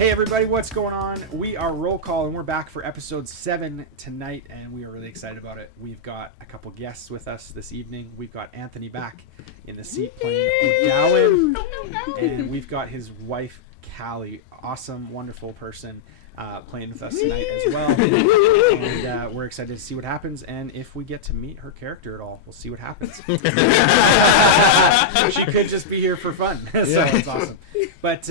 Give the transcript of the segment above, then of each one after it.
Hey everybody, what's going on? We are Roll Call and we're back for episode 7 tonight and we are really excited about it. We've got a couple guests with us this evening. We've got Anthony back in the seat playing O'Dowan, and we've got his wife Callie, awesome, wonderful person, playing with us tonight as well. And we're excited to see what happens, and if we get to meet her character at all, we'll see what happens. She could just be here for fun, so it's awesome. But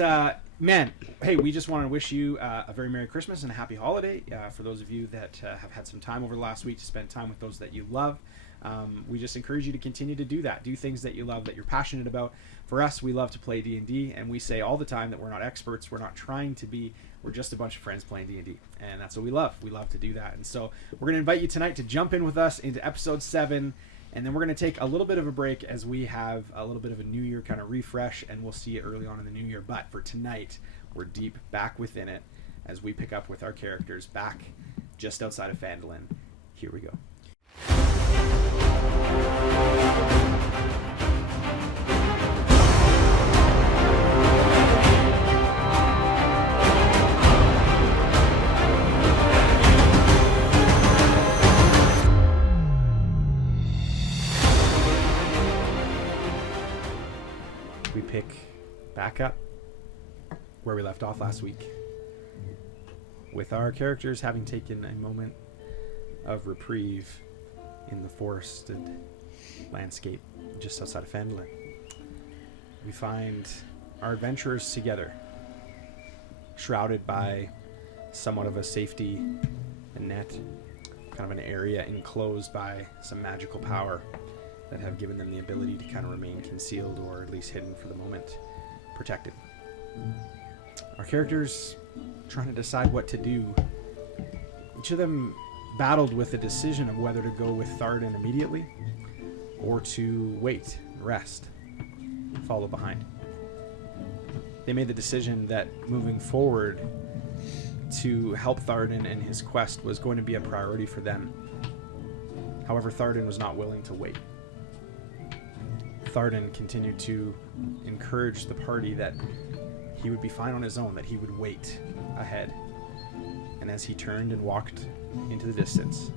man, hey, we just want to wish you a very Merry Christmas and a Happy Holiday. For those of you that have had some time over the last week to spend time with those that you love, we just encourage you to continue to do that. Do things that you love, that you're passionate about. For us, we love to play D&D, and we say all the time that we're not experts. We're not trying to be. We're just a bunch of friends playing D&D, and that's what we love. We love to do that. And so we're going to invite you tonight to jump in with us into episode 7, and then we're going to take a little bit of a break as we have a little bit of a New Year kind of refresh, and we'll see you early on in the New Year. But for tonight, we're deep back within it as we pick up with our characters back just outside of Phandalin. Here we go. We pick back up where we left off last week, with our characters having taken a moment of reprieve in the forested landscape just outside of Phandalin. We find our adventurers together, shrouded by somewhat of a safety net, kind of an area enclosed by some magical power that have given them the ability to kind of remain concealed, or at least hidden for the moment, protected. Our characters trying to decide what to do. Each of them battled with the decision of whether to go with Tharden immediately or to wait, rest, follow behind. They made the decision that moving forward to help Tharden and his quest was going to be a priority for them. However, Tharden was not willing to wait. Tharden continued to encourage the party that he would be fine on his own, that he would wait ahead. And as he turned and walked into the distance,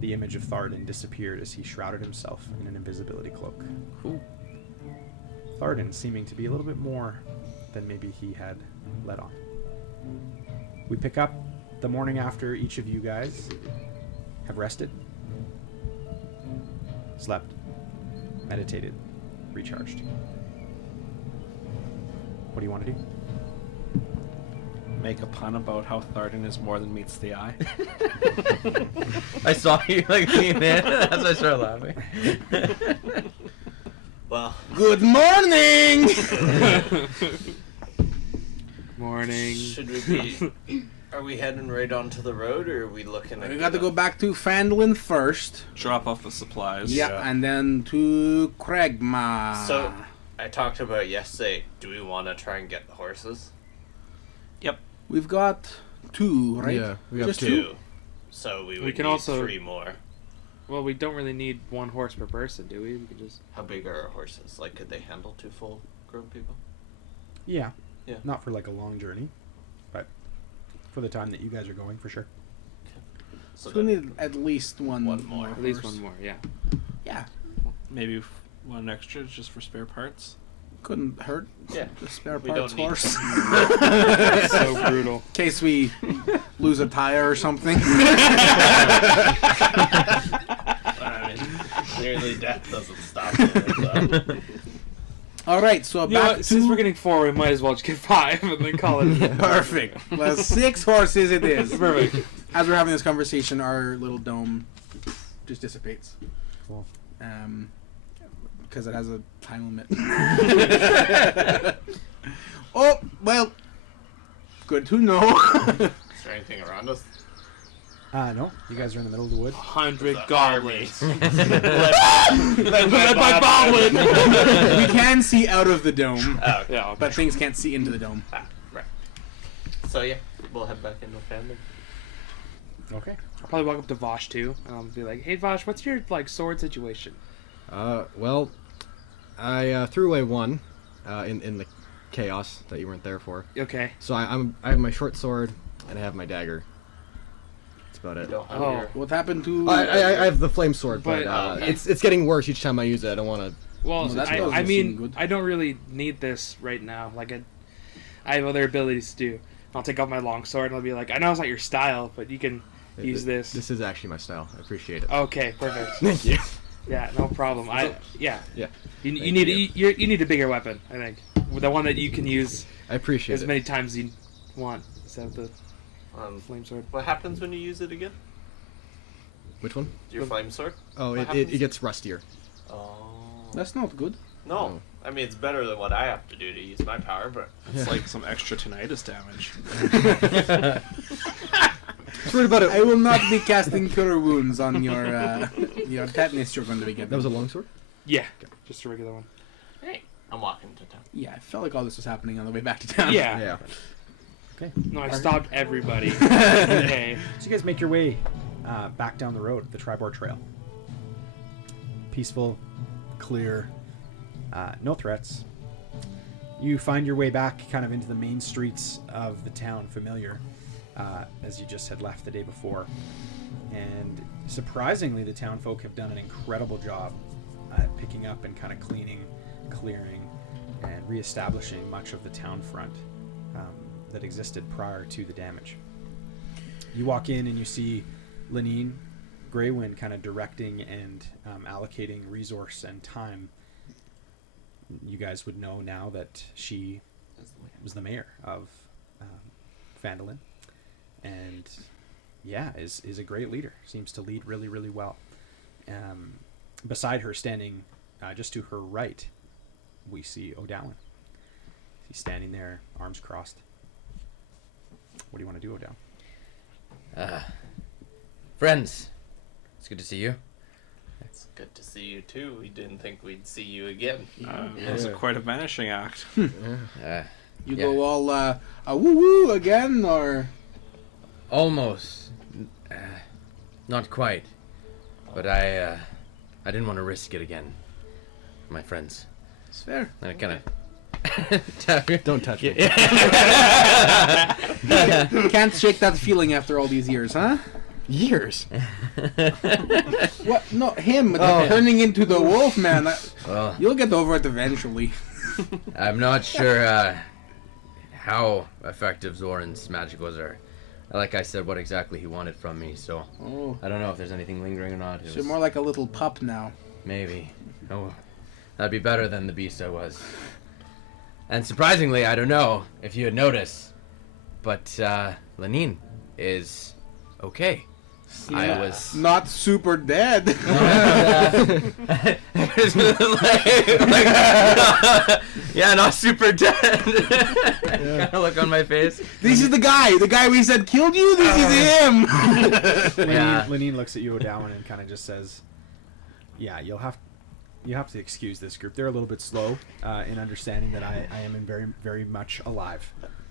the image of Tharden disappeared as he shrouded himself in an invisibility cloak. Cool. Tharden seeming to be a little bit more than maybe he had let on. We pick up the morning after each of you guys have rested, slept, meditated, recharged. What do you want to do? Make a pun about how Tharden is more than meets the eye. I saw you like lean in as I started laughing. Well, good morning! Morning. should we be... Are we heading right onto the road, or are we looking at... We got to go back to Phandalin first. Drop off the supplies. Yeah, and then to Cragmaw. So, I talked about yesterday, do we want to try and get the horses? Yep. We've got 2, right? Yeah, we got Just 2. So we would can need also- 3 more. Well, we don't really need 1 horse per person, do we? We can just... How big are our horses? Like, could they handle 2 full-grown people? Yeah. Yeah. Not for like a long journey, but for the time that you guys are going, for sure. So we need at least one more. At least horse. 1 more, yeah. Yeah, Maybe one extra just for spare parts. couldn't hurt. Yeah. The spare We parts don't need- horse. So brutal. In case we lose a tire or something. I mean, clearly death doesn't stop them, so... All right, so You know back what, to... since we're getting 4, we might as well just get 5 and then call it. Perfect. Well, 6 horses it is. Perfect. As we're having this conversation, our little dome just dissipates. Cool. Because it has a time limit. Oh, well, good to know. Is there anything around us? No, you guys are in the middle of the woods. 100 goblins. Led by Boblin. We can see out of the dome, Oh, okay. Yeah, okay. but things can't see into the dome. Ah, right. So yeah, we'll head back into family. Okay. I'll probably walk up to Vosh too, and I'll be like, "Hey Vosh, what's your like sword situation?" Well, I threw away one in the chaos that you weren't there for. Okay. So I have my short sword and I have my dagger. That's about it. Oh. What happened to? I have the flame sword, but But, it's getting worse each time I use it. I don't want to. Well, Well, that I doesn't seem mean, good. I don't really need this right now. Like, I have other abilities to do. I'll take out my longsword and I'll be like, I know it's not your style, but you can use this. This is actually my style. I appreciate it. Okay, perfect. Thank you. Yeah, no problem. Yeah. Yeah. You Thank need you need a bigger weapon, I think. The one that you can use I appreciate as it. many times as you want instead of the flame sword. What happens when you use it again? Which one? Your flame sword? Oh, What it happens? gets rustier. Oh. That's not good. No. Oh. I mean, it's better than what I have to do to use my power, but... It's like some extra tinnitus damage. It's right about it. I will not be casting cure wounds on your tetanus you're going to be getting. That was a longsword? Yeah, just a regular one. Hey, I'm walking to town. Yeah, I felt like all this was happening on the way back to town. Yeah. Yeah. Okay. No, I stopped everybody. Okay. So you guys make your way back down the road, the Tribord Trail. Peaceful, clear, no threats. You find your way back kind of into the main streets of the town, familiar, as you just had left the day before. And surprisingly, the town folk have done an incredible job at picking up and kind of cleaning, clearing, and reestablishing much of the town front that existed prior to the damage. You walk in and you see Lynn, Greywind kind of directing and allocating resource and time. You guys would know now that she was the mayor of Phandalin, and yeah, is a great leader. Seems to lead really, really well. Beside her, standing just to her right, we see O'Dowin. He's standing there, arms crossed. What do you want to do, O'Dowin? Friends, it's good to see you. It's good to see you, too. We didn't think we'd see you again. It was quite a vanishing act. You Yeah. go all a woo woo again, or Almost. Not quite. But I didn't want to risk it again. My friends. it's fair. I kind of... Don't touch me. Can't shake that feeling after all these years, huh? Years. What? No, him Oh. turning into the wolf man. Well, You'll get over it eventually. I'm not sure how effective Zoran's magic was, or like I said, what exactly he wanted from me. So Oh, I don't know if there's anything lingering or not. It so was- more like a little pup now. Maybe. Oh, that'd be better than the beast I was. And surprisingly, I don't know if you had noticed, but Lynn is okay. I was. Not super dead. Yeah, not super dead. Kind of look on my face. This is the guy we said killed you. This is him. Yeah. Lynn looks at you, O'Dowin, and kind of just says, "Yeah, you have to excuse this group. They're a little bit slow in understanding that I am in very, very much alive."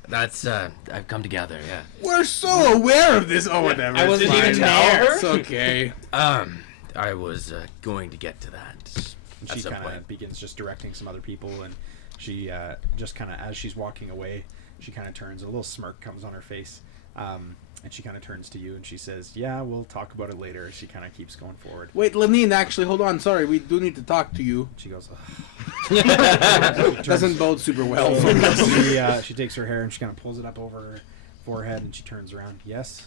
That's I've come together. Yeah. We're so aware of this. Oh, whatever. I wasn't It's even fine. there. It's okay. I was going to get to that. And At she some kind of point. begins just directing some other people, and she just kind of, as she's walking away, she kind of turns, a little smirk comes on her face, and she kind of turns to you and she says, "Yeah, we'll talk about it later." She kind of keeps going forward. Wait, Lynn, actually, hold on. Sorry, we do need to talk to you. She goes, "Ugh." Doesn't bode super well. She takes her hair and she kind of pulls it up over her forehead and she turns around. "Yes."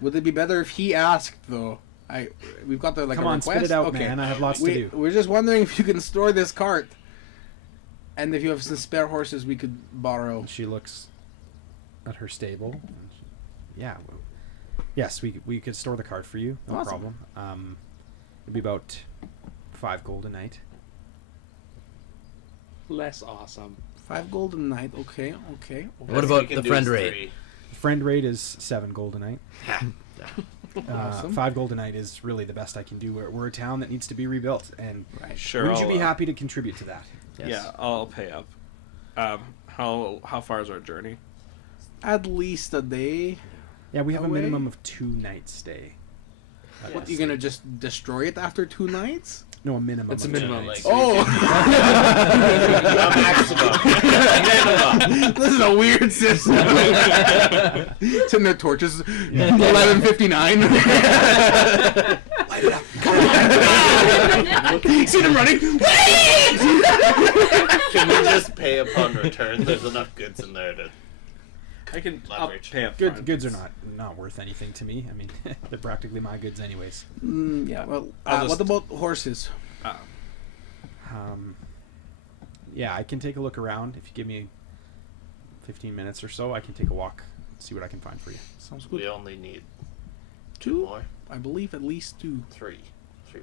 Would it be better if he asked, though? We've got the Come a on, request. spit it out, Okay. man. I have lots to do. We're just wondering if you can store this cart, and if you have some spare horses we could borrow. And she looks at her stable. And yeah. Yes, we could store the cart for you. No Awesome. problem. It'd be about 5 gold a night. Less awesome. 5 gold a night. Okay. What about the friend rate? The friend rate is 7 gold a night. Awesome. 5 gold a night is really the best I can do. We're a town that needs to be rebuilt, and Right. Sure. would you I'll, be happy to contribute to that? Yes. Yeah, I'll pay up. How far is our journey? At least a day. Yeah, we have a Away? minimum of 2 nights stay. What, you gonna just destroy it after 2 nights? No, a minimum. It's a of minimum. two nights. Oh! Maximum. This is a weird system. It's in their torches. 11:59. Light it up. Come on. See them running. Can we just pay upon return? There's enough goods in there to I can leverage. pay up. Goods are not worth anything to me. I mean, they're practically my goods anyways. Yeah, well, I'll just- what about horses? Yeah, I can take a look around. If you give me 15 minutes or so, I can take a walk, see what I can find for you. Sounds We good. only need Two? more. I believe at least two. Three more.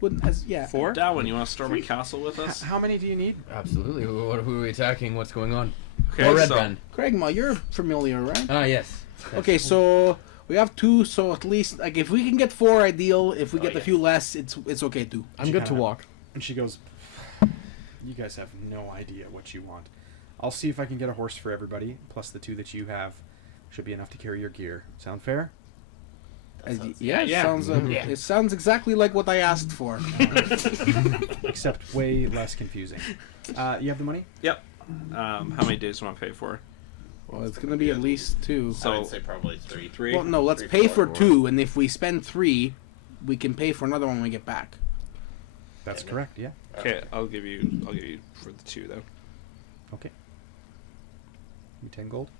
Wouldn't has yeah. 4? Darwin, you want to storm a castle with us? How many do you need? Absolutely. Who are we attacking? What's going on? Okay, Or Red so Brand. Cragmaw, you're familiar, right? Ah, yes. Okay, so we have 2, so at least like if we can get 4, ideal. If we get a few less, it's okay too. I'm She good to kinda- walk. And she goes, "You guys have no idea what you want. I'll see if I can get a horse for everybody, plus the 2 that you have should be enough to carry your gear. Sound fair?" Yeah, yeah. sounds it sounds exactly like what I asked for. Except way less confusing. You have the money? Yep. How many days do you want to pay for? Well, it's gonna be at least 2. So- I would say probably three. 3. Well, no, let's 3, pay 4, for 2, and if we spend 3, we can pay for another one when we get back. That's correct, yeah. Okay, I'll give you for the 2 though. Okay. Give me 10 gold.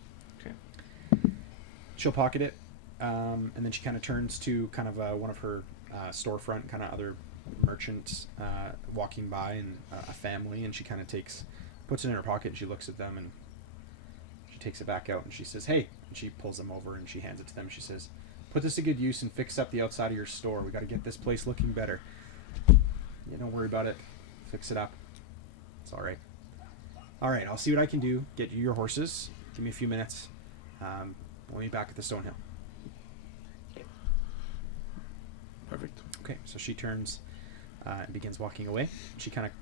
Okay. She'll pocket it, and then she kind of turns to kind of one of her storefront, kind of other merchants walking by, and a family, and she kind of puts it in her pocket, and she looks at them, and she takes it back out, and she says, "Hey," and she pulls them over, and she hands it to them. She says, "Put this to good use and fix up the outside of your store. We got to get this place looking better. Yeah, don't worry about it. Fix it up. It's all right. All right, I'll see what I can do. Get you your horses. Give me a few minutes. We'll be back at the Stonehill." Perfect. Okay, so she turns and begins walking away. She kind of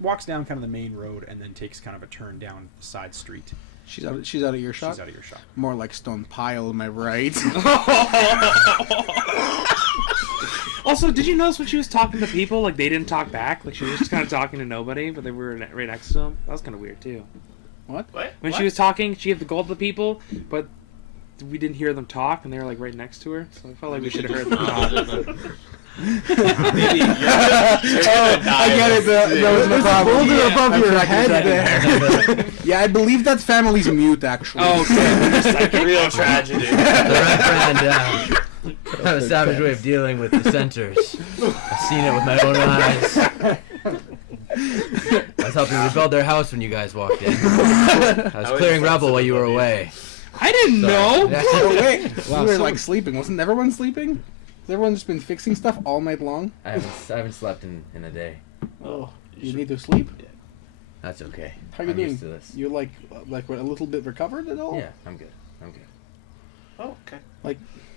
walks down kind of the main road and then takes kind of a turn down the side street. She's out of your shot. She's out of your shot. More like stone pile, am I right? Also, did you notice when she was talking to people, like they didn't talk back? Like she was just kind of talking to nobody, but they were right next to them. That was kind of weird too. What? When she was talking, she gave the gold to the people, but we didn't hear them talk, and they were like right next to her. So I felt like we should have heard them talk. Maybe you're I get it. There's a boulder above your head there. Yeah, I believe that family's mute, actually. Oh, okay. Real tragedy. The Red Brand have a savage way of dealing with dissenters. I've seen it with my own eyes. I was helping rebuild their house when you guys walked in. I was clearing rubble while you were away. I didn't know. Oh, wait. Wow, We were so- like sleeping. Wasn't everyone sleeping? Has everyone just been fixing stuff all night long? I haven't slept in a day. Oh, you need to sleep? That's okay. How you I'm doing? used to this. You like a little bit recovered at all? Yeah, I'm good. Oh, okay.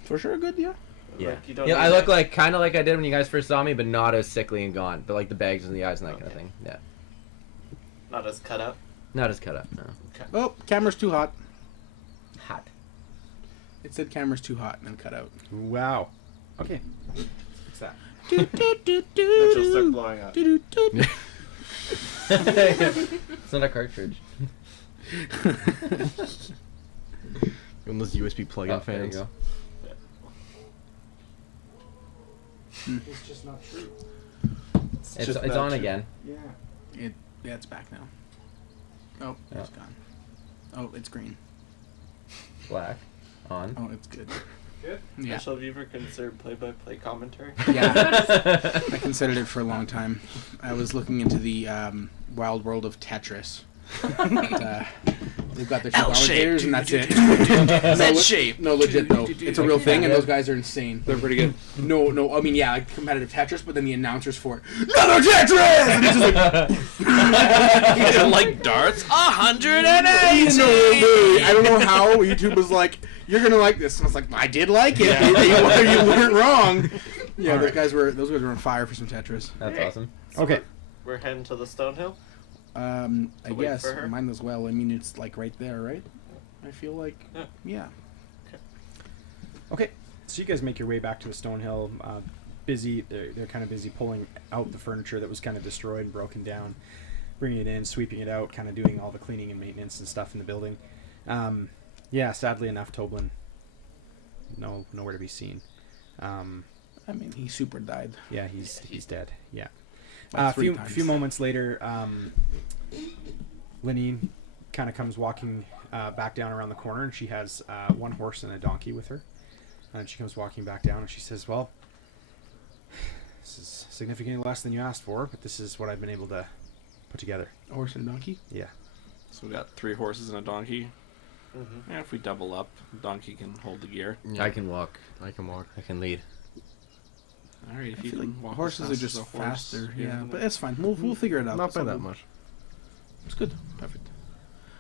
For sure, good. Yeah. Yeah. Like, you don't Yeah, need I look that? like kind of like I did when you guys first saw me, but not as sickly and gone. But like the bags in the eyes and that kind of Okay. thing. Yeah. Not as cut up. Not as cut up. No. Oh, camera's too hot. Hot. It said camera's too hot and then cut out. Wow. Okay. What's that? It'll start blowing up. It's not a cartridge. One of those USB plug-in Oh, there you fans. go. It's just not true. It's just on not again. Yeah. Yeah, it's back now. Oh, Yeah. it's gone. Oh, it's green. Black. On. Oh, it's good. Good? Yeah. Rachel, have you ever considered play-by-play commentary? Yeah. I considered it for a long time. I was looking into the wild world of Tetris. But, they've got their two commentators and that's it. Z-shape. No, legit though. It's a real thing and those guys are insane. They're pretty good. No, I mean, yeah, like competitive Tetris, but then the announcers for it, another Tetris! And it's just like, Is it like darts? 180. no way. I don't know how YouTube was like, you're gonna like this. And I was like, I did like it. You weren't wrong. Yeah, those guys were on fire for some Tetris. That's awesome. Okay. We're heading to the Stonehill. I To wait guess for her? mine as well. I mean, it's like right there, right? I feel like, yeah. Okay. So you guys make your way back to the Stonehill. busy. They're kind of busy pulling out the furniture that was kind of destroyed and broken down, bringing it in, sweeping it out, kind of doing all the cleaning and maintenance and stuff in the building. Yeah, sadly enough, Toblin, nowhere to be seen. I mean, he super died. Yeah, he's dead. Yeah. Like A 3 times. few moments later, Lynn kind of comes walking back down around the corner, and she has one horse and a donkey with her. And she comes walking back down, and she says, "Well, this is significantly less than you asked for, but this is what I've been able to put together." A horse and donkey? Yeah. So we got 3 horses and a donkey. Mm-hmm. Yeah, if we double up, donkey can hold the gear. Yeah. I can walk. I can walk. I can lead. All right, if I you feel can like walk as horses are fast just as a horse, faster. Yeah, then but it's fine. We'll figure it out. Not by So that much. It's good. Perfect.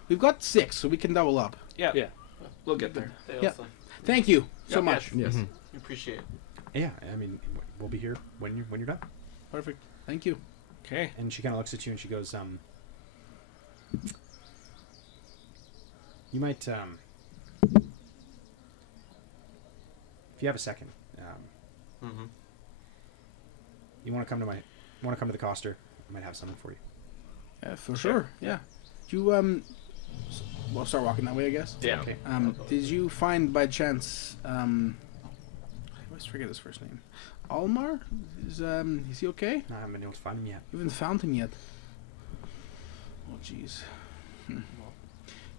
We've got 6, so we can double up. yeah, Yeah. we'll get there. Yeah. Thank you so Yeah, much. Yes. Mhm. We appreciate it. Yeah, I mean, we'll be here when you're done. Perfect. Thank you. Okay. And she kind of looks at you and she goes, you might, if you have a second, Mm-hmm. you want to come to the Coster? I might have something for you. Yeah, for sure. Yeah. You we'll start walking that way, I guess. Yeah. Okay. Did you find by chance I always forget his first name. Almar? Is he okay? I haven't been able to find him yet. You haven't found him yet. Oh jeez.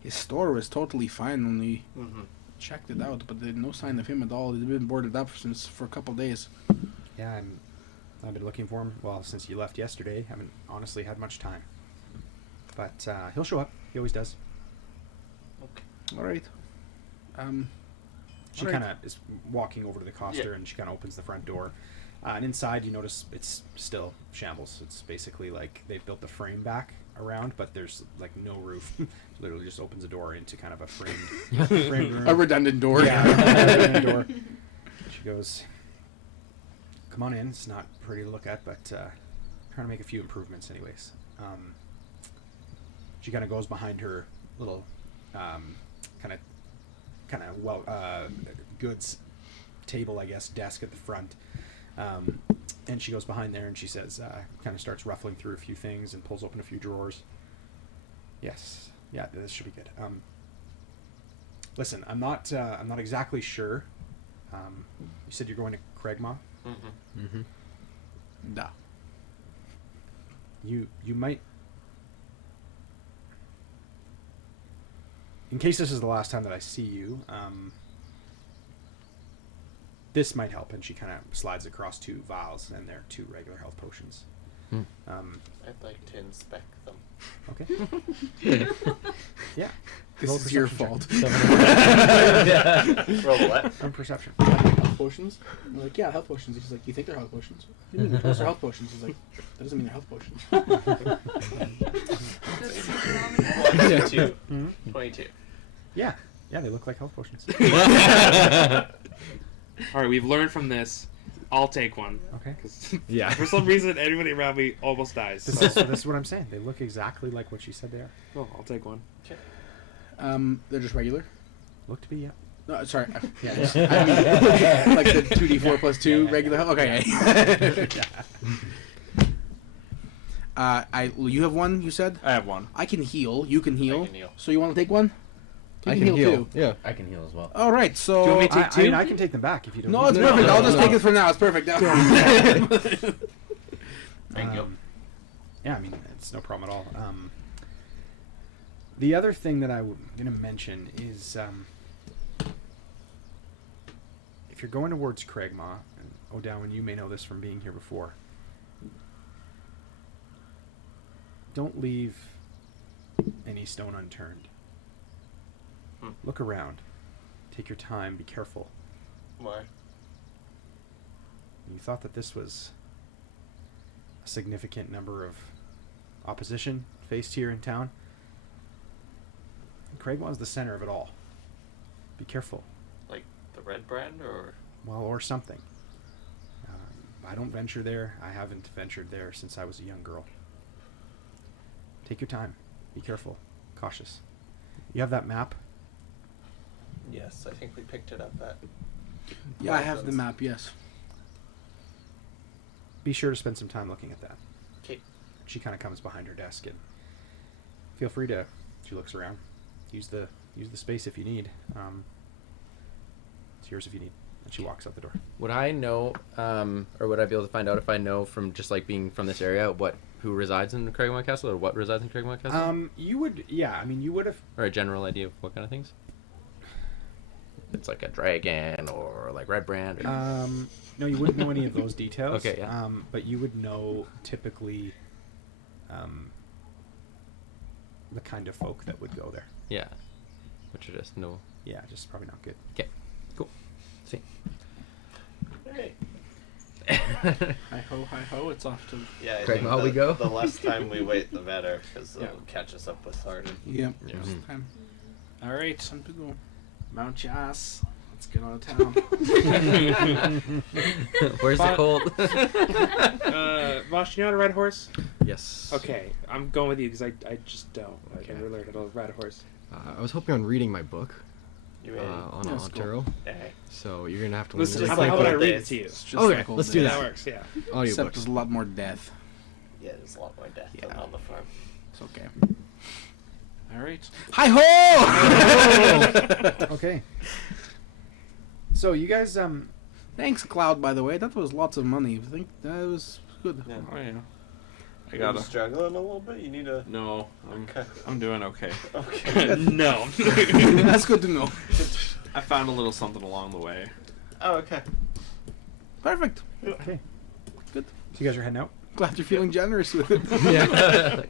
His store was totally fine when we Mm-hmm. checked it out, but there's no sign of him at all. He's been boarded up for a couple days. Yeah, I've been looking for him. Well, since you left yesterday, haven't honestly had much time. But he'll show up. He always does. All right. She Alright. kind of is walking over to the Coster, and she kind of opens the front door. And inside, you notice it's still shambles. It's basically like they've built the frame back around, but there's like no roof. Literally just opens a door into kind of a framed room. A redundant door. Yeah, a redundant door. She goes, "Come on in. It's not pretty to look at, but trying to make a few improvements anyways." She kind of goes behind her little kind of well goods table, I guess, desk at the front, and she goes behind there and she says, kind of starts ruffling through a few things and pulls open a few drawers. Yes, yeah, this should be good. Listen, I'm not exactly sure. You said you're going to Cragmaw. Mm-hmm. Mm-hmm. Da. You might, in case this is the last time that I see you, this might help. And she kind of slides across 2 vials, and they're 2 regular health potions. Hmm. I'd like to inspect them. Okay. Yeah. This Roll is your perception check. fault. Roll what? On perception. Health potions? I'm like, yeah, health potions. He's like, you think they're health potions? What do you mean? Those are health potions. He's like, that doesn't mean they're health potions. 22. Mhm. 22. Yeah, they look like health potions. All right, we've learned from this. I'll take one. Okay. 'Cause Yeah. for some reason, anybody around me almost dies. This So. is what I'm saying. They look exactly like what she said they are. Oh, I'll take one. They're just regular? Look to be, yeah. No, sorry. Yeah, I mean, like the 2d4 plus 2 regular health? Okay. You have one, you said? I have one. I can heal. You can heal. I can heal. So you want to take one? You I can heal. too. Yeah. I can heal as well. All right, so... Do you want me to take I mean, two? I can take them back if you don't. No, need it's them. perfect. no, I'll just no. take it for now. It's perfect. Thank you. Yeah, I mean, it's no problem at all. The other thing that I'm going to mention is if you're going towards Cragmaw, and O'Dowan, you may know this from being here before, don't leave any stone unturned. Look around. Take your time. Be careful. Why? You thought that this was a significant number of opposition faced here in town. Cragmaw is the center of it all. Be careful. Like the red brand, or Well, or something. I don't venture there. I haven't ventured there since I was a young girl. Take your time. Be careful. Cautious. You have that map? yes, I think we picked it up at. Yeah, I have the map, yes. be sure to spend some time looking at that. Okay. She kind of comes behind her desk and feel free to. She looks around. Use the space if you need. It's yours if you need. And she walks out the door. Would I know, or would I be able to find out if I know from just like being from this area who resides in Cragmaw Castle or what resides in Cragmaw Castle? You would, yeah. I mean, you would have. Or a general idea of what kind of things? It's like a dragon or like red brand. Or... No, you wouldn't know any of those details. Okay, yeah. But you would know typically, the kind of folk that would go there. Yeah. Which are just no. Yeah, just probably not good. Okay. Cool. See. Hey. Hi ho, it's off to. Yeah, I Craig, think how we go? The less time we wait, the better, because Yeah. it'll catch us up with Harden. Yep. Yeah. Time. All right, Time to go. mount your ass. Let's get out of town. Where's the But- cold? Vosh, you know how to ride a horse? Yes. Okay, I'm going with you because I just don't. Okay. I never learned how to ride a horse. I was hoping on reading my book You on That's Ontario. Hey. So you're gonna have to. Listen, learn how, this. how about I old read days. it to you? It's just Okay, like old let's do days. That works, yeah. Except Audiobooks. there's a lot more death. Yeah, there's a lot more death than Yeah. on the farm. It's okay. All right. Hi ho! Okay. So you guys, Thanks, Cloud. By the way, that was lots of money. I think that was good. Yeah. Oh yeah. I You're gotta. struggling a little bit. You need a. No, Okay. I'm doing okay. Okay. No. That's good to know. I found a little something along the way. Oh, okay. Perfect. okay. Good. So you guys are heading out. Glad you're feeling generous with it. Yeah.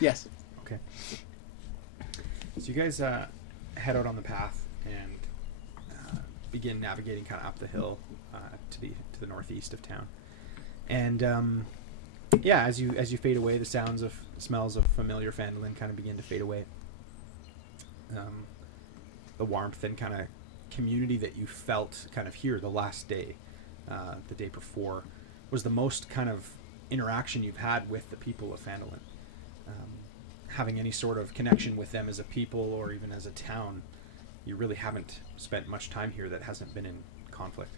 Yes. Okay. So you guys head out on the path and begin navigating kind of up the hill to the northeast of town. And yeah, as you fade away, the smells of familiar Phandalin kind of begin to fade away. The warmth and kind of community that you felt kind of here the last day, the day before, was the most kind of interaction you've had with the people of Phandalin. Having any sort of connection with them as a people or even as a town, you really haven't spent much time here that hasn't been in conflict.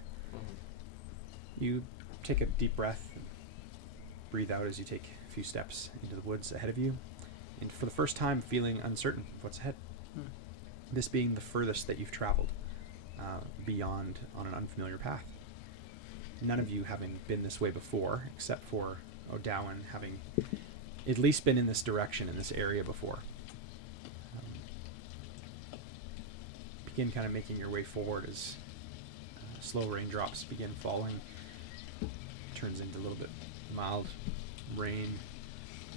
You take a deep breath and breathe out as you take a few steps into the woods ahead of you, and for the first time feeling uncertain of what's ahead. This being the furthest that you've traveled beyond on an unfamiliar path. None of you having been this way before, except for O'Dowan having at least been in this direction, in this area before. Begin kind of making your way forward as slow raindrops begin falling. Turns into a little bit mild rain.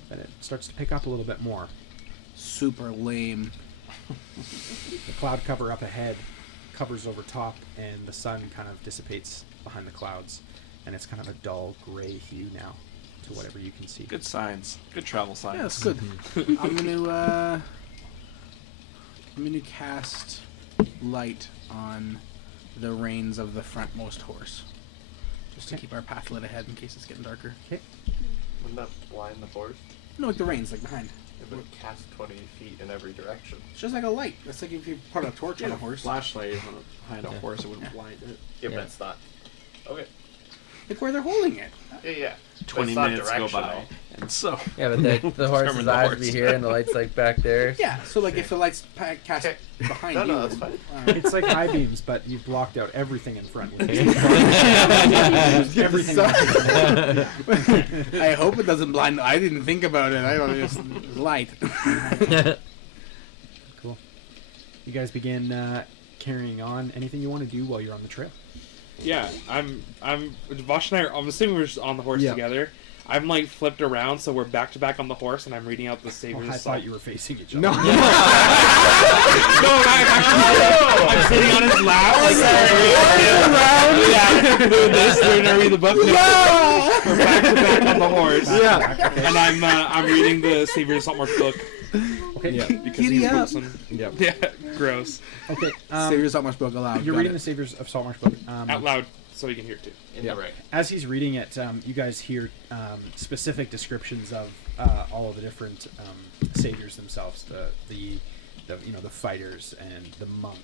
Then it starts to pick up a little bit more. Super lame. The cloud cover up ahead covers over top, and the sun kind of dissipates behind the clouds, and it's kind of a dull gray hue now to whatever you can see. Good signs. Good travel signs. Yeah, that's good. I'm gonna cast light on the reins of the frontmost horse, just to Okay. keep our path lit ahead in case it's getting darker. Wouldn't that blind the horse? No, like the reins, like behind. It would cast 20 feet in every direction. It's just like a light. It's like if you put a torch on a horse. Flashlight behind a Yeah. horse, it wouldn't Yeah. blind it. Yeah, Yeah. but it's not. Okay. Like where they're holding it. Yeah. 20 It's not minutes go by, directional. and so Yeah, but the horse's Determine the eyes horse. be here and the light's like back there. Yeah, so like if the light's cast Okay. behind No, you. no, that's fine. It's like high beams, but you've blocked out everything in front. Everything. I hope it doesn't blind. I didn't think about it. I don't just light. Cool. You guys begin carrying on. Anything you want to do while you're on the trail? Yeah, I'm Vosh and I'm assuming we're just on the horse Yeah. together. I'm like flipped around, so we're back to back on the horse, and I'm reading out the Oh, Savior's I Song. thought you were facing each other. No. I'm sitting on his lap. Yeah, doing this, doing I read the book. We're back to back on the horse. Yeah. And I'm reading the Savior's Saltmarsh book Okay. Yeah. because Giddy he's up. Wilson. Yep. Yeah, gross. Okay. Savior's not much book allowed. You're Got reading it. the Saviors of Saltmarsh book. Out loud, so you can hear it too. In Yeah. the right. As he's reading it, you guys hear specific descriptions of all of the different saviors themselves. The fighters and the monk.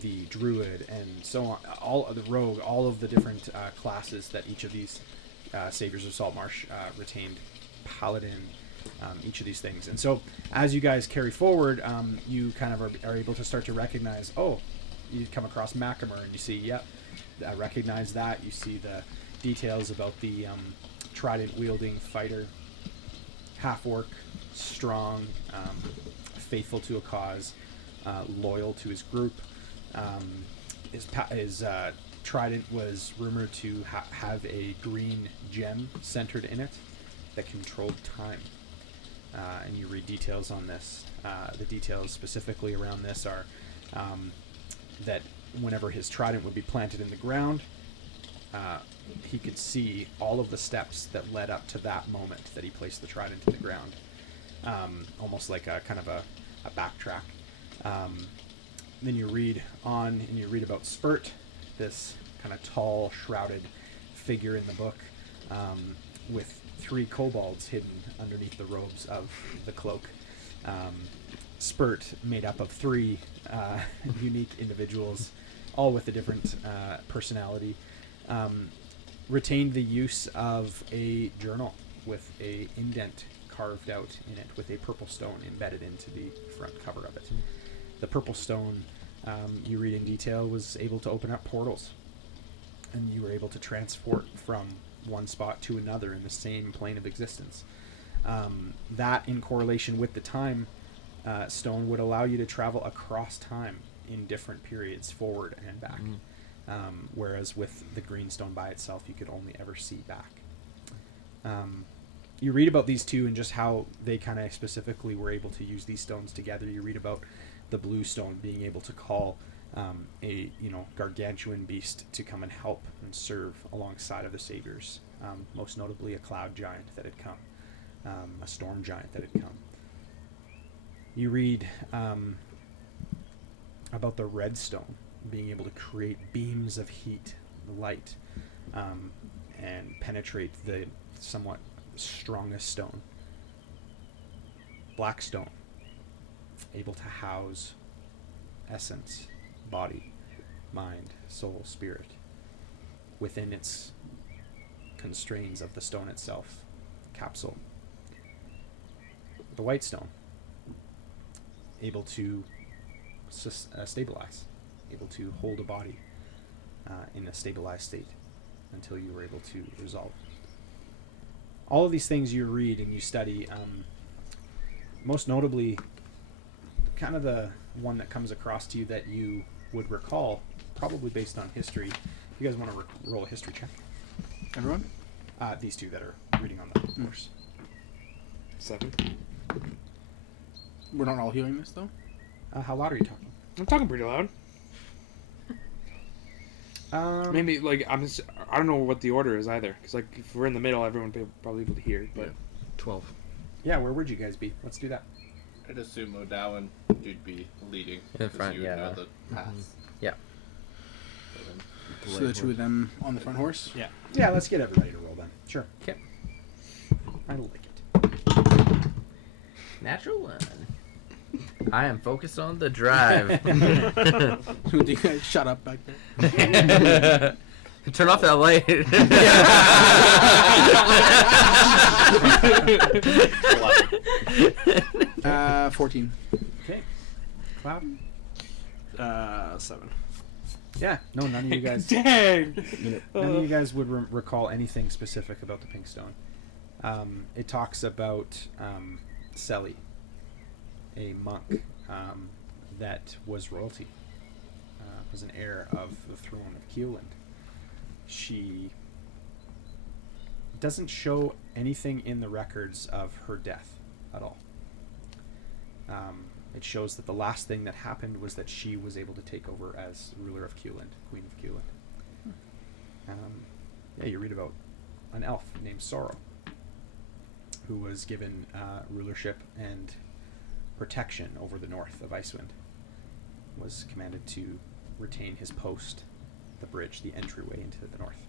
the druid, and so on, all of the rogue, all of the different classes that each of these saviors of Saltmarsh retained, paladin, each of these things. And so as you guys carry forward, you kind of are able to start to recognize, you come across Macamer and you see, yep, I recognize that. You see the details about the trident wielding fighter, half orc, strong, faithful to a cause, loyal to his group. His trident was rumored to have a green gem centered in it that controlled time. And you read details on this. The details specifically around this are that whenever his trident would be planted in the ground, he could see all of the steps that led up to that moment that he placed the trident in the ground. Almost like a kind of a backtrack. Then you read on, and you read about Spurt, this kind of tall, shrouded figure in the book, with 3 kobolds hidden underneath the robes of the cloak. Spurt, made up of 3 unique individuals, all with a different personality, retained the use of a journal with a indent carved out in it with a purple stone embedded into the front cover of it. The purple stone, you read in detail, was able to open up portals, and you were able to transport from one spot to another in the same plane of existence. That, in correlation with the time stone, would allow you to travel across time in different periods, forward and back. Whereas with the green stone by itself, you could only ever see back. You read about these two and just how they kind of specifically were able to use these stones together. You read about the blue stone being able to call a gargantuan beast to come and help and serve alongside of the saviors. Most notably a cloud giant that had come, a storm giant that had come. You read about the red stone being able to create beams of heat, light, and penetrate the somewhat strongest stone. Black stone, able to house essence, body, mind, soul, spirit within its constraints of the stone itself, capsule. The white stone, able to stabilize, able to hold a body in a stabilized state until you were able to resolve. All of these things you read and you study, most notably, kind of the one that comes across to you that you would recall, probably based on history. You guys want to roll a history check? Everyone? These two that are reading on the course. 7. We're not all hearing this, though? How loud are you talking? I'm talking pretty loud. Maybe I don't know what the order is either, because if we're in the middle, everyone will be probably able to hear. But 12. Yeah, where would you guys be? Let's do that. I'd assume O'Dowan, you'd be leading. In front, you would yeah. know the path. Yeah. So the 2 of them on the front horse? yeah, Yeah, let's get everybody to roll then. Sure. Okay. I like it. Natural 1. I am focused on the drive. Do you guys shut up back there? Turn off that light. 14. Okay. Cloud? 7. Yeah. No, none of you guys. dang. None of you guys would recall anything specific about the pink stone. It talks about Selly, a monk that was royalty, was an heir of the throne of Keeland. She doesn't show anything in the records of her death at all. It shows that the last thing that happened was that she was able to take over as ruler of Keeland, Queen of Keeland. Yeah, you read about an elf named Sorrow, who was given rulership and protection over the north of Icewind, was commanded to retain his post, the bridge, the entryway into the north.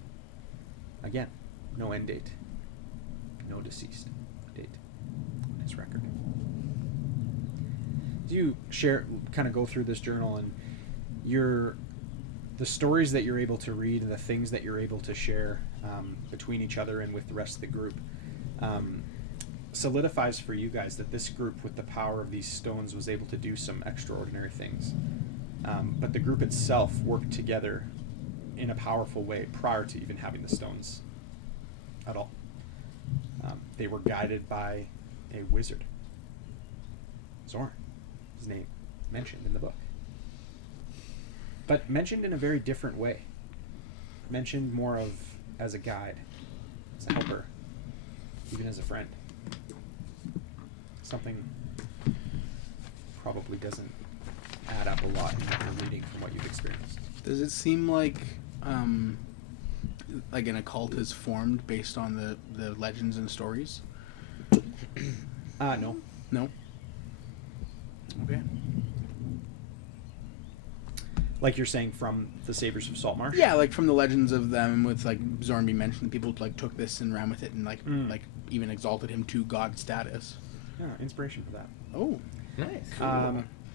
Again, no end date, no deceased date on his record. Do you kind of go through this journal, and the stories that you're able to read and the things that you're able to share between each other and with the rest of the group solidifies for you guys that this group, with the power of these stones, was able to do some extraordinary things. But the group itself worked together in a powerful way prior to even having the stones at all. They were guided by a wizard, Zoran, his name mentioned in the book. But mentioned in a very different way. Mentioned more of as a guide, as a helper, even as a friend. Something probably doesn't add up a lot in what you're reading from what you've experienced. Does it seem like an occult is formed based on the legends and stories? No. No? Okay. Like you're saying from the Saviors of Saltmarsh? Yeah, like from the legends of them, with like Zoran being mentioned, people like took this and ran with it and like even exalted him to god status. Yeah, inspiration for that. Oh, Nice.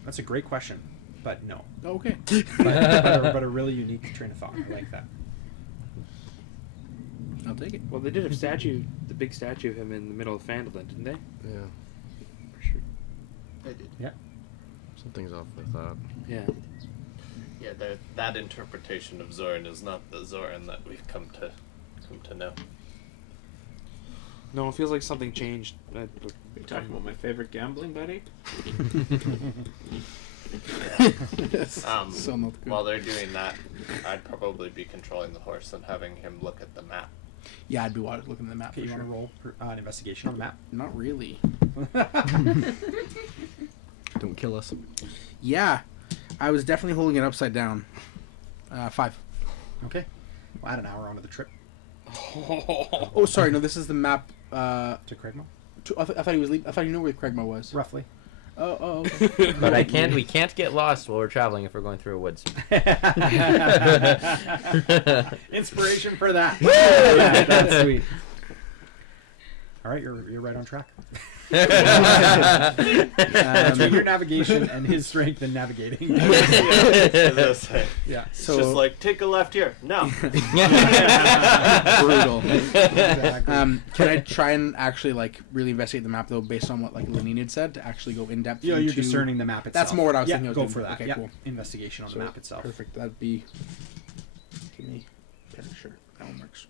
That's a great question, but no. okay. but a really unique train of thought. I like that. I'll take it. Well, they did a statue, the big statue of him in the middle of Phandalin, didn't they? Yeah. For sure. I did. Yeah. Something's off with that. Yeah. Yeah, that interpretation of Zoran is not the Zoran that we've come to know. No, it feels like something changed. You talking about my favorite gambling buddy? So not good. While they're doing that, I'd probably be controlling the horse and having him look at the map. Yeah, I'd be looking at the map Okay, for you sure. want to roll an investigation on the map? Not really. Don't kill us. Yeah, I was definitely holding it upside down. 5. Okay. We'll add an hour onto the trip Oh, sorry. No, this is the map. to Cragmaw. I thought he was. I thought you knew where Cragmaw was. Roughly. Oh. Okay. But we can't get lost while we're traveling if we're going through a woods. Inspiration for that. Yeah, that's sweet. All right, you're right on track. Between your navigation and his strength in navigating. Yeah. It's just like, take a left here. No. Brutal. Exactly. Can I try and actually like really investigate the map though, based on what like Lynn had said, to actually go in depth? You're into... discerning the map itself. That's more what I was yeah, thinking. I was go doing. for that. Okay, yeah. cool. Investigation on the map itself. Perfect. That'd be. Give me. Yeah, sure. That one works.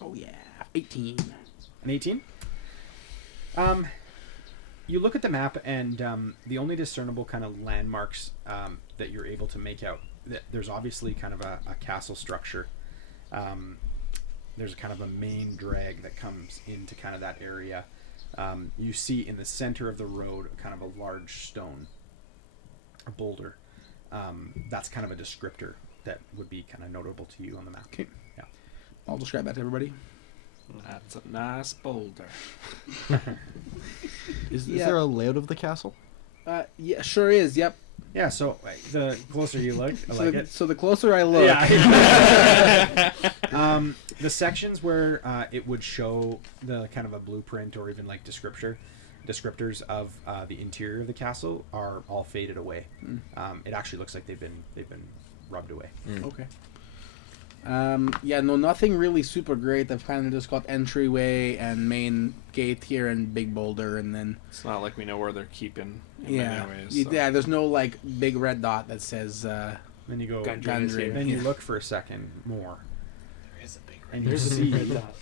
Oh yeah, 18. An 18? You look at the map, and the only discernible kind of landmarks that you're able to make out, there's obviously kind of a castle structure. There's kind of a main drag that comes into kind of that area. You see in the center of the road kind of a large stone, a boulder. That's kind of a descriptor that would be kind of notable to you on the map. Okay. Yeah. I'll describe that to everybody. That's a nice boulder. Is Yeah. there a layout of the castle? Yeah, sure is. Yep. Yeah, so the closer you look, I like it. So the closer I look, Yeah. The sections where it would show the kind of a blueprint or even like descriptors of the interior of the castle are all faded away. It actually looks like they've been rubbed away. Okay. Yeah, no, nothing really super great. I've kind of just got entryway and main gate here and big boulder, and then It's not like we know where they're keeping him yeah, anyways. So. yeah. There's no like big red dot that says Then you go, Gundren is here. then you Yeah. look for a second more, There is a big and you There's a see red dot.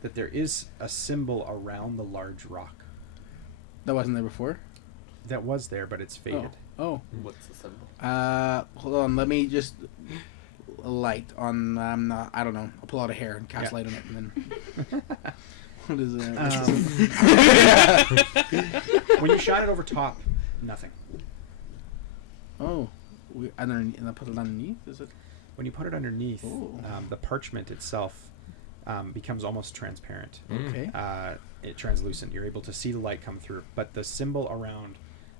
that there is a symbol around the large rock that wasn't there before. that was there, but it's faded. Oh, What's the symbol? hold on. Let me just light on. I don't know. I'll pull out a hair and cast Yeah. light on it, and then. What is it? When you shot it over top, nothing. Oh, and I put it underneath. Is it? When you put it underneath, Oh. the parchment itself becomes almost transparent. Okay. It translucent. You're able to see the light come through, but the symbol around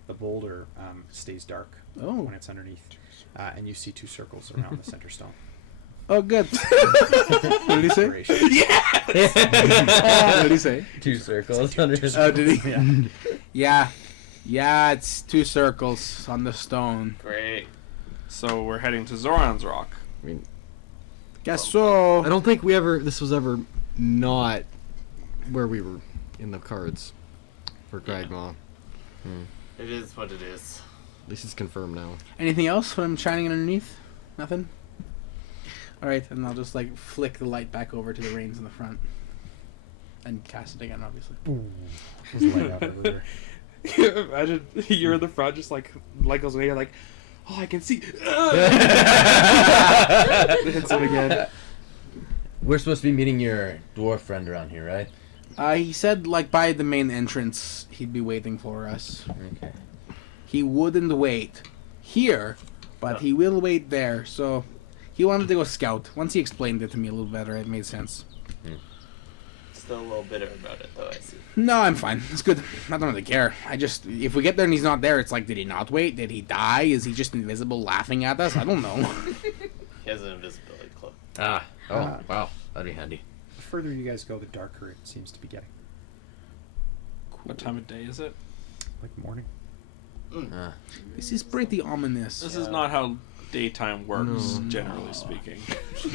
the boulder stays dark Oh. when it's underneath, and you see 2 circles around the center stone. Oh, good. What did he say? Inspiration. What did he say? 2 circles under his. Oh, did he? Yeah. Yeah. Yeah, it's 2 circles on the stone. Great. So we're heading to Zoran's Rock. I mean, Guess so. I don't think this was ever not where we were in the cards for Cragmaw. It is what it is. At least it's confirmed now. Anything else when I'm shining it underneath? Nothing? Alright, and I'll just like flick the light back over to the reins in the front. And cast it again, obviously. Ooh, there's light out everywhere. Imagine you're in the front, just like light goes away. You're like, oh, I can see. Hits him again. We're supposed to be meeting your dwarf friend around here, right? He said like by the main entrance he'd be waiting for us. Okay. He wouldn't wait here, but he will wait there. So he wanted to go scout. Once he explained it to me a little better, it made sense. Still a little bitter about it, though, I see. No, I'm fine. It's good. I don't really care. If we get there and he's not there, it's like, did he not wait? Did he die? Is he just invisible laughing at us? I don't know. He has an invisibility cloak. Wow. That'd be handy. The further you guys go, the darker it seems to be getting. What time of day is it? Like morning. This is pretty ominous. This is not how daytime works, generally speaking. So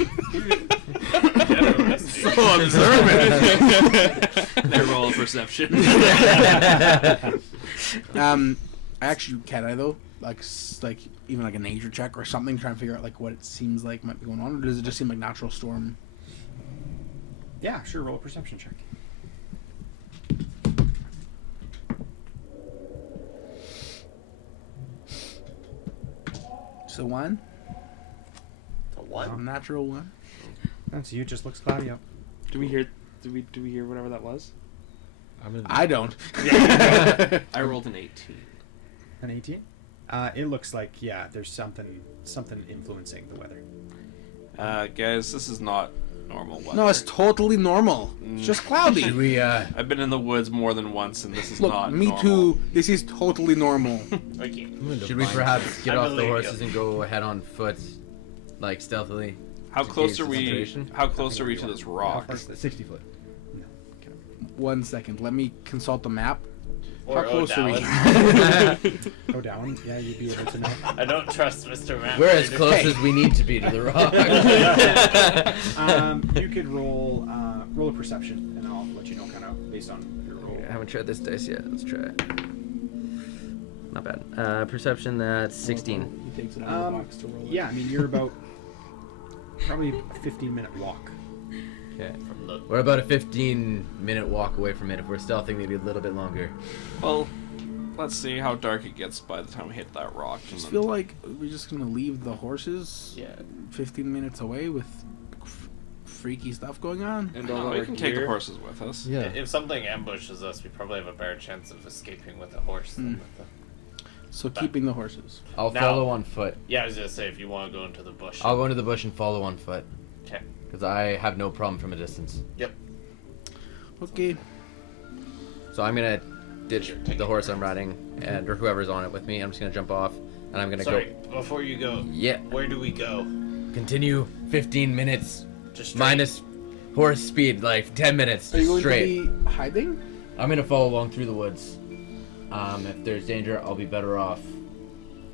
They roll a perception. Actually, can I though? Like even like a nature check or something, trying to figure out like what it seems like might be going on, or does it just seem like natural storm? Yeah, sure. Roll a perception check. So one, A one? natural one. That's you. It just looks cloudy out. Do we hear whatever that was? I don't. I rolled an 18. An 18. It looks like there's something influencing the weather. Guys, this is not normal weather. No, it's totally normal. It's just cloudy. Should we? I've been in the woods more than once, and this is Look, not me normal. too. This is totally normal. Okay. Should we perhaps get I off the believe horses you. and go ahead on foot, like stealthily? How to close gauge are the we? situation? How close are we to this rock? 60 foot. 1 second. Let me consult the map. Or How close are we? Go down. Yeah, you'd be able to know. I don't trust Mr. Map. We're as close Hey. as we need to be to the rock. You could roll a perception, and I'll let you know kind of based on your roll. I haven't tried this dice yet. Let's try it. Not bad. Perception, that's 16. He takes it out of the box to roll it. Yeah, I mean you're about probably a 15-minute walk. Okay. From the We're about a 15-minute walk away from it. If we're stealthing, maybe a little bit longer. Well, let's see how dark it gets by the time we hit that rock. I and just then- feel like we're just gonna leave the horses yeah. 15 minutes away with freaky stuff going on. And No, all we our can take the gear. horses with us. Yeah. If something ambushes us, we probably have a better chance of escaping with a horse than with the... So keeping the horses. I'll Now- follow on foot. Yeah, I was gonna say, if you want to go into the bush. I'll go into the bush and follow on foot. Okay. Because I have no problem from a distance. Yep. Okay. So I'm going to ditch Sure, take the it. horse I'm riding, or whoever's on it with me. I'm just going to jump off, and I'm going to Sorry, before you go, Yeah. where do we go? Continue 15 minutes Just straight? minus horse speed, like 10 minutes Are you going straight. to be hiding? I'm going to follow along through the woods. If there's danger, I'll be better off.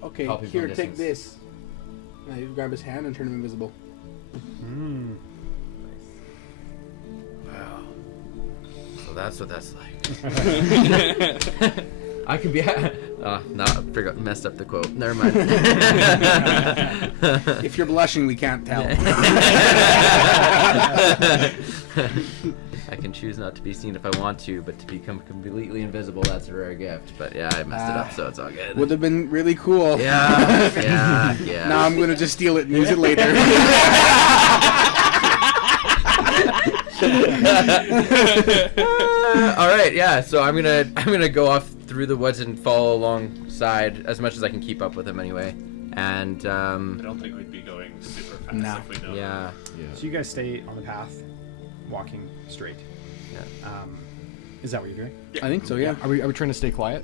Okay, Help you here, from take distance. this. Now you grab his hand and turn him invisible. Mm. Wow. So that's what that's like. I could be. No, I forgot, messed up the quote. Never mind. If you're blushing, we can't tell. I can choose not to be seen if I want to, but to become completely invisible, that's a rare gift. But yeah, I messed it up, so it's all good. Would have been really cool. Yeah. Now I'm gonna just steal it and use it later. All right, yeah. So I'm gonna go off through the woods and follow alongside as much as I can keep up with him anyway. And I don't think we'd be going super fast No. if we don't. yeah, So you guys stay on the path, walking straight. yeah. Is that what you're doing? I think so. Yeah, Are we trying to stay quiet?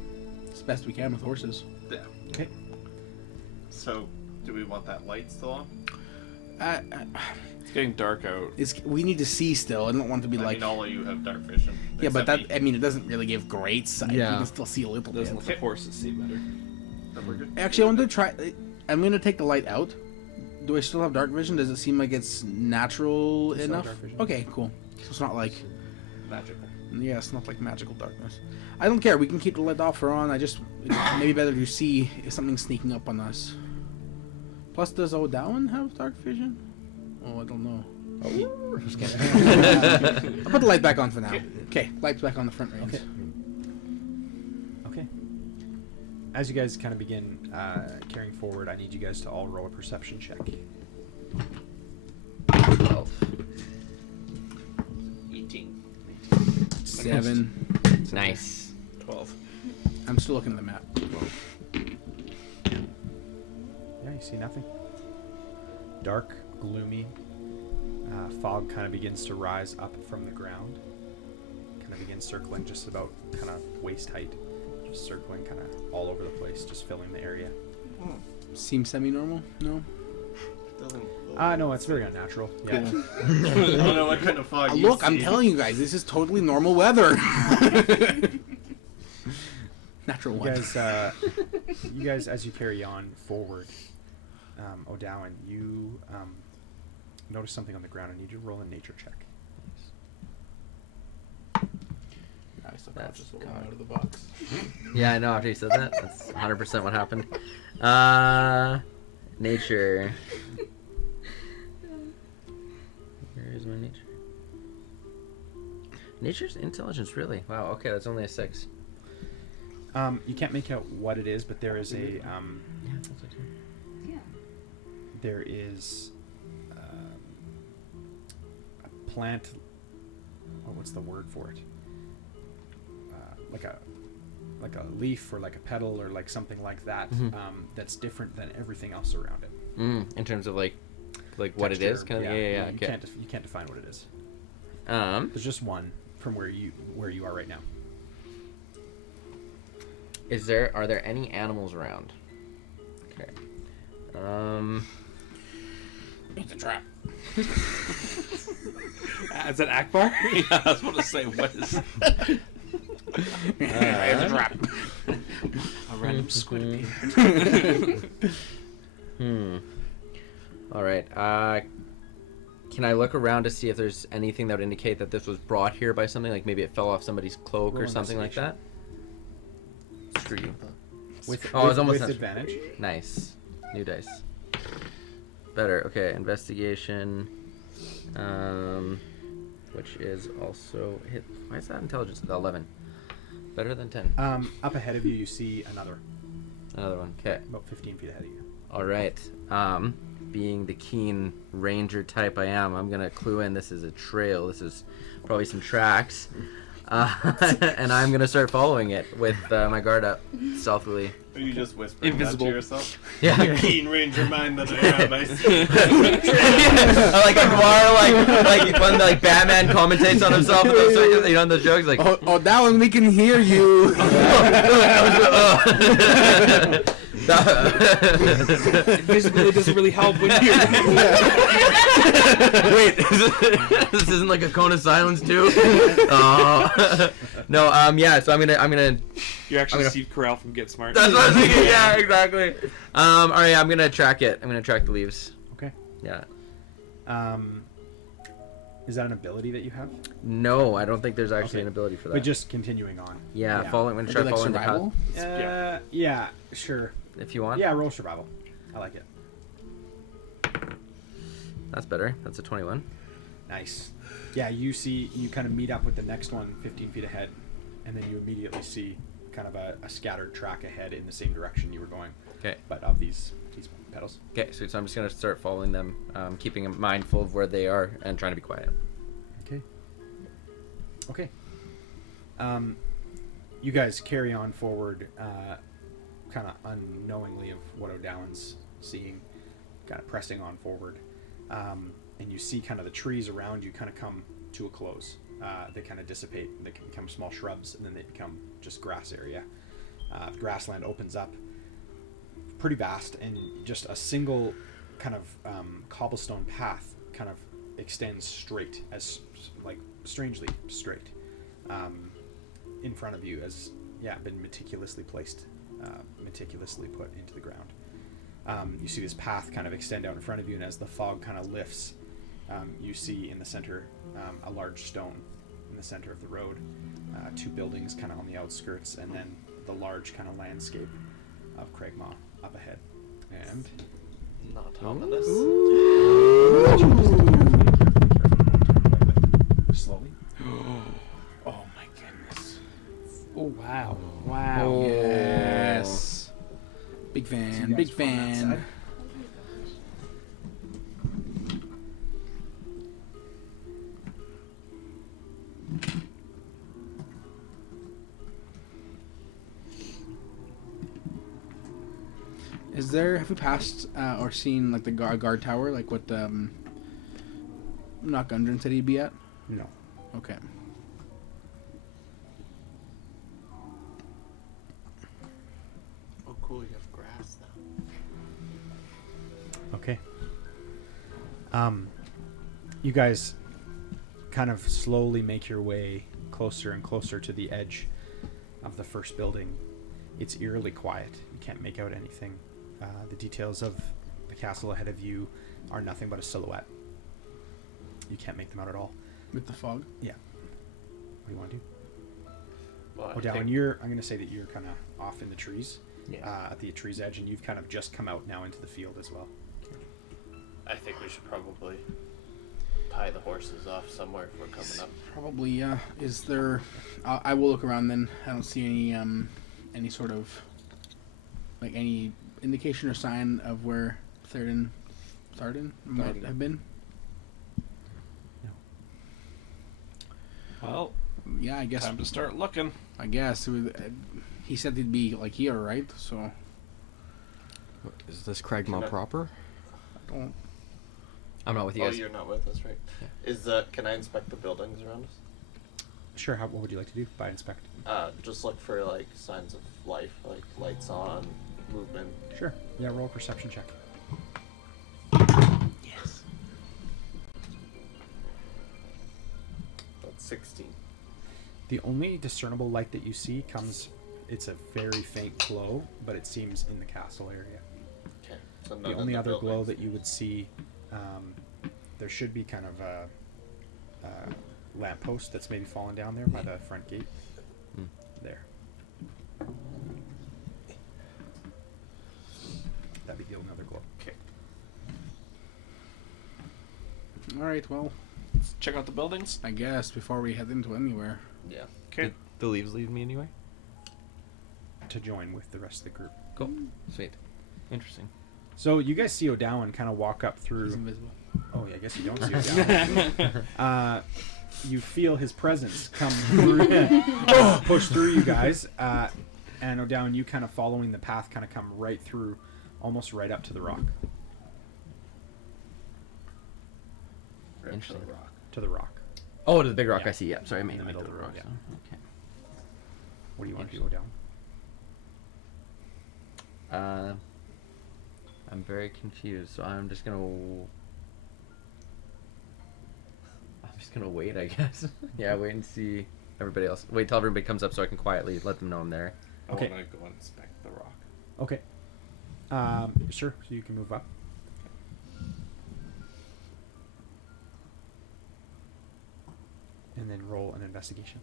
as best we can with horses. Yeah. Okay. So, do we want that light still on? It's getting dark out. We need to see still. I don't want to be I like. mean, all of you have dark vision. Yeah, but that, except I mean, it doesn't really give great sight. Yeah. You can still see a little bit. Doesn't let the horses see better. me. Then we're good. Actually, I wanted to try. I'm gonna take the light out. Do I still have dark vision? Does it seem like it's natural You still have enough? dark vision. Okay, cool. So it's not like Magical. yeah, it's not like magical darkness. I don't care. We can keep the light off or on. I just maybe better to see if something's sneaking up on us. Plus, does O'Dowan have dark vision? Oh, I don't know. Just kidding. I'll put the light back on for now. Okay, lights back on the front range. Okay. As you guys kind of begin carrying forward, I need you guys to all roll a perception check. 12. 18. 7. Nice. 12. I'm still looking at the map. Yeah, you see nothing. Dark, gloomy. Fog kind of begins to rise up from the ground. Kind of begins circling just about kind of waist height. Just circling kind of all over the place, just filling the area. Seems semi-normal? No? Doesn't. No, it's very unnatural. Yeah. Cool. I don't know what kind of fog you Look, I'm see. telling you guys, this is totally normal weather. Natural You weather. you guys, as you carry on forward, O'Dowan, you notice something on the ground. I need you to roll a nature check. I subconscious will come out of the box. Yeah, I know. After you said that, that's 100% what happened. Nature. Where is my nature? Nature's intelligence, really? Wow. Okay, that's only a 6. You can't make out what it is, but there is a there is a plant. What's the word for it? Like a leaf or like a petal or like something like that. That's different than everything else around it. In terms of like what it is, Texture, kind of. Yeah. You Okay. can't define what it is. There's There's just one from where you are right now. Are there any animals around? Okay. It's a trap. Is that Akbar? Yeah, I was about to say, what is It's a trap. a random squid appeared? All right. Can I look around to see if there's anything that would indicate that this was brought here by something? Like maybe it fell off somebody's cloak Roll or something like that? investigation. Screw you. With, Oh, it's almost with not- advantage. Nice. New dice. Better. Okay. Investigation. Which is also hit. Why is that intelligence? 11. Better than 10. Up ahead of you, you see another, Another one. Okay. about 15 feet ahead of you. All right. Being the keen ranger type I am, I'm gonna clue in. This is a trail. This is probably some tracks, and I'm gonna start following it with my guard up, stealthily. Are you just whispering Invisible. that to yourself? Yeah. Keen ranger mind that I am. I see. Like Akbar, like when like Batman commentates on himself in those, on the jokes, like. Oh, that one we can hear you. Invisibility doesn't really help when you're. Wait, this isn't like a cone of silence too? No, yeah. So I'm gonna. You're actually gonna- Steve Carell from Get Smart. That's what I was thinking. Yeah, exactly. All right, I'm gonna track it. I'm gonna track the leaves. Okay. Yeah. Is that an ability that you have? No, I don't think there's actually Okay. an ability for that. But just continuing on. yeah, following. I'm gonna Would try you like following survival? Yeah, sure. the path if you want. Yeah, roll survival. I like it. That's better. That's a 21. Nice. Yeah, you kind of meet up with the next one 15 feet ahead, and then you immediately see kind of a scattered track ahead in the same direction you were going. Okay. But of these petals. Okay, sweet. So I'm just gonna start following them, keeping mindful of where they are and trying to be quiet. Okay. You guys carry on forward, kind of unknowingly of what O'Dowan's seeing, kind of pressing on forward. And you see kind of the trees around you kind of come to a close. They kind of dissipate. They can become small shrubs, and then they become just grass area. The grassland opens up, pretty vast, and just a single kind of cobblestone path kind of extends straight, as like strangely straight, in front of you, as been meticulously placed, meticulously put into the ground. You see this path kind of extend out in front of you, and as the fog kind of lifts, you see in the center a large stone in the center of the road, 2 buildings kind of on the outskirts, and then the large kind of landscape of Cragmaw up ahead. And Not ominous. slowly. Oh my goodness. Oh wow! Wow! Oh. Yes. Big So you fan. guys Big from that fan. side. Is there? Have we passed or seen like the guard tower? Like what? Not Gundren said he'd be at. No. Okay. Oh, cool. You have grass now. Okay. You guys kind of slowly make your way closer and closer to the edge of the first building. It's eerily quiet. You can't make out anything. The details of the castle ahead of you are nothing but a silhouette. You can't make them out at all. With the fog. What do you want to do? Well, Oh, down. I'm going to say that you're kind of off in the trees, at the tree's edge, and you've kind of just come out now into the field as well. I think we should probably tie the horses off somewhere if we're coming up. Probably. Yeah. Is there? I will look around then. I don't see any sort of like any indication or sign of where Tharden might have been. Well, Yeah, I guess. time to start looking. I guess it was, he said he'd be like here, right? So Is this Cragmaw Can I- proper? I don't. I'm not with you Oh, guys. you're not with us, right? Yeah. Is can I inspect the buildings around us? Sure. What would you like to do? By inspect. Just look for like signs of life, like lights on, movement. Sure. Yeah. Roll a perception check. Yes. That's 16. The only discernible light that you see comes. It's a very faint glow, but it seems in the castle area. Okay. So none The of only other glow buildings. that you would see, there should be kind of a lamppost that's maybe fallen down there by the front gate. Hmm. There. That'd be the only other glow. Okay. All right. Well, Let's check out the buildings. I guess before we head into anywhere. Yeah. Okay. Did the leaves lead me anyway? To join with the rest of the group. Cool. Sweet. Interesting. So you guys see O'Dowan kind of walk up He's through. invisible. Oh, yeah, I guess you don't see O'Dowan. You feel his presence come through, push through you guys, and O'Dowan, you kind of following the path, kind of come right through, almost right up to the rock. Right to Interesting. the rock. To the rock. Oh, to the big rock Yeah. I see. Yeah. Sorry, I In mean the middle to of the the rock. road, So. Okay. What do you want to do, O'Dowan? I'm very confused, so I'm just gonna wait, I guess. Yeah, wait and see everybody else. Wait till everybody comes up so I can quietly let them know I'm there. Okay. I want to go and inspect the rock. Okay. Sure. So you can move up. And then roll an investigation.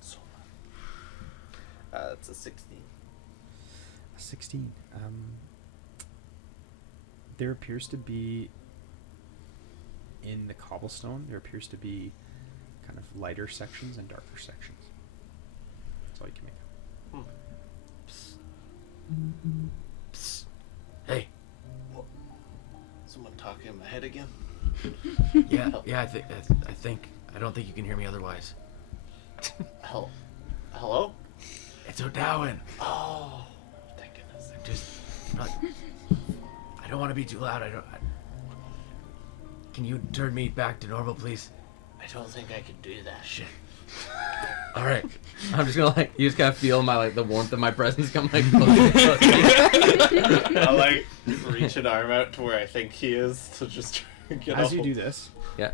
So, it's a 16. 16. There appears to be, in the cobblestone, there appears to be kind of lighter sections and darker sections. That's all you can make out. Psst. Hey. Someone talking in my head again? Yeah. Yeah. I don't think you can hear me otherwise. Hello? It's O'Dowan. Oh, thank goodness. I don't want to be too loud. Can you turn me back to normal, please? I don't think I could do that. Shit. All right. I'm just gonna you just gotta feel the warmth of my presence come closer. I reach an arm out to where I think he is to just try and get As a you hold. do this, Yeah.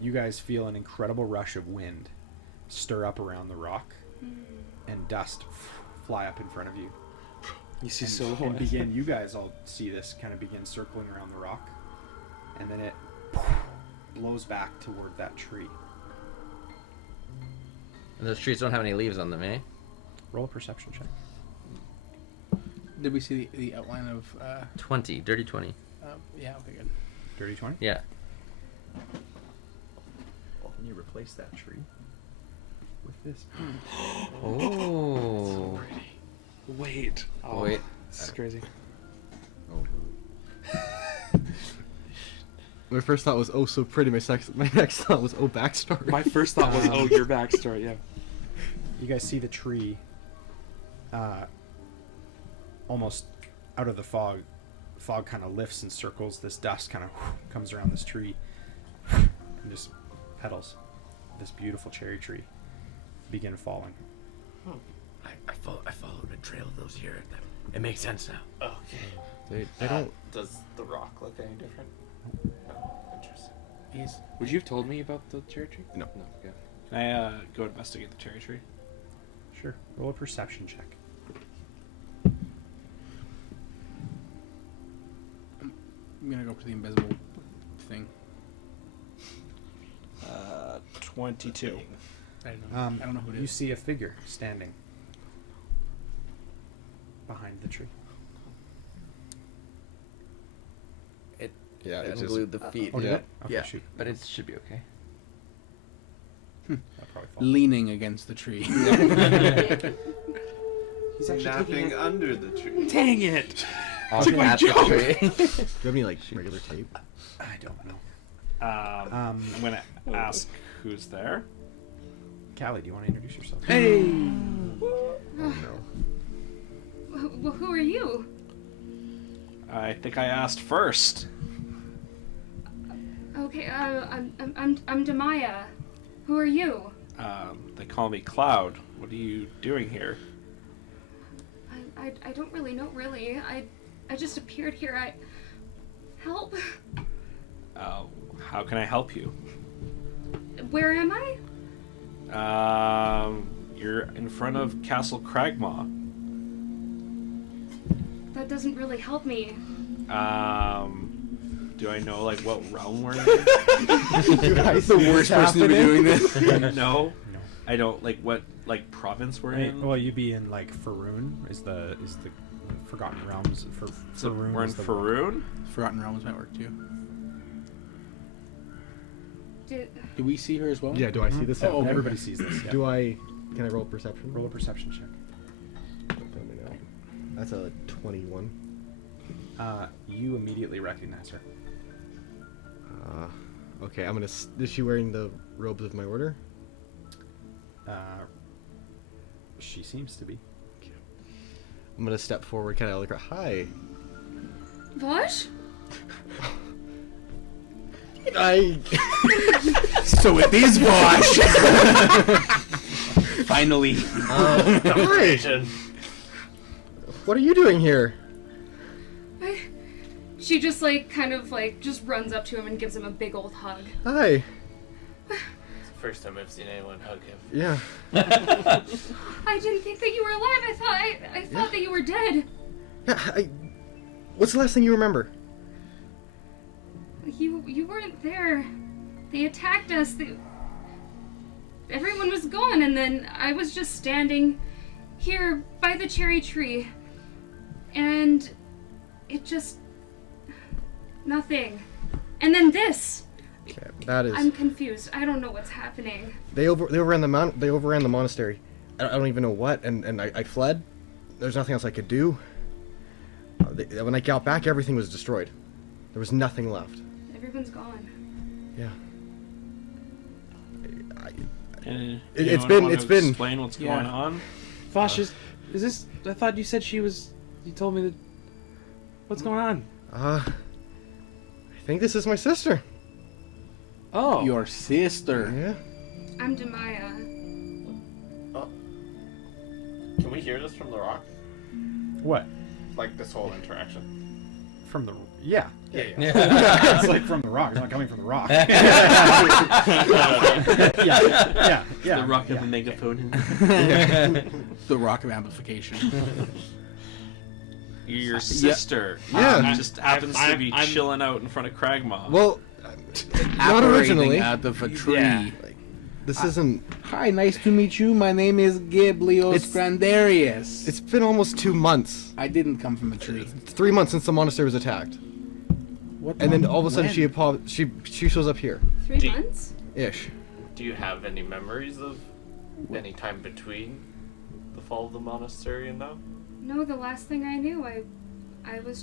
you guys feel an incredible rush of wind stir up around the rock, and dust fly up in front of you. You see and, silhouette. and begin. You guys all see this kind of begin circling around the rock, and then it blows back toward that tree. And those trees don't have any leaves on them, eh? Roll a perception check. Did we see the outline of? 20, dirty 20. Yeah. Okay. Good. Dirty 20. Yeah. Can you replace that tree with this? Oh. Wait. Oh, Wait. This is crazy. My first thought was, oh, so pretty. My next thought was, oh, backstory. My first thought was, oh, your backstory. Yeah. You guys see the tree almost out of the fog. The fog kind of lifts and circles. This dust kind of comes around this tree and just petals. This beautiful cherry tree begin falling. I followed a trail of those here. It makes sense now. Okay. They don't. Does the rock look any different? No. Interesting. Would you have told me about the cherry tree? No. No. Okay. Can I go investigate the cherry tree? Sure. Roll a perception check. I'm gonna go for the invisible thing. 22. I don't know who it You is. see a figure standing behind the tree. Yeah, It it's just. glued the feet. Oh, did Yeah. it? Okay, Yeah, shoot. but it should be okay. That'll probably fall. Leaning against the tree. He's actually Napping under the tree. Dang it! On my at the joke. tree. Do you have any like regular tape? I don't know. I'm gonna ask who's there. Callie, do you want to introduce yourself? Hey! Well, who are you? I think I asked first. Okay, I'm Demaya. Who are you? They call me Cloud. What are you doing here? I don't really know. Really, I just appeared here. Help. How can I help you? Where am I? You're in front of Castle Cragmaw. That doesn't really help me. Do I know like what realm we're in? The worst person to be doing this. No, No. I don't. Like what like province we're in? Well, you'd be in like Faerun is the Forgotten Realms. So Faerun we're in is the Faerun. Forgotten Realms might work too. Did, Do we see her as well? Yeah. Do I see this? Oh, okay. Everybody sees this. Yeah. Do I? Can I roll perception? Roll a perception check. Let me know. That's a 21. You immediately recognize her. Okay, I'm gonna. Is she wearing the robes of my order? She seems to be. I'm gonna step forward, kind of like, hi. Vosh? So it is Vosh. Finally. Hi. What are you doing here? She just just runs up to him and gives him a big old hug. Hi. It's the first time I've seen anyone hug him. Yeah. I didn't think that you were alive. I thought that you were dead. Yeah. What's the last thing you remember? You weren't there. They attacked us. Everyone was gone, and then I was just standing here by the cherry tree, and it just nothing. And then this. Okay, that is. I'm confused. I don't know what's happening. They overran the monastery. I don't even know what, and I fled. There's nothing else I could do. When I got back, everything was destroyed. There was nothing left. Everyone's gone. Yeah. It's been. Explain what's Yeah. going on. Vosh, is this? I thought you said she was. You told me that. What's going on? I think this is my sister. Oh. Your sister. Yeah. I'm Demaya. Can we hear this from the rock? What? Like this whole interaction? From the yeah. Yeah. It's like from the rock. It's not coming from the rock. yeah. The rock has a megaphone. The rock of amplification. Your sister Yeah. just happens to be I'm- chilling out in front of Cragmaw. Well, not originally. out of a tree. Yeah. This isn't. Hi, nice to meet you. My name is Giblios It's- Grandarius. It's been almost 2 months. I didn't come from a tree. It's 3 months since the monastery was attacked, What? and then all of a sudden when? she shows up here, 3 months? ish. Do you have any memories of any time between the fall of the monastery and now? No, the last thing I knew, I was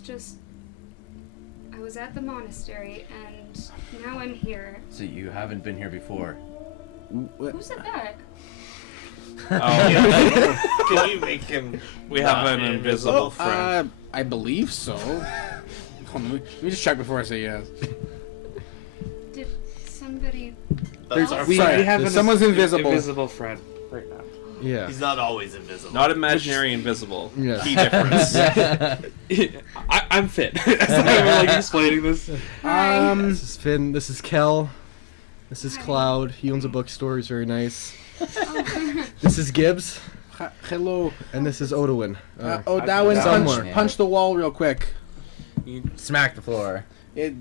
at the monastery, and now I'm here. So you haven't been here before. Who said that? Oh, Can you make him? we have not an be invisible friend. I believe so. Hold on, let me just check before I say yes. Did somebody? That's our we- friend. We have Someone's invisible. invisible friend right now. Yeah. He's not always invisible. Not imaginary invisible. Yeah. Key difference. I'm fit. I'm like explaining this. This is Finn. This is Kel. This is Hi. Cloud. He owns a bookstore. He's very nice. Oh, This is Gibbs, Hello. and this is Odowin. Darwin, Somewhere. punch the wall real quick. Smack the floor. It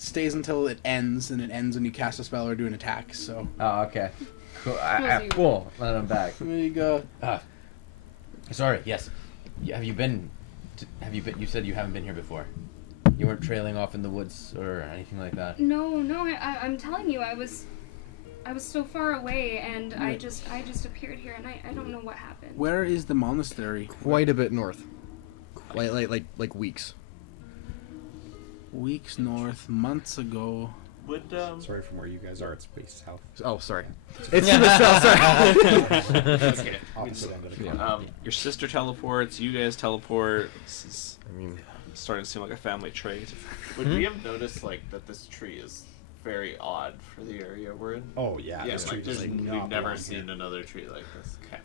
stays until it ends, and it ends when you cast a spell or do an attack. So Oh, okay. Cool. Cozy. Cool. Let him back. there you go. Sorry. Yes. Have you been? You said you haven't been here before. You weren't trailing off in the woods or anything like that. no, I'm telling you, I was so far away, and I just appeared here, and I don't know what happened. Where is the monastery? Quite a bit north. Like weeks. Weeks north, months ago. Would Sorry, from where you guys are, it's way south. Oh, sorry. It's to the south. Sorry. okay. Opposite end of the continent. Your sister teleports. You guys teleport. This is I mean, starting to seem like a family trait. would we have noticed like that this tree is very odd for the area we're in? Oh yeah, Yeah, this like, tree does we've not never belong seen here. another tree like this. Okay.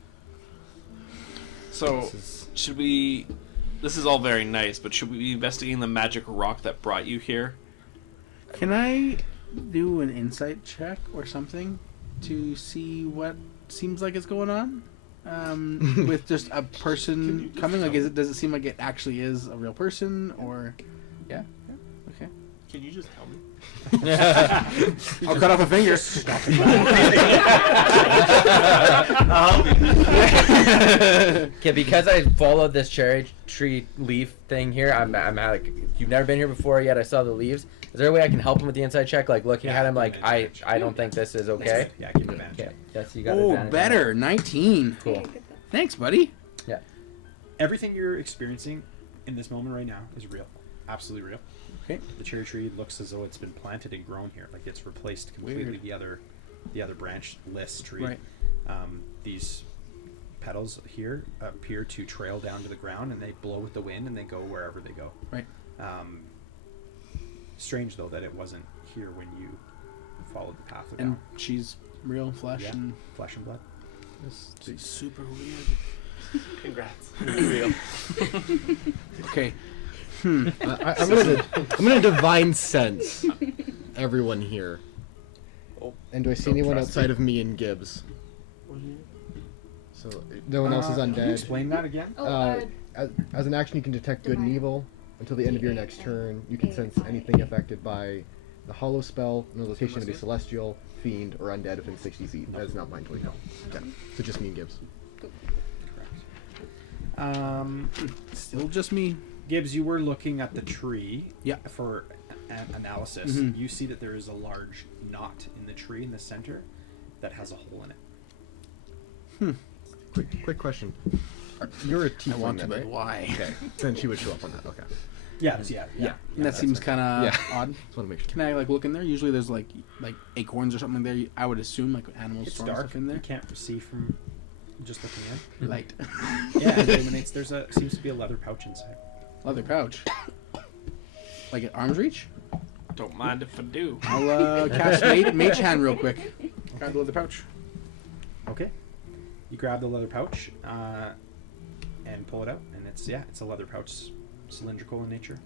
So, should we? This is all very nice, but should we be investigating the magic rock that brought you here? Can I do an insight check or something to see what seems like is going on? With just a person coming, like, does it seem like it actually is a real person, or yeah, okay. Can you just tell me? I'll cut off a finger. Okay, because I followed this cherry tree leaf thing here, I'm like, you've never been here before yet. I saw the leaves. Is there a way I can help him with the inside check? Like looking at him, like I don't think this is okay. Yeah, give it advantage. Okay, yes, you got Oh, advantage. better, 19. Cool. Thanks, buddy. Everything you're experiencing in this moment right now is real, absolutely real. Okay. The cherry tree looks as though it's been planted and grown here, like it's replaced completely Weird. the other branchless tree. Right. These petals here appear to trail down to the ground, and they blow with the wind, and they go wherever they go. Right. Strange though that it wasn't here when you followed the path And down. she's real flesh Yeah. and Flesh and blood. it's super weird. Congrats. Okay. I'm gonna divine sense everyone here. And do I see anyone trust outside of me and Gibbs? So no one else is Can you undead. explain that again? Oh, As an action, you can detect good and Divine. evil. Until the end of your next turn, you can sense anything affected by the hollow spell, and the location to be celestial, fiend, or undead within 60 feet. That is not mine to know. Okay. So just me and Gibbs. Still just me. Gibbs, you were looking at the tree Yeah. for analysis. Mhm. You see that there is a large knot in the tree in the center that has a hole in it. Quick question. You're a I tiefling, want to, then, but right? why? Okay. Then she would show up on that. Okay. Yeah. That seems kind of Yeah. odd. Just want to make sure. Can I look in there? Usually there's like acorns or something there. I would assume like animals It's throwing dark. stuff in there. You can't see from just looking in. Light. Yeah, it illuminates. Seems to be a leather pouch inside. Leather pouch. Like at arm's reach? Don't mind if I do. I'll cast mage hand real quick. Grab the leather pouch. Okay. You grab the leather pouch and pull it out, and it's a leather pouch, cylindrical in nature.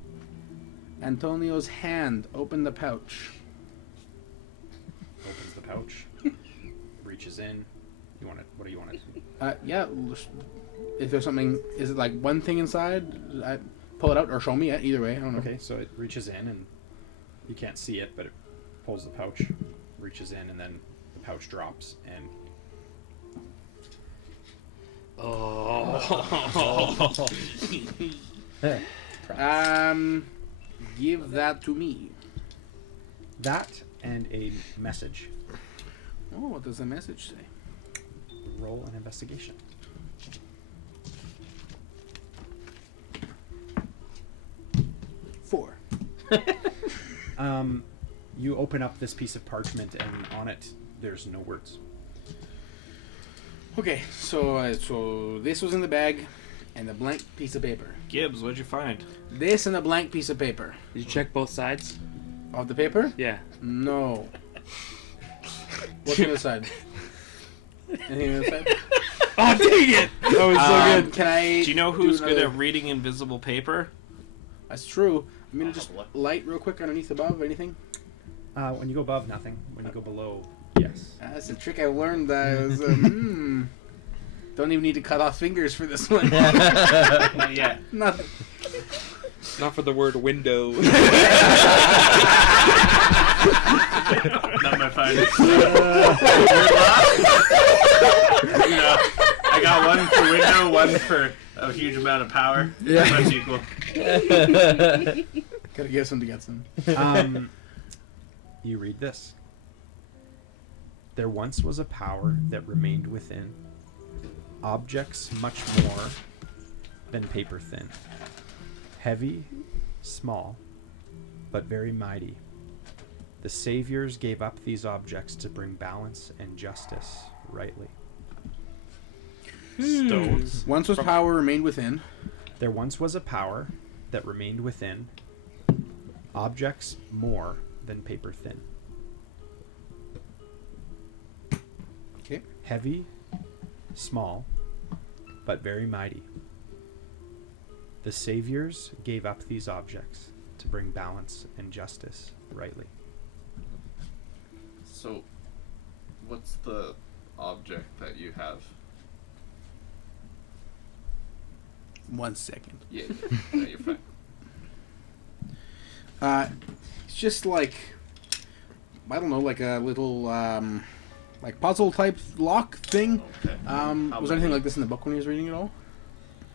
Antonio's hand. Open the pouch. Opens the pouch, reaches in, You want it? What do you want it? Yeah. If there's something, is it like one thing inside? I pull it out or show me it. Either way, I don't know. Okay, so it reaches in and you can't see it, but it pulls the pouch, reaches in, and then the pouch drops and. Give that to me. That and a message. Oh, what does the message say? Roll an investigation. Four. You open up this piece of parchment, and on it, there's no words. Okay, so this was in the bag, and a blank piece of paper. Gibbs, what'd you find? This and a blank piece of paper. Did you check both sides? Of the paper? Yeah. No. What's on the side? Anything on the side? Oh, dang it! That was so good. Can I? Do you know who's good another- at reading invisible paper? That's true. I'm gonna just light real quick underneath above. Anything? When you go above, nothing. When you go below, yes. That's a trick I learned. That was, don't even need to cut off fingers for this one. Not yet. Nothing. Not for the word window. Not my finest. No, I got one for window, one for a huge amount of power. Yeah. Much equal. Gotta give some to get some. You read this. There once was a power that remained within. Objects much more than paper thin. Heavy, small, but very mighty. The saviors gave up these objects to bring balance and justice rightly. Stones. Once was power remained within. There once was a power that remained within. Objects more than paper thin. Okay. Heavy, small, but very mighty. The saviors gave up these objects to bring balance and justice rightly. So, what's the object that you have? 1 second. Yeah, no, you're fine. It's just like, I don't know, like a little like puzzle type lock thing. Okay. Was there anything like this in the book when he was reading it all?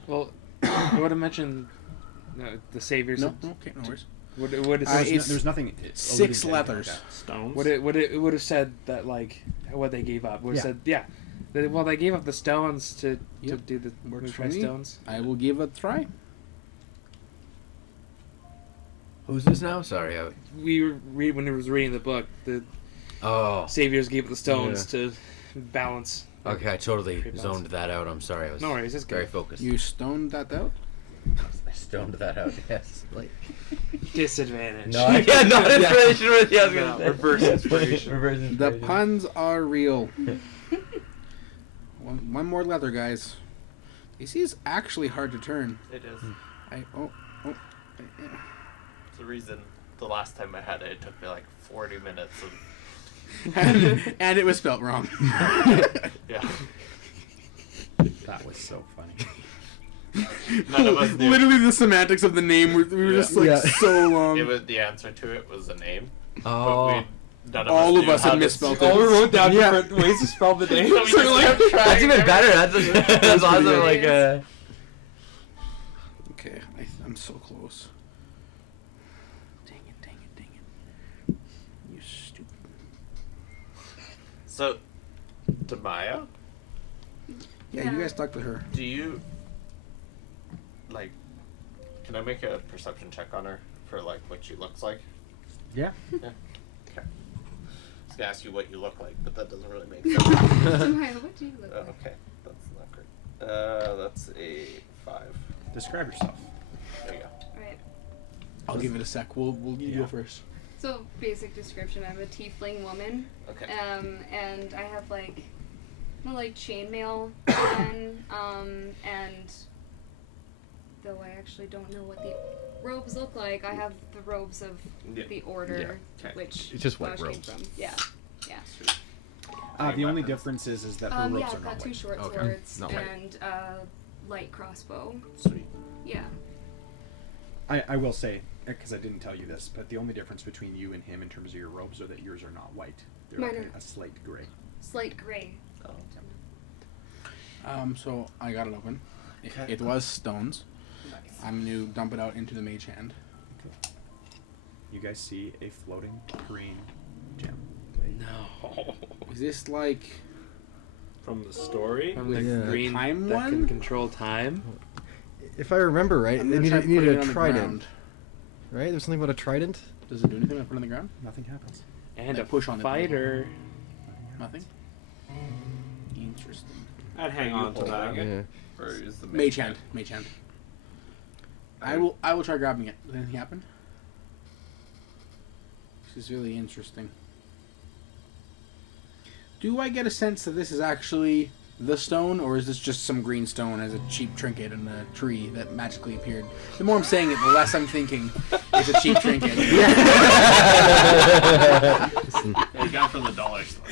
Well, I would have mentioned the saviors. No. Okay, no worries. Would it it's There's nothing. 6 alluding to anything letters. like that. Stones. it would have said that like what they gave up. Would have said well, they gave up the stones to Yep. do the Works for try me. stones. I will give it a try. Who's this now? Sorry. We were when we was reading the book. The Oh. saviors gave up the stones to balance. Okay, I totally Creep zoned that out. I'm sorry. I was No worries, it's very good. focused. You stoned that out? I stoned that out. Yes. Like. Disadvantage. No, yeah, not inspiration. With you. I was No, gonna say. reverse inspiration. Reverse The inspiration. puns are real. One more letter, guys. This is actually hard to turn. It is. It's the reason the last time I had it, it took me like 40 minutes of... and it was spelt wrong. Yeah. That was so funny. None of us knew. Literally the semantics of the name we were just like so long. It was, the answer to it was a name. Oh. But none All of of us us knew had how to misspelled spell it. All we wrote down Yeah. different ways to spell the name. So we just kept trying That's even every- better. That's awesome. good. Like Okay, I'm so close. Dang it. You stupid. So, to Maya, Yeah, Yeah. you guys talk to her. do you... Like, can I make a perception check on her for, like, what she looks like? Yeah. Okay. I was gonna ask you what you look like, but that doesn't really make sense. Samaya, what do you look like? Okay, that's not great. That's a 5. Describe yourself. There you go. Right. I'll give it a sec. We'll you Yeah. go first. So, basic description: I'm a tiefling woman. Okay. And I have like chainmail on, and though I actually don't know what the robes look like, I have the robes of Yeah. the order, Yeah. Okay. which It's just white Bosch came robes. from. Yeah. The only difference is that her Yeah, ropes are I've not got 2 white. short Okay. swords Not white. and light crossbow. Sweet. Yeah. I will say, because I didn't tell you this, but the only difference between you and him in terms of your robes are that yours are not white. They're Mine like are- a slight gray. Slight gray. So I got it open. It was stones. I'm going to dump it out into the mage hand. You guys see a floating green gem. No. Is this like From the story? From the Yeah. green Time that one? can control time. If I remember right, I'm they gonna try needed putting it a on the trident, ground. right? There's something about a trident. Does it do anything when I put it on the ground? Nothing happens. And I a push on it. fighter. Nothing? Interesting. I'd hang on to that. Yeah. Or is the Mage hand. Mage hand. I will try grabbing it. Does anything happen? This is really interesting. Do I get a sense that this is actually the stone, or is this just some green stone as a cheap trinket in a tree that magically appeared? The more I'm saying it, the less I'm thinking it's a cheap trinket. Yeah, you got it from the dollar store.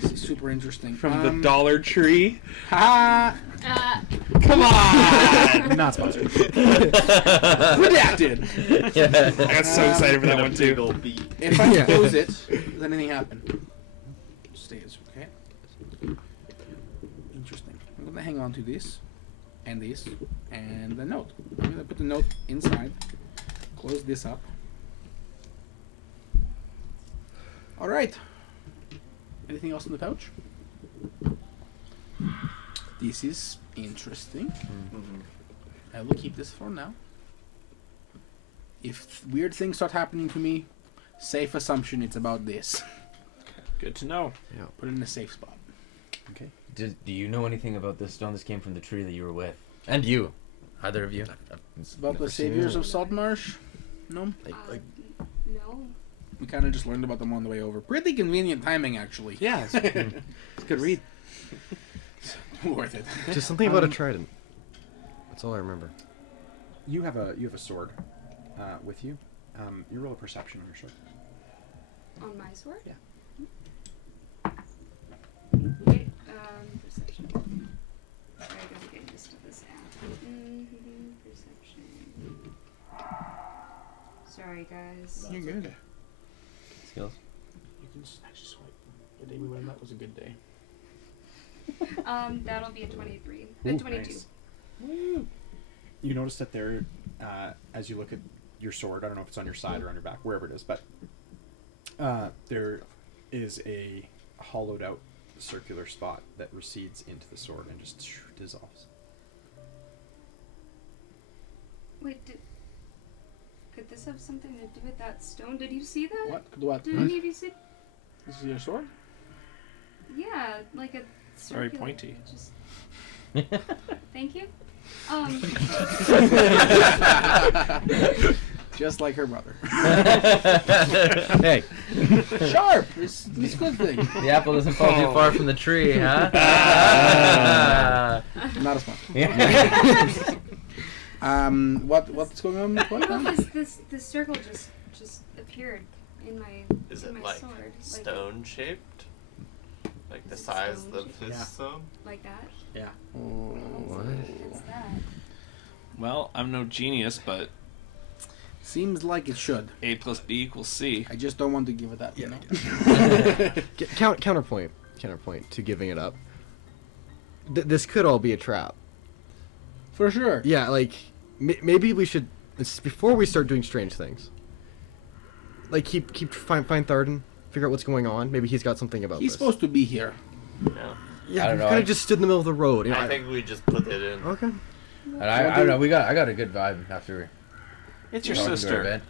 This is super interesting. From the Dollar Tree. Ha! Come on! Not sponsored. Redacted! I got so excited for that one too. If I close it, does anything happen? Stays, okay. Interesting. I'm gonna hang on to this, and the note. I'm gonna put the note inside, close this up. Alright. Anything else in the pouch? This is interesting. I will keep this for now. If weird things start happening to me, safe assumption it's about this. Good to know. Put it in a safe spot. Okay. Do you know anything about this stone? This came from the tree that you were with. And you. Either of you. It's about the Never seen saviors it. of Saltmarsh. No? No. We kind of just learned about them on the way over. Pretty convenient timing, actually. Yeah, it's a good read. Worth it. Just something about a trident. That's all I remember. You have a sword with you. You roll a perception on your sword. On my sword? Yeah. Okay, perception. Sorry, I gotta get used to this app. Perception. Sorry, guys. You're good. Skills. You can actually swipe. The day we went, that was a good day. That'll be a 23. Ooh, 22. nice. You notice that there, as you look at your sword, I don't know if it's on your side or on your back, wherever it is, but there is a hollowed out circular spot that recedes into the sword and just dissolves. Wait, could this have something to do with that stone? Did you see that? What? Did any of you see? This is your sword? Yeah, like a Very circular- pointy. Just... Thank you. Just like her brother. Hey, Sharp! It's a good thing. the apple doesn't fall too far from the tree, huh? Not as much. Yeah. What's going on with what? Well, this circle just appeared in my Is in it my like sword. stone shaped? Like the Is it size stone of shaped? his Yeah. stone? Like that? Yeah. What? What's that? Well, I'm no genius, but Seems like it should. A plus B equals C. I just don't want to give it that, you know? Counterpoint to giving it up. This could all be a trap. For sure. Yeah, like maybe we should before we start doing strange things. Like find Tharden, figure out what's going on. Maybe he's got something about He's this. supposed to be here. No. Yeah, I don't we know, kind I- of just stood in the middle of the road. You know, I think we just put it in. Okay. And I don't know. I got a good vibe after It's your talking to her a sister. bit.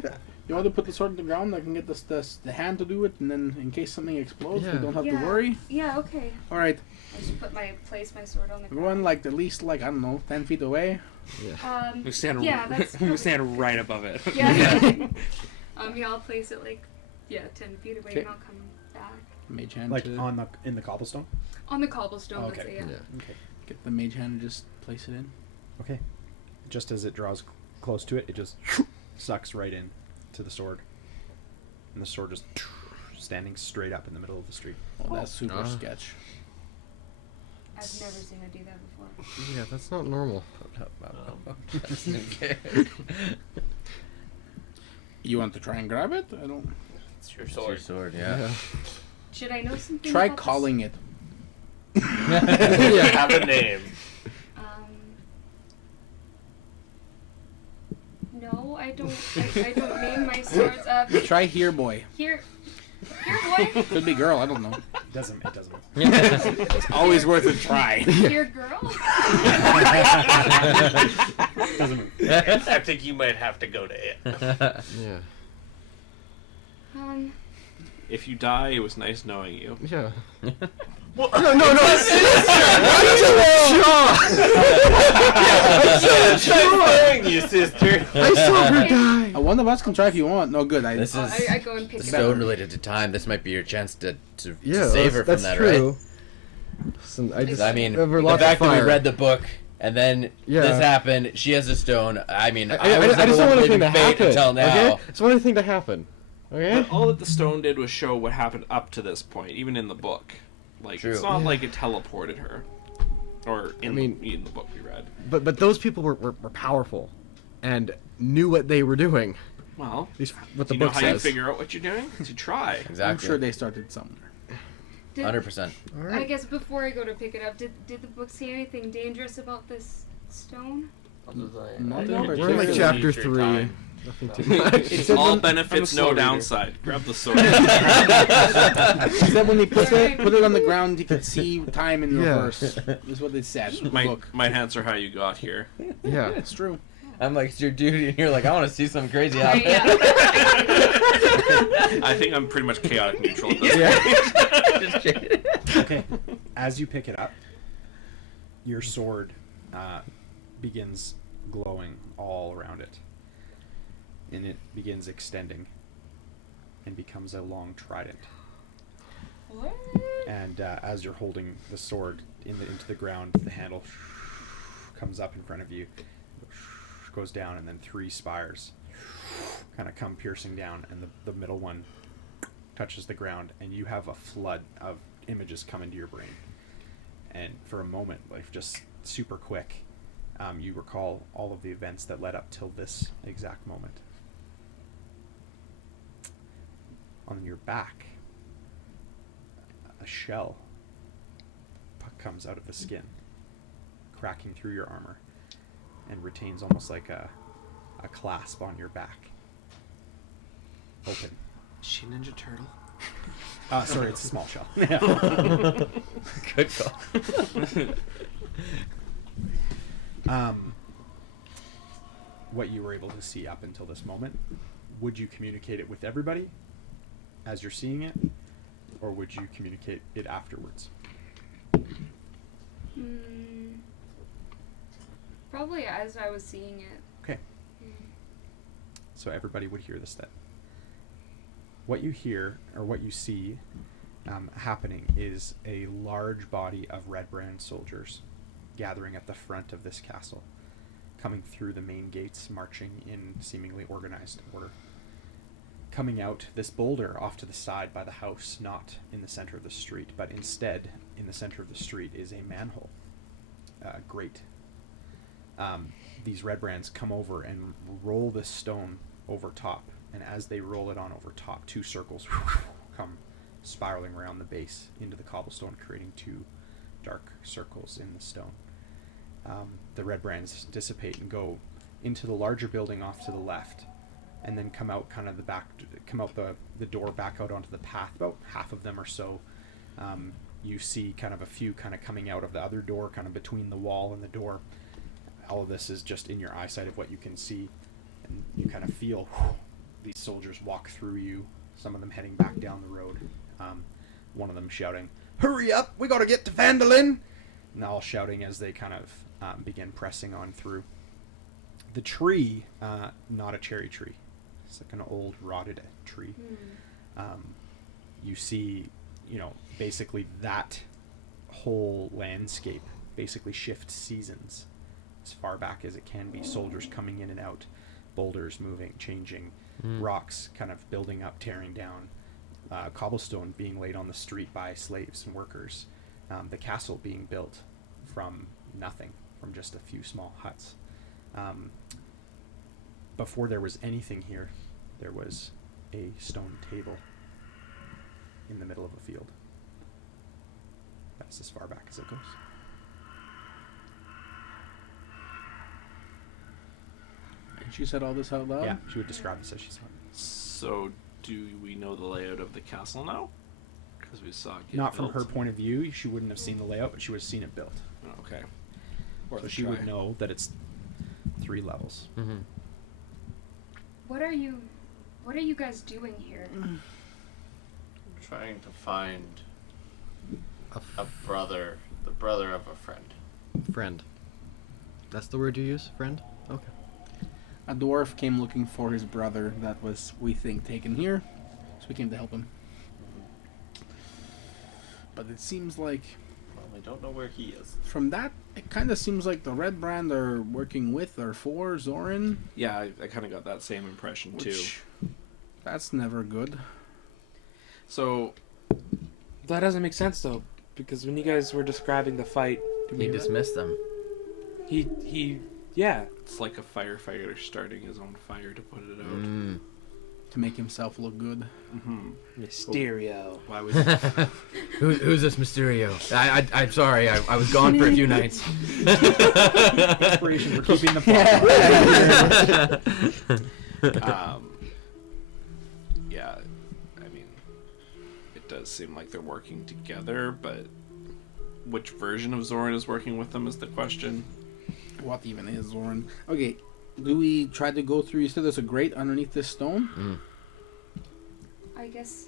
Okay. You want to put the sword on the ground? I can get the hand to do it, and then in case something explodes, we Yeah. don't have to Yeah. worry. Yeah, okay. All right, I just place my sword on the ground. everyone, like at least I don't know, 10 feet away. We stand, Yeah, that's we probably- stand right above it. Yeah. Yeah, I'll place it 10 feet away, Okay. and I'll come back Mage hand Like to in the cobblestone. on the cobblestone. Okay. Let's say, yeah. Okay. get the mage hand and just place it in. Okay. Just as it draws close to it, it just sucks right in to the sword, and the sword just standing straight up in the middle of the street. Oh, that's super Ah. sketch. I've never seen her do that before. Yeah, that's not normal. Just in case. You want to try and grab it? I don't. It's your It's your sword. sword, yeah. Should I know something? Try about this? calling it. You have a name. No, I don't. I don't name my swords. Try here, boy. Here, boy. Could be girl. I don't know. It doesn't. It's always worth a try. Here, girl. Doesn't move. I think you might have to go to it. Yeah. If you die, it was nice knowing you. Yeah. Well, No, Trying you, sister. I saw her die. One of us can try if you want. No good. This is I go and pick it stone up. related to time. This might be your chance to Yeah, save her from that's that, true. Listen, I just right? I mean, over the lots fact of that we fire. read the book and then Yeah. this happened, she has a stone. I mean, I I was just never don't want anything believing to fate happen. until now. Okay, just want anything to happen. Okay. But all that the stone did was show what happened up to this point, even in the book. Like, True. it's not Yeah. like it teleported her. Or in, mean- in the book we read. But those people were powerful, and knew what they were doing. Well, At least what do the you know book how you says. figure out what you're doing? To try. I'm Exactly. sure they started somewhere. Did, 100%. All I right. guess before I go to pick it up, did the book say anything dangerous about this stone? Nothing don't but We're in like Really chapter your 3. time. Nothing too much. It said All when- benefits, I'm a slow no reader. downside. Grab the sword. It said when they put it on the ground, you could see time in Yeah. reverse. Is what they said. in the might, book. might answer how you got here. Yeah. It's true. I'm like, it's your duty, and you're like, I want to see something crazy happen. Yeah. I think I'm pretty much chaotic neutral at this Yeah. Just kidding. Okay. As you pick it up, your sword begins glowing all around it. And it begins extending and becomes a long trident. What? And as you're holding the sword into the ground, the handle comes up in front of you, goes down, and then 3 spires kind of come piercing down, and the middle one touches the ground, and you have a flood of images come into your brain. And for a moment, like just super quick, you recall all of the events that led up till this exact moment. On your back, a shell comes out of the skin, cracking through your armor, and retains almost like a clasp on your back. Open. Is she Ninja Turtle? Sorry, it's a small shell. Good call. What you were able to see up until this moment, would you communicate it with everybody as you're seeing it, or would you communicate it afterwards? Probably as I was seeing it. Okay. So everybody would hear this then. What you hear, or what you see happening, is a large body of red brand soldiers gathering at the front of this castle, coming through the main gates, marching in seemingly organized order. Coming out this boulder off to the side by the house, not in the center of the street, but instead in the center of the street is a manhole. Grate. These red brands come over and roll this stone over top, and as they roll it on over top, 2 circles come spiraling around the base into the cobblestone, creating 2 dark circles in the stone. The red brands dissipate and go into the larger building off to the left, and then come out kind of the door back out onto the path. About half of them or so. You see kind of a few kind of coming out of the other door, kind of between the wall and the door. All of this is just in your eyesight of what you can see, and you kind of feel these soldiers walk through you, some of them heading back down the road, one of them shouting, "Hurry up, we gotta get to Vandalin!" And all shouting as they kind of begin pressing on through. The tree, not a cherry tree, it's like an old rotted tree. You see, basically that whole landscape basically shifts seasons as far back as it can be. Soldiers coming in and out, boulders moving, changing, rocks kind of building up, tearing down, cobblestone being laid on the street by slaves and workers, the castle being built from nothing, from just a few small huts. Before there was anything here, there was a stone table in the middle of a field. That's as far back as it goes. And she said all this out loud? Yeah, she would describe this as she saw it. So, do we know the layout of the castle now? Because we saw it get Not from built. her point of view, she wouldn't have seen the layout, but she would have seen it built. Oh, okay. So she would know that it's 3 levels. Mm-hmm. What are you guys doing here? Trying to find a brother, the brother of a friend. Friend. That's the word you use? Friend? Okay. A dwarf came looking for his brother that was, we think, taken here. So we came to help him. But it seems like, Well, we don't know where he is. from that, it kind of seems like the Red Brand are working with or for Zoran. Yeah, I kind of got that same impression too. Which, that's never good. So, That doesn't make sense though, because when you guys were describing the fight, He dismissed them. yeah, it's like a firefighter starting his own fire to put it out. Mm. To make himself look good. Mm-hmm. Mysterio. Why would Who's this Mysterio? I'm sorry, I was gone for a few nights. Inspiration for keeping the plot. yeah, I mean, it does seem like they're working together, but which version of Zoran is working with them is the question. What even is Zoran? Okay, do we try to go through? You said there's a grate underneath this stone? Mm. I guess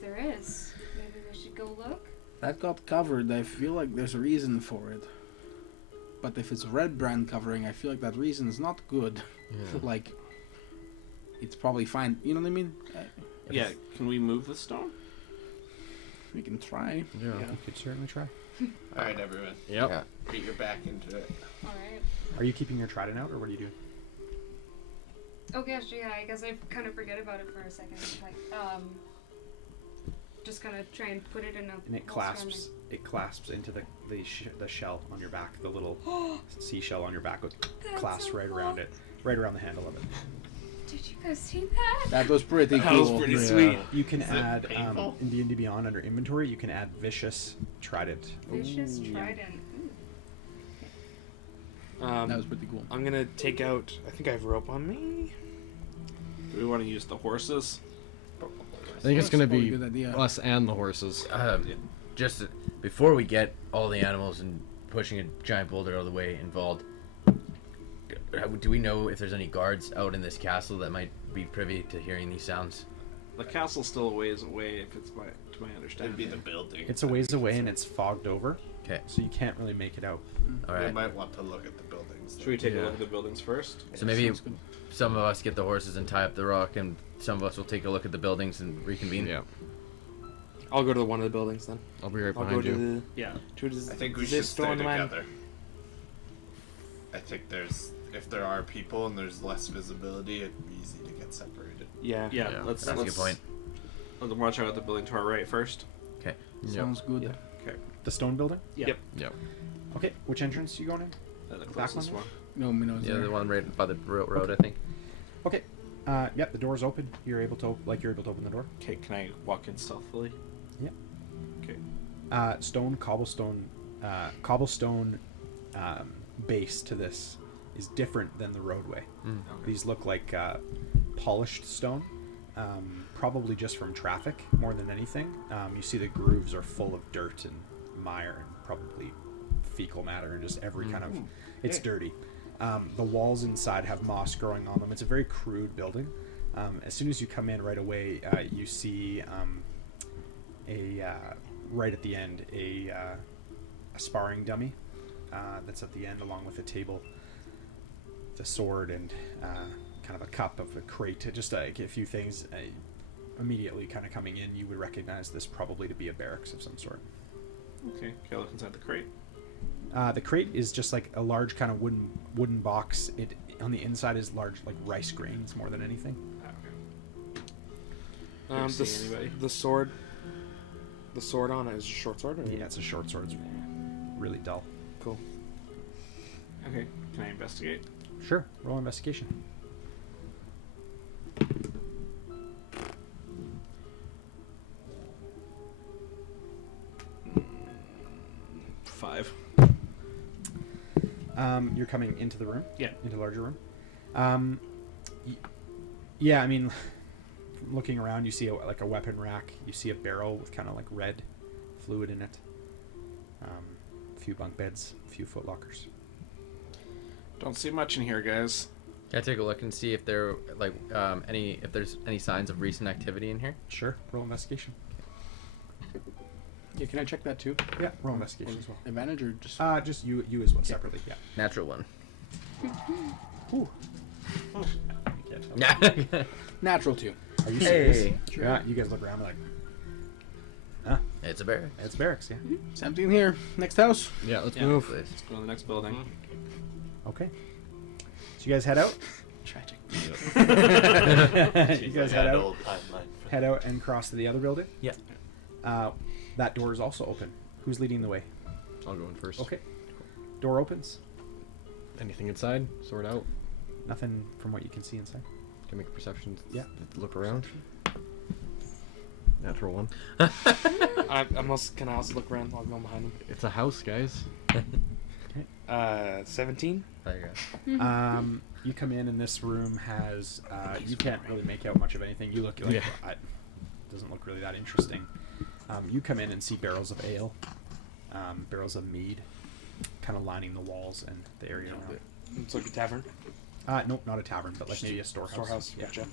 there is. Maybe we should go look. That got covered. I feel like there's a reason for it. But if it's Red Brand covering, I feel like that reason is not good. Yeah. Like, it's probably fine. You know what I mean? Yeah, can we move the stone? We can try. Yeah. You could certainly try. All right, everyone, Yep. Yeah. get your back into it. All right. Are you keeping your trident out, or what are you doing? Oh gosh, yeah. I guess I kind of forget about it for a second. Like, just kind of try and put it in a. And it clasps. It clasps into the shell on your back. The little seashell on your back would clasp so right cool. around it, right around the handle of it. Did you guys see that? That was pretty That cool. was pretty Yeah. sweet. You can Is it add painful? in D&D Beyond under inventory. You can add vicious trident. Vicious Ooh. trident. Ooh. That was pretty cool. I'm gonna take out. I think I have rope on me. Do we want to use the horses? I think it's That's gonna probably be a good idea. us and the horses. Just before we get all the animals and pushing a giant boulder out of the way involved, do we know if there's any guards out in this castle that might be privy to hearing these sounds? The castle's still a ways away, if it's to my It'd understanding. be the building. It's a ways away and it's fogged over, Okay, so you can't really make it out. all We right. might want to look at the buildings. Should we take a Yeah. look at the buildings first? So maybe Sounds good. some of us get the horses and tie up the rock, and some of us will take a look at the buildings and reconvene. Yeah. I'll go to one of the buildings then. I'll be right I'll go behind to you. Yeah. I think we should stay together. I think if there are people and there's less visibility, it'd be easy to get separated. Yeah. Yeah, Yeah, let's that's a good point. Let's watch out at the building to our right first. Okay. Sounds good. Yeah. Okay. The stone building. Yep. Yep. Okay, which entrance are you going in? The Back closest one? one. No, me knows Yeah, there. the one right by the road, I think. Okay. Yep, the door's open. You're able to open the door. Okay, can I walk in stealthily? Yep. Okay. Cobblestone base to this is different than the roadway. Mm. These look like polished stone, probably just from traffic more than anything. You see the grooves are full of dirt and mire and probably fecal matter and just every kind of. It's dirty. The walls inside have moss growing on them. It's a very crude building. As soon as you come in right away, you see right at the end a sparring dummy that's at the end, along with a table, the sword, and kind of a cup of a crate. Just like a few things. Immediately, kind of coming in, you would recognize this probably to be a barracks of some sort. Okay. Can I look inside the crate? The crate is just like a large kind of wooden box. It on the inside is large like rice grains more than anything. see anybody? The sword. The sword on it is a short sword. Or? Yeah, it's a short sword. It's really dull. Cool. Okay, can I investigate? Sure. Roll investigation. Five. You're coming into the room? Yeah. Into the larger room? Yeah, I mean, looking around, you see a weapon rack. You see a barrel with kind of like red fluid in it. A few bunk beds, a few footlockers. Don't see much in here, guys. Can I take a look and see if there like if there's any signs of recent activity in here? Sure. Roll investigation. Yeah, can I check that too? Yeah. Roll investigation as well. Advantage or just? Just you as well, separately. Yeah. Natural one. Ooh. Natural 2. Are you serious? Hey. Yeah. You guys look around like, huh? It's a bear. It's barracks. Yeah. It's empty in here. Next house. Yeah, let's Yeah. move. Let's go to the next building. Okay. So you guys head out. Tragic. You guys head out. Timeline for Head out and cross to the other building. Yeah. That door is also open. Who's leading the way? I'll go in first. Okay. Door opens. Anything inside? Sort out. Nothing from what you can see inside. Can make a perception. Yeah. Look around. Natural 1. Can I also look around? I'll go behind him. It's a house, guys. 17. There you go. You come in and this room has you can't really make out much of anything. You look like Yeah. it doesn't look really that interesting. You come in and see barrels of ale, barrels of mead, kind of lining the walls and the area around it. It's like a tavern. Nope, not a tavern, but like maybe a storehouse. Storehouse. Yeah. Gotcha.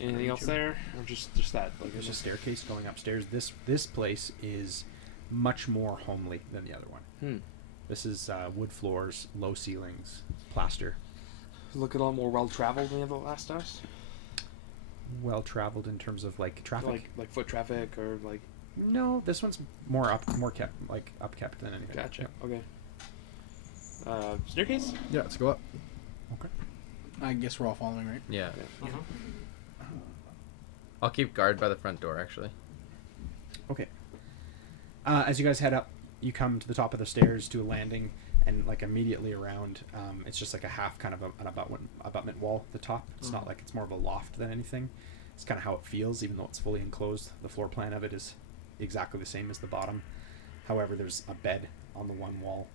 Anything else there, or just that? Like There's a staircase going upstairs. This place is much more homely than the other one. This is wood floors, low ceilings, plaster. Look a lot more well traveled than the last house. Well traveled in terms of like traffic. Like foot traffic or like. No, this one's more upkept than anything. Gotcha. Yeah. Okay. Staircase. Yeah, let's go up. Okay. I guess we're all following, right? Yeah. Yeah. I'll keep guard by the front door, actually. Okay. As you guys head up, you come to the top of the stairs to a landing, and like immediately around, it's just like a half kind of an abutment wall at the top. It's not like it's more of a loft than anything. It's kind of how it feels, even though it's fully enclosed. The floor plan of it is exactly the same as the bottom. However, there's a bed on the one wall.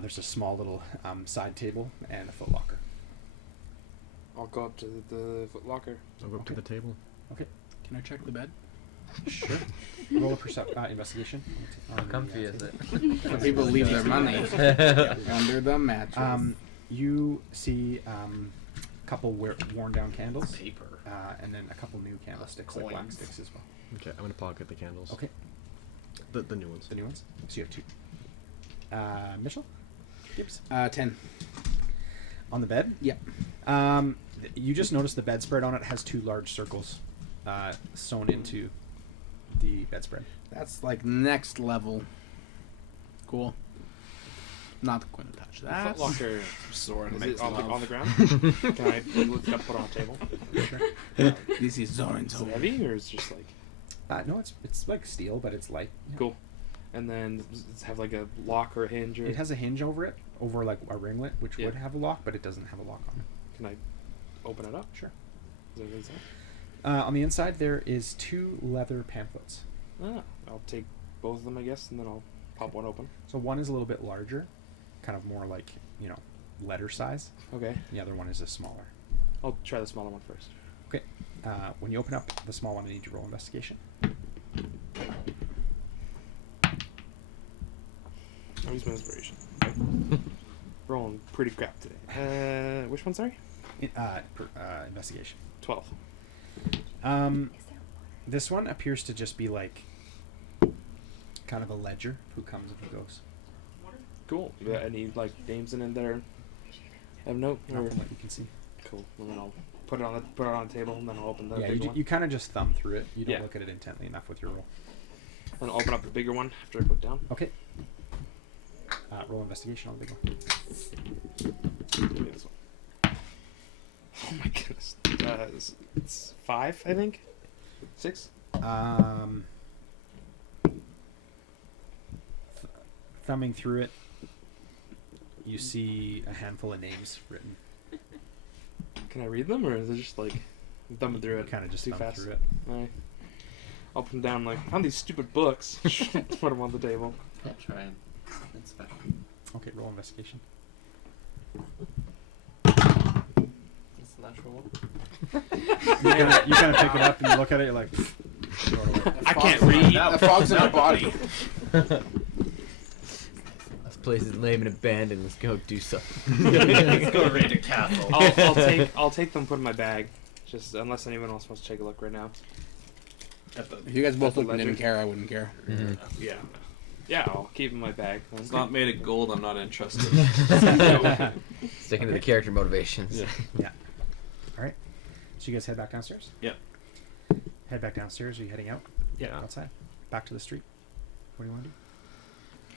There's a small little side table and a footlocker. I'll go up to the foot locker. I'll go up to the table. Okay. Can I check the bed? Sure. Roll a investigation. How comfy is it? Some people leave their money under the mattress. You see a couple worn down candles. paper. And then a couple new candlesticks, like wax Coins. sticks as well. Okay, I'm gonna pocket the candles. Okay. The new ones. The new ones. So you have two. Mitchell? Gibbs? 10. On the bed? Yeah. You just notice the bedspread on it has two large circles sewn into the bedspread. That's like next level. Cool. Not going to touch that. Foot locker. Zoran Is makes it on the, love. on the ground? Can I lift it up, put it on a table? Sure. This is Zoran's Is it home. heavy or is it just like No, it's like steel, but it's light. Yeah. cool? And then does it have like a lock or a hinge or It has a hinge over it, over like a ringlet, which Yeah. would have a lock, but it doesn't have a lock on it. can I open it up? Sure. Is there inside? On the inside, there is two leather pamphlets. Ah, I'll take both of them, I guess, and then I'll pop one open. So one is a little bit larger, kind of more like, letter size. Okay. And the other one is a smaller. I'll try the smaller one first. Okay. When you open up the small one, I need you to roll investigation. I'll use my inspiration. Rolling pretty crap today. Which one, sorry? Investigation. 12. This one appears to just be like kind of a ledger. Who comes and who goes. Cool. You got any like names in there? Have a note? Not Or? from what you can see. Cool. And then I'll put it on the table, and then I'll open the Yeah, bigger one. you kind of just thumb through it. You don't Yeah. look at it intently enough with your roll. And I'll open up the bigger one after I put it down. Okay. Roll investigation on the big one. Give me this one. Oh my goodness. It's 5, I think. 6. Thumbing through it, you see a handful of names written. Can I read them, or is it just like I'm thumbing through it? Kind of just too thumb fast. through it. Alright. I'll put them down like found these stupid books. Put them on the table. I'll try and inspect. Okay, roll investigation. That's a natural one. You kind of pick it up and you look at it. You're like, throw it away. I can't read. The fog's in our body. This place is lame and abandoned. Let's go do something. Let's go raid a castle. I'll take them. Put in my bag. Just unless anyone else wants to take a look right now. If you guys both the look and didn't ledger. care, I wouldn't care. Yeah. Yeah, I'll keep it in my bag. It's not made of gold. I'm not interested. Sticking to the character motivations. Yeah. All right. So you guys head back downstairs? Yep. Head back downstairs. Are you heading out? Yeah. Outside? Back to the street? What do you want to do?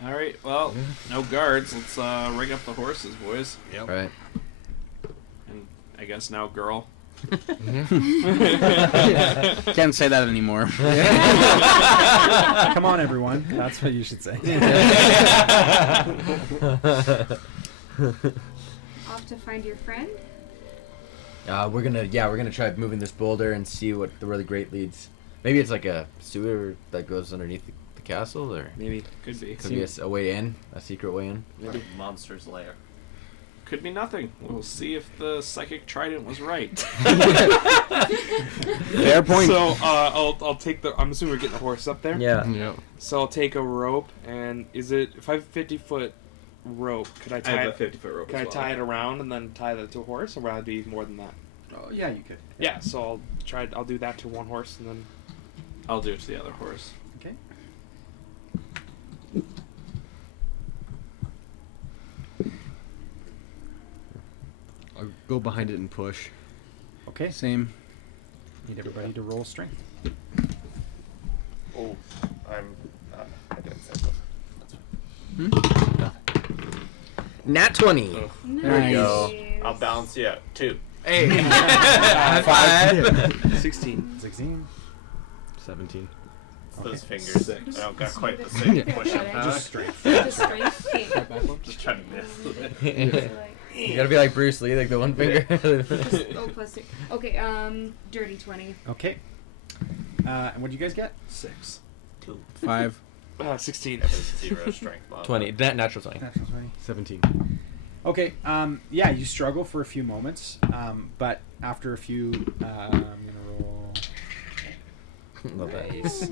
All right. Well, no guards. Let's rig up the horses, boys. Yep. Right. And I guess now, girl. Can't say that anymore. Come on, everyone. That's what you should say. Off to find your friend? We're gonna try moving this boulder and see where the grate leads. Maybe it's like a sewer that goes underneath the castle, or Maybe. Could be. could be a way in, a secret way in. Maybe monster's lair. Could be nothing. We'll see if the psychic trident was right. Fair point. So I'll take the. I'm assuming we're getting the horse up there. Yeah. Yeah. So I'll take a rope, and if I have a 50-foot rope, could I tie it? 50-foot rope. Can I tie it around and then tie that to a horse, or would it be more than that? Oh, yeah, you could. Yeah. So I'll do that to one horse, and then. I'll do it to the other horse. Okay. I'll go behind it and push. Okay. Same. Need everybody to roll strength. Oh, I didn't say that. Nat 20. There we go. I'll balance you out. 2. Hey. High five. 16. 16. 17. Those fingers. I don't got quite the same push up. Just strength. Just strength. Okay. Just trying to miss. You gotta be like Bruce Lee, like the one finger. Oh, plus 2. Okay, dirty 20. Okay. And what did you guys get? 6. 2. 5. 16. 0 strength. Bob. 20. Natural 20. Natural 20. 17. Okay. Yeah, you struggle for a few moments, but after a few, I'm gonna roll. Love that. Nice.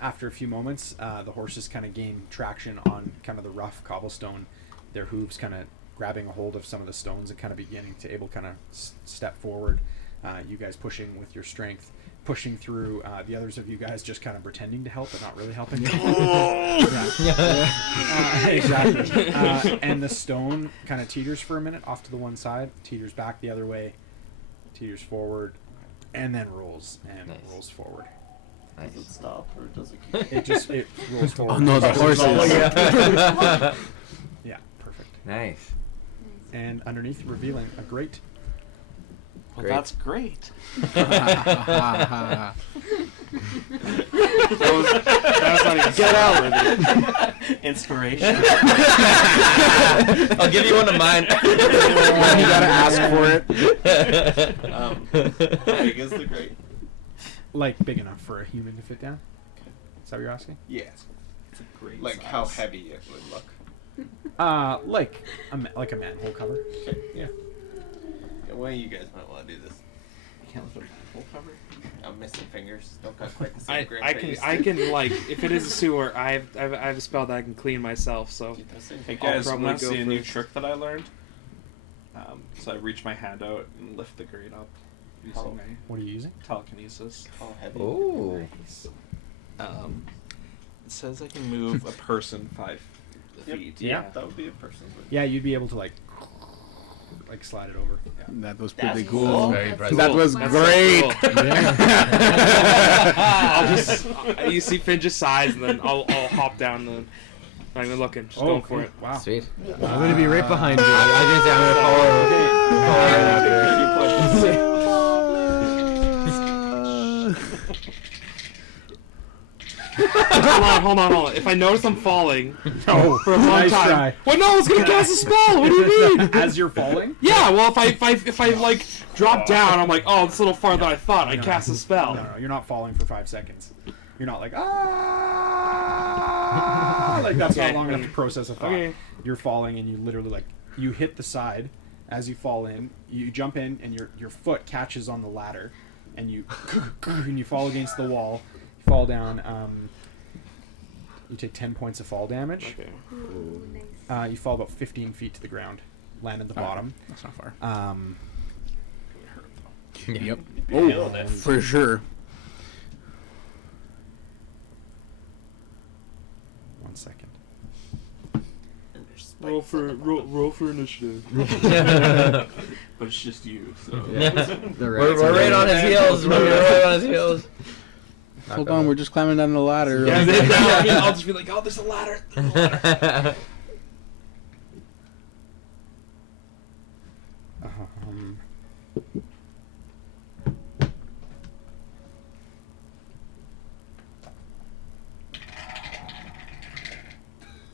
After a few moments, the horses kind of gain traction on kind of the rough cobblestone. Their hooves kind of grabbing a hold of some of the stones and kind of beginning to able kind of step forward. You guys pushing with your strength, pushing through. The others of you guys just kind of pretending to help but not really helping. Exactly. And the stone kind of teeters for a minute off to the one side, teeters back the other way, teeters forward, and then rolls and Nice. rolls forward. Does it stop or does it keep? It rolls forward. Oh no, the horses. Yeah, perfect. Nice. And underneath, revealing a grate. Well, Great. that's great. That was not even Get out. Inspiration. I'll give you one of mine. You gotta ask for it. How big is the grate? Like big enough for a human to fit down. Is that what you're asking? Yeah. It's a great Like size. how heavy it would look. Like a manhole cover. Okay. Yeah. Yeah, well, you guys might want to do this. You can't lift a manhole cover. I'm missing fingers. Don't got quite the same grip. I can like if it is a sewer, I have a spell that I can clean myself. So Hey I'll guys, probably want to go see a new first. trick that I learned? So I reach my hand out and lift the grate up using How- my What are you using? telekinesis. How heavy? Ooh. It says I can move a person 5 feet. Yeah. That would be a person's weight. Yeah, you'd be able to like slide it over. Yeah. That was pretty That's cool. cool. Very impressive. That was Wow. great. I'll just you see Finn just sighs, and then I'll hop down. And then I'm not even looking, just going for it. Wow. Sweet. I'm gonna be right behind you. I was gonna say I'm gonna follow right after. hold on. If I notice I'm falling No, for a long nice time, try. well, no, I was gonna cast a spell. What do you mean? As you're falling? Yeah, well, if I like drop down, I'm like, oh, it's a little farther than I thought. I No, cast a spell. No, you're not falling for 5 seconds. You're not like, ah! Like, that's Okay. not long enough to process a thought. Okay. You're falling, and you literally, like, you hit the side as you fall in. You jump in, and your foot catches on the ladder, and you fall against the wall. You fall down. You take 10 points of fall damage. Okay. Ooh, nice. You fall about 15 feet to the ground. Land at the bottom. That's not far. Yep. Nailed it. For sure. 1 second. Roll for initiative. But it's just you. So. They're We're right on his heels. We're right on his heels. Hold on, we're just climbing down the ladder. Yeah, I'll just be like, oh, there's a ladder.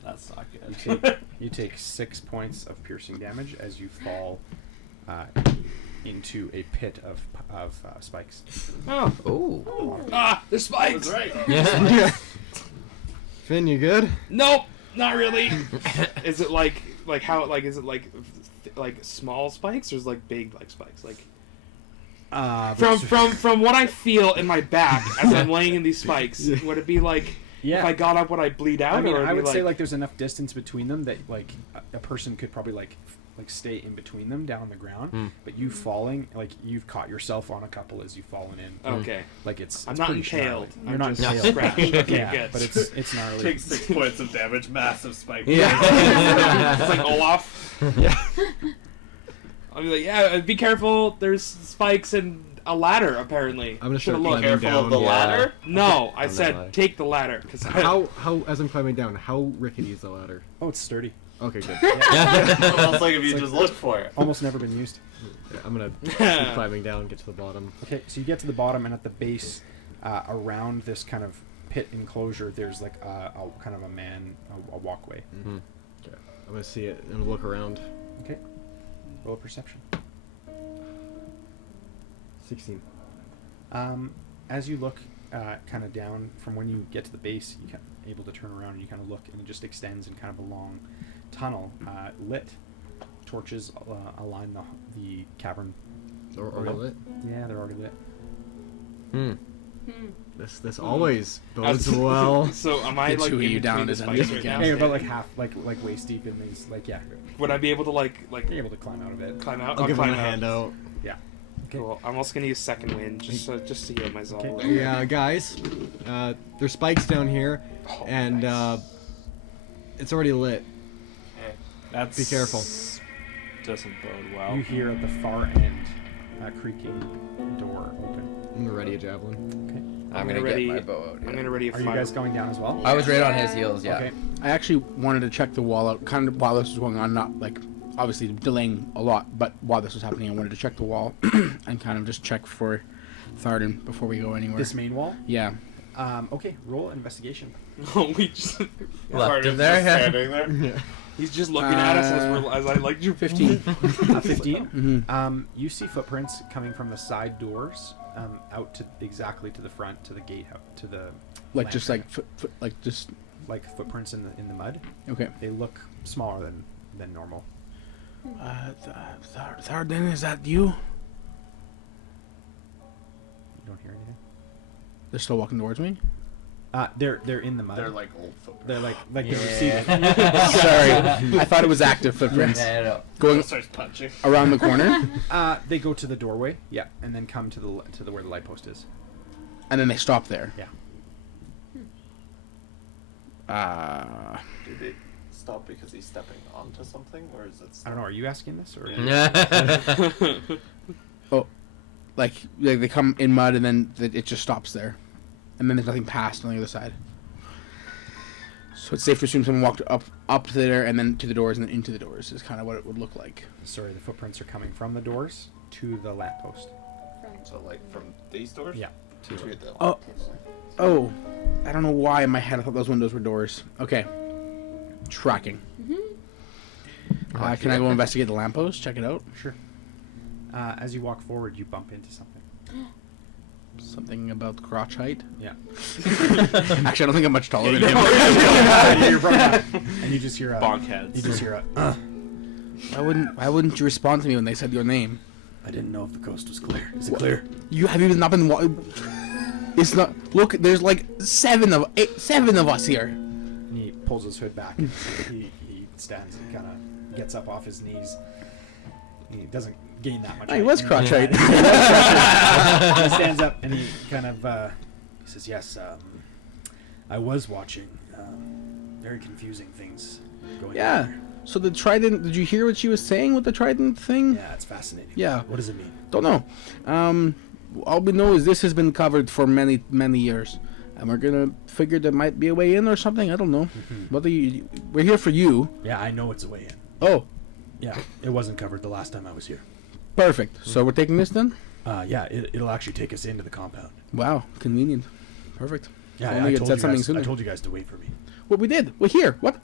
That's not good. You take 6 points of piercing damage as you fall into a pit of spikes. Oh. Ooh. Ah, there's spikes. That's right. Yeah. Finn, you good? Nope, not really. Is it like how is it like small spikes or is it like big like spikes like? From what I feel in my back as I'm laying in these spikes, would it be like Yeah. if I got up would I bleed out? I mean, or would I it be would say like there's enough distance between them that like a person could probably like stay in between them down on the ground. But you falling, like you've caught yourself on a couple as you've fallen in. okay. Like it's I'm not pretty impaled. gnarly. You're I'm not just impaled. scratched. Okay, Yeah, good. but it's gnarly. Take 6 points of damage, massive spike. It's like Olaf. I'll be like, yeah, be careful. There's spikes and a ladder apparently. I'm gonna Should've start looked. climbing Careful down. of the ladder. No, I On the said ladder. take the ladder because How as I'm climbing down, how rickety is the ladder? Oh, it's sturdy. Okay, good. Almost like if you just look for it. Almost never been used. Yeah, I'm gonna keep climbing down, get to the bottom. Okay, so you get to the bottom, and at the base, around this kind of pit enclosure, there's like a kind of a walkway. Okay, I'm gonna see it and look around. Okay, roll a perception. 16. As you look kind of down from when you get to the base, you are able to turn around and you kind of look, and it just extends in kind of a long tunnel, lit. Torches align the cavern. They're already lit. Yeah, they're already lit. This always bodes well. So am I The like two of in you down between the is spikes under right the now? Yeah, you're about like half, like waist deep in these. Like, yeah, Would I be able to like you're able to climb out of it. climb out? I'll give him climb a handout. Yeah. Okay. Cool. I'm also gonna use second wind just to heal myself. a Okay. little bit. Yeah, guys, there's spikes down here, and it's already lit. That's Be careful. Doesn't bode well. You hear at the far end a creaking door open. I'm gonna ready a javelin. Okay. I'm gonna ready- get my bow out. I'm Yeah. gonna ready a Are you fire. guys going down as well? I was right on his heels. Yeah. Okay. I actually wanted to check the wall out, kind of while this was going on, not like obviously delaying a lot, but while this was happening, I wanted to check the wall and kind of just check for Tharden before we go anywhere. This main wall. Yeah. Okay. Roll investigation. we just Left him there. Yeah. Standing there. he's just looking at us as I like you. 15. 15. Mm-hmm. You see footprints coming from the side doors, out to exactly to the front, to the gate, to the Like just lantern. like just like footprints in the mud. okay. They look smaller than normal. Tharden, is that you? You don't hear anything. They're still walking towards me. They're in the mud. They're like old footprints. They're like they're Yeah. receding. Sorry, I thought it was active footprints Yeah, no. going Starts punching. around the corner, They go to the doorway, yeah, and then come to the where the light post is. and then they stop there. Yeah. Did they stop because he's stepping onto something, or is it? I don't know. Are you asking this or? Like they come in mud, and then it just stops there, and then there's nothing past on the other side. So it's safe to assume someone walked up there, and then to the doors, and then into the doors is kind of what it would look like. Sorry, the footprints are coming from the doors to the lamppost. So like from these doors? Yeah. Oh, I don't know why in my head I thought those windows were doors. Okay. Tracking. Can I go investigate the lamppost? Check it out? Sure. As you walk forward, you bump into something. Something about crotch height? Yeah. Actually, I don't think I'm much taller than him. You're probably not. And you just hear a... Bonkheads. You just hear a... Why wouldn't you respond to me when they said your name? I didn't know if the coast was clear. Is it clear? You have even not been... It's not... Look, there's like seven of us here. And he pulls his hood back. He stands and kind of gets up off his knees. He doesn't gain that much. He was crotch height. He stands up and he kind of he says, "Yes, I was watching. Very confusing things going Yeah. on here." So the trident... Did you hear what she was saying with the trident thing? Yeah, it's fascinating. Yeah. What does it mean? Don't know. All we know is this has been covered for many, many years. And we're gonna figure there might be a way in or something. I don't know. We're here for you. Yeah, I know it's a way in. Oh, Yeah, it wasn't covered the last time I was here. perfect. So we're taking this then? Yeah, it'll actually take us into the compound. Wow, convenient. Perfect. Yeah, If only you'd said something I sooner. told you guys to wait for me. What we did. We're here. What?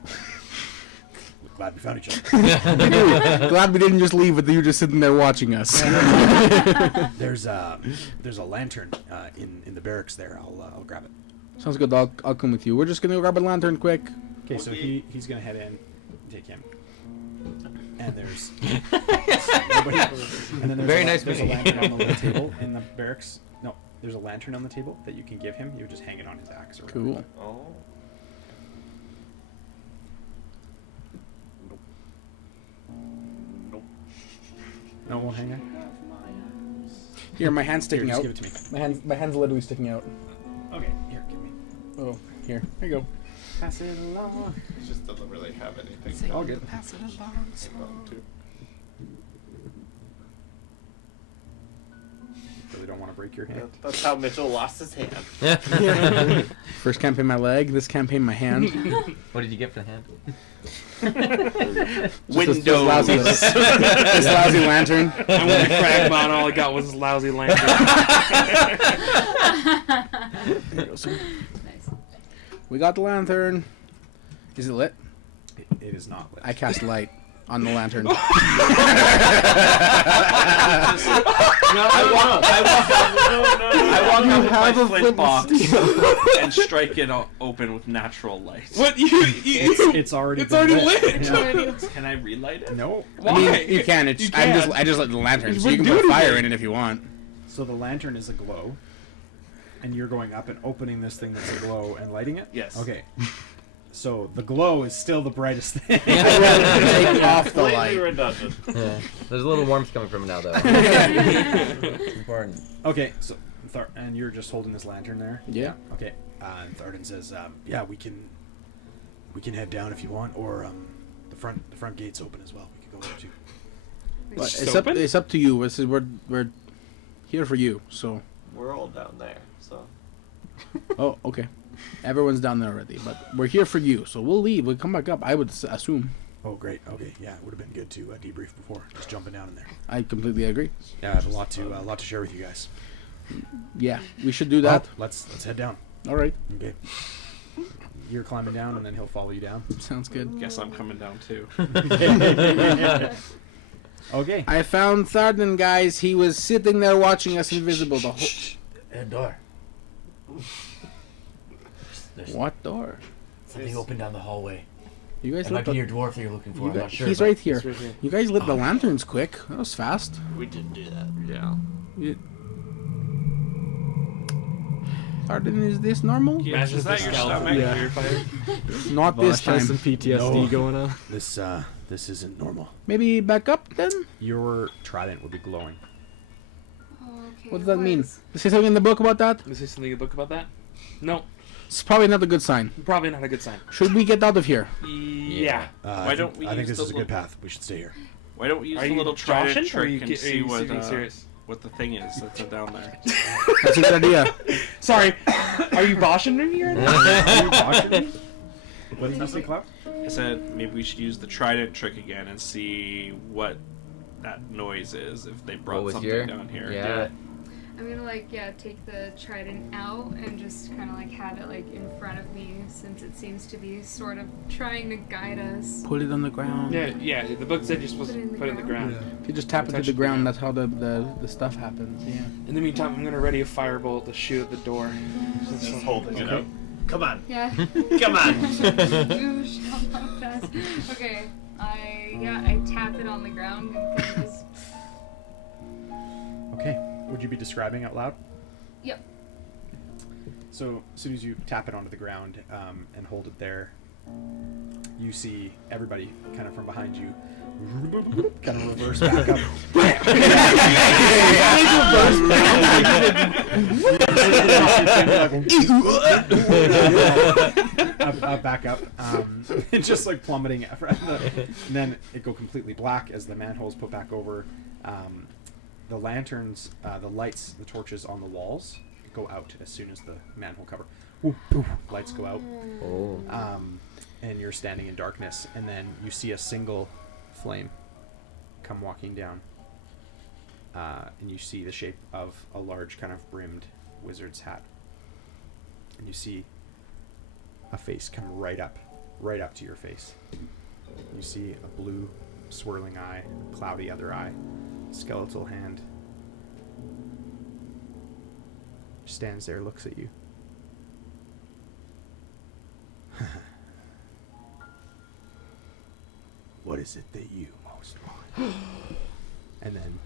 Glad we found each other. Glad we didn't just leave with you just sitting there watching us. There's a lantern in the barracks there. I'll grab it. Sounds good. I'll come with you. We're just gonna grab a lantern quick. Okay, so he's gonna head in, take him, and there's nobody. And then Very nice there's a meeting. lantern on the little table in the barracks. No, there's a lantern on the table that you can give him. You would just hang it on his axe. Or whatever. Cool. Oh. No, it won't hang it. Here, my hand's Here, sticking just out. give it to me. My hand's literally sticking out. Okay, here, give me. Oh, here. Here you go. Pass it along. It just doesn't really have anything. All good. Pass it along. Too. Really don't want to break your hand. That's how Mitchell lost his hand. First campaign my leg. This campaign my hand. What did you get for the hand? This lousy lantern. I went to Cragmaw and all I got was this lousy lantern. There you go, sir. Nice. We got the lantern. Is it lit? It is not lit. I cast light on the lantern. I walk You up with have my a flint flint box and strike it open with natural light. What It's already It's already lit. Yeah. Can I relight it? No. I mean, you can. It's, You I just lit the lantern, You so you can wouldn't put do fire anything. in it if you want. So the lantern is aglow, and you're going up and opening this thing that's aglow and lighting it? Yes. Okay. So the glow is still the brightest thing. I'd rather take off the Completely light. redundant. Yeah. There's a little warmth coming from it now, though. It's important. Okay, so and you're just holding this lantern there? Yeah. Okay. And Tharden says, yeah, we can head down if you want, or the front gate's open as well. We can go there too. But It's open? it's up to you. This is we're here for you. So. We're all down there, so. Oh, okay. Everyone's down there already, but we're here for you. So we'll leave. We'll come back up. I would assume. Oh, great. Okay, yeah, it would have been good to debrief before just jumping down in there. I completely agree. Yeah, I have a lot to share with you guys. Yeah, we should do that. Oh, let's head down. All right. Okay. You're climbing down, and then he'll follow you down. Sounds good. Guess I'm coming down too. Okay. I found Tharden, guys. He was sitting there watching us invisible the whole. Door. There's What door? something open down the hallway. You guys It might lit be the. your dwarf that you're looking for. You I'm guys, not sure. he's but right here. It's right here. You guys lit the lanterns quick. That was fast. We did do that. Yeah. Tharden, is this normal? Imagine is if that the your skeleton stomach? got fired. Not this Vosh has time. some PTSD No. going on. This isn't normal. Maybe back up then? Your trident would be glowing. Oh, okay. What does that mean? is- Does it say something in the book about that? Is there something in the book about that? No, It's probably not a good sign. probably not a good sign. Should we get out of here? Yeah. Why don't we I think use this is a the good little- path. We should stay here. Why don't we use Are the you little trident joshing, or are trick you, and ki- are see you what being serious? what the thing is that's down there? That's a good idea. Sorry, are you boshing me right now? What did you say, Cloud? I said maybe we should use the trident trick again and see what that noise is if they brought What was something here? down here. Yeah. I I'm gonna like take the trident out and just kind of like have it like in front of me since it seems to be sort of trying to guide us. Put it on the ground. Yeah. The book said you're supposed to put it in the ground. If you just tap it to the ground, that's how the stuff happens. Yeah. In the meantime, I'm gonna ready a firebolt to shoot at the door. Just holding it up. Come on. Yeah. Come on. Ooh, shut up fast. Okay. I tap it on the ground and kind of just. Okay. Would you be describing out loud? Yep. So as soon as you tap it onto the ground and hold it there, you see everybody kind of from behind you kind of reverse back up. Back up. It's just like plummeting. And then it go completely black as the manhole's put back over. The lanterns, the lights, the torches on the walls go out as soon as the manhole cover. Lights go out. Oh. And you're standing in darkness, and then you see a single flame come walking down. And you see the shape of a large kind of brimmed wizard's hat. And you see a face come right up to your face. You see a blue swirling eye, cloudy other eye, skeletal hand. Stands there, looks at you. What is it that you most want? And then,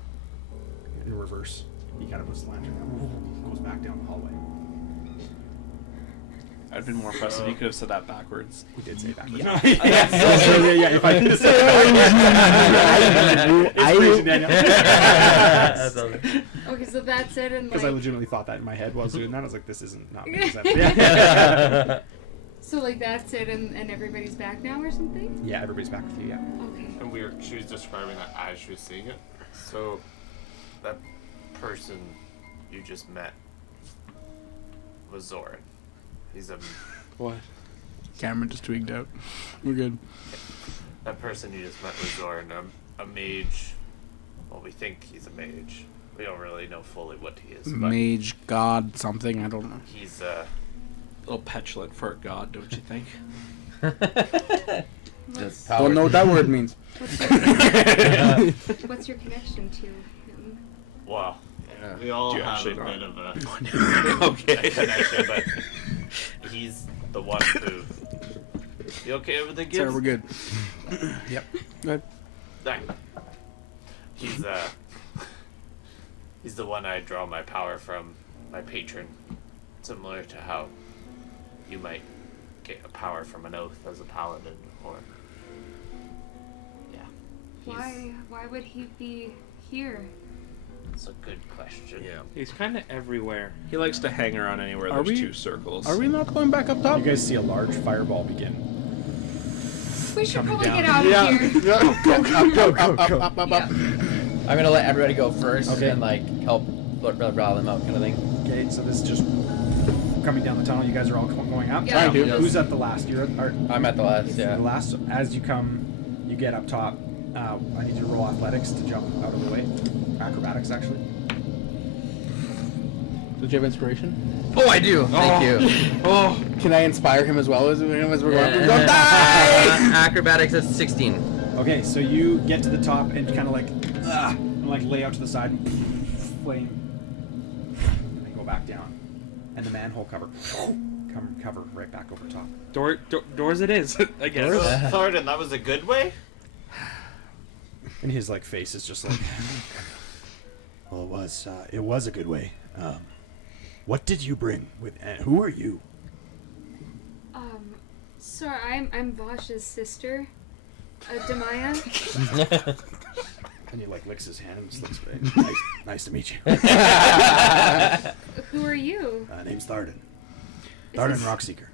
in reverse, he kind of puts the lantern down, goes back down the hallway. I'd been more impressed if you could have said that backwards. We did say backwards. Yeah. If I could have said it. Okay, so that's it, and Because I like. legitimately thought that in my head while I was doing that. I was like, this isn't not making sense. Yeah. So like that's it, and everybody's back now or something. Yeah, everybody's back with you. Yeah. Okay. And she was describing that as she was seeing it. So, that person you just met was Zoran. He's a. What? Cameron just tweaked out. We're good. That person you just met was Zoran, a mage. Well, we think he's a mage. We don't really know fully what he is. But Mage, god, something, I don't know. he's A little petulant for a god, don't you think? Just Don't know what that word means. What's your connection to him? well. Yeah. We all Do you have a actually bit not? of a Okay. connection, but he's the one who. You okay with the Sorry, gifts? we're good. Yep. Good. Thank you. He's the one I draw my power from, my patron. Similar to how you might get a power from an oath as a paladin, or Why would he be here? It's a good question. Yeah. He's kind of everywhere. He likes to hang around anywhere Are there's we- two circles. Are we not going back up top? You guys see a large fireball begin. We should Coming probably down. get out of here. Up. Yeah. I'm gonna let everybody go first Okay. and like help rile them out, kind of thing. Okay, so this is just coming down the tunnel. You guys are all going up. Yeah. Trying to. Yes. Who's at the last? You're at I'm at the last. the Yeah. last. So as you come, you get up top. I need you to roll athletics to jump out of the way. Acrobatics, actually. Did you have inspiration? Oh, I do. Thank you. Oh, Can I inspire him as well as we're going? Yeah. Don't die! Acrobatics at 16. Okay, so you get to the top and kind of like, and like lay out to the side and flame, and then go back down, and the manhole cover right back over top. doors it is, I guess. Tharden, that was a good way? And his like face is just like, well, it was a good way. What did you bring with? Who are you? Sorry, I'm Vosh's sister, Demaya. And he like licks his hand and just looks nice, nice to meet you. Who are you? Name's Tharden. Is Tharden this- Rockseeker.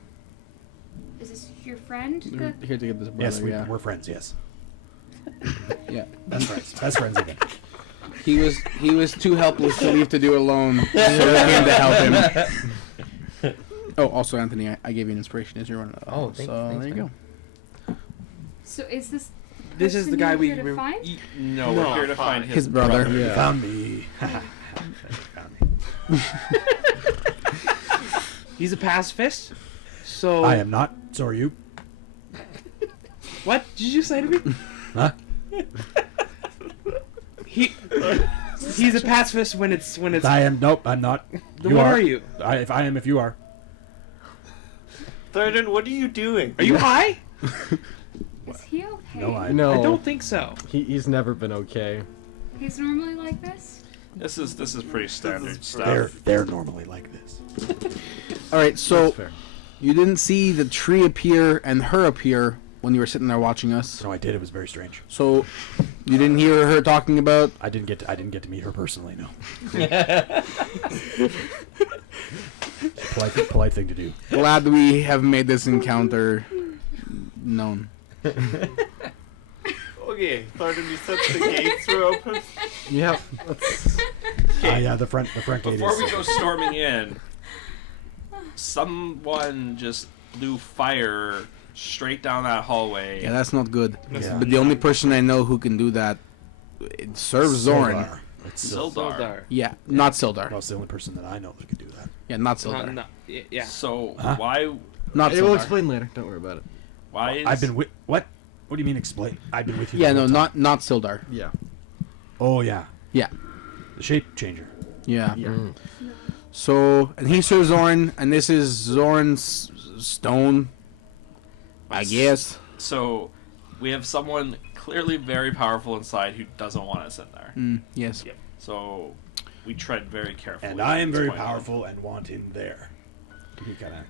Is this your friend? We're here to get this brother, Yes, yeah. we're friends. Yes, Yeah. best friends. Best friends again. He was too helpless to leave to do alone, so we came to help him. Oh, also, Anthony, I gave you an inspiration as you're running out. Oh, thanks, there you man. go. So is this? This is person the guy you're we here to find? No, we're here to find His brother. You Yeah. found me. Found me. He's a pacifist. So I am not. So are you. What did you say to me? Huh? He's a pacifist when it's. I am. Nope, I'm not. Then what are you? If I am, if you are. Thornton, what are you doing? Are you high? Is he okay? No, No, I don't think so. He's never been okay. He's normally like this? This is pretty standard They're stuff. they're normally like this. All right, so That's fair. you didn't see the tree appear and her appear when you were sitting there watching us. No, I did. It was very strange. So you didn't hear her talking about. I didn't get to meet her personally. No. Polite thing to do. Glad we have made this encounter known. Okay, Thornton, you said the gates were open? Yeah. Yeah, the front gate Before is. we go storming in, someone just blew fire straight down that hallway. Yeah, that's not good. Yeah. But the only person I know who can do that, it serves Zoran. Sildar. It's Sildar. Yeah, not Sildar. Well, it's the only person that I know that can do that. Yeah, not Sildar. No, yeah. So Huh? why Not It will Sildar. explain later. Don't worry about it. is I've been with what? What do you mean explain? I've been with you. Yeah, the no, whole time. not Sildar. Yeah. Oh yeah. Yeah. The shape changer. Yeah. Yeah. So, and he serves Zoran, and this is Zoran's stone, I guess. So we have someone clearly very powerful inside who doesn't want us in there. Yes. So we tread very carefully. And I am at this very point. powerful and want in there. He kind of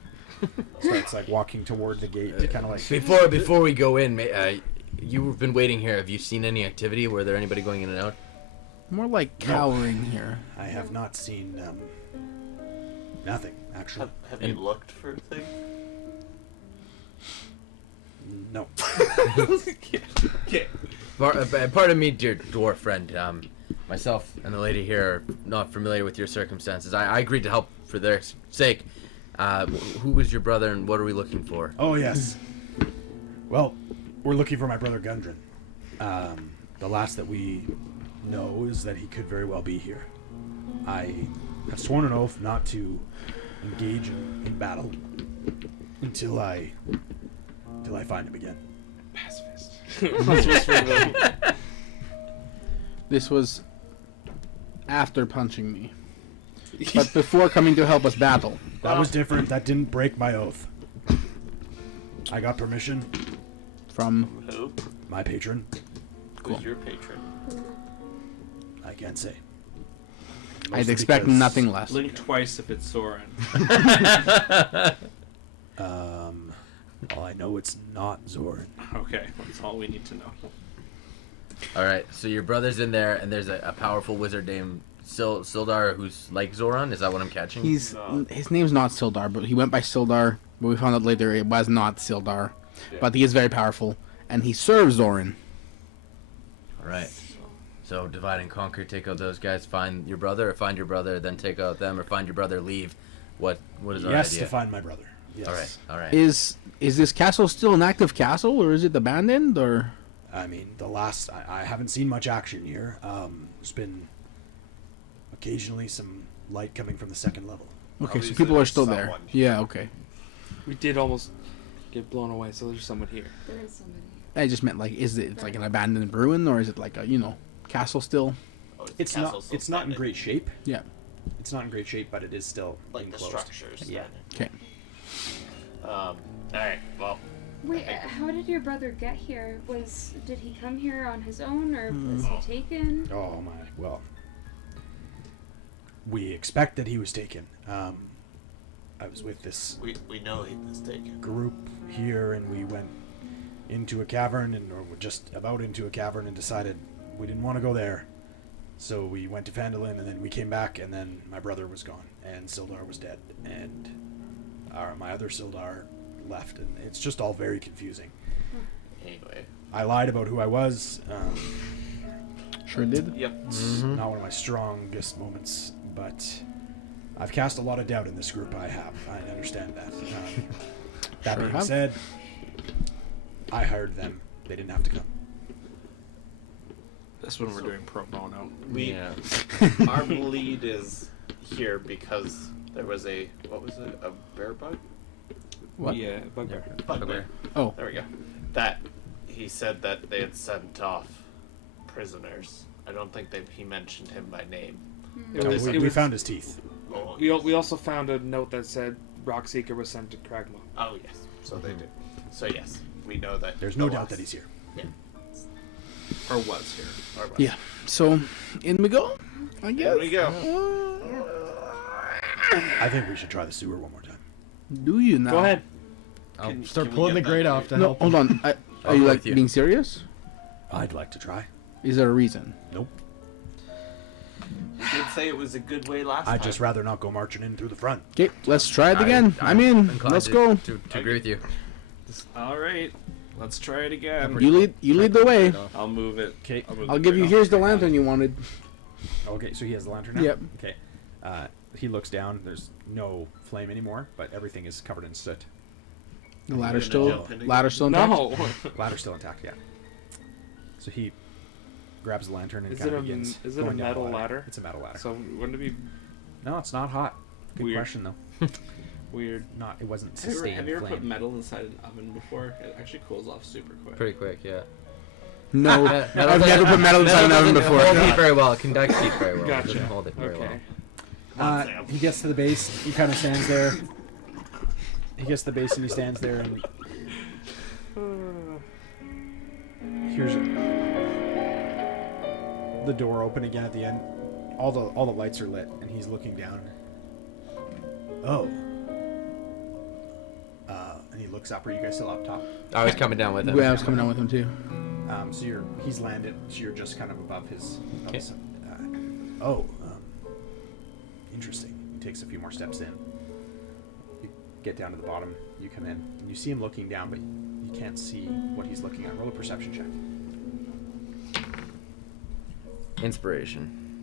starts like walking toward the gate to kind of like. Before we go in, you've been waiting here. Have you seen any activity? Were there anybody going in and out? More like cowering here. I have not seen nothing actually. Have you looked for things? No. Okay. Pardon me, dear dwarf friend. Myself and the lady here are not familiar with your circumstances. I agreed to help for their sake. Who was your brother, and what are we looking for? Oh yes. Well, we're looking for my brother Gundren. The last that we know is that he could very well be here. I have sworn an oath not to engage in battle until I find him again. Pacifist. This was after punching me. But before coming to help us battle. That was different. That didn't break my oath. I got permission. From Who? My patron. Cool. Who's your patron? I can't say. I'd Mostly expect because, nothing less. Blink twice if it's Zoran. Well, I know it's not Zoran. Okay, that's all we need to know. All right, so your brother's in there, and there's a powerful wizard named Sildar who's like Zoran. Is that what I'm catching? His No. name's not Sildar, but he went by Sildar. But we found out later it was not Sildar. Yeah. But he is very powerful, and he serves Zoran. All right. So divide and conquer, take out those guys, find your brother, or find your brother, then take out them, or find your brother, leave. What is our Yes, idea? to find my brother. Yes. All right. Is this castle still an active castle, or is it abandoned, or? I mean, I haven't seen much action here. There's been occasionally some light coming from the second level. Okay, so Obviously people are there's still there. someone. Yeah, okay. We did almost get blown away, so there's someone here. There is somebody. I just meant like, is it like an abandoned ruin, or is it like a castle still? Oh, the It's not. castle's still It's not in standing. great shape. Yeah. It's not in great shape, but it is still Like the enclosed. structures. Yeah. Okay. Alright, well. Wait, how did your brother get here? Did he come here on his own, or was he taken? Oh my. Well, we expect that he was taken. I was with this We know he was taken. group here, and we went into a cavern, or were just about into a cavern, and decided we didn't want to go there. So we went to Phandalin, and then we came back, and then my brother was gone, and Sildar was dead, and my other Sildar left, and it's just all very confusing. Anyway. I lied about who I was. Sure did. Yep. It's not one of my strongest moments, but I've cast a lot of doubt in this group. I understand that. That Sure being have. said, I hired them. They didn't have to come. That's when we're doing pro bono. We Yeah. our lead is here because there was a bear bug? What? Yeah, bugbear. Bugbear. Oh. There we go. That he said that they had sent off prisoners. I don't think he mentioned him by name. It No, was- we, it we was- found his teeth. Oh, We also found a note that said Rockseeker was sent to Cragmaw. oh yes. So they did. So yes, we know that. There's no the doubt that last- he's here. Or was here. or was. Yeah. So, in we go. I guess. There we go. I think we should try the sewer one more time. Do you now? Go ahead. I'll Can- start can we pulling the get grate that off to No, help. hold on. Are I'll you go like with you. being serious? I'd like to try. Is there a reason? Nope. You did say it was a good way last time. I'd just rather not go marching in through the front. Okay, let's try it again. I'm in. inclined Let's to- go. To agree with you. All right, let's try it again. You lead the way. I'll move it. Okay. I'll give you. Here's the lantern you wanted. Okay, so he has the lantern now? Yep. Okay. He looks down. There's no flame anymore, but everything is covered in soot. The ladder's gonna still. jump in again? Ladder's still intact. No. Ladder's still intact, yeah. So he grabs the lantern and Is kind it of a- begins is it a going down the metal ladder? It's a metal ladder. So wouldn't it be No, it's not hot. Good Weird. question, though. weird? Not. It wasn't Have you sustained ever flame. put metal inside an oven before? It actually cools off super quick. Pretty quick, yeah. No, Metal I've never put metal inside an oven doesn't before. hold heat very well. It conducts heat very well. It Gotcha. doesn't hold it very Okay. well. He gets to the base. He kind of stands there. He gets to the base and he stands there and here's the door open again at the end. All the lights are lit and he's looking down. Oh. And he looks up. Are you guys still up top? I was coming down with him. Yeah, I was coming down with him too. So he's landed. So you're just kind of above his. Okay. Interesting. He takes a few more steps in. You get down to the bottom. You come in, and you see him looking down, but you can't see what he's looking at. Roll a perception check. Inspiration.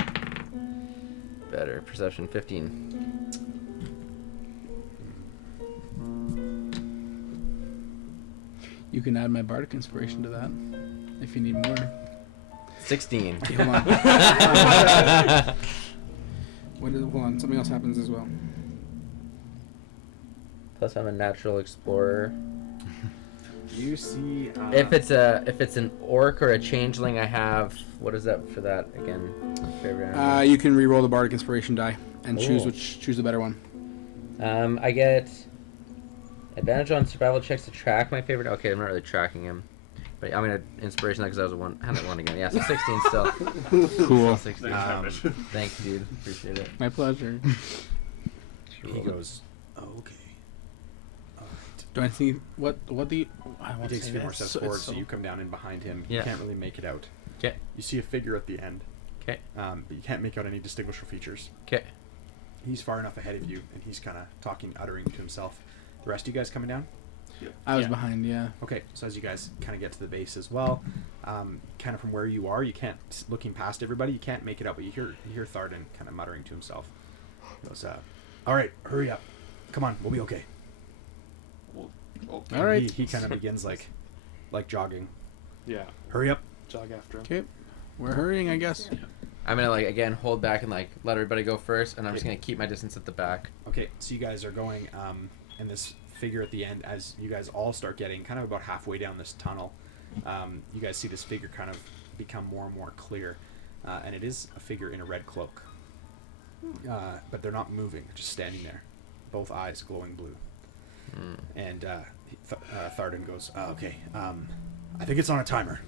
Better. Perception 15. You can add my bardic inspiration to that if you need more. 16. Okay, hold on. Hold on. Something else happens as well. Plus I'm a natural explorer. You see. If it's an orc or a changeling, I have, what is that for that again? Favorite You can re-roll the bardic inspiration die and choose Oh. choose the better one. I get advantage on survival checks to track my favorite. Okay, I'm not really tracking him, but I'm gonna inspiration that because I was a had it one again. Yeah, so 16 still. Cool. 16. Thanks, dude. Appreciate it. My pleasure. he goes. Oh, okay. All right. Do I see what do you? I He won't takes a say few more that. steps So- forward, it's so you come down in behind him. Yeah. You can't really make it out. Okay. You see a figure at the end, Okay. but you can't make out any distinguishable features. Okay. He's far enough ahead of you, and he's kind of talking, uttering to himself. The rest of you guys coming down? I was Yeah. behind. Yeah. Okay, so as you guys kind of get to the base as well, kind of from where you are, you can't, looking past everybody, you can't make it out, but you hear Tharden kind of muttering to himself. He goes, all right, hurry up. Come on, we'll be okay. All right. He kind of begins like jogging. Yeah. Hurry up. Jog after him. Okay. We're hurrying, I guess. I'm gonna again hold back and let everybody go first, and I'm just gonna keep my distance at the back. Okay, so you guys are going, and this figure at the end, as you guys all start getting kind of about halfway down this tunnel, you guys see this figure kind of become more and more clear, and it is a figure in a red cloak. But they're not moving; they're just standing there, both eyes glowing blue. And Tharden goes, "Okay, I think it's on a timer.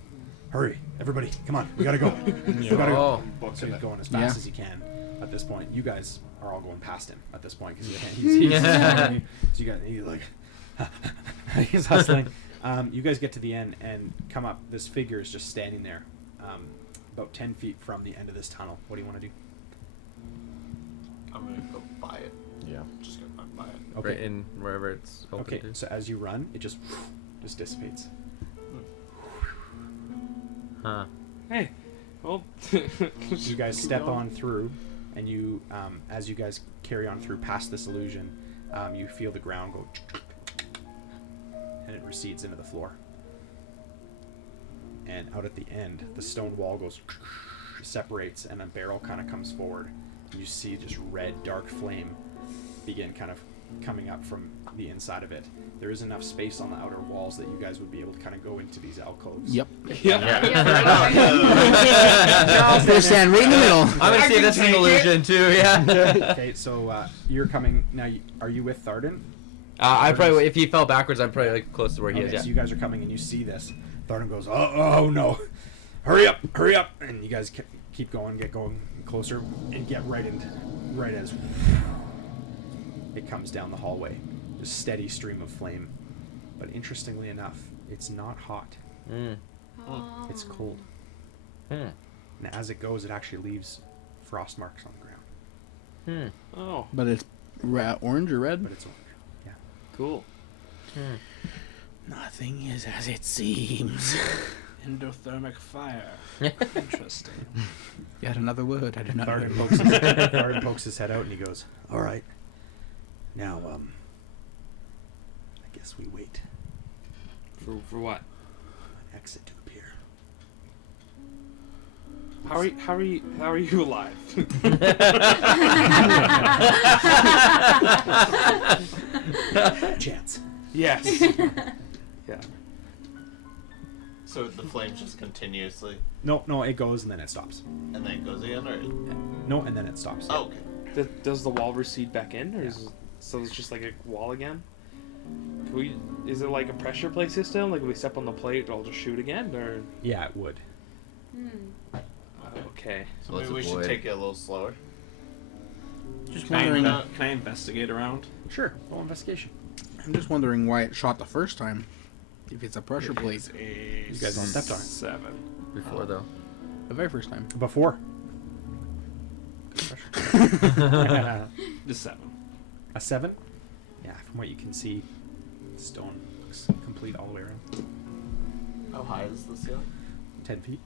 Hurry, everybody! Come on, we gotta go. We gotta go." Oh, So he's going as fast as he can. At this point, you guys are all going past him. At this point, because he's so he's like he's hustling. You guys get to the end and come up. This figure is just standing there, about 10 feet from the end of this tunnel. What do you want to do? I'm gonna go buy it. Yeah. Just gonna run by it. Okay. right in wherever it's open Okay. to. So as you run, it just dissipates. Huh. Hey. Well. You guys step on through, and you, as you guys carry on through past this illusion, you feel the ground go, and it recedes into the floor. And out at the end, the stone wall goes, separates, and a barrel kind of comes forward, You see just red, dark flame begin kind of coming up from the inside of it. There is enough space on the outer walls that you guys would be able to kind of go into these alcoves. Yep. They're stand right in the middle. I'm gonna see this is an illusion too. Yeah. Okay, so you're coming now. Are you with Tharden? I probably, if he fell backwards, I'm probably like close to where he Okay, is. Yeah. so you guys are coming and you see this. Tharden goes, oh no, hurry up, and you guys keep going, get going closer, and get right as it comes down the hallway. Just steady stream of flame, but interestingly enough, it's not hot. Oh. It's cold. And as it goes, it actually leaves frost marks on the ground. Oh, But it's orange or red? But it's orange. Yeah. cool. Nothing is as it seems. Endothermic fire. Interesting. Yet another word I do not know. Tharden pokes his head out and he goes, "All right. Now, I guess we wait For what? an exit to appear." How are you alive? Chance. Yes. Yeah. So the flames just continuously, No, it goes and then it stops. and then it goes again, or? No, and then it stops. Oh, okay. Does the wall recede back in, or so it's just like a wall again? Is it like a pressure plate system? Like if we step on the plate, it'll just shoot again, or Yeah, it would. okay? So Let's maybe we should avoid. take it a little slower. Just Can wondering. I investigate around? Sure. Roll investigation. I'm just wondering why it shot the first time. If it's a pressure plate. You guys all stepped on it. 7. Before though. The very first time. Before. Just 7. A 7? Yeah, from what you can see, the stone looks complete all the way around. How high is the ceiling? 10 feet.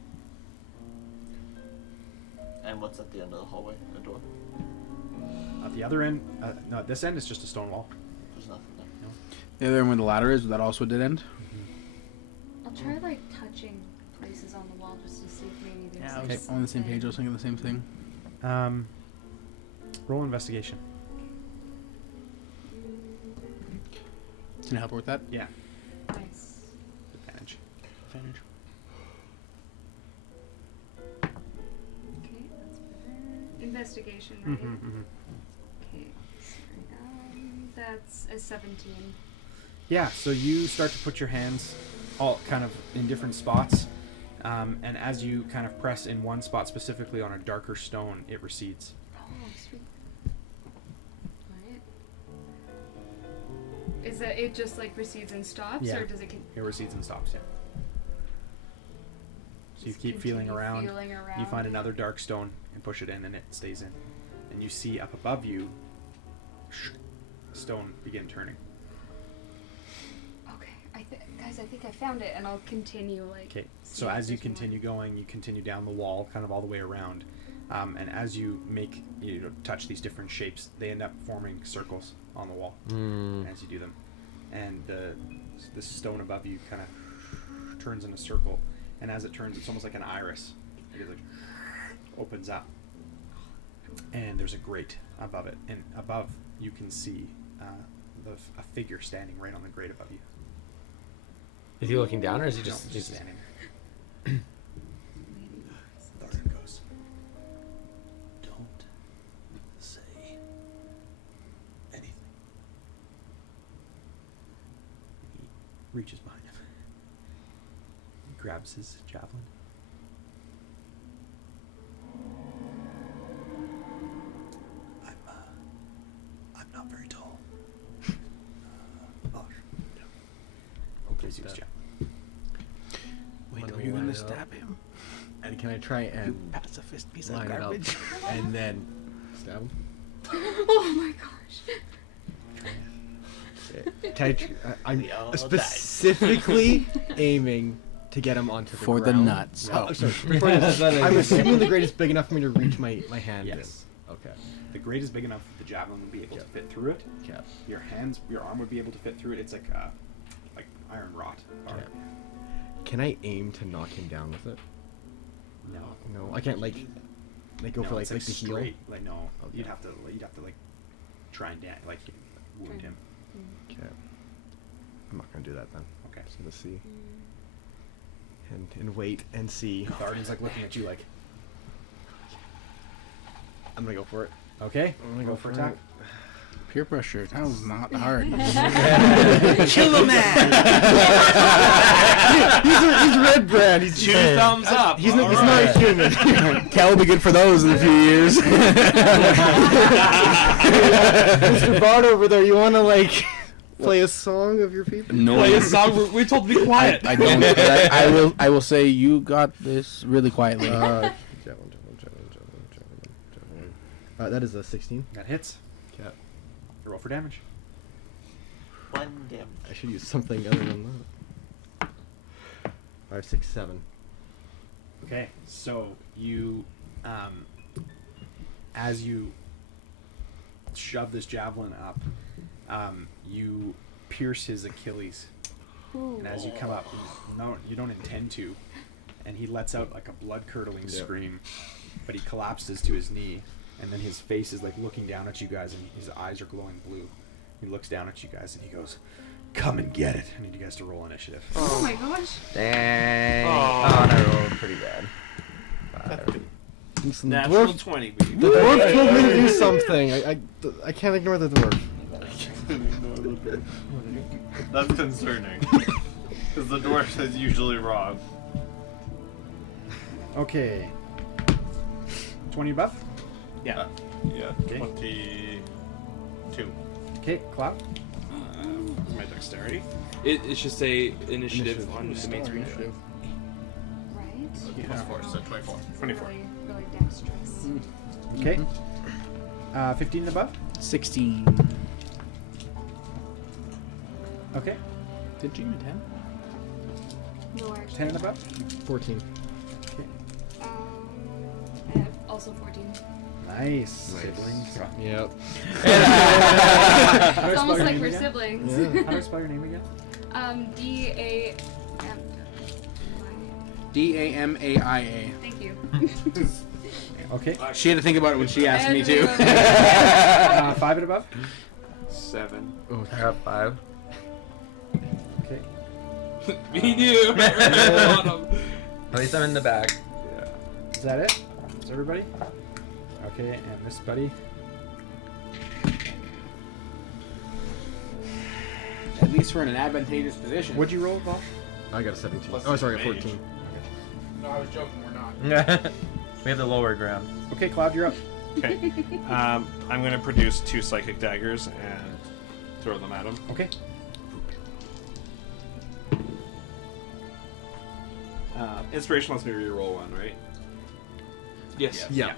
And what's at the end of the hallway? A door? At the other end, no, at this end is just a stone wall. There's nothing there. The other end where the ladder is, that also did end? I'll try like touching places on the wall just to see if maybe there's Yeah, I like was on the same page. I was something. thinking the same thing. Roll investigation. Can I help her with that? Yeah. Nice. Advantage. Advantage. Okay, that's better. Investigation, right? Okay. Sorry. That's a 17. Yeah, so you start to put your hands all kind of in different spots, and as you kind of press in one spot specifically on a darker stone, it recedes. Oh, sweet. Alright. Is that it just like recedes and stops, Yeah. or does it It recedes and stops, yeah. So you just keep feeling continue around, feeling around? you find another dark stone and push it in and it stays in. And you see up above you, stone begin turning. Okay, guys, I think I found it, and I'll continue like. Okay, see so if as you there's more. continue going, you continue down the wall, kind of all the way around, and as you touch these different shapes, they end up forming circles on the wall as you do them, and the stone above you kind of turns in a circle, and as it turns, it's almost like an iris. It like opens up, and there's a grate above it, and above you can see a figure standing right on the grate above you. Is he looking down or is he No, just? just standing there. Tharden goes, "Don't say anything." He reaches behind him. He grabs his javelin. I'm not very tall. Please use javelin. Wait, Wonder are you why gonna though. stab him? And can I try and Pacifist piece of line it up garbage. and then stab him? Oh my gosh. Can I I'm We all specifically aiming to get him onto the For the ground. nuts. Oh, sorry. Before this, I'm assuming the grate is big enough for me to reach my hand Yes. in. Okay. The grate is big enough that the javelin would be able to fit through it. Okay. Your arm would be able to fit through it. It's like iron rot. Okay. Can I aim to knock him down with it? No. No, I can't like. They go no, for it's like the heel. straight. Like no, Okay. you'd have to like try and like wound him. Okay. I'm not gonna do that then. Okay. Just gonna see. And wait and see. Tharden's like looking at you like, I'm gonna go for it. okay, I'm gonna go for attack. it. Peer pressure. That was not hard. Kill the man. He's red brand. He's Two thumbs up. He's all not right. a human. Cal will be good for those in a few years. Mr. Bard over there, you wanna like play a song of your people? No. Play a song. We're told to be quiet. I don't. But I will say you got this really quietly. Javelin. That is a 16. That hits. Yeah. Roll for damage. 1 damage. I should use something other than that. 5, 6, 7. Okay, so you, as you shove this javelin up, you pierce his Achilles, and as you come up, no, you don't intend to, and he lets out like a blood-curdling scream, but he collapses to his knee, and then his face is like looking down at you guys, and his eyes are glowing blue. He looks down at you guys, and he goes, "Come and get it." I need you guys to roll initiative. Oh my gosh. Dang. Oh. Oh, no, rolled pretty bad. 5. Listen, Natural dwarf, 20, baby. the dwarf told me to do something. I can't ignore the dwarf. That's concerning. Because the dwarf is usually wrong. Okay. 20 above? Yeah. Yeah, Okay. 22. Okay, Cloud. My dexterity. It should say initiative Initiative. on the main screen. Right? Plus 4, so 24. 24. Really, really dexterous. Okay. 15 and above? 16. Okay. Did you give me 10? No, actually. 10 and above? 14. I have also 14. Nice. Siblings. Yep. It's almost like we're siblings. How do I spell your name again? D-A-M. D-A-M-A-I-A. Thank you. Okay. She had to think about it when she asked me to. 5 and above? 7. Oh, I got 5. Okay. Me too. At least I'm in the back. Is that it? Is everybody? Okay, and this buddy. At least we're in an advantageous position. What'd you roll, Bob? I got a 17. Plus Oh, sorry, a mage. 14. No, I was joking. We're not. We have the lower ground. Okay, Cloud, you're up. Okay. I'm going to produce 2 psychic daggers and throw them at him. Okay. Inspiration lets me reroll 1, right? Yes. Yeah.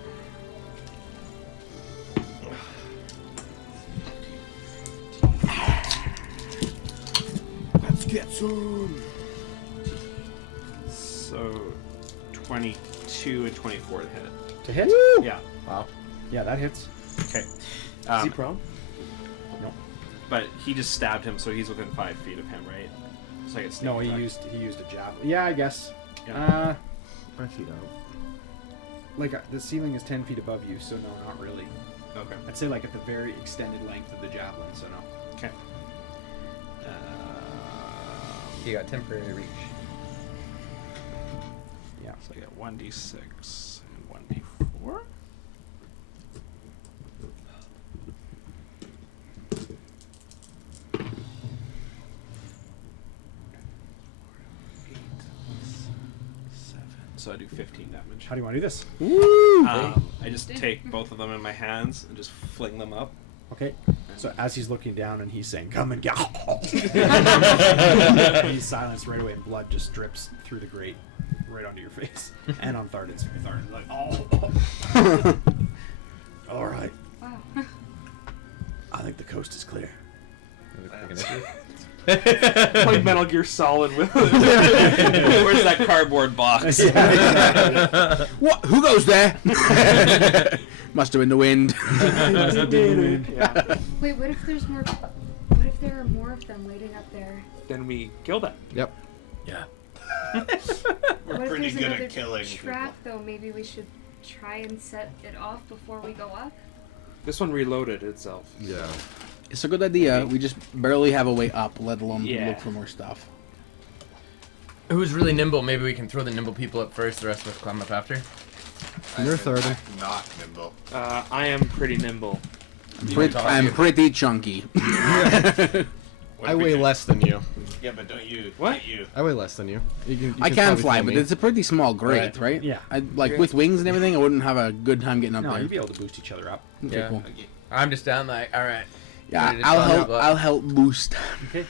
Let's get some. So 22 and 24 to hit. To hit? Yeah. Wow. Yeah, that hits. Okay. Is he prone? No. But he just stabbed him, so he's within 5 feet of him, right? So I get sneak No, he attack. used a javelin. Yeah, I guess. Yeah. 5 feet out. Like the ceiling is 10 feet above you, so no, not really. Okay. I'd say like at the very extended length of the javelin, so no. Okay. You got temporary reach. Yeah. So I get 1d6 and 1d4. So I do 15 damage. How do you want to do this? I just take both of them in my hands and just fling them up. Okay. So as he's looking down and he's saying, "Come and get," he's silenced right away, and blood just drips through the grate, right onto your face, and on Tharden's. Tharden's like, "Oh." All right. Wow. I think the coast is clear. Like Metal Gear Solid with. Where's that cardboard box? What? Who goes there? Must have been the wind. Yeah. Wait, what if there's more? What if there are more of them waiting up there? Then we kill them. Yep. Yeah. We're What if pretty there's good another at killing trap, though? Maybe we should try and set it off before we go up? This one reloaded itself. Yeah. It's a good idea. We just barely have a way up, let alone Yeah. look for more stuff. Who's really nimble? Maybe we can throw the nimble people up first, the rest of us climb up after. You're I'm third. not nimble. I am pretty nimble. I'm pretty chunky. I weigh less than you. Yeah, but don't you? What? Don't you? I weigh less than you. You I could can probably fly, throw but me. it's a pretty small grate, right? Yeah. Like with wings and everything, I wouldn't have a good time getting up No, there. you'd be able to boost each other up. Okay, Yeah. cool. I'm just down like, all right. Yeah, Ready to I'll climb help. up. I'll help boost. Okay.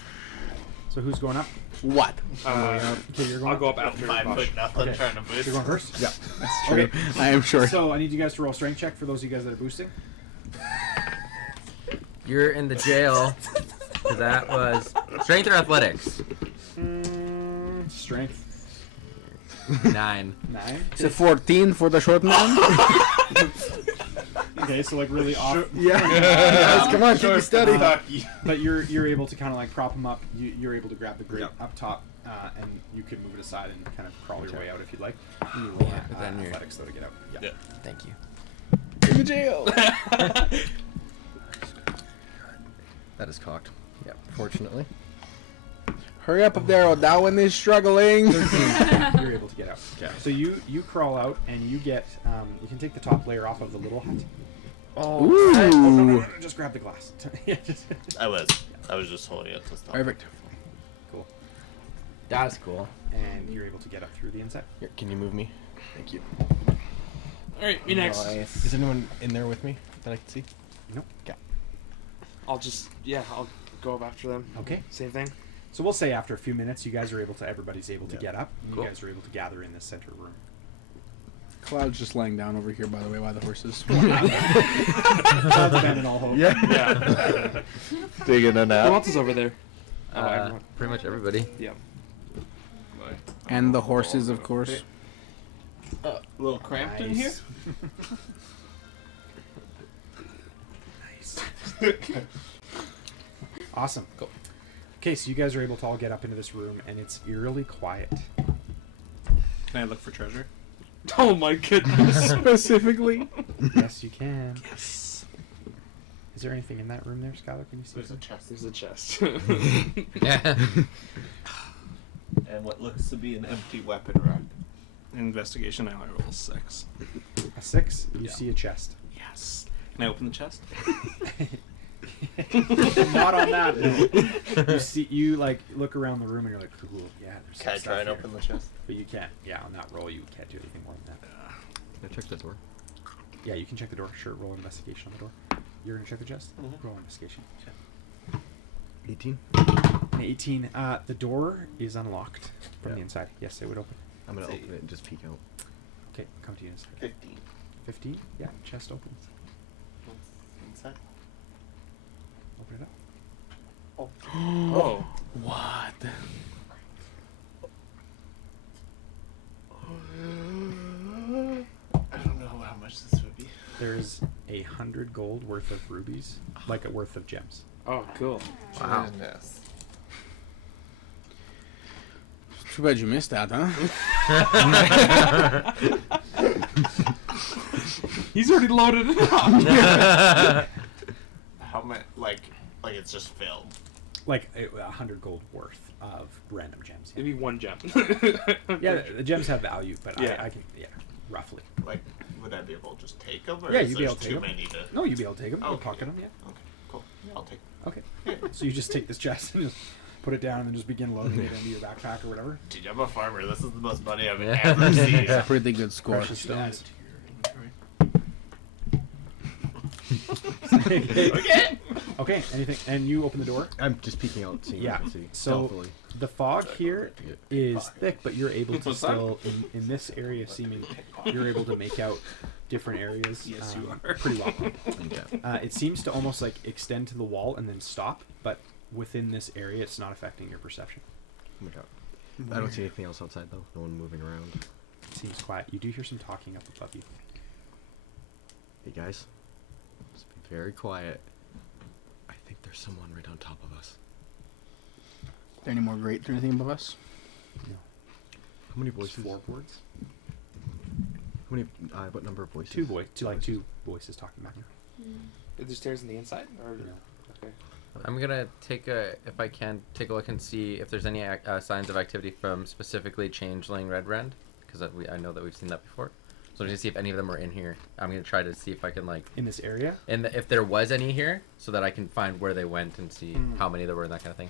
So who's going up? What? Okay, you're going I'll go up after 5 Bosch. foot nothing Okay. trying to boost. You're going first? Yeah. That's true. Okay. I am sure. So I need you guys to roll a strength check for those of you guys that are boosting. You're in the jail. So that was strength or athletics? Strength. 9. 9. Is it 14 for the short man? Okay, so like really off. Yeah. Guys, come on, keep you steady. But you're able to kind of like prop him up. You're able to grab the grate up top, and you can move it aside and kind of crawl your way out if you'd like. You roll but then you're- athletics though to get out. Yeah. Thank you. In the jail. That is cocked. Yeah, fortunately. Hurry up there, O'Dowan is struggling. You're able to get out. Okay. So you crawl out and you get you can take the top layer off of the little hut. Ooh. No, just grab the glass. I was just holding it to stop. Perfect. Cool. That's cool. And you're able to get up through the inside. Here, can you move me? Thank you. Alright, me next. Is anyone in there with me that I can see? Nope. I'll go up after them. Okay. Same thing. So we'll say after a few minutes, everybody's able to Yeah. get up. And Cool. You guys are able to gather in this center room. Cloud's just laying down over here, by the way, by the horses. Cloud's abandoned all hope. Yeah. Digging a Who nap. else is over there? Oh, everyone. Pretty much everybody. Yeah. And the horses, of course. A little cramped in here. Nice. Awesome. Cool. Okay, so you guys are able to all get up into this room, and it's eerily quiet. Can I look for treasure? Oh my goodness. Specifically. Yes, you can. Yes. Is there anything in that room there, Skylar? Can you see? There's a chest. There's a chest. Yeah. And what looks to be an empty weapon rack. Investigation, I roll 6. A 6. You Yeah. see a chest. Yes. Can I open the chest? Not on that. No. You like look around the room and you're like, cool. Yeah. There's Can I some try and stuff open here. the chest? But you can't. Yeah, on that roll, you can't do anything more than that. Can I check the door? Yeah, you can check the door. Sure, roll an investigation on the door. You're gonna check the chest. Roll an investigation. 18. An 18. The door is unlocked from the Yeah. inside. Yes, it would open. I'm gonna Say- open it and just peek out. Okay, come to you in a second. 15. 15. Yeah, chest opens. What's inside? Open it up. Oh. What? I don't know how much this would be. There's 100 gold worth of rubies, like a worth of gems. Oh, cool. Wow. Goodness. Too bad you missed that, huh? He's already loaded it up. How much? Like it's just filled. Like 100 gold worth of random gems. Maybe one gem. Yeah, the gems have value, but Yeah. I can, roughly. Like, would I be able to just take them? Or Yeah, is you'd be there able to too take 'em. many to? No, you'd be able to take them. You Okay. pocket them, yeah. Okay, cool. I'll take. Okay. So you just take this chest and just put it down and then just begin loading it into your backpack or whatever. Dude, I'm a farmer. This is the most money I've Yeah. ever seen. Pretty good score. Precious stones. Okay. Okay, anything. And you open the door. I'm just peeking out, seeing what I Yeah. can see. So Stealthily. the fog here is thick, but you're able to What's that? still, in this area, you're able to make out different areas. Yes, you are. Pretty well. Okay. It seems to almost like extend to the wall and then stop, but within this area, it's not affecting your perception. Oh my god. I don't see anything else outside though. No one moving around. It seems quiet. You do hear some talking up above you. Hey guys, let's be very quiet. I think there's someone right on top of us. There any more grates or anything above us? No. How many voices? Floorboards. How many? What number of voices? Two voices talking back. Are there stairs on the inside? Or No. okay. I'm gonna take if I can, take a look and see if there's any signs of activity from specifically Changeling Redrend, because I know that we've seen that before. So I'm gonna see if any of them are in here. I'm gonna try to see if I can In this area? if there was any here, so that I can find where they went and see how many there were and that kind of thing.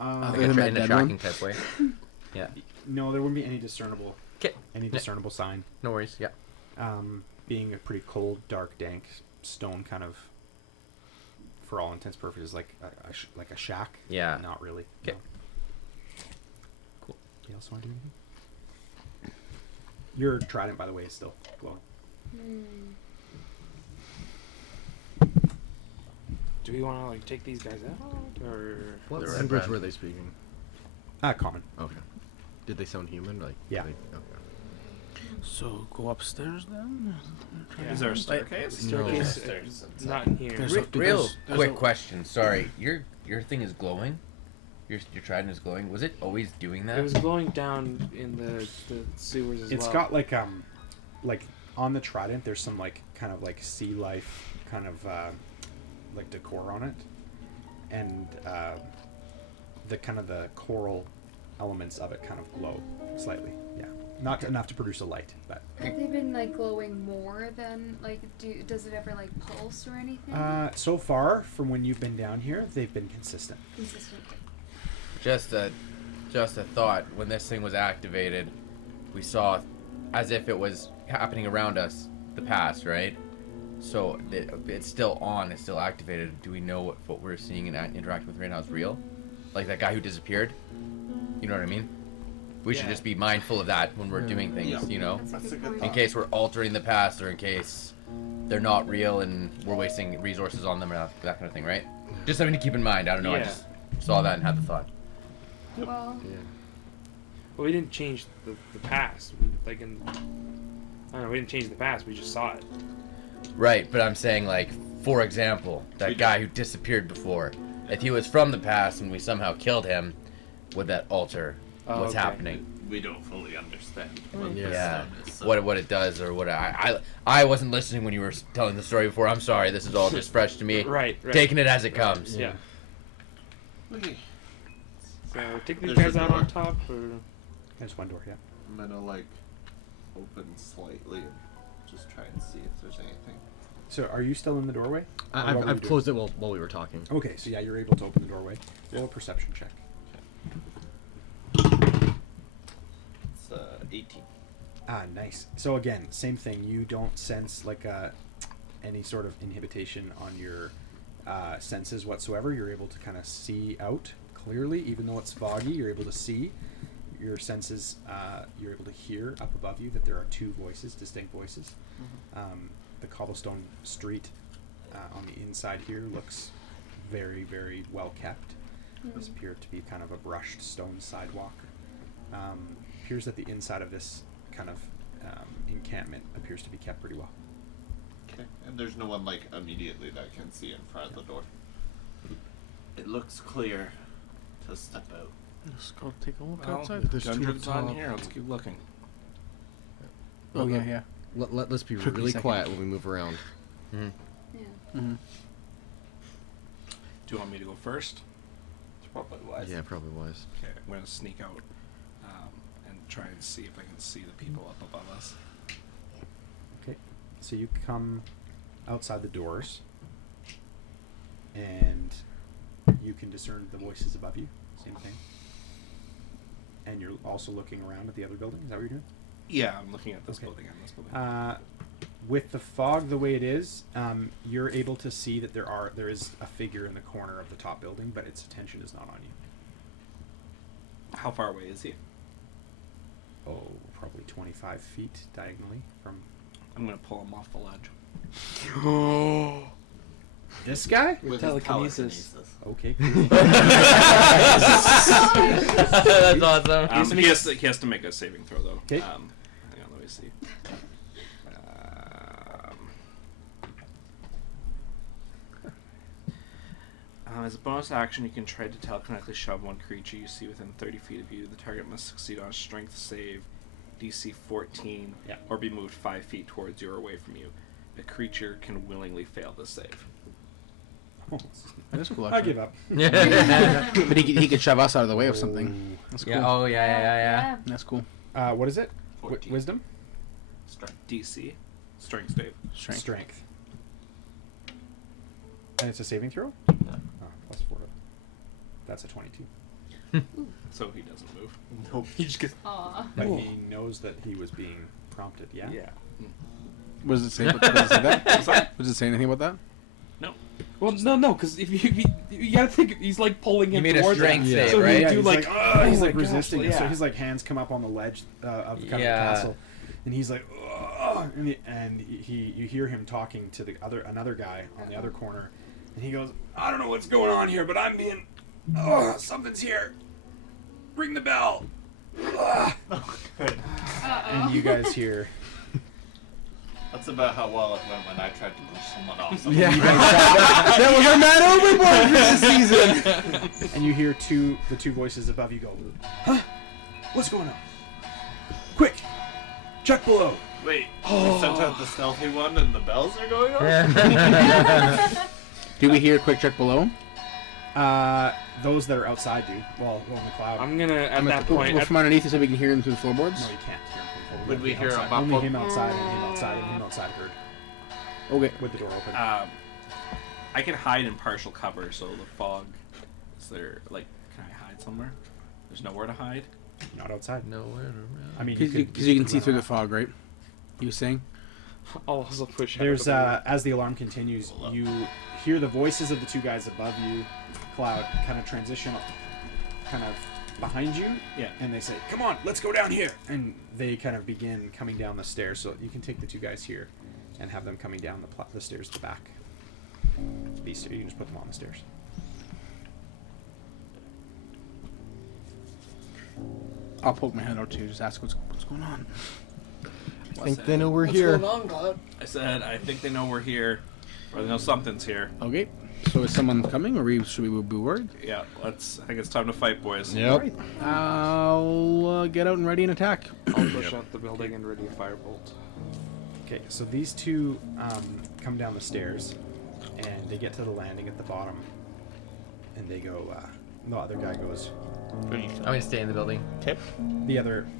Other Like than that in a dead tracking one? type way. Yeah. No, there wouldn't be any discernible 'Kay. sign. No worries. Yeah. Being a pretty cold, dark, dank stone kind of, for all intents and purposes, like a shack. Yeah. Not really. 'Kay. No. Cool. You else want to do anything? Your trident, by the way, is still glowing. Do we want to like take these guys out or? What The red language brand. were they speaking? Common. Okay. Did they sound human? Like. Yeah. Okay. So go upstairs then. Is there a staircase? Staircase, There's not in here. There's Real there's quick a- question. Sorry, your thing is glowing. Your trident is glowing. Was it always doing that? It was glowing down in the sewers as It's well. got like on the trident, there's some like kind of like sea life kind of like decor on it, and the kind of the coral elements of it kind of glow slightly. Yeah, not enough to produce a light, but Have they been like glowing more than like? Does it ever like pulse or anything? so far from when you've been down here, they've been consistent. Consistent. Just a thought. When this thing was activated, we saw, as if it was happening around us, the past, right? So it's still on. It's still activated. Do we know if what we're seeing and interacting with right now is real? Like that guy who disappeared. You know what I mean? We should Yeah. just be mindful of that when we're doing things. Yeah. You know, That's a good point. in case we're altering the past, or in case they're not real and we're wasting resources on them, or that kind of thing, right? Just something to keep in mind. I don't know. I Yeah. just saw that and had the thought. Well, Well, we didn't change the past. Like in, I don't know. We didn't change the past. We just saw it. Right, but I'm saying, like, for example, that guy who disappeared before, if he was from the past and we somehow killed him, would that alter Oh, what's okay. happening? We don't fully understand what Yeah. this Yeah, stone is. So what it does, or what I wasn't listening when you were telling the story before. I'm sorry, this is all just fresh to me. Right. Taking it as it comes. Yeah. Okay. So take these There's guys a out door. on top, or There's one door. Yeah. I'm gonna like open slightly and just try and see if there's anything. So are you still in the doorway? Or what were you I've doing? closed it while we were talking. Okay, so yeah, you're able to open the doorway. Roll a perception check. It's 18. Nice. So again, same thing. You don't sense like any sort of inhibition on your senses whatsoever. You're able to kind of see out clearly, even though it's foggy. You're able to see. Your senses. You're able to hear up above you that there are two voices, distinct voices. The cobblestone street on the inside here looks very, very well kept. This appears to be kind of a brushed stone sidewalk. Appears that the inside of this kind of encampment appears to be kept pretty well. Okay. And there's no one like immediately that can see in front of the door. It looks clear to step out. Let's go take a look Well, outside. There's two Gundred's up on top. here. Let's keep looking. Oh yeah. Let's be Took me a really second. quiet when we move around. Mhm. Yeah. Mm-hmm. Do you want me to go first? It's probably wise. Yeah, probably was. Okay, I'm gonna sneak out and try and see if I can see the people up above us. Okay. So you come outside the doors, and you can discern the voices above you. Same thing. And you're also looking around at the other building. Is that what you're doing? Yeah, I'm looking at this Okay. building and this building. With the fog the way it is, you're able to see that there is a figure in the corner of the top building, but its attention is not on you. How far away is he? Oh, probably 25 feet diagonally from I'm gonna pull him off the ledge. this guy. with With telekinesis. Okay. That's awesome. He has to make a saving throw though. 'Kay. Hang on, let me see. As a bonus action, you can try to telekinetically shove one creature you see within 30 feet of you. The target must succeed on a strength save DC 14, Yeah. or be moved 5 feet towards you or away from you. A creature can willingly fail the save. That is cool. I Actually. give up. But he could shove us out of the way of something. That's cool. Yeah. Oh yeah. That's cool. What is it? 14. Wisdom? Strength. DC. Strength save. Strength. And it's a saving throw? Yeah. Oh, plus 4. That's a 22. So he doesn't move. Nope. He just gets. Aw. But he knows that he was being prompted, yeah? What does it say? What does it say that? Does it say anything about that? No. Well, no, because if you gotta think he's like pulling He him made a towards strength him. save, So right? he'd Yeah, do he's like, he's oh like my resisting gosh, it. So yeah. his like hands come up on the ledge of kind of the Yeah. castle, and he's like, and you hear him talking to another guy on the other corner, and he goes, I don't know what's going on here, but I'm being, something's here. Ring the bell. And you guys hear. That's about how well it went when I tried to push someone off. Yeah. That was our man overboard for this season. And you hear the two voices above you go, huh? What's going on? Quick, check below. Wait, we sent out the stealthy one and the bells are going off? Do we hear quick check below? Those that are outside do. Well, in the cloud. I'm gonna at that point. From underneath, so we can hear him through the floorboards. No, you can't hear him. from Would we hear outside. a Only muffled- him outside and him outside and him outside heard Okay. with the door open. I can hide in partial cover, so the fog. Is there like? Can I hide somewhere? There's nowhere to hide. Not outside. Nowhere around. I mean, Because you can see through the fog, right? You were saying? I'll also push. There's as the alarm continues, you hear the voices of the two guys above you, Cloud, kind of transition, kind of behind you. Yeah. And they say, "Come on, let's go down here." And they kind of begin coming down the stairs. So you can take the two guys here, and have them coming down the stairs to the back. These two, you can just put them on the stairs. I'll poke my head out too. Just ask what's going on. I think they know we're here. I said I think they know we're here, or they know something's here. Okay. So is someone coming, or should we be worried? Yeah, I think it's time to fight, boys. Yep. I'll get out and ready an attack. I'll push out the building and ready a firebolt. Okay, so these two come down the stairs, and they get to the landing at the bottom, and they go. The other guy goes. I'm gonna stay in the building.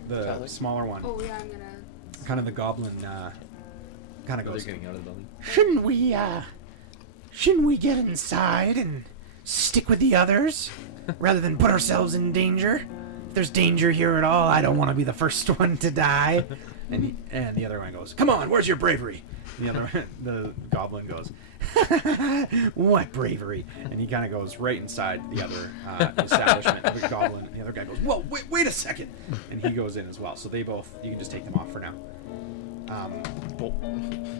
The smaller one, Oh yeah, I'm gonna. kind of the goblin, kind of They're goes. getting out of the building. Shouldn't we get inside and stick with the others rather than put ourselves in danger? If there's danger here at all, I don't want to be the first one to die. And the other one goes, "Come on, where's your bravery?" And the goblin goes, What bravery? and he kind of goes right inside the other establishment. The goblin, and the other guy goes, "Whoa, wait a second!" And he goes in as well. So they both, you can just take them off for now.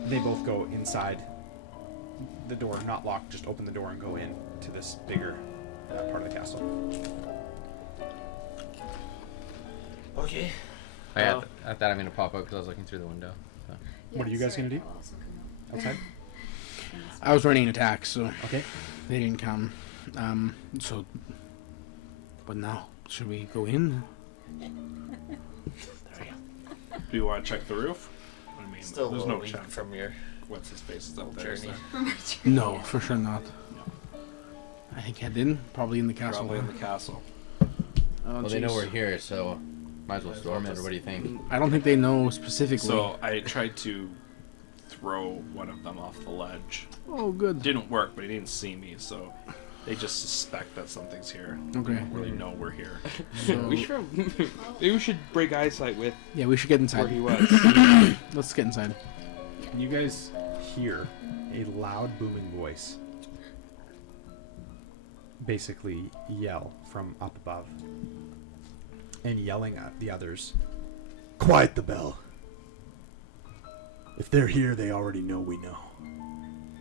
They both go inside. The door not locked, just open the door and go in to this bigger part of the castle. Okay. At that, I'm gonna pop out because I was looking through the window. So. What are you guys sorry, gonna do? I'll also come out. Outside? I was running an attack, so Okay. they didn't come. So, but now should we go in? Do you want to check the roof? I mean, Still there's a no little weak check. from your What's his face is up there? journey. So No, for sure not. I think head in, probably in the castle. probably in the castle. Oh, Well, they know jeez. we're here, so might as well storm it. Or what do you think? I don't think they know specifically. So I tried to throw one of them off the ledge. Oh, good. Didn't work, but he didn't see me, so they just suspect that something's here. Okay. They don't really know we're here. So, Maybe we should break eyesight with yeah, we should get where inside. he was. Let's get inside. You guys hear a loud booming voice basically yell from up above and yelling at the others, "Quiet the bell. If they're here, they already know we know.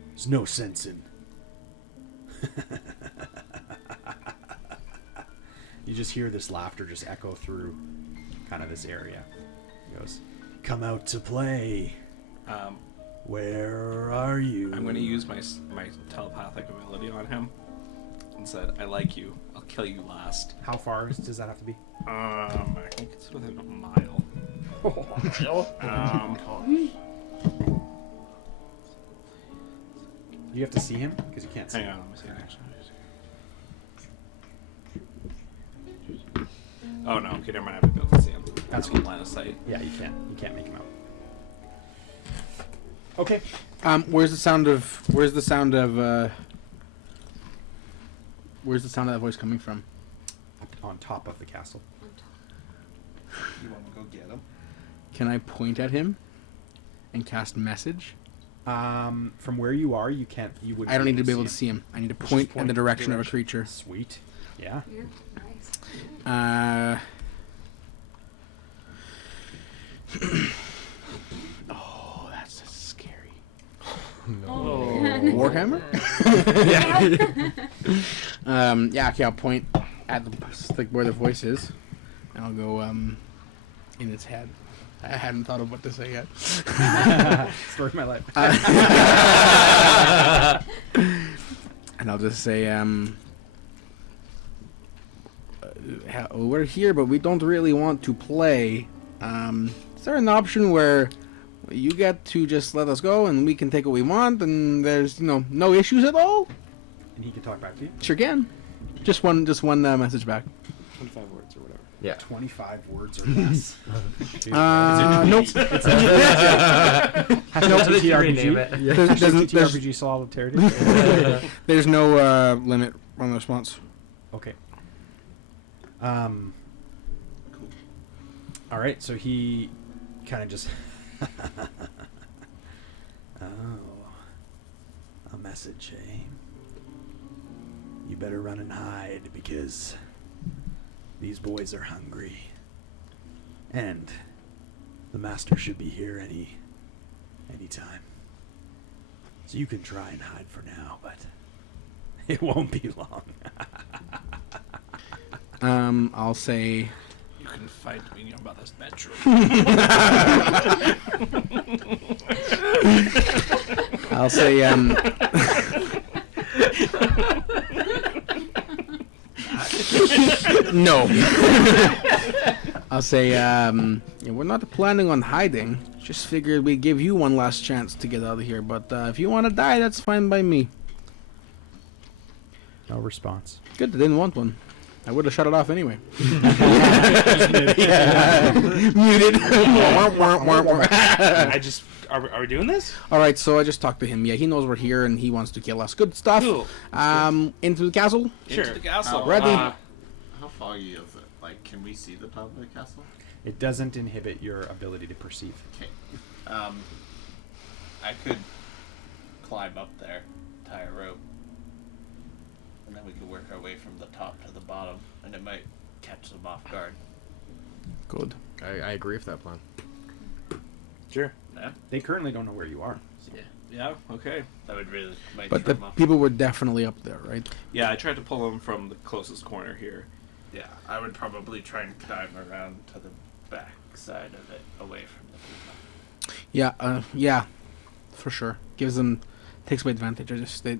There's no sense in..." You just hear this laughter just echo through kind of this area. He goes, "Come out to play. Where are you?" I'm going to use my telepathic ability on him and said, "I like you. I'll kill you last." How far does that have to be? I think it's within a mile. You have to see him because you can't see Hang him. on, let me see it actually. Oh no, okay, never mind. I have to be able to see him. That's good line of sight. Yeah, you can't. You can't make him out. Okay. Where's the sound of that voice coming from? On top of the castle. You want to go get him? Can I point at him and cast message? From where you are, you can't. You would. I don't need to be able to see him. I need to point in the direction of a creature. Sweet. Yeah. Yeah, nice. Oh, that's just scary. Oh. Warhammer? Yeah, okay, I'll point at like where the voice is, and I'll go in its head. I hadn't thought of what to say yet. Story of my life. And I'll just say, we're here, but we don't really want to play. Is there an option where you get to just let us go and we can take what we want and there's, no issues at all? And he can talk back to you. Sure can. Just one message back. 25 words or whatever. Yeah. 25 words or less. Nope. Has no Rename it. There's TTRPG solidarity. there's no limit on the response. Okay. All right. So he kind of just. Oh, a message, eh? You better run and hide because these boys are hungry, and the master should be here anytime. So you can try and hide for now, but it won't be long. I'll say. You can fight me in your mother's bedroom. I'll say. No. I'll say. We're not planning on hiding. Just figured we'd give you one last chance to get out of here. But if you want to die, that's fine by me. No response. Good. I didn't want one. I would have shut it off anyway. Muted. Are we doing this? All right, so I just talked to him. Yeah, he knows we're here and he wants to kill us. Good stuff. Cool. Into the castle. Sure. Into the castle. Ready. How foggy is it? Like, can we see the top of the castle? It doesn't inhibit your ability to perceive. Okay. I could climb up there, tie a rope, and then we could work our way from the top to the bottom, and it might catch them off guard. Good. I agree with that plan. Sure. Yeah? They currently don't know where you are. Yeah, okay. That would really might But throw the 'em off. people were definitely up there, right? Yeah, I tried to pull him from the closest corner here. Yeah, I would probably try and climb around to the back side of it, away from the people. Yeah, for sure. Takes away advantage. They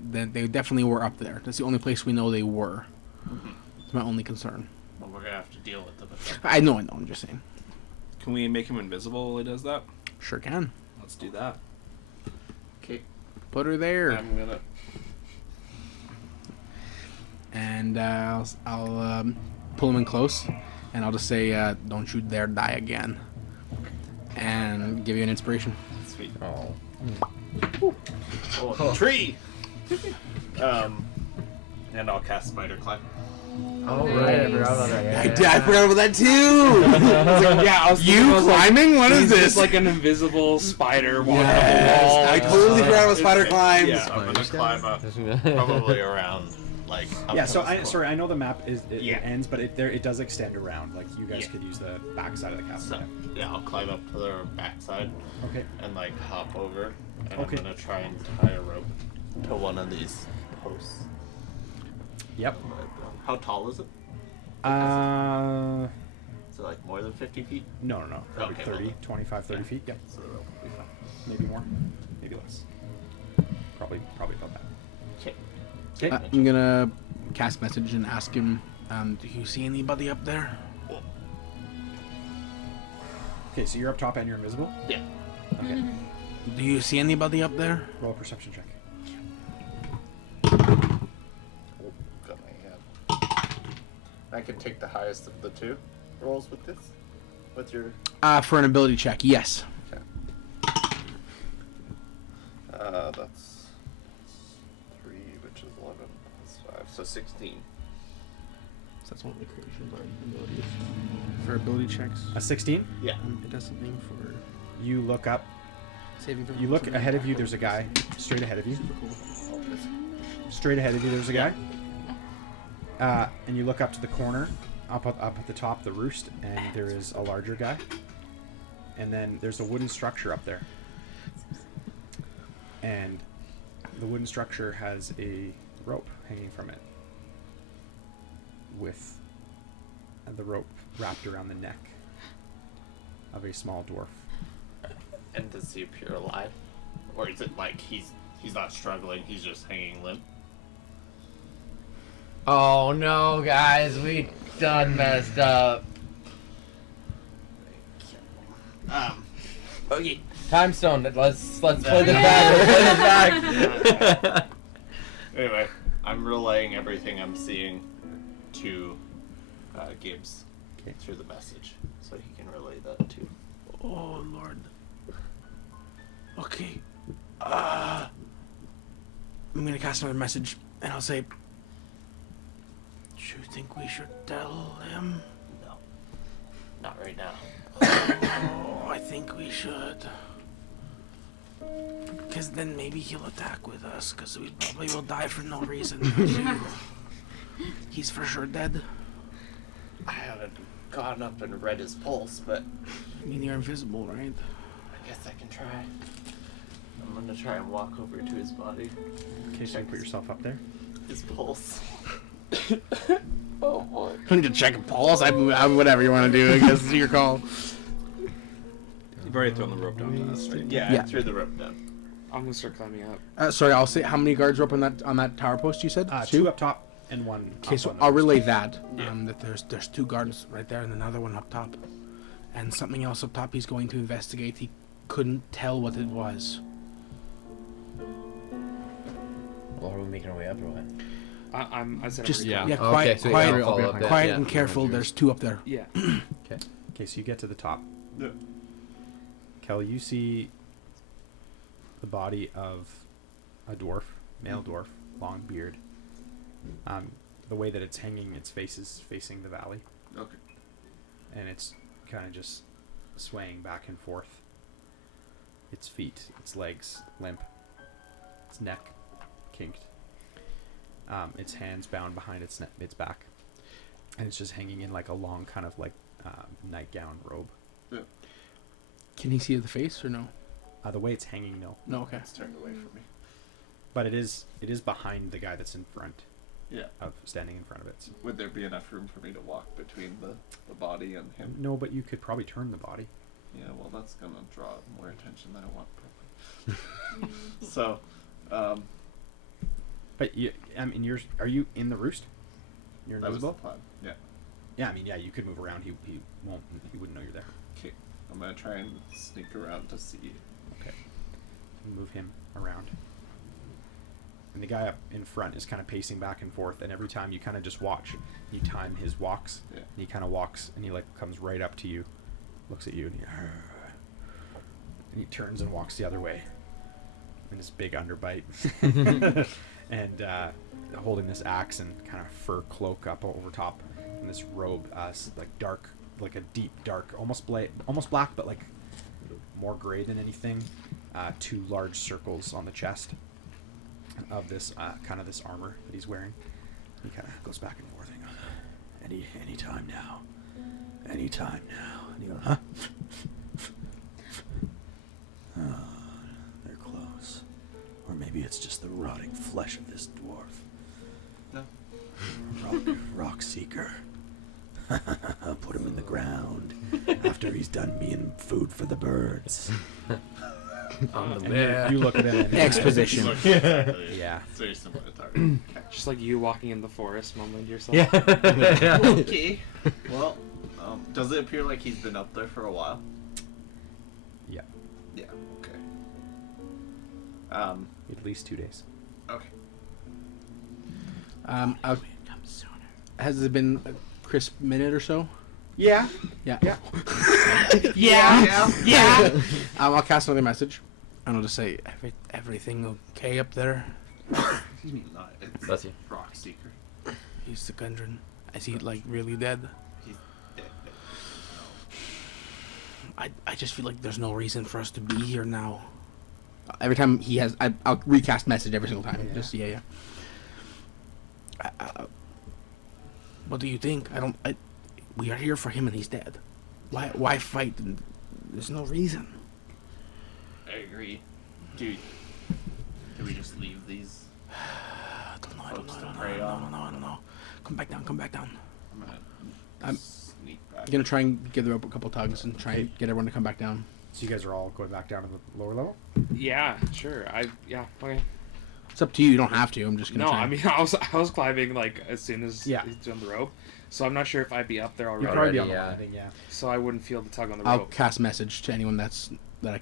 definitely were up there. That's the only place we know they were. It's my only concern. Well, we're gonna have to deal with them. I know. I'm just saying. Can we make him invisible while he does that? Sure can. Let's do that. Okay. Put her there. I'm gonna. And I'll pull him in close, and I'll just say, "Don't you dare die again," and give you an inspiration. Sweet. Oh. Oh, tree. And I'll cast Spider Climb. Oh, right. I forgot about that. I forgot about that too. You climbing? What is this? It's like an invisible spider walking Yes, up a wall. I totally forgot about spider climbs. Yeah, I'm gonna climb up probably around like. Up Yeah, to so the floor. I know the map it Yeah. ends, but it does extend around. Like you guys Yeah. could use the back side of the castle. So, yeah, I'll climb up to their backside Okay. and like hop over, and Okay. I'm gonna try and tie a rope to one of these posts. Yep. How tall is it? No, Is it like more than 50 feet? no. Probably Okay, 30, well, 25, 30 feet. Yep. So the rope will be fine. Maybe more. Maybe less. Probably about that. Okay. Okay. I'm gonna cast message and ask him, "Do you see anybody up there?" Okay, so you're up top and you're invisible? Yeah. Okay. Do you see anybody up there? Roll a perception check. Got my I can take the highest of the two rolls with this. What's your... For an ability check, yes. That's 3, which is 11 plus 5, so 16. So that's one of the creation abilities. For ability checks? A 16? Yeah. It does something for You look up. saving throw. You look ahead of you, there's a guy. Straight ahead of you. Straight ahead of you, there's a guy. And you look up to the corner, up at the top of the roost, and there is a larger guy. And then there's a wooden structure up there. And the wooden structure has a rope hanging from it, with the rope wrapped around the neck of a small dwarf. And does he appear alive? Or is it like he's not struggling, he's just hanging limp? Oh no, guys, we done messed up. Okay. Time stone. Let's play this back. Let's play this back. Anyway, I'm relaying everything I'm seeing to Gibbs through the message, so he can relay that too. Oh Lord. Okay. I'm gonna cast another message, and I'll say, "Do you think we should tell him?" No, not right now. Oh, I think we should. Because then maybe he'll attack with us, because we probably will die for no reason. He's for sure dead. I haven't gone up and read his pulse, but I mean, you're invisible, right? I guess I can try. I'm gonna try and walk over to his body. Okay, so you put yourself up there. His pulse. Oh boy. I need to check a pulse. I whatever you want to do. I guess it's your call. You've already thrown the rope down to us, right? Yeah, Yeah. I threw the rope down. I'm gonna start climbing up. Sorry, I'll say how many guards are up on that tower post. You said 2 up top and 1. Okay, so I'll relay that. That there's 2 guards right there and another one up top, and something else up top. He's going to investigate. He couldn't tell what it was. Well, are we making our way up or what? I said Just I'm yeah, ready. quiet, Okay, so quiet, yeah, I'll follow up that, quiet yeah. and careful. There's 2 up there. Yeah. Okay, so you get to the top. Yeah. Kelly, you see the body of a dwarf, male dwarf, long beard. The way that it's hanging, its face is facing the valley. Okay. And it's kind of just swaying back and forth. Its feet, its legs limp, its neck kinked, its hands bound behind its back, and it's just hanging in like a long kind of like nightgown robe. Yeah. Can he see the face or no? The way it's hanging, no, No. Okay. It's turned away from me. but it is behind the guy that's in front. Yeah. Of standing in front of it. So. Would there be enough room for me to walk between the body and him? No, but you could probably turn the body. Yeah, well, that's gonna draw more attention than I want, probably. So, But you, I mean, are you in the roost? You're that was invisible. the plan. Yeah. Yeah, I mean, yeah, you could move around. He wouldn't know you're there. Okay. I'm gonna try and sneak around to see. Okay. Move him around. And the guy up in front is kind of pacing back and forth, and every time you kind of just watch, you time his walks. Yeah. And he kind of walks, and he like comes right up to you, looks at you, and he turns and walks the other way. In this big underbite, and holding this axe and kind of fur cloak up over top, and this robe, like dark, like a deep dark, almost black, but like more gray than anything. 2 large circles on the chest of this kind of this armor that he's wearing. He kind of goes back and forth. And goes, any time now, and he goes, huh? They're close, or maybe it's just the rotting flesh of this dwarf. No. Rock seeker. I'll put him in the ground after he's done being food for the birds. And you look at him. And Exposition. Yeah. It's very similar to Target. Just like you walking in the forest, mumbling to yourself. Yeah. Okay. Well, does it appear like he's been up there for a while? Yeah. Okay. At least 2 days. Okay. Has it been a crisp minute or so? Yeah. Yeah. Yeah. Yeah. I'll cast another message. And I'll just say, everything okay up there? You mean not? It's Bless you. Rock Seeker. He's the Gundren. Is he, like, really dead? He's dead. I just feel like there's no reason for us to be here now. Every time he has... I'll recast message every single time. Yeah. Just, yeah. What do you think? We are here for him and he's dead. Why fight? There's no reason. I agree. Dude, can we just leave these? I don't know. I Folks to don't prey know. on. I don't know. Come back down. I'm I'm- sneak back. I'm gonna try and give the rope a couple tugs and try and get everyone to come back down. So you guys are all going back down to the lower level? Yeah, sure. Okay. It's up to you. You don't have to. I'm just gonna No, try. I mean, I was climbing like as soon as Yeah. he's on the rope, so I'm not sure if I'd be up there You'd already. probably be on Already, the yeah. landing, yeah. So I wouldn't feel the tug on the I'll rope. cast message to anyone that's not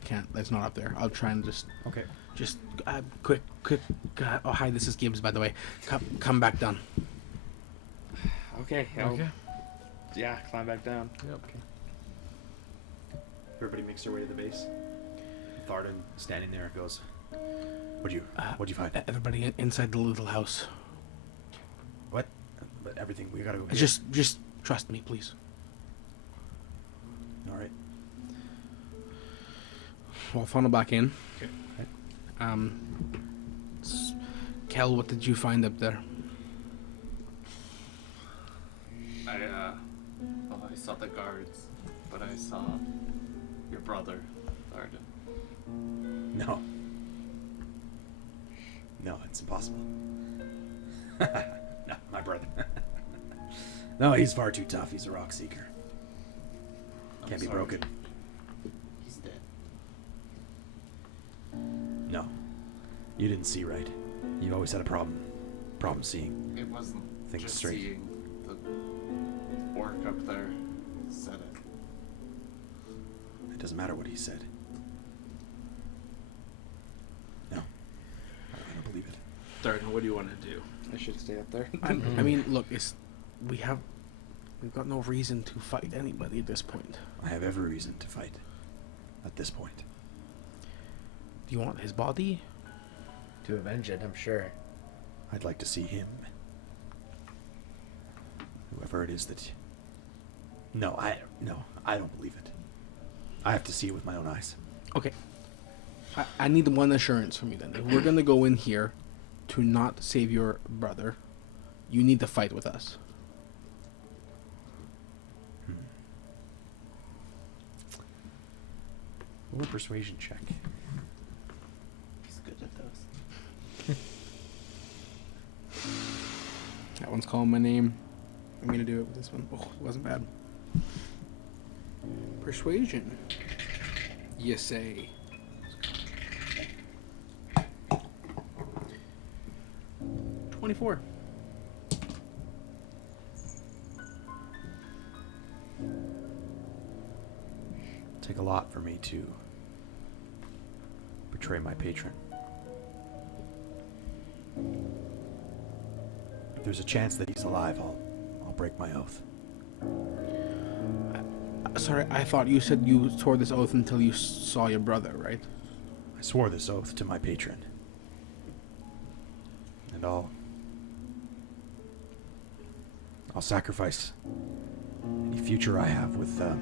up there. I'll try and just Okay. quick. Oh, hi. This is Gibbs, by the way. Come back down. Okay. Okay. Yeah, climb back down. Okay. Everybody makes their way to the base. Tharden standing there goes, What'd you find? Everybody inside the little house. What? But everything, we gotta go. Just trust me, please. Alright. Well, funnel back in. Okay. Kel, what did you find up there? I saw the guards, but I saw your brother, Arden. No. No, it's impossible. No, my brother. No, he's far too tough. He's a rock seeker. Can't be sorry. broken. He's dead. No. You didn't see right. You always had a problem seeing. It wasn't Think just straight. seeing the orc up there said it. It doesn't matter what he said. No. I don't believe it. Darden, what do you want to do? I should stay up there. I mean, look, we've got no reason to fight anybody at this point. I have every reason to fight at this point. Do you want his body? To avenge it, I'm sure. I'd like to see him. Whoever it is that... No, I don't believe it. I have to see it with my own eyes. Okay. I need one assurance from you then. If we're gonna go in here to not save your brother, you need to fight with us. Roll a persuasion check. He's good at those. That one's calling my name. I'm gonna do it with this one. Oh, it wasn't bad. Persuasion. You say. $24. Take a lot for me to betray my patron. If there's a chance that he's alive, I'll break my oath. Sorry, I thought you said you swore this oath until you saw your brother, right? I swore this oath to my patron. And I'll sacrifice any future I have with I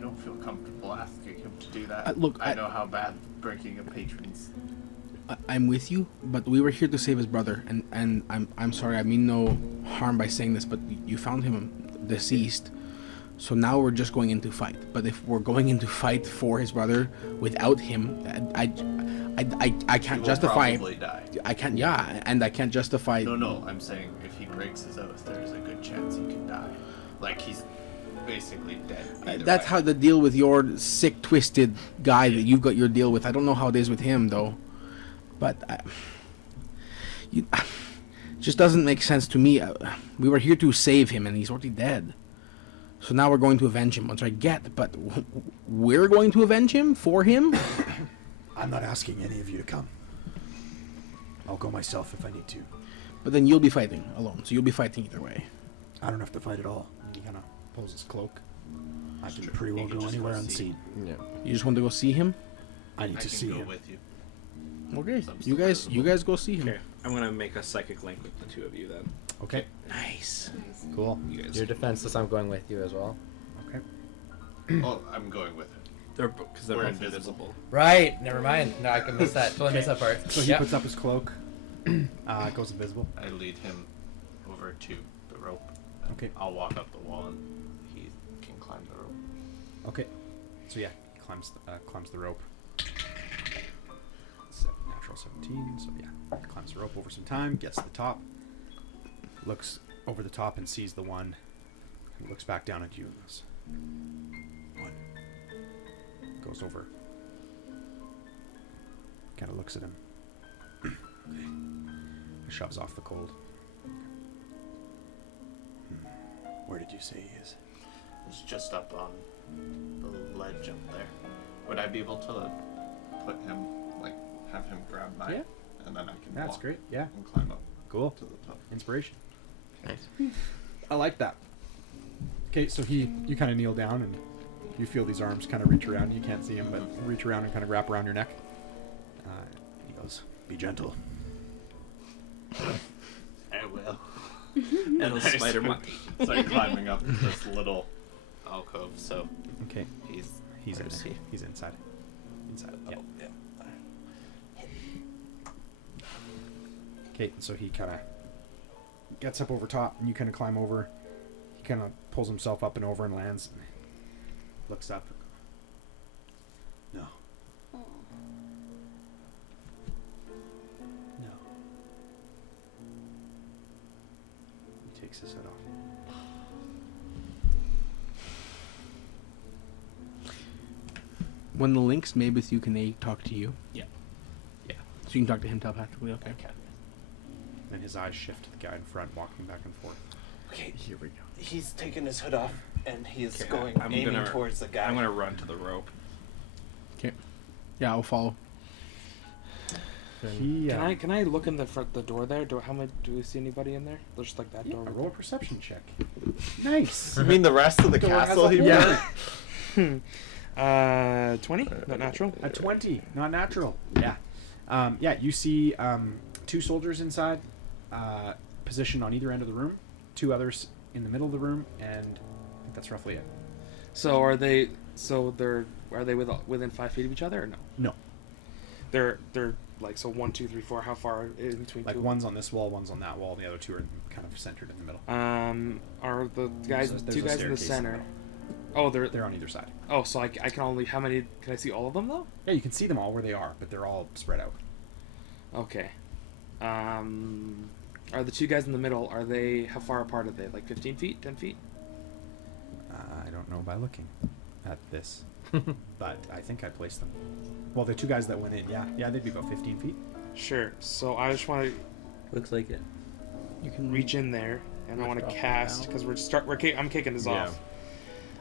don't feel comfortable asking him to do that. Look, I know how bad breaking a patron's. I'm with you, but we were here to save his brother, and I'm sorry, I mean no harm by saying this, but you found him deceased, so now we're just going into fight. But if we're going into fight for his brother without him, I can't justify. Probably die. I can't, yeah, and I can't justify. No, I'm saying if he breaks his oath, there's a good chance he can die. Like he's basically dead. either That's way. how the deal with your sick, twisted guy that you've got your deal with. I don't know how it is with him though, but just doesn't make sense to me. We were here to save him, and he's already dead. So now we're going to avenge him, which I get, but we're going to avenge him for him? I'm not asking any of you to come. I'll go myself if I need to. But then you'll be fighting alone, so you'll be fighting either way. I don't have to fight at all. He kind of pulls his cloak. I can pretty well go anywhere unseen. Yeah. You just want to go see him? I need I to can see go him. with you. Okay. So I'm You still guys go see him. Okay, I'm gonna make a psychic link with the two of you then. Okay. Nice. Cool. You guys. You're defenseless. I'm going with you as well. Okay. Oh, I'm going with him. They're because they're We're both invisible. invisible. Right. Never mind. No, I can miss that. Totally miss that part. So he Yep. puts up his cloak. Goes invisible. I lead him over to the rope. Okay. I'll walk up the wall and he can climb the rope. Okay. So yeah, he climbs the rope. Natural 17. So yeah, he climbs the rope over some time. Gets to the top. Looks over the top and sees the one. And looks back down at you and goes, "One." Goes over. Kind of looks at him. Shoves off the cold. Where did you say he is? It's just up on the ledge up there. Would I be able to put him, like, have him grab mine? Yeah. And then I can That's walk great. Yeah. and climb up Cool. to the top. Inspiration. Nice. I like that. Okay, so you kind of kneel down and you feel these arms kind of reach around. You can't see him, but reach around and kind of wrap around your neck. He goes, "Be gentle." I will. And And the I spider start- monkey. start climbing up this little alcove, so Okay. he's He's where in. is he? He's inside. Inside. Yeah. Oh, yeah. Okay, so he kind of gets up over top, and you kind of climb over. He kind of pulls himself up and over and lands. And looks up. No. Oh. No. He takes his hood off. When the link's made with you, can they talk to you? Yeah. Yeah. So you can talk to him telepathically, okay. Okay. Then his eyes shift to the guy in front, walking back and forth. Okay, Here we go. he's taking his hood off and he's Okay, going I'm aiming gonna- towards the guy. I'm gonna run to the rope. Yeah, I'll follow. He, Can I look in the door there? Do we see anybody in there? There's like that door. roll a perception check. Nice. You mean the rest of the castle he Yeah. built? 20, not natural. A 20, not natural. Yeah. Yeah, you see two soldiers inside, positioned on either end of the room, two others in the middle of the room, and I think that's roughly it. So are they? Are they within 5 feet of each other or no? No. They're like, so 1, 2, 3, 4. How far in between? Like two? one's on this wall, one's on that wall, and the other two are kind of centered in the middle. Are the guys, There's two a guys in the staircase center? Oh, They're on either side. Oh, so I can only, how many? Can I see all of them though? Yeah, you can see them all where they are, but they're all spread out. Okay. Are the two guys in the middle? Are they? How far apart are they? Like 15 feet, 10 feet? I don't know by looking at this, but I think I placed them. Well, the two guys that went in, yeah, they'd be about 15 feet. Sure. So I just want to Looks like it. You can reach in there, and I want to cast because I'm kicking this Yeah. off.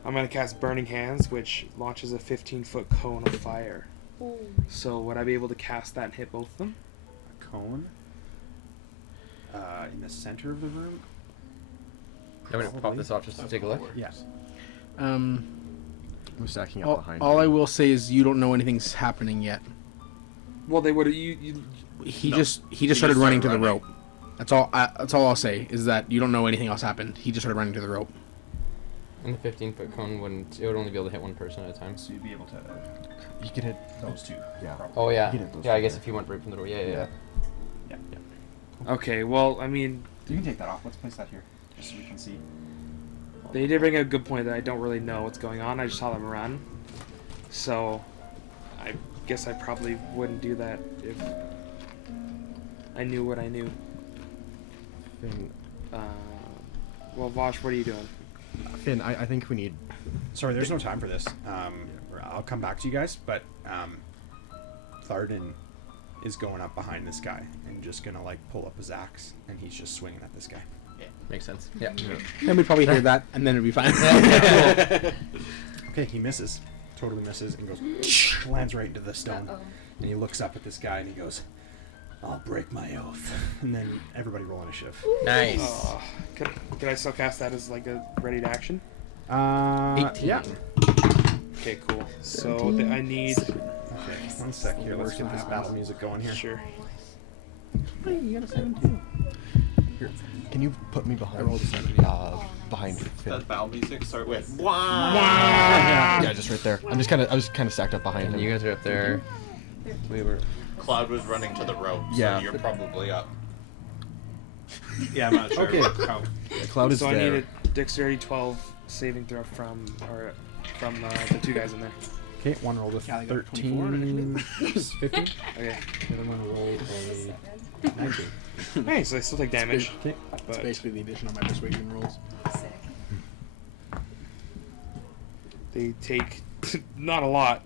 I'm gonna cast Burning Hands, which launches a 15-foot cone of fire. Oh. So would I be able to cast that and hit both of them? A cone in the center of the room. I'm gonna pop this off just to take a look. Yeah. I'm stacking up behind all you. I will say is you don't know anything's happening yet. Well, they would. You He No. just He started just running started to the running. rope. That's all. That's all I'll say is that you don't know anything else happened. He just started running to the rope. And the 15-foot cone wouldn't. It would only be able to hit one person at a time. So you'd be able to You can hit those two. Yeah. Oh yeah. You can hit those Yeah, I two guess there. if you went right from the door. Yeah. Okay. Well, I mean, You can take that off. Let's place that here, just so we can see. they did bring a good point that I don't really know what's going on. I just saw them run. So, I guess I probably wouldn't do that if I knew what I knew. Finn, Well, Vosh, what are you doing? Finn, I think we need. Sorry, there's no time for this. I'll come back to you guys, but Tharden is going up behind this guy and just gonna like pull up his axe, and he's just swinging at this guy. Makes sense. Yeah. Then we'd probably hear that, and then it'd be fine. Okay, he misses. Totally misses and goes, lands right into the stone. Uh-oh. And he looks up at this guy and he goes, I'll break my oath. And then everybody roll initiative. Nice. Can I still cast that as like a ready to action? 18. Yeah. Okay, cool. So I need. Okay, one sec here. Let's get this battle music going here. Sure. Hey, you got a 17. Here, can you put me behind? I rolled a 17. Behind Finn. Does battle music start with? Yeah, just right there. I was kind of stacked up behind And him. you guys are up there. We were. Cloud was running to the rope, Yeah. so you're probably up. Yeah, I'm not sure. Okay. How, Cloud is So I there. need a dexterity 12 saving throw from the two guys in there. Okay, one rolled with Yeah, I got 13. 15. Okay. The other one rolled a 19. Nice. I still take damage. Okay. That's But basically the addition of my persuasion rolls. Sick. they take not a lot.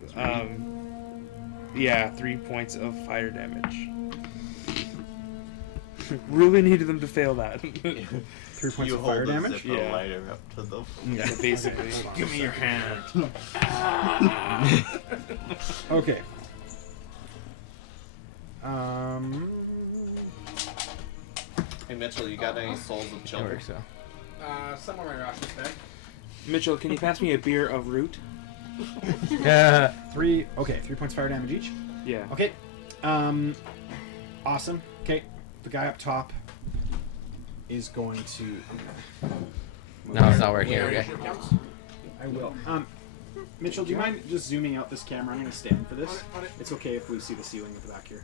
Yeah, 3 points of fire damage. Really needed them to fail that. 3 points You of fire hold a damage. zipper Yeah. lighter up to them. Yeah, basically. give me your hand. Okay. Hey Mitchell, you got any souls of That children? works out. Somewhere in my rations bag. Mitchell, can you pass me a beer of root? Yeah. 3 points fire damage each. Yeah. Okay. Awesome. Okay. The guy up top is going to. No, it's not working. Okay. I will. Mitchell, do you mind just zooming out this camera? I'm going to stand for this. It's okay if we see the ceiling at the back here.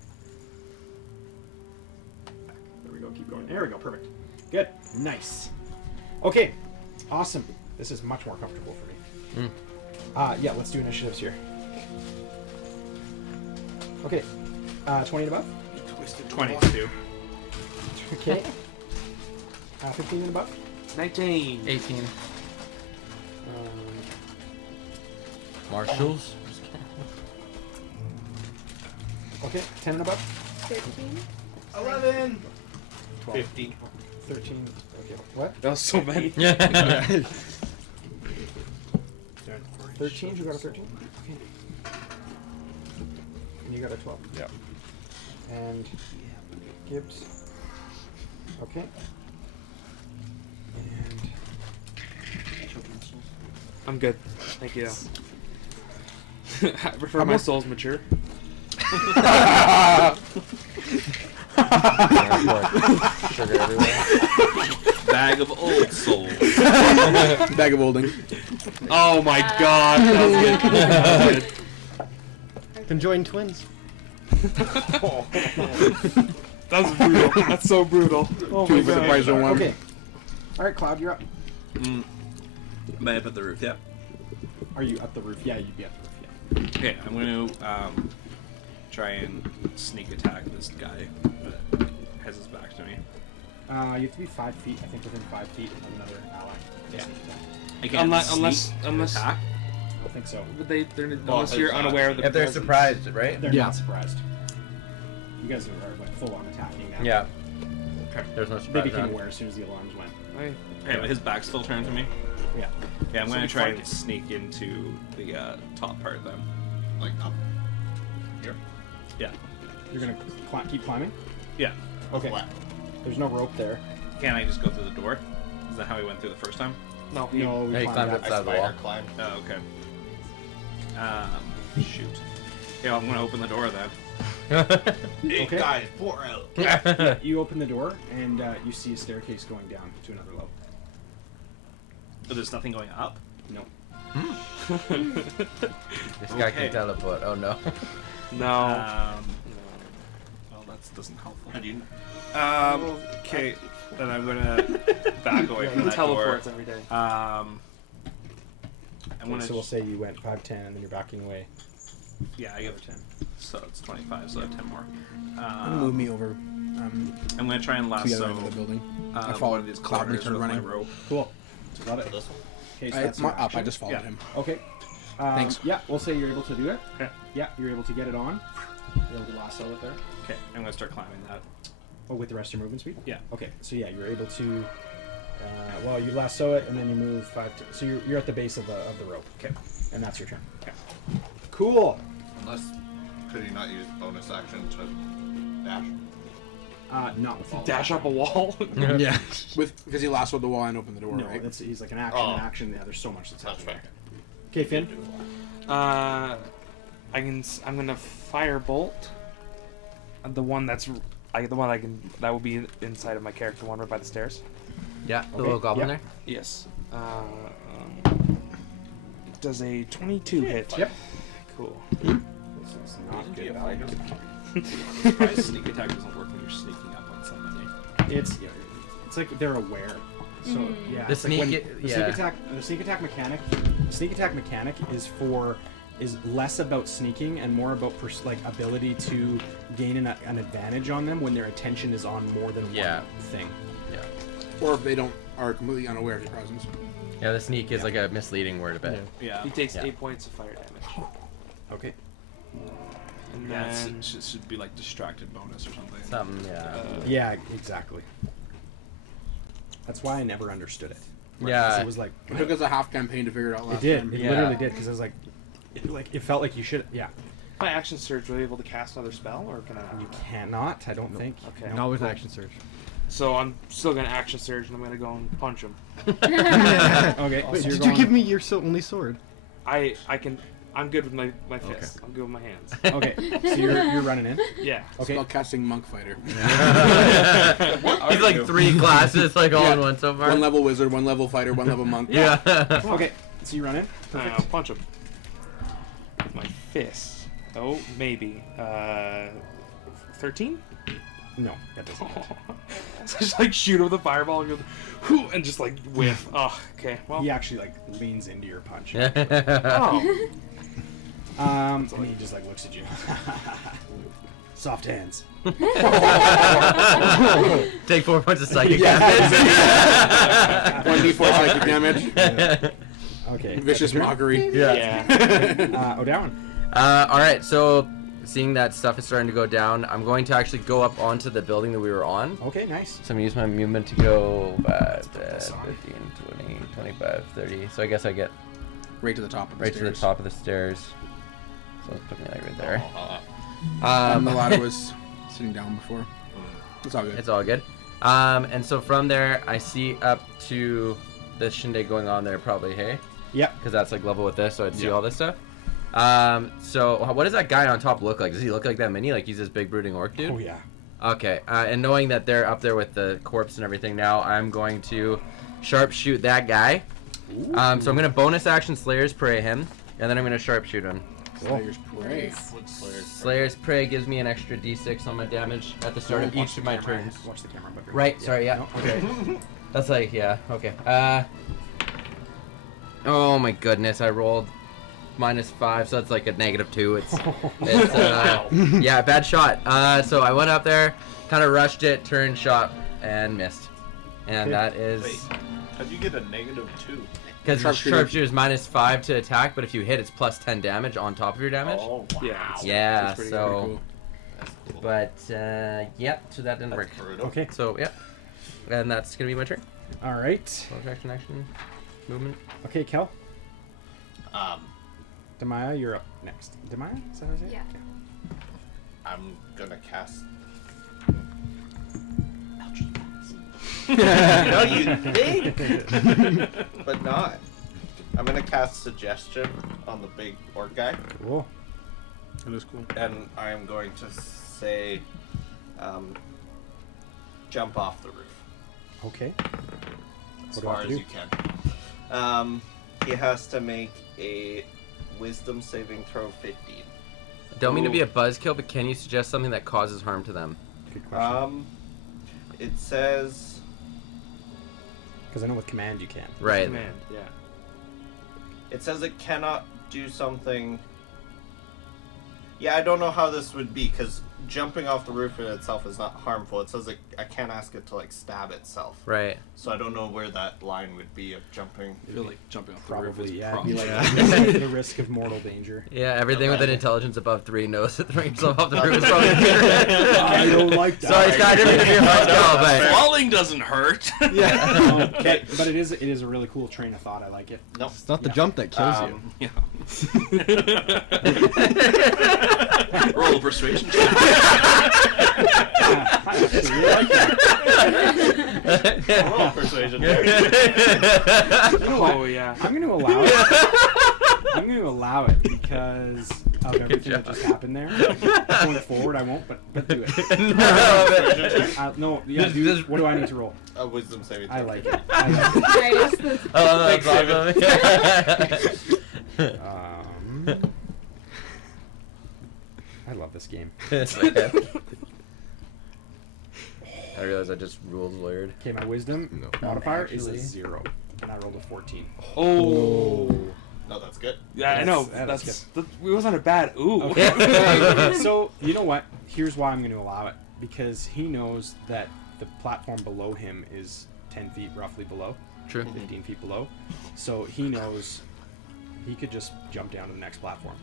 There we go. Keep going. There we go. Perfect. Good. Nice. Okay. Awesome. This is much more comfortable for me. Yeah, let's do initiatives here. Okay. 20 and above? 22. Okay. 15 and above? 19. 18. Um, Marshals. okay. 10 and above? 13. 11. 50. 13. Okay. What? That was so many. Yeah. 13? You got a 13? Okay. And you got a 12? Yep. And Gibbs. Okay. And I'm good. Thank you. I prefer my souls mature. Sugar everywhere. Bag of old souls. Bag of holding. Oh my god, that was good. That was good. Conjoined twins. That's brutal. That's so brutal. Oh my Two for the god. price of one. okay. All right, Cloud, you're up. Am I up at the roof? Yeah. Are you up the roof? Yeah, you'd be up the roof. Okay, I'm going to try and sneak attack this guy that has his back to me. Yeah. You have to be 5 feet. I think within 5 feet of another ally. Yeah. I I can't Unless attack. don't think so. Unless you're unaware of the If they're presence. surprised, right? They're Yeah. not surprised. You guys are like full on attacking now. Yeah. Okay. There's no They surprise. became round. aware as soon as the alarms went. Okay. Yeah, but his back's still turned to me. Yeah. Yeah, I'm So going we to try flank and it. sneak into the top part then. Like up here. Yeah. You're gonna keep climbing. Yeah. Okay. Flat. There's no rope there. Can't I just go through the door? Is that how he went through the first time? No. No, we Yeah, he climbed climbed up side of the wall. Spider climb. Oh, okay. Shoot. Yeah, I'm gonna open the door then. Okay. Guys, pour out. Yeah, you open the door and you see a staircase going down to another level. But there's nothing going up? No. This guy Okay. can teleport. Oh no. No. Well, that doesn't help. How do you? Okay. Then I'm gonna back away from He that door. teleports every day. I'm gonna. So we'll say you went 5, 10, and then you're backing away. Yeah, I give 10. So it's 25, so I have 10 more. Move me over. I'm gonna try and To the lasso other end of the building. I one followed of these Cloud and he corners started with my running. rope. Cool. Got it. This one. Okay, so I, that's my, your up. I action. just followed Yeah. him. Okay. Thanks. Yeah, we'll say you're able to do it. Okay. Yeah, you're able to get it on. You're able to lasso it there. Okay, I'm gonna start climbing that. Oh, with the rest of your movement speed? Yeah. Okay, so yeah, you're able to. Well, you lasso it, and then you move 5. So you're at the base of the rope. Okay, and that's your turn. Okay. Cool. Unless, could he not use bonus action to dash? Not with all Dash up a wall. Yeah. Because he lassoed the wall and opened the door, No, right? he's like an action. Oh. An action. Yeah, there's so much that's That's happening. right. Okay, Finn. I'm gonna firebolt the one that will be inside of my character one right by the stairs. Yeah, the Okay, little goblin yep. there. Yes. Does a 22 hit? Yep. Cool. This is not Isn't he good. a fighter? Surprised sneak attack doesn't work when you're sneaking up on somebody. It's like they're aware. So yeah, The it's like when sneak the sneak attack mechanic is less about sneaking and more about ability to gain an advantage on them when their attention is on more than one thing. Yeah. Or if they are completely unaware of your presence. Yeah, the sneak is like a misleading word a bit. Yeah. He takes Yeah. 8 points of fire damage. Okay. And Yeah, then it should be like distracted bonus or something. Something, yeah. Yeah, exactly. That's why I never understood it. Yeah. 'Cause it was like It took us a half campaign to figure it out last it did. time. It Yeah. literally did because I was like, it felt like you should. Yeah. my action surge, will I be able to cast another spell, or can I not? You cannot. I don't think. Okay. Not with action surge. So I'm still gonna action surge, and I'm gonna go and punch him. Okay. Wait, so you're did going, you give me your only sword? I'm good with my fists. I'm good with my hands. Okay. So you're running in. Yeah. Okay. Spell casting monk fighter. He's like 3 classes like all in one so far. One level wizard, one level fighter, one level monk. Yeah. Okay. So you run in. I'll punch him with my fist. Oh, maybe. 13? No, that doesn't. So just like shoot him with a fireball and, and just like whiff. Oh, okay. Well. He actually like leans into your punch. Oh. And he just like looks at you. Soft hands. Take 4 points of psychic Yeah. damage. 1d4 psychic damage. Okay. Vicious mockery. Yeah. O'Dowan. Alright, so seeing that stuff is starting to go down, I'm going to actually go up onto the building that we were on. Okay, nice. So I'm going to use my movement to go this on. 15, 20, 25, 30. So I guess I get Right to the top of the right stairs. to the top of the stairs. So let's put me like right there. The ladder was sitting down before. It's all good. It's all good. And so from there, I see up to the shindig going on there probably, hey? Yep. Because that's like level with this, so I'd see all this stuff. So what does that guy on top look like? Does he look like that mini? Like he's this big brooding orc dude? Oh yeah. Okay, and knowing that they're up there with the corpse and everything now, I'm going to sharpshoot that guy. So I'm going to bonus action Slayer's Prey him, and then I'm going to sharpshoot him. Slayer's Prey. Slayer's Prey gives me an extra d6 on my damage at the start of Watch each the of my camera. turns. Watch the camera. Booker. Right, sorry, yeah. No, okay. That's like, yeah, okay. Oh my goodness, I rolled -5, so that's like a -2. It's yeah, bad shot. So I went up there, kind of rushed it, turned, shot, and missed. And that is Wait, how'd you get a -2? because Sharpshooter. sharpshooter is -5 to attack, but if you hit, it's +10 damage on top of your damage. Oh, wow. Yeah. Yeah, That's pretty so, cool. That's cool. but yep, so that didn't work. That's brutal. Okay. So yeah, and that's gonna be my turn. All right. Action, movement. Okay, Kel. Um, Demaya, you're up next. Demaya? Is that how I say it? Yeah. I'm gonna cast. You know, you'd think, but not. I'm gonna cast Suggestion on the big orc guy, Cool. That is cool. and I am going to say, jump off the roof Okay. as What do I far have as to you can. He has to make a Wisdom saving throw 15. Don't mean to be a buzzkill, but can you suggest something that causes harm to them? Good question. It says. Because I know with command you can. Right. Command. Yeah. It says it cannot do something. Yeah, I don't know how this would be because jumping off the roof in itself is not harmful. It says I can't ask it to like stab itself. Right. So I don't know where that line would be of jumping. I feel like jumping off the roof is Probably, yeah. probably It'd be like the risk of mortal danger. Yeah, everything with an intelligence above 3 knows that throwing yourself off the roof is probably good. I don't like that. Sorry, Scott, I didn't mean to be a hard call, but... falling doesn't hurt. Yeah. Okay, but it is a really cool train of thought. I like it. Nope. It's not the jump that kills you. Yeah. Roll a persuasion check. I actually really like that. Roll persuasion. Oh yeah. I'm going to allow it. I'm going to allow it because of everything that just happened there. Going forward, I won't, but do it. No, yeah, dude, what do I need to roll? A wisdom saving throw. I like it. I like it. Oh, that's awesome. I love this game. I realize I just ruled lawyered. Okay, my wisdom modifier is a 0, and I rolled a 14. Oh. No, that's good. Yeah, I know. That's That wasn't a bad ooh. Okay. So, you know what? Here's why I'm going to allow it. Because he knows that the platform below him is 10 feet roughly below. True. 15 feet below. So he knows he could just jump down to the next platform.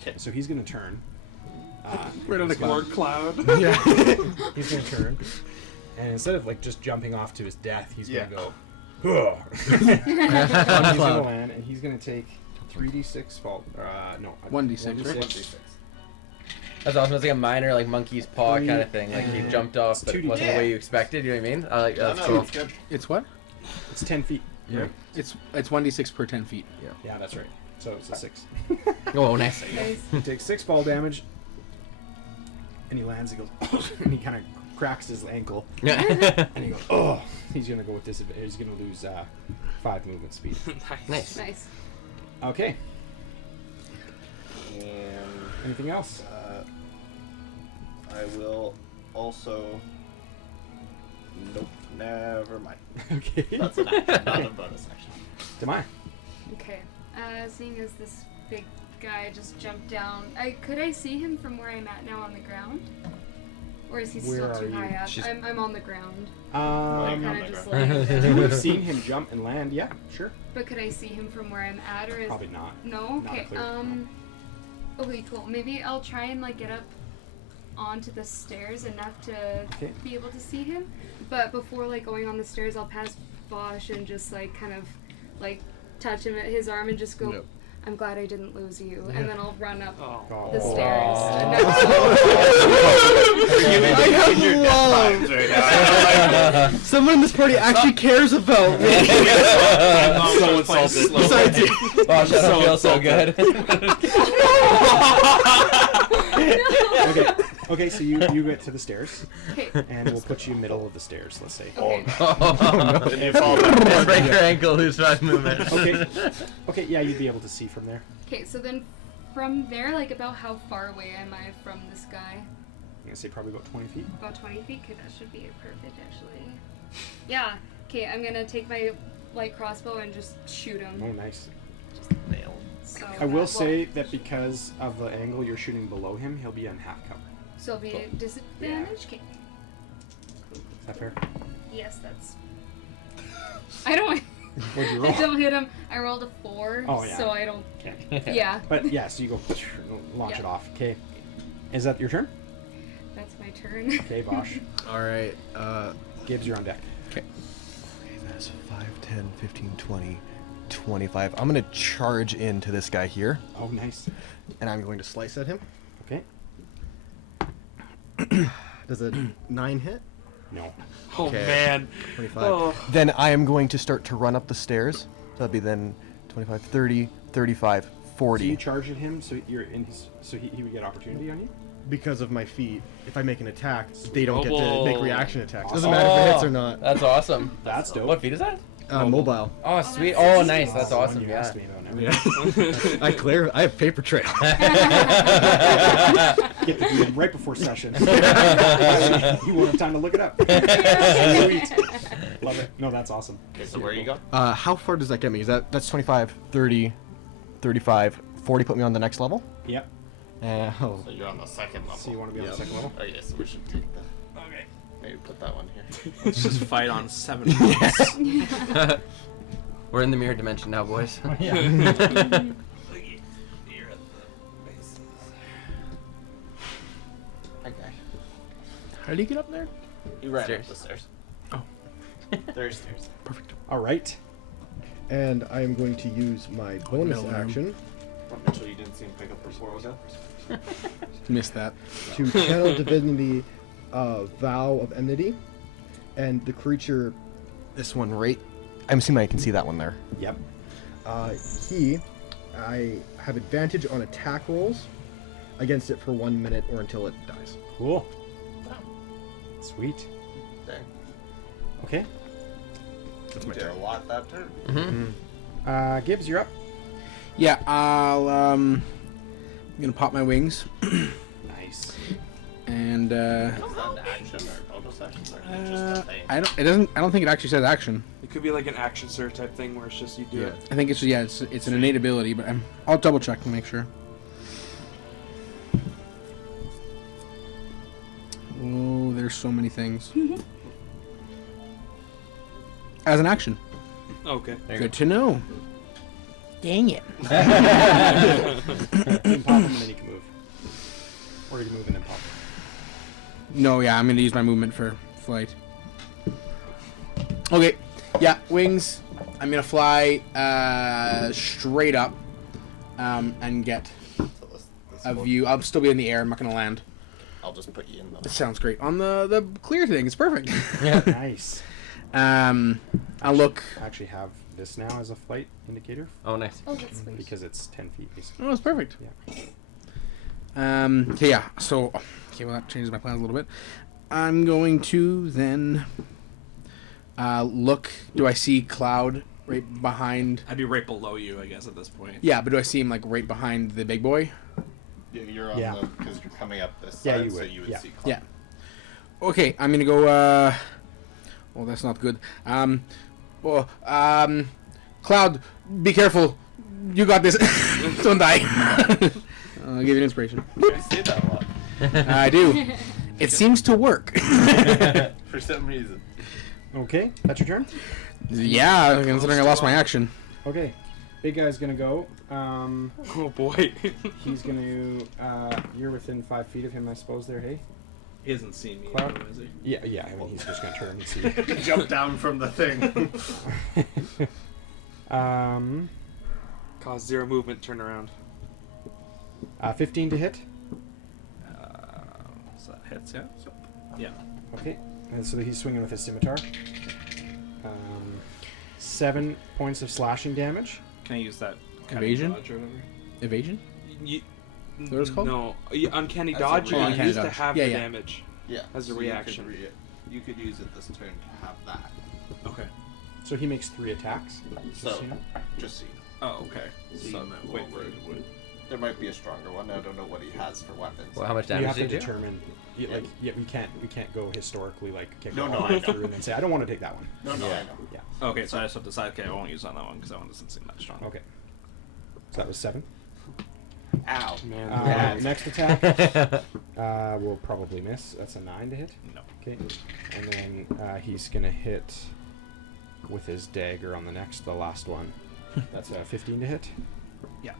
Okay. So he's going to turn. Right on the word cloud. Yeah. He's going to turn. And instead of like just jumping off to his death, he's going to go. He's going to land, and he's going to take 3d6 fall. No. 1d6, right? 1d6. That's awesome. It's like a minor, like monkey's paw kind of thing. Like he jumped off, but it 2D10. wasn't the way you expected. You know what I mean? I like that's No, cool. it's good. It's what? It's 10 feet. Yeah. It's 1d6 per 10 feet. Yeah, that's right. So it's a 6. Oh, nice. Nice. He takes 6 fall damage, and he lands. He goes, and he kind of cracks his ankle, and he goes, oh. He's gonna go with disadvantage. He's gonna lose 5 movement speed. Nice. Nice. Okay. And Anything else? I will also. Nope. Never mind. Okay. That's an action, not a bonus action. Demai. Okay. Seeing as this big guy just jumped down, could I see him from where I'm at now on the ground? Or is he Where still are too you? high up? She's- I'm on the ground. Laying Kind on of the just ground. laying You down. would have seen him jump and land. Yeah, sure. But could I see him from where I'm at, or is Probably not. no? Not Okay. clear. Okay, cool. Maybe I'll try and like get up onto the stairs enough to Okay. be able to see him. But before like going on the stairs, I'll pass Bosch and just like kind of like touch him at his arm and just go. Nope. I'm glad I didn't lose you, and then I'll run up Oh. the stairs. And I have love. Someone in this party actually cares about me. So insulted. Besides you. Gosh, I don't feel so good. Okay, so you get to the stairs, okay. and we'll put you middle of the stairs, let's say. Okay. Then you fall down. Just break your ankle, lose 5 movement. Okay, yeah, you'd be able to see from there. Okay, so then from there, like about how far away am I from this guy? I'm gonna say probably about 20 feet. About 20 feet? Okay, that should be perfect actually. Yeah. Okay, I'm gonna take my light crossbow and just shoot him. Oh, nice. Nailed. So I will that say that because of the angle you're shooting below him, he'll be on half cover. So it'll be a disadvantage? Okay. Is that fair? Yes, that's... I don't... What'd you I roll? don't hit him. I rolled a 4, Oh, yeah. so I don't... Okay. Yeah, But yeah, so you go launch Yeah. it off. Okay. Is that your turn? that's my turn. Okay, Bosch. Alright, Gibbs, you're on deck. okay, that's 5, 10, 15, 20, 25. I'm gonna charge into this guy here, Oh, nice. and I'm going to slice at him. Okay. Does a 9 hit? No. Oh Okay. man. 25. Oh. Then I am going to start to run up the stairs. So that'd be then 25, 30, 35, So you 40. charge at him, so you're in his, so he would get opportunity on you. Because of my feet, if I make an attack, they don't get to Oh. make reaction attacks. Awesome. Doesn't matter if it hits or not. That's awesome. That's dope. What feat is that? Mobile. Oh, sweet. that's Oh, easy. nice. That's the one awesome. you Yeah. asked me about now. Yeah. I have paper trail. Get the DM right before session. You won't have time to look it up. Sweet. Love it. No, that's awesome. Okay, so where you go? How far does that get me? That's 25, 30, 35, 40 put me on the next level? Yep. Oh. So you're on the second level. So you want to be on the second level? Oh yeah, so we should take the. Okay. Maybe put that one here. Let's just fight on 7 points. We're in the mirror dimension now, boys. Okay. How did you get up there? You ran Stairs. up the stairs. Oh. There's stairs. Perfect. All right. And I am going to use my bonus middle room. action Mitchell, you didn't see him pick up her sword ago? Missed that. to channel divinity vow of enmity, and the creature, this one right. I'm assuming I can see that one there. Yep. I have advantage on attack rolls against it for 1 minute or until it dies. Cool. Sweet. Dang. Okay. That's my Did a turn. lot that turn. Mm-hmm. Gibbs, you're up. Yeah, I'm gonna pop my wings Nice. and Is that an action or bonus action or is it just a thing? I don't think it actually says action. It could be like an action surge type thing where it's just you do Yeah. it. I think it's it's an innate ability, but I'll double check to make sure. Oh, there's so many things. As an action. Okay. Good to know. Dang it. You can pop him and then you can move. Or you can move and then pop. No, yeah, I'm gonna use my movement for flight. Okay, yeah, wings. I'm gonna fly straight up and get So this a will- view. I'll still be in the air. I'm not gonna land. I'll just put you in the. That sounds great. On the clear thing, it's perfect. Nice. I'll look. I actually have this now as a flight indicator Oh, nice. Oh, that's sweet. because it's 10 feet. Basically. Oh, it's perfect. Yeah. Okay, yeah. So, okay, well that changes my plans a little bit. I'm going to then look. Do I see Cloud right behind? I'd be right below you, I guess, at this point. Yeah, but do I see him like right behind the big boy? Yeah, you're on Yeah. the because you're coming up this Yeah, side, you so would. you would Yeah. see. Yeah. Okay, I'm gonna go. Well, that's not good. Cloud, be careful. You got this. Don't die. I'll give you an inspiration. I say that a lot I do. It seems to work. for some reason. Okay, that's your turn. Yeah, considering I lost my action. Okay, big guy's gonna go. Oh boy. He's gonna. You're within 5 feet of him, I suppose. There, hey. He hasn't seen me, Cloud? though, is he? Yeah, yeah. I mean, he's just gonna turn and see. Jump down from the thing. Cause 0 movement, turn around. 15 to hit. So that hits, yeah? Yeah. Okay, and so he's swinging with his scimitar. 7 points of slashing damage. Can I use that Evasion? dodge or whatever? Evasion? You, that what it's called? No, uncanny That's a dodge. You reaction. can use Uncanny to dodge. have Yeah, the yeah. damage. Yeah. As a so reaction. You could use it this turn to have that. Okay. So he makes 3 attacks. So Just so you know. just so you know. Oh, okay. So So, you might wait roll for it. it. There might be a stronger one. I don't know what he has for weapons. Well, how much You damage have to did you do? determine. Yeah. We can't go historically like kick No, it no, all I the way know. through and then say I don't want to take that one. No, no, Yeah. I know. Yeah. Okay, so I just have to decide, okay, I won't use on that one because that one doesn't seem that strong. Okay. So that was 7. Ow. Man, Next attack will probably miss. That's a 9 to hit. No. Okay. And then he's gonna hit with his dagger on the last one. That's a 15 to hit. Yeah.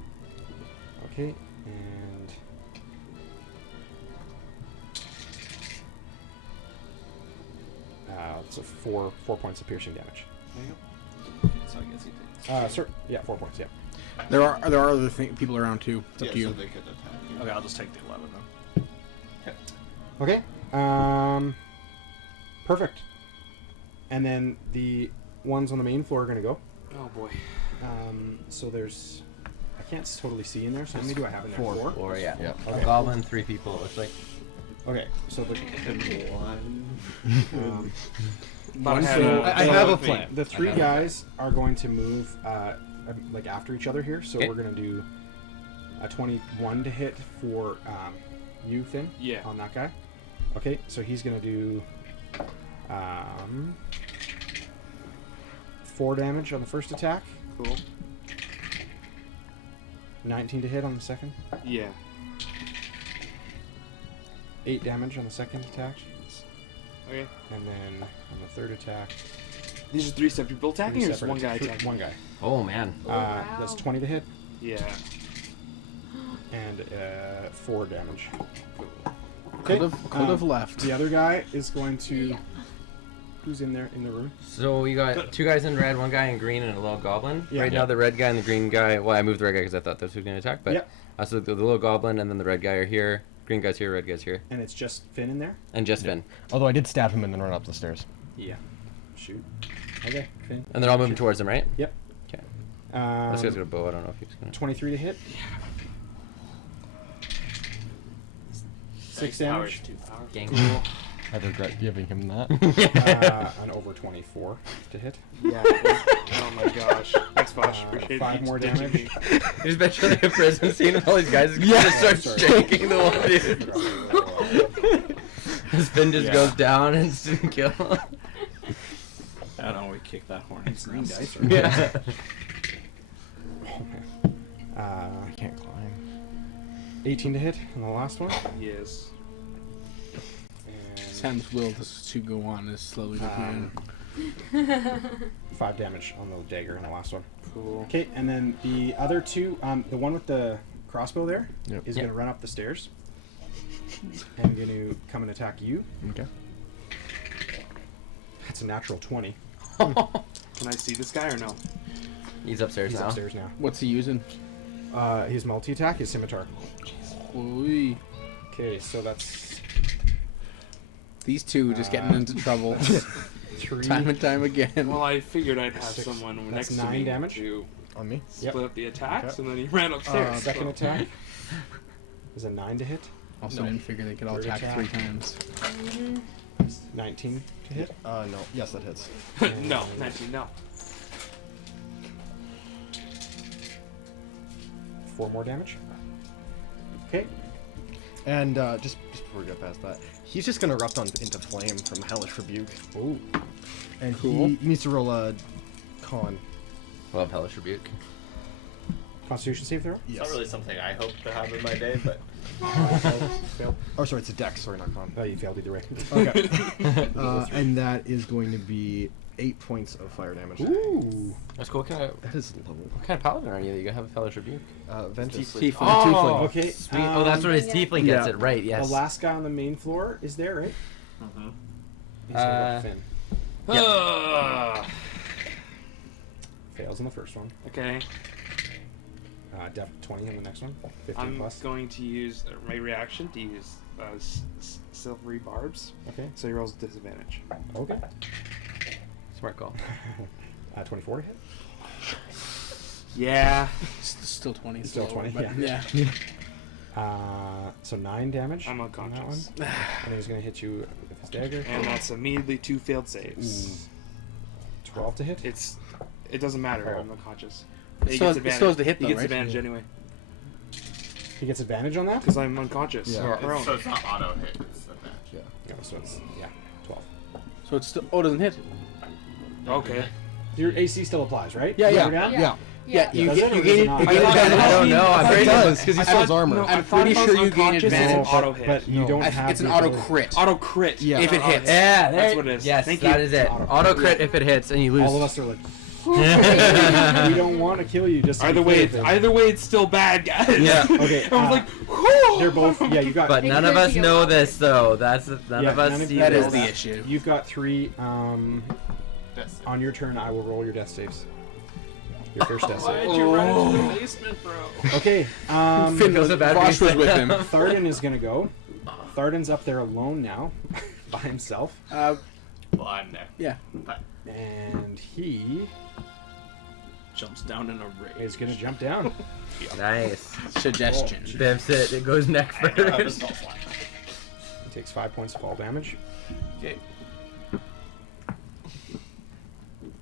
Okay. And it's a 4 points of piercing damage. There you go. Okay, so I guess he takes. Sir, yeah, 4 points. Yeah. There are other people around too. It's up Yeah, to you. so they could attack you. Okay, I'll just take the 11 then. Okay. Perfect. And then the ones on the main floor are gonna go. oh boy. So there's, I can't totally see in there. So how many do I have in there? 4. Or yeah. Yeah. A goblin, 3 people. It looks like. Okay. So the But so I have a plan. The I 3 have a guys are going to move like after each other here. So Okay. we're gonna do a 21 to hit for you, Finn. Yeah. On that guy. Okay. So he's gonna do 4 damage on the first attack. Cool. 19 to hit on the second. Yeah. 8 damage on the second attack. Okay. And then on the third attack, These are 3 separate people attacking, or just separate one guy attack- attacking? One guy. Oh man. Wow. That's 20 to hit Yeah. and 4 damage. Could have left. The other guy is going to. Yeah. Who's in there in the room? So you got 2 guys in red, 1 guy in green, and a little goblin. Yeah. Right now, the red guy and the green guy. Well, I moved the red guy because I thought those were going to attack. But Yep. so the little goblin and then the red guy are here. Green guy's here, red guy's here, And it's just Finn in there? and just Finn. Although I did stab him and then run up the stairs. Yeah. Shoot. Okay, Finn. And they're all moving towards him, right? Yep. Okay. This guy's got a Um, bow. I don't know if he's gonna. 23 to hit. 6 damage. Gang. I regret giving him that. An over 24 to hit. Yeah. Oh my gosh. Thanks, Bosh. Appreciate 5 you more ditching damage. me. There's eventually a prison scene with all these guys just start sorry. shaking the one dude. His Finn just goes down and student kill. I don't know. We kicked that hornet's Green nest. dice. Yeah. I can't climb. 18 to hit on the last one. Yes. And Sam's will to go on is slowly declining. 5 damage on the dagger in the last one. Cool. Okay, and then the other 2, the one with the crossbow there is Yep. going to run up the stairs. And going to come and attack you. Okay. That's a natural 20. Can I see this guy or no? He's upstairs He's now. upstairs now. What's he using? His multi-attack is scimitar. Oy. Okay, so that's These two just getting into trouble 3. time and time again. Well, I figured I'd have 6. someone That's next to 9 me damage. to On me? Yep. split up the attacks, Okay. and then he ran upstairs. Second so- attack is a 9 to hit. Also didn't figure they could all Third attack attack. 3 times. 19 to hit. No. Yes, that hits. No, 19, no. 4 more damage. Okay. And just before we get past that, he's just gonna erupt into flame from Hellish Rebuke. Ooh. And Cool. he needs to roll a con. Love Hellish Rebuke. Constitution save throw. It's not really something I hope to have in my day, but Failed. Oh, sorry, it's a dex. Sorry, not con. Oh, you failed either way. Okay. And that is going to be 8 points of fire damage. Ooh. That's cool. What That is low. kind of paladin are you that you have a Hellish Rebuke? Ventus. Tiefling. Okay. Sweet. Oh, that's where his tiefling gets yeah. it. Right, yes. The last guy on the main floor is there, right? Mhm. He's gonna go Finn. Ugh. Fails on the first one. Okay, Def 20 on the next one. 15 I'm plus. going to use my reaction to use silvery barbs, Okay. so he rolls with disadvantage. Okay. Smart call. 24 to hit. Yeah, Still 20. Still slower, 20, but yeah. yeah. So 9 damage. I'm on that one. unconscious. And he's gonna hit you with his dagger. And that's immediately 2 failed saves. 12 to hit. It doesn't matter. Oh. I'm unconscious. It still has to hit, He though, gets right? advantage anyway He gets advantage on that. because I'm unconscious. Yeah. Or so it's not auto hit. It's a match. No, so it's 12. So it's still. Oh, it doesn't hit. Okay. Your AC still applies, right? Yeah, yeah. You're down? Yeah. Yeah. You Does get it, or you does it gain not? you I gain thought- advantage. I don't know. I'm It pretty does, because he still has armor. No, I'm I thought pretty if I was sure you gain unconscious, it's advantage. an auto hit. But you No. don't have. It's an the auto ability- crit. Auto crit. Yeah. If it hits. Yeah, That's what it is. Yes, Thank that you. is it. Auto Auto crit. crit if it hits and you lose. All of us are like, we don't want to kill you. Just to Either be way, clear, either way, it's still bad, guys. Yeah. Okay. I was like, whew. they're both. Yeah, you got. But It none of could us be a know lot. this though. That's none Yeah, of us none of see you That know is this. the that. issue. You've got 3. That's On your turn, I will roll your death saves. Your first death save. Why'd you run into the basement, bro? Okay. Finn Goes about Vosh was being with sent him. Tharden is gonna go. Tharden's up there alone now, by himself, well, I'm there. Yeah. and he Jumps down in a rage. is gonna jump down. Nice. Suggestion. Biffs it. It goes neck I know how to first. spell slap. He takes 5 points of fall damage. Okay.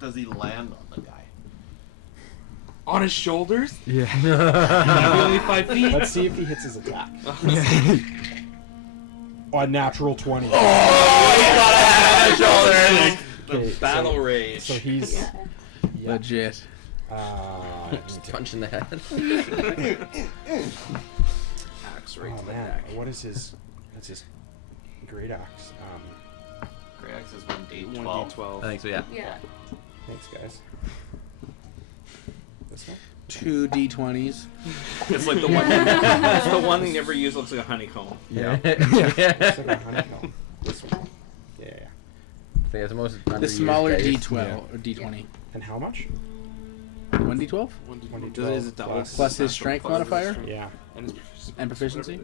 Does he land on the guy? On his shoulders? Yeah. Only 5 feet? Let's see if he hits his attack. A natural 20. Shoulders. Okay, Battle rage. So he's Legit. Just punch in the head. Axe right Oh to the man, neck. what is his? That's his great axe. Great axe is 1d12. 1d12. I think so. Yeah. Yeah. Thanks, guys. This one? 2 d20s. It's like the one. It's the one you never use. Looks like a honeycomb. Yeah. It's like a honeycomb. This one. Yeah. I think it's the most The underused smaller dice. d12 or d20. And how much? 1d12 Is it double? plus his strength modifier Yeah. and proficiency.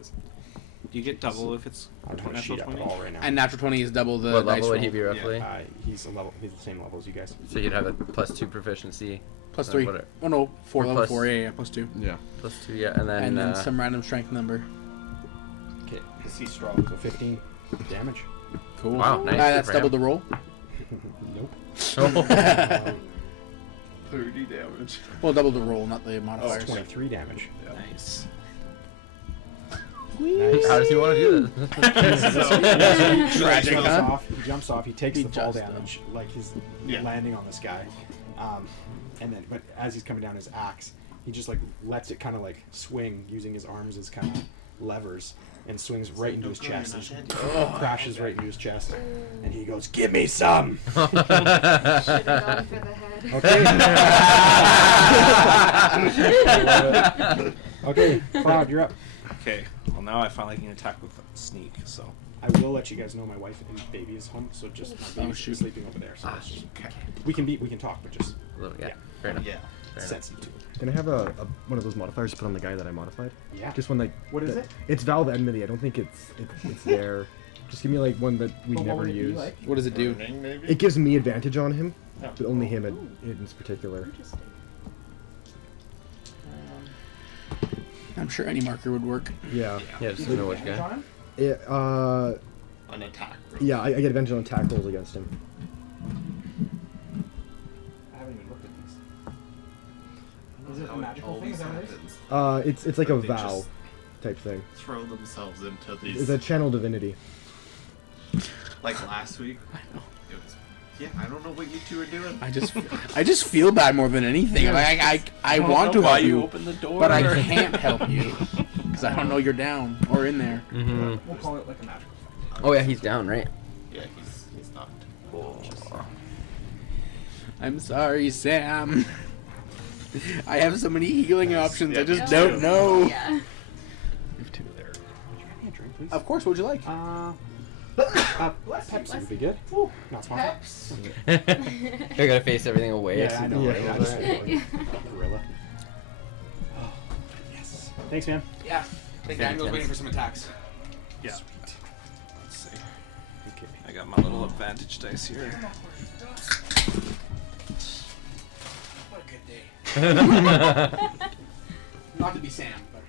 Do you get double if it's I don't have a natural sheet up at 20? all right now. And natural 20 is double the What dice level would roll. he be roughly? He's he's the same level as you guys. So you'd have a +2 proficiency. Plus 3. What Oh no, 4 Or level plus- 4. Yeah, plus 2. Yeah. +2, yeah, and then, And then some random strength number. Okay. Is he strong? So 15 damage. Cool. Wow, nice. That's for double him. the roll. Nope. Oh. 30 damage. Well, double the roll, not the Oh, modifiers. 23 damage. Nice. Nice. How does he want to do this? Tragic, He jumps huh? off. He jumps off. He takes He the fall just, damage, like he's Yeah. landing on this guy. And then, but as he's coming down his axe, he just like lets it kind of like swing using his arms as kind of levers, and swings right into his chest. And just crashes right into his chest, and he goes, "Give me some." Should have gone for the head. Okay. Okay, Cloud, you're up. Okay. Well, now I finally can attack with sneak. So I will let you guys know my wife and baby is home, so just my baby's shoot. sleeping over there. So it's just, we can talk, but just Yeah, fair enough. Yeah. Fair enough. sensitive to it. Can I have a one of those modifiers to put on the guy that I modified? Yeah. Just one like. What is that- it? It's Valve Enmity. I don't think it's there. Just give me like one that we What never would it be use. like? What does it do? Burning, maybe? It gives me advantage on him, but only him in particular. I'm sure any marker would work. Yeah. Yeah, just to know which guy. It, An attack. yeah, I get advantage on attack rolls against him. I haven't even looked at these. Is it a How magical all thing? Is these that what it is? happens. It's like a They vow just type thing. Throw themselves into these. It's a channel divinity. Like last week. I know. It was. Yeah, I don't know what you two are doing. I just feel bad more than anything. I want to why help you, open the door, but I can't help you because I don't know you're down or in there. Mm-hmm. We'll call it like a magical thing. Oh yeah, he's down, right? Yeah, he's knocked. I'm sorry, Sam. I have so many healing options. I Yeah, just me don't too. know. Yeah. You have two there. Would you hand me a drink, please? Of course. What'd you like? Pepsi would be good. Not sponsored. You're gonna face everything away. Yeah, I know. Yeah. Right? I just gorilla. Oh, yes. Thanks, man. Yeah. Daniel's waiting for some attacks. Yeah. Let's see. Okay. I got my little advantage dice here. What a good day. Not to be Sam, but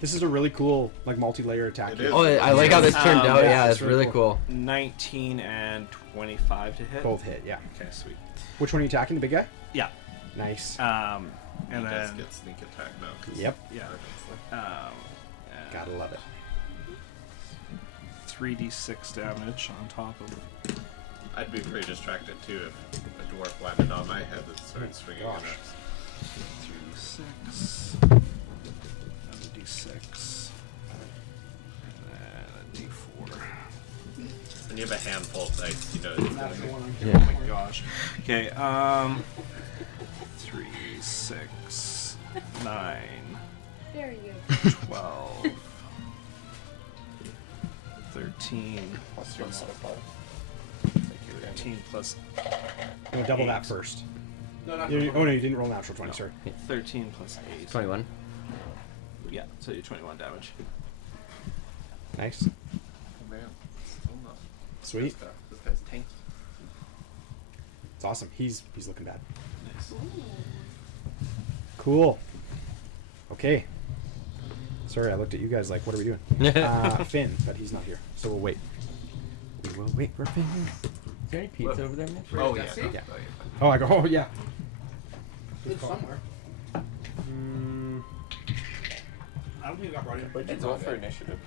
This is a really cool, like, multi-layer attack. It is. Oh, I like how this turned out. yeah, Yeah, it's it's really really cool. 19 and 25 to hit. Both hit, yeah. Okay, sweet. Which one are you attacking? The big guy? Yeah. Nice. And He then does get sneak attack now. 'cause Yep. yeah. And Gotta love it. 3d6 damage on top of. I'd be pretty distracted too if a dwarf landed on my head and started swinging gosh. on it. 3d6. Another d6. And a d4. When you have a handful of dice, you know it's gonna be. Oh my gosh. Okay, 3, 6, 9, There you go. 12, 13, Plus your modifier. 13 plus No, double 8. that first. no, not Oh no, you didn't roll natural 20. No. Sorry. 13 plus 8. 21. Yeah, so you 21 damage. Nice. Oh man, still not. Sweet. This guy's tanky. It's awesome. He's looking bad. Nice. Cool. Okay. Sorry, I looked at you guys like, what are we doing? Finn, but he's not here, so we'll wait. We will wait for Finn. Is there any pizza over there, Mitch? Oh yeah. see? Yeah. Oh, I go. Oh yeah. It's somewhere. I don't think it got brought in. What'd you roll for initiative?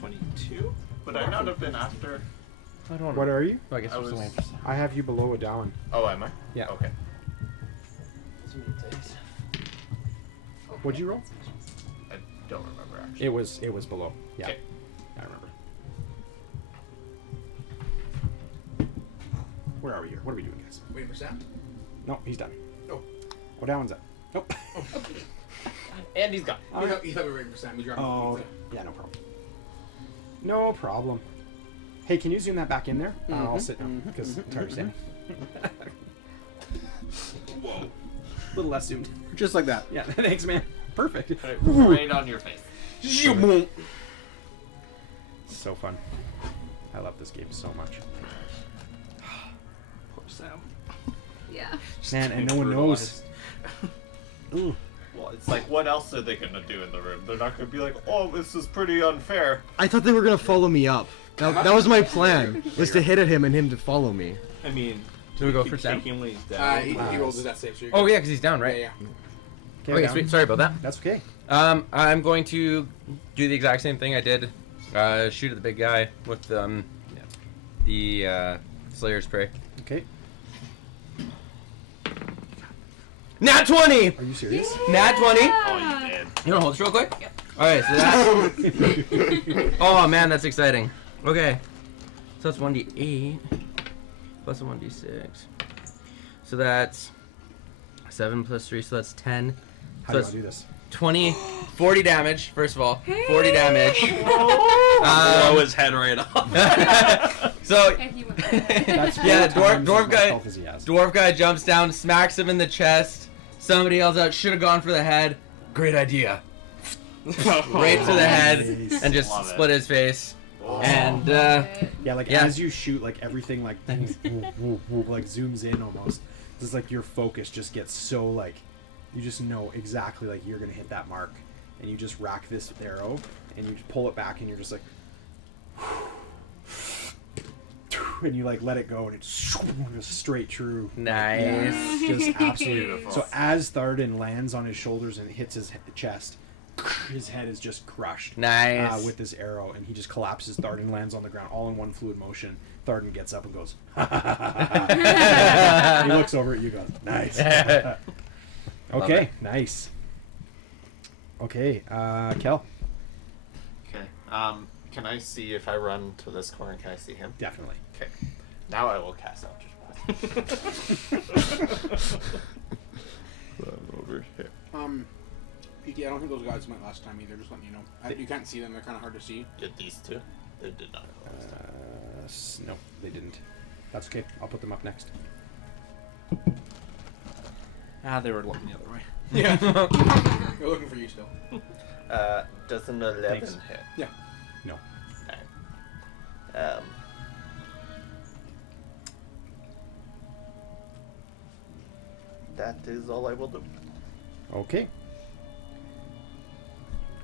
22? Would I not have been after? I don't What are you? Oh, I guess I we're still was- waiting for Sam. I have you below a down. Oh, am I? Yeah. Okay. What'd you roll? I don't remember actually. It was below. Yeah. Okay. I remember. Where are we here? What are we doing, guys? Waiting for Sam. No, he's done. Oh. Oh, that one's up. Nope. And he's gone. You thought we were waiting for Sam. We dropped Oh, the pizza. yeah, no problem. No problem. Hey, can you zoom that back in there? I'll sit down because it's hard to say. Whoa. A little less zoomed. Just like that. Yeah, thanks, man. Perfect. Right on your face. So fun. I love this game so much. Poor Sam. Yeah. Man, and no one knows. Ooh. Well, it's like, what else are they gonna do in the room? They're not gonna be like, oh, this is pretty unfair. I thought they were gonna follow me up. That was my plan, was to hit at him and him to follow me. I mean, Do we go keep for Sam? taking Lee's down. He rolled his death save. So you're Oh good. yeah, because he's down, right? Yeah. Okay, sweet. Sorry about that. That's okay. I'm going to do the exact same thing I did. Shoot at the big guy with the Slayer's Prey. Okay. Nat 20! Are you serious? Nat 20. Oh, you did. You want to hold this real quick? Yep. Alright, so that's... oh man, that's exciting. Okay. So that's 1d8 plus a 1d6. So that's 7 plus 3, so that's 10. How So do that's I do this? 20, 40 damage, first of all. 40 damage. Blow his head right off. So, And he went That's yeah, four times dwarf as much guy, health as he has. dwarf guy jumps down, smacks him in the chest. Somebody yells out, "Should have gone for the head." Great idea. Right to the head, Nice. and just Love it. split his face. And Yeah, like Yeah. as you shoot, like everything like like zooms in almost. It's like your focus just gets so like you just know exactly like you're gonna hit that mark, and you just rack this arrow, and you just pull it back, and you're just like, and you like let it go, and it's just straight true. nice. Just absolutely Beautiful. So as Tharden lands on his shoulders and hits his chest, his head is just crushed. Nice. With this arrow, and he just collapses. Tharden lands on the ground, all in one fluid motion. Tharden gets up and goes. He looks over at you, goes, "Nice." Okay, nice. Okay, Kel, Okay. Can I see if I run to this corner? Can I see him? definitely. Okay. Now I will cast out. Over here. PT, I don't think those guys went last time either. Just letting you know. You can't see them; they're kind of hard to see. Did these two? They did not. No, they didn't. That's okay. I'll put them up next. They were looking the other way. Yeah. They're looking for you still. Does an 11 Thanks. hit? Yeah. No. Alright. That is all I will do. Okay.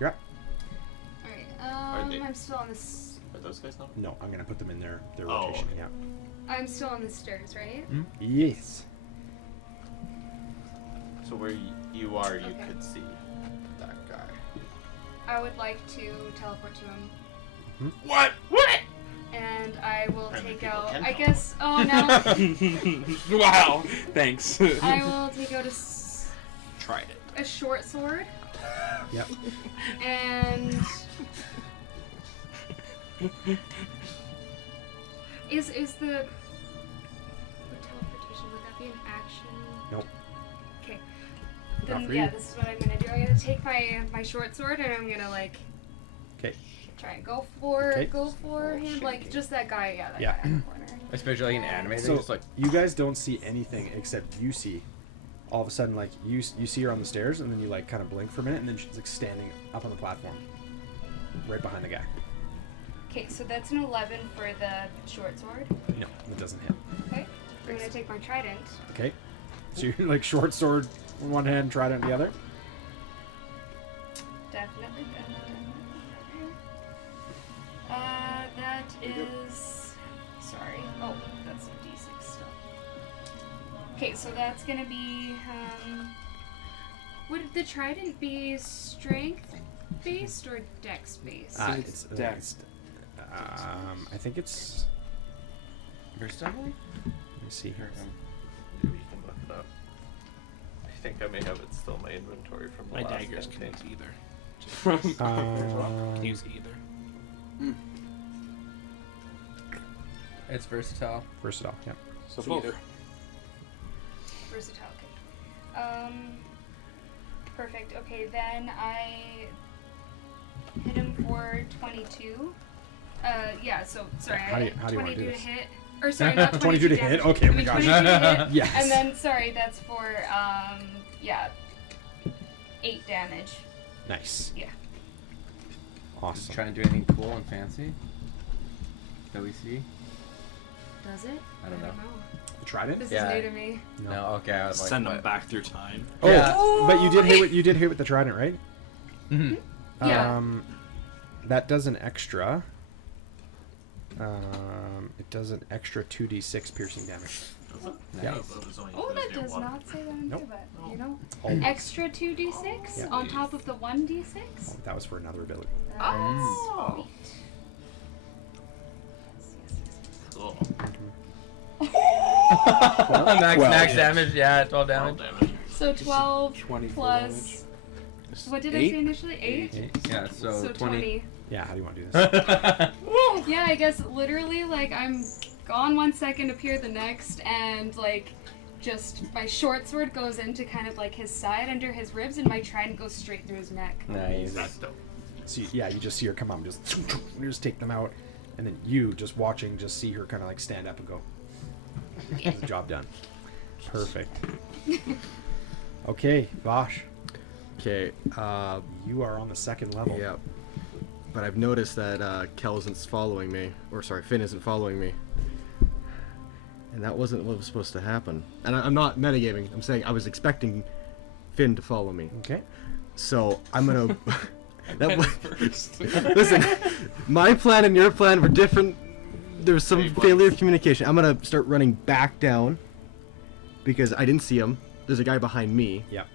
Yeah. Alright, they- I'm still on this. Are those guys not? No, I'm gonna put them in their Oh, rotation. okay. Yeah. I'm still on the stairs, right? Yes. So where you are, you Okay. could see that guy. I would like to teleport to him. What? What? And I will Apparently take people out. can I teleport. guess. Oh no. Wow. Thanks. I will take out Tried it. a short sword Yep. and. Is the teleportation, would that be an action? Nope. Okay. Not Then for yeah, you. this is what I'm gonna do. I'm gonna take my short sword and I'm gonna like Okay. try and go for Okay. him, like just that guy, that Yeah. guy in the corner. Especially like an anime, So just like you guys don't see anything except you see. All of a sudden, like you see her on the stairs, and then you like kind of blink for a minute, and then she's like standing up on the platform, right behind the guy. Okay, so that's an 11 for the short sword. No, it doesn't hit. Okay, I'm gonna take my trident. Okay. So you're like short sword in one hand, trident in the other. Definitely. That is. Sorry. Oh, that's a d6 still. Okay, so that's gonna be. Would the trident be strength based or dex based? it's dex. I think it's. versatile. Let me see here. Maybe you can look it up. I think I may have it still in my inventory from the My last daggers can campaign. use either. Can use either. It's versatile. Versatile. Yeah. So So both. Versatile. Okay. Perfect. Okay, then I hit him for 22. Yeah. So sorry. How do you wanna 22 do to this? hit. Or sorry, not 22 to damage. hit? Okay, I oh my mean, gosh. 22 to hit. Yes. And then sorry, that's for 8 damage. Nice. Yeah. Awesome. Try and do anything cool and fancy that we see? Does it? I don't know. You tried it? This Yeah. is new to me. No, okay. I was like, Send them what? back through time. Oh, Yeah. but you did hit with the trident, right? Mhm. Yeah. That does an extra. It does an extra 2d6 piercing damage. Yeah. Oh, that does not say that into Nope. it. You know? Almost. Extra 2d6 Yeah. on top of the 1d6? That was for another ability. Oh, Cool. max damage, yeah, 12 damage. So 12 24 plus. What did I say initially? 8? Yeah, so 20. Yeah, how do you want to do this? Yeah, I guess literally, like, I'm gone 1 second, appear the next, and, like, just my short sword goes into kind of, like, his side under his ribs, and my trident goes straight through his neck. Nice. So you just see her come up and just take them out, and then you just watching, just see her kind of like stand up and go. The job done. Perfect. Okay, Vosh, Okay. you are on the second level. Yeah. But I've noticed that Kel isn't following me, or sorry, Finn isn't following me. And that wasn't what was supposed to happen. And I'm not metagaming. I'm saying I was expecting Finn to follow me. Okay. So I'm gonna. Listen, my plan and your plan were different. There was some failure of communication. I'm gonna start running back down because I didn't see him. There's a guy behind me. Yep.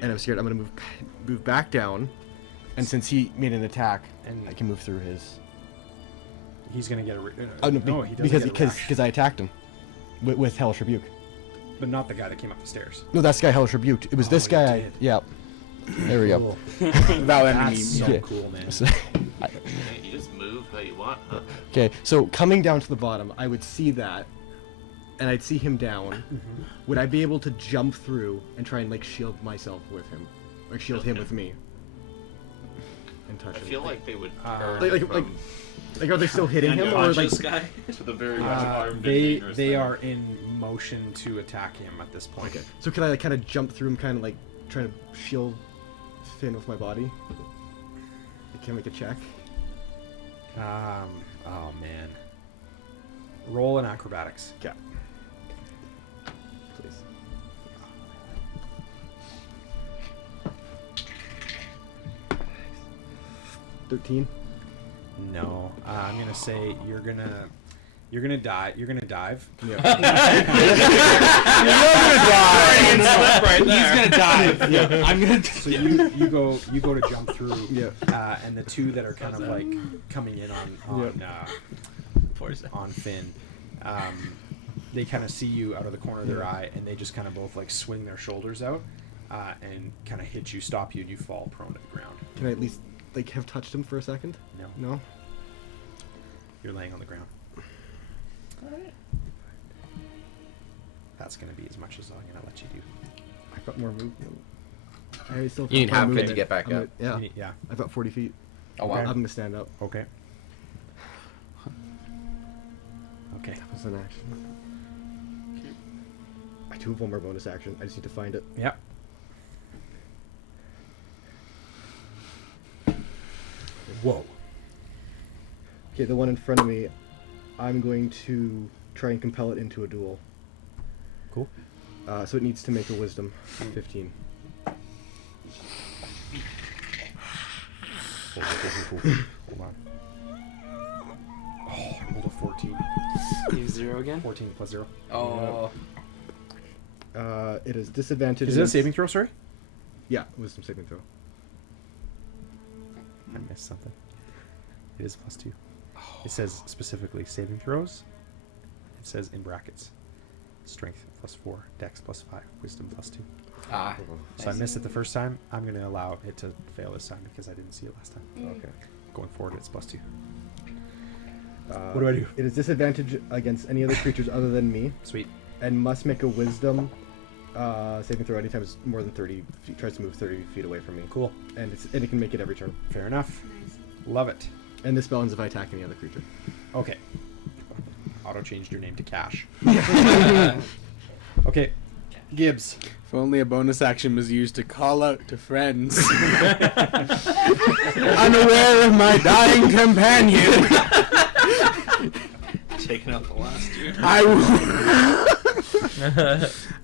And I'm scared. I'm gonna move back down, and since he made an attack, And I can move through his. he's gonna get a. Oh, no, no, he doesn't get a rush. because I attacked him with Hellish Rebuke. But not the guy that came up the stairs. No, that's the guy Hellish Rebuked. It was this you guy. did. Yeah. There we go. Cool. Without enemy. That's so Yeah. cool, man. You just move how you want, huh? Okay, so coming down to the bottom, I would see that, and I'd see him down. Would I be able to jump through and try and like shield myself with him, or shield him with me, and touch I him? feel like they would Uh, turn Like- from Like, are they still hitting him, or like? Unconscious guy. to the very much armed and they dangerous they thing. are in motion to attack him at this point. Okay. So can I like kind of jump through him, kind of like trying to shield Finn with my body? Can I make a check? Oh man. Roll in acrobatics. Yeah. Please. $13. No, I'm gonna say you're gonna die. You're gonna dive. Yeah. He's gonna die. Yeah. I'm gonna. So you go to jump through. Yeah. And the two that are kind of like coming in on Finn, they kind of see you out of the corner of their eye, and they just kind of both like swing their shoulders out, and kind of hit you, stop you, and you fall prone to the ground. Can I at least like have touched him for a second? No, No. you're laying on the ground. That's gonna be as much as I'm gonna let you do. I've got more movement. I still You need have half more of it to movement. get back I'm up. Yeah. Yeah. I've got 40 feet. Oh wow. Okay. I'm gonna stand up. Okay. Okay. That's an action. I do have one more bonus action. I just need to find it. Yep. Whoa. Okay, the one in front of me, I'm going to try and compel it into a duel. Cool. So it needs to make a wisdom. 15. Hold on. Oh, I rolled a 14. You 0 again? 14 plus 0. Oh. It is disadvantage. Is it a against- saving throw, sorry? Yeah, wisdom saving throw. I missed something. It is plus 2. It says specifically saving throws. It says in brackets. Strength plus 4, dex plus 5, wisdom plus 2. Ah. So I missed it the first time. I'm going to allow it to fail this time because I didn't see it last time. Okay. Going forward, it's plus 2. What do I do? It is disadvantage against any other creatures other than me, Sweet. and must make a Wisdom saving throw anytime it's more than 30 feet. Tries to move 30 feet away from me. Cool. And it can make it every turn. Fair enough. Nice. Love it. And this spell ends if I attack any other creature. Okay. Auto changed your name to Cash. Okay. Gibbs. If only a bonus action was used to call out to friends. Unaware of my dying companion. Taking out the last year.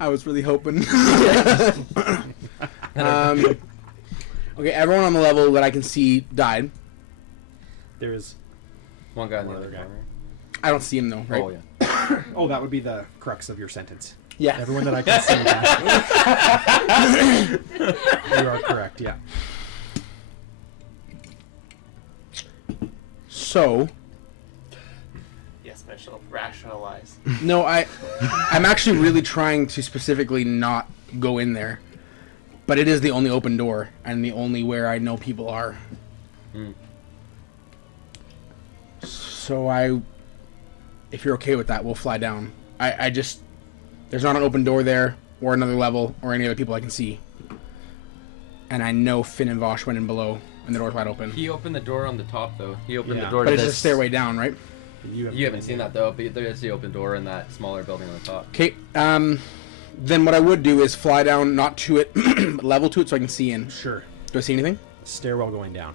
I was really hoping. Okay, everyone on the level that I can see died. There is One guy in the One other other guy. corner. I don't see him though, right? Oh, yeah. Oh, that would be the crux of your sentence. Yeah. Everyone that I can see. You are correct, yeah. So, Yes, Mitchell. Rationalize. no, I'm actually really trying to specifically not go in there. But it is the only open door and the only where I know people are. So if you're okay with that, we'll fly down. I just, there's not an open door there or another level or any other people I can see. And I know Finn and Vosh went in below and the door's wide open. He opened the door on the top, though. He opened Yeah. the door But to it's a this. stairway down, right? You haven't seen that, though, but there's the open door in that smaller building on the top. Okay, then what I would do is fly down, not to it, but level to it so I can see in. Sure. Do I see anything? Stairwell going down.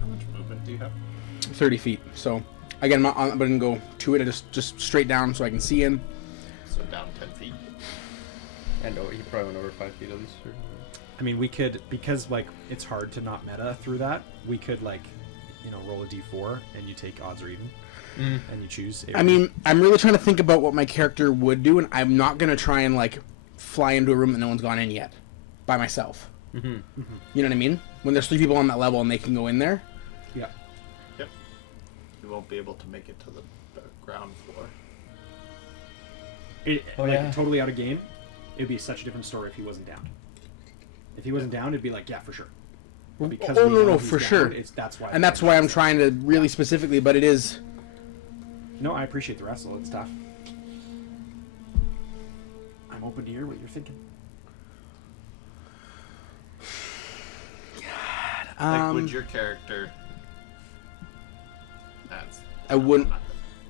How much movement do you have? 30 feet. So, again, I didn't go to it. I just straight down so I can see in. So down 10 feet. And he probably went over 5 feet at least. Or... I mean, we could, because, like, it's hard to not meta through that, we could, like, roll a d4 and you take odds or even. And you choose. I mean, I'm really trying to think about what my character would do, and I'm not going to try and, like, fly into a room that no one's gone in yet by myself. You know what I mean? When there's 3 people on that level and they can go in there. Yeah. Yep. You won't be able to make it to the ground floor. Totally out of game, it'd be such a different story if he wasn't down. If he wasn't down, it'd be like, yeah, for sure. But because we know he's for down, sure. That's why. And that's why I'm trying to really specifically, but it is... No, I appreciate the wrestle. It's tough. I'm open to hear what you're thinking. Like, would your character... I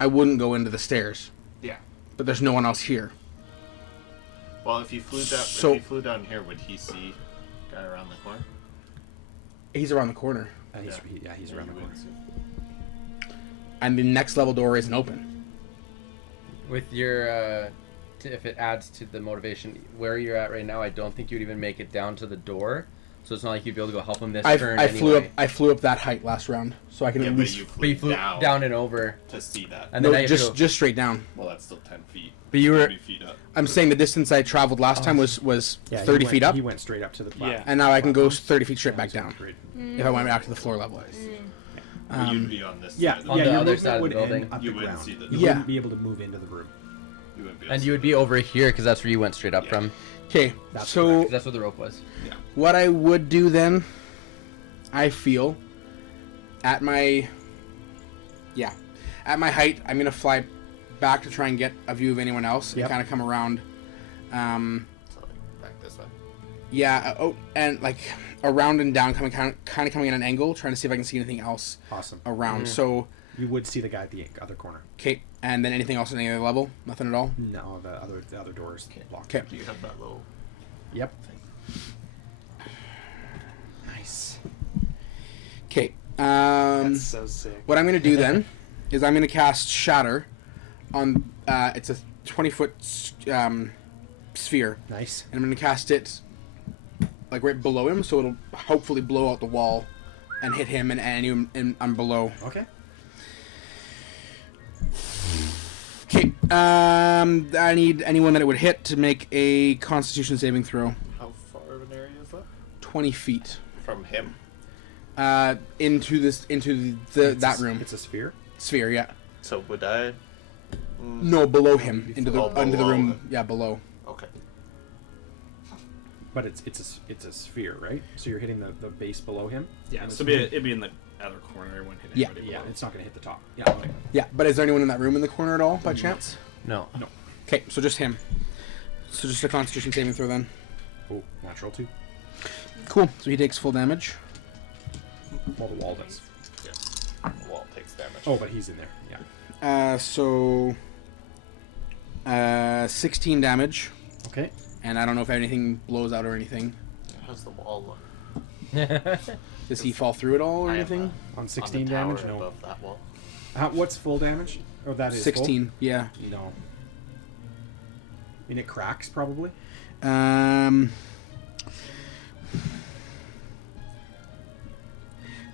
wouldn't go into the stairs. Yeah. But there's no one else here. Well, if you flew down, So- if you flew down here, would he see guy around the corner? He's around the corner. He's around the corner. And the next level door isn't open. With your, if it adds to the motivation, where you're at right now, I don't think you'd even make it down to the door. So it's not like you'd be able to go help him this turn anyway. I flew up that height last round, so I can at least. But you flew down and over to see that. And then No, now you have to just go- just straight down. Well, that's still 10 feet. But you were. 30 feet up. I'm saying the distance I traveled last time was 30 feet up. He went straight up to the platform. And now I can go 30 feet straight back down. Great. If I went back to the floor level. But you'd be on this Yeah, side. On the your other movement side of the would end building. up You the wouldn't ground. see the You Yeah. wouldn't be able to move into the room. You wouldn't be able And to you see would be over here because that's where you went straight up from. Okay, That's so That's where the rope was. what I would do then, I feel, at my height, I'm gonna fly back to try and get a view of anyone else and kind of come around. So, like, back this way. And like around and down, kind of coming at an angle, trying to see if I can see anything else Awesome. around. So, You would see the guy at the other corner. okay, and then anything else at any other level? Nothing at all. No, the other door's locked. Okay. Do you have that little... Yep. Nice. Okay. That's so sick. What I'm gonna do then is I'm gonna cast Shatter on. It's a 20-foot sphere. Nice. And I'm gonna cast it like right below him, so it'll hopefully blow out the wall and hit him and anyone I'm below. Okay. Okay. I need anyone that it would hit to make a Constitution saving throw. How far of an area is that? 20 feet. From him? Into that room. It's a sphere. Sphere, yeah. So would I... No, below him, into the below room. him. Yeah, below. Okay. But it's a sphere, right? So you're hitting the base below him. Yeah, And so it's- it'd be in the other corner when hitting Yeah. anybody Yeah, below. it's not going to hit the top. Yeah. Okay. Yeah, but is there anyone in that room in the corner at all, by chance? No. Okay, so just him. So just a Constitution saving throw then. Oh, natural 2. Cool. So he takes full damage. Well, the wall does. The wall takes damage. Oh, but he's in there. Yeah. 16 damage. Okay. And I don't know if anything blows out or anything. How's the wall look? Does he fall through it all or I am, anything? On on 16 the tower damage? No. above that wall. What's full damage? Oh, that is 16, yeah. Full? No. I mean, it cracks probably.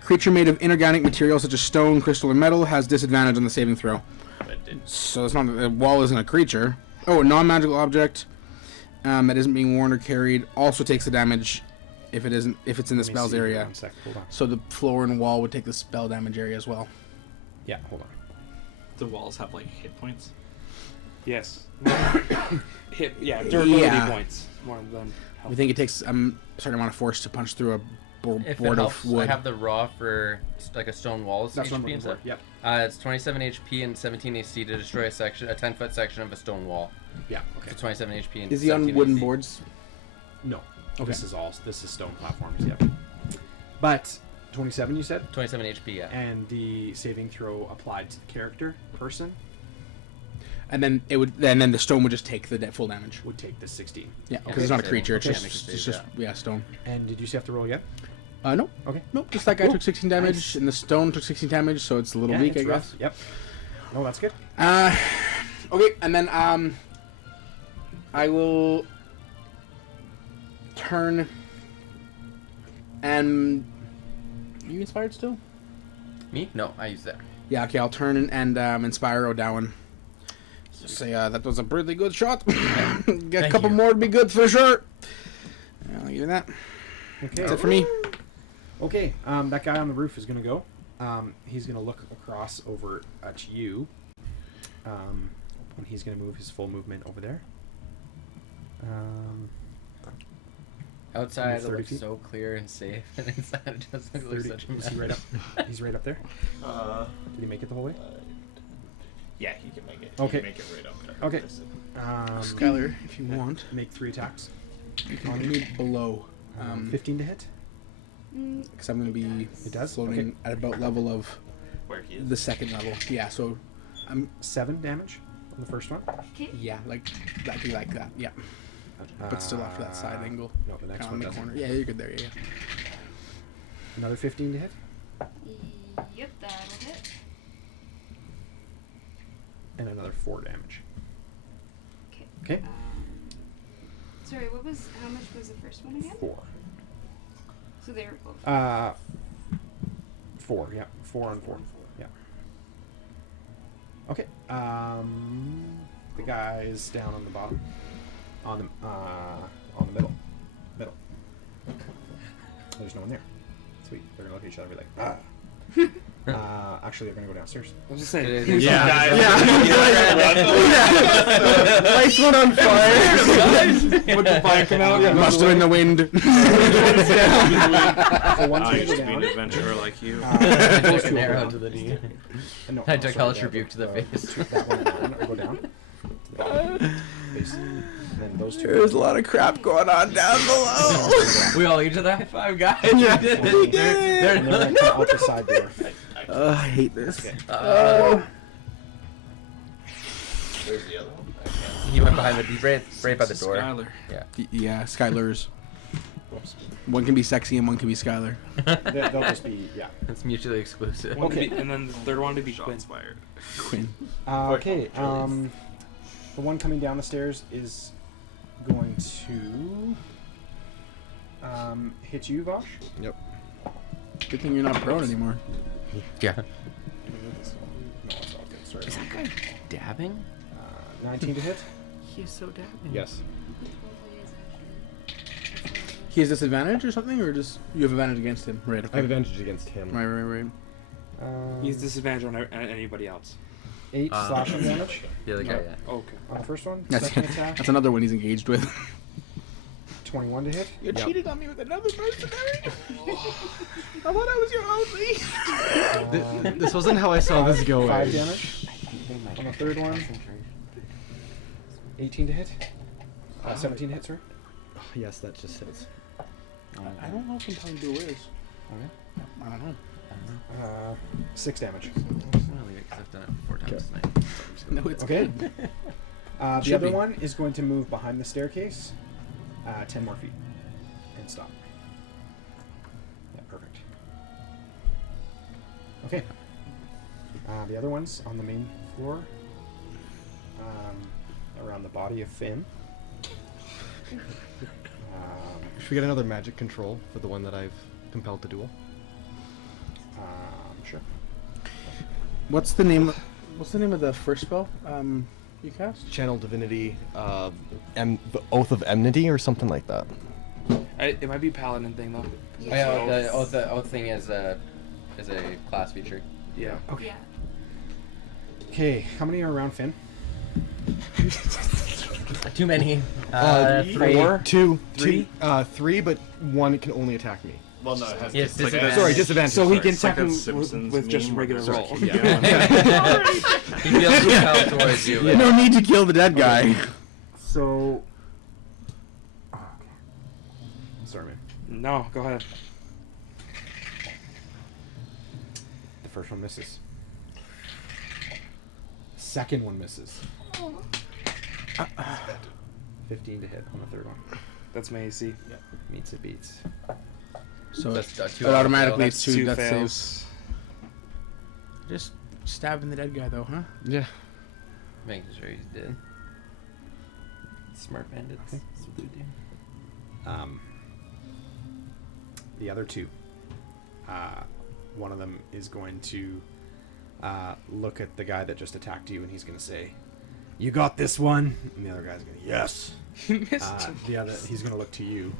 Creature made of inorganic material such as stone, crystal, or metal has disadvantage on the saving throw. It did. So it's not the wall isn't a creature. Oh, a non-magical object that isn't being worn or carried also takes the damage if it's in the Let me spell's see here, area. 1 sec. Hold on. So the floor and wall would take the spell damage area as well. Yeah, hold on. The walls have like hit points. Yes. Durability Yeah. points more than health. I think it takes a certain amount of force to punch through a If it board helps, of wood. I have the raw for like a stone wall's That's what I'm HP looking and for. stuff. Yep. It's 27 HP and 17 AC to destroy a 10-foot section of a stone wall. Yeah. Okay. So 27 HP and Is he on 17 wooden AC. boards? No. Okay. This is stone platforms. Yep. But 27, you said, 27 HP, yeah. and the saving throw applied to the character person And then then the stone would just take the full damage. would take the 16. Yeah, because Okay. it's not a Saving. creature. It's Okay. just, Makes it it's save, just yeah, stone. And did you have to roll yet? No. Okay. Nope. Just that guy Cool. took 16 damage, Nice. and the stone took 16 damage, so it's a little Yeah, weak, it's I rough. guess. Yep. No, that's good. Okay, and then I will turn and you inspired still? Me? No, I use that. Yeah. Okay, I'll turn and inspire O'Dowan. Say that was a pretty good shot. Get a Thank couple you. more would be good for sure. I'll give you that. Okay. That's it for me. Okay. That guy on the roof is gonna go. He's gonna look across over at you. And he's gonna move his full movement over there. Outside it 30 looks feet? so clear and safe, and inside it just looks 30, such a is he mess. right up? He's right up there. Did he make it the whole way? Yeah, he can make it. Okay. He can make it right up there. Okay. Listen. Skylar, if you want, Make 3 attacks. you can move below. 15 to hit. Because I'm going to be It does? floating Okay. at about level of Where he is. the second level. Yeah, so 7 damage on the first one. Okay. yeah, like that. Yeah, but still off that side angle. No, the next Kinda one on the doesn't. corner. Yeah, you're good there. Yeah. Another 15 to hit. Yep, that'll hit. And another 4 damage. Okay. Okay. Sorry, how much was the first one again? 4. So they were both. 4, yeah. 4 on 4. Yeah. Okay. The guy's down on the bottom. On the middle. There's no one there. Sweet. They're gonna look at each other and be like, actually, they're gonna go downstairs. I was just saying. Lights went on fire. Would the fire come out? Yeah, Must have been the wind. So one's I gonna used go to be an down. adventurer like you. I Those took two an will arrow go to the knee. down. No, I no, took sorry, hellish yeah, rebuke to the face. That one and that one will go down. Face. And then those two. There's a lot of crap going on down below. We all each other high five, guys. Yeah, We did we it. did. They're And then out the side door. I hate this. Uh, Where's the other one? I can't. he went behind he's right by the door. Skylar. Yeah, Skylar's. Whoops. One can be sexy and one can be Skylar. They'll just be, yeah. It's mutually exclusive. One to Okay. be- and then the third one to be Quinn. Shots fired. Quinn. Okay. The one coming down the stairs is going to hit you, Vosh. Good thing you're not prone anymore. Yeah. No, it's all good. Sorry. Is that guy dabbing? 19 to hit. He is so dabbing. Yes. He has disadvantage or something, or just you have advantage against him? Right. Okay. I have advantage against him. Right. He's disadvantage on anybody else. 8 slashing damage The other guy, yeah. Okay. on the first one. That's Second attack. that's another one he's engaged with. 21 to hit. You're Yep. cheating on me with another mercenary? I thought I was your only. This wasn't how I saw this going. 5 damage on the third one. 18 to hit. 17 to hit, sorry. Oh, yes, that just hits. I don't know if Untitled is. Okay. I don't know. 6 damage. I'm gonna leave it 'cause I've done it 4 times tonight. So I'm just gonna- No, it's Okay. good. The Should other be. one is going to move behind the staircase 10 more feet and stop. Yeah, perfect. Okay. The other one's on the main floor around the body of Finn. Should we get another magic control for the one that I've compelled to duel? Sure. What's the name? What's the name of the first spell? You cast? Channel Divinity, the Oath of Enmity or something like that. It might be paladin thing though. Oh, yeah, the oath thing is a class feature. Yeah. Okay. Yeah. Okay, how many are around Finn? Too many. 4. Two, Three? three, but one can only attack me. Well, no, it has Yes, to. disadvantage. Sorry, disadvantage. So he sorry. can It's like attack him that Simpsons with just meme where regular there's roll. like- Yeah. He feels compelled towards you. No need to kill the dead guy. So. Oh, okay. Sorry, man. No, go ahead. The first one misses. Second one misses. 15 to hit on the third one. That's my AC. Meets it beats. So That's it two automatically fails. it's That's 2 2 death fails. saves. Just stabbing the dead guy though, huh? Yeah. Making sure he's dead. Smart bandits. Okay. That's what they do. The other two. One of them is going to look at the guy that just attacked you, and he's going to say, "You got this one." And the other guy's going to, "Yes." The other, he's going to look to you.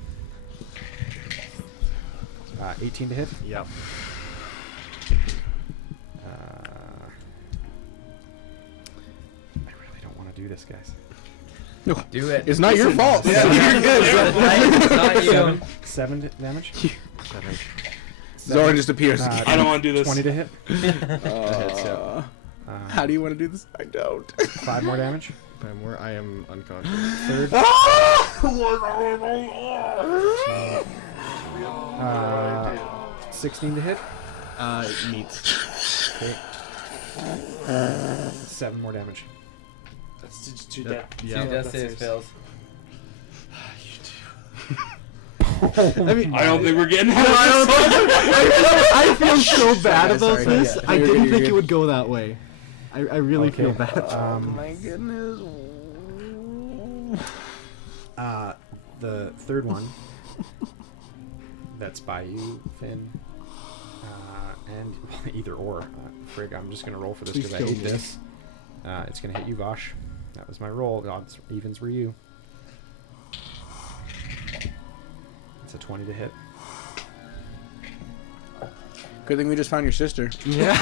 18 to hit. Yep. I really don't want to do this, guys. Do it. It's not your fault. Yeah. You're good. It's not you. 7 damage. 7. Zoran just appears. I don't want to do this. 20 to hit. How do you want to do this? I don't. 5 more damage. 5 more. I am unconscious. Third. 16 to hit. Meets. Okay. 7 more damage. That's just 2 death. Yeah. Two death saves fails. I mean, I don't think we're getting out I feel so bad about sorry. this. Yeah. I You're didn't good, think you're it would go that way. I really feel Okay. bad. My goodness. The third one that's by you, Finn, and either or. Frig, I'm just gonna roll for this Please because I kill hate me. this. It's gonna hit you, Vosh. That was my roll. Odds evens were you. It's a 20 to hit. Good thing we just found your sister. Yep.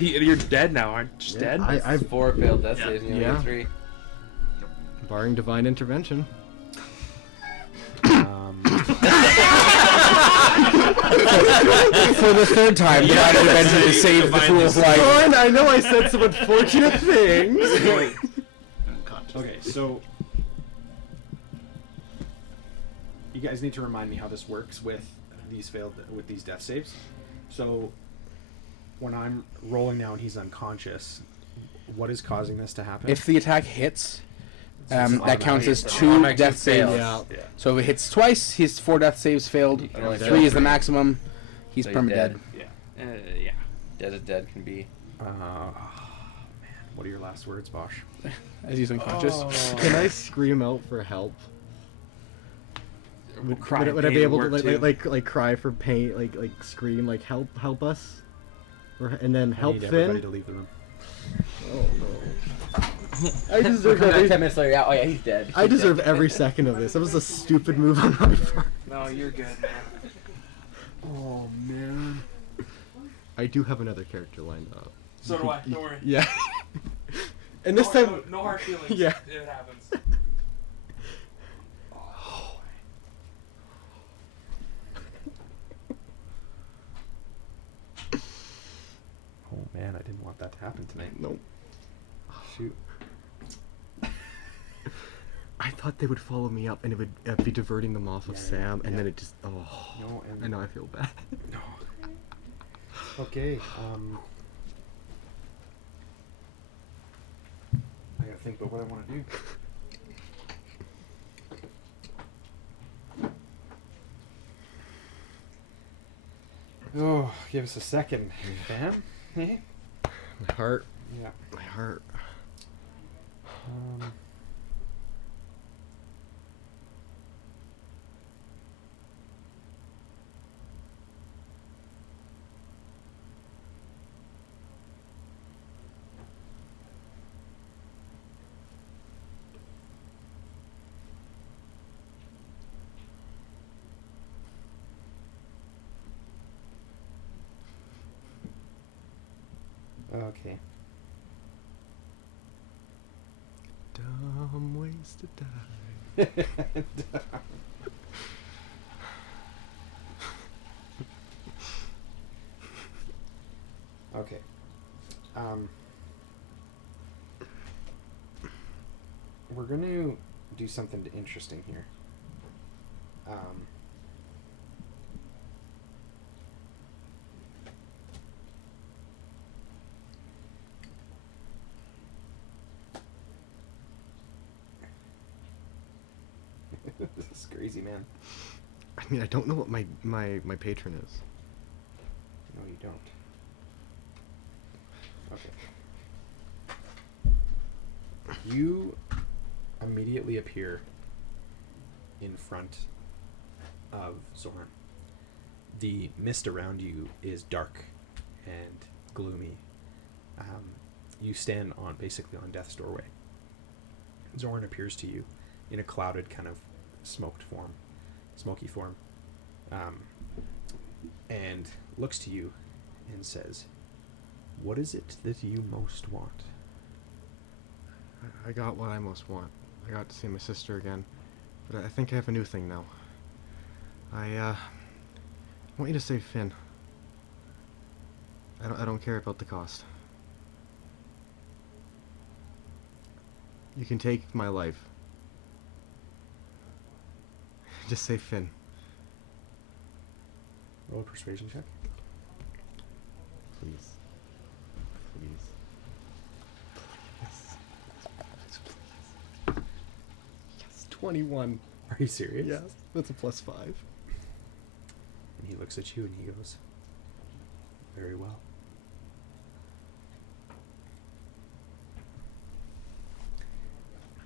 You're dead now, aren't you? Just dead? I've 4 failed death saves and you only Yeah. get 3. barring divine intervention. For the third time, the United eventually saved the fool's life. Zoran, I know I said some unfortunate things. Okay, so you guys need to remind me how this works with these death saves. So when I'm rolling now and he's unconscious, what is causing this to happen? If the attack hits, it's that counts as automatic. 2 Automatic death fails. saves. Yeah. So if it hits twice, his 4 death saves failed. can only 3 fail is the 3. maximum. He's So he's perma dead. dead. Yeah. Dead as dead can be. man, what are your last words, Bosch? As he's unconscious. Can I scream out for help? Cry Would I be pain able to work too. like cry for pain, like scream, like help us, and then I help need everybody Finn? to leave the room. Oh no! I deserve Come back 10 every, minutes later. Yeah, oh yeah, he's dead. I deserve every second of this. That was a stupid move on my part. No, you're good, man. Oh man! I do have another character lined up. So do I. Don't worry. Yeah. And this time, no hard feelings. Yeah. It happens. Man, I didn't want that to happen tonight. Nope. Shoot. I thought they would follow me up and it would be diverting them off of Sam, and then it just. Oh. No, and I know. I feel bad. No. Okay. I gotta think about what I want to do. Oh, give us a second, fam. My heart. Yeah. My heart. Okay. Dumb ways to die. Okay. We're going to do something interesting here. This is crazy, man. I mean, I don't know what my patron is. No, you don't. Okay. You immediately appear in front of Zoran. The mist around you is dark and gloomy. You stand basically on death's doorway. Zoran appears to you in a clouded kind of smoky form, and looks to you and says, "What is it that you most want?" I got what I most want. I got to see my sister again, but I think I have a new thing now. I want you to save Finn. I don't care about the cost. You can take my life. Just save Finn. Roll a persuasion check. Please. Please. Yes, 21. Are you serious? Yes, that's a +5. And he looks at you and he goes, "Very well."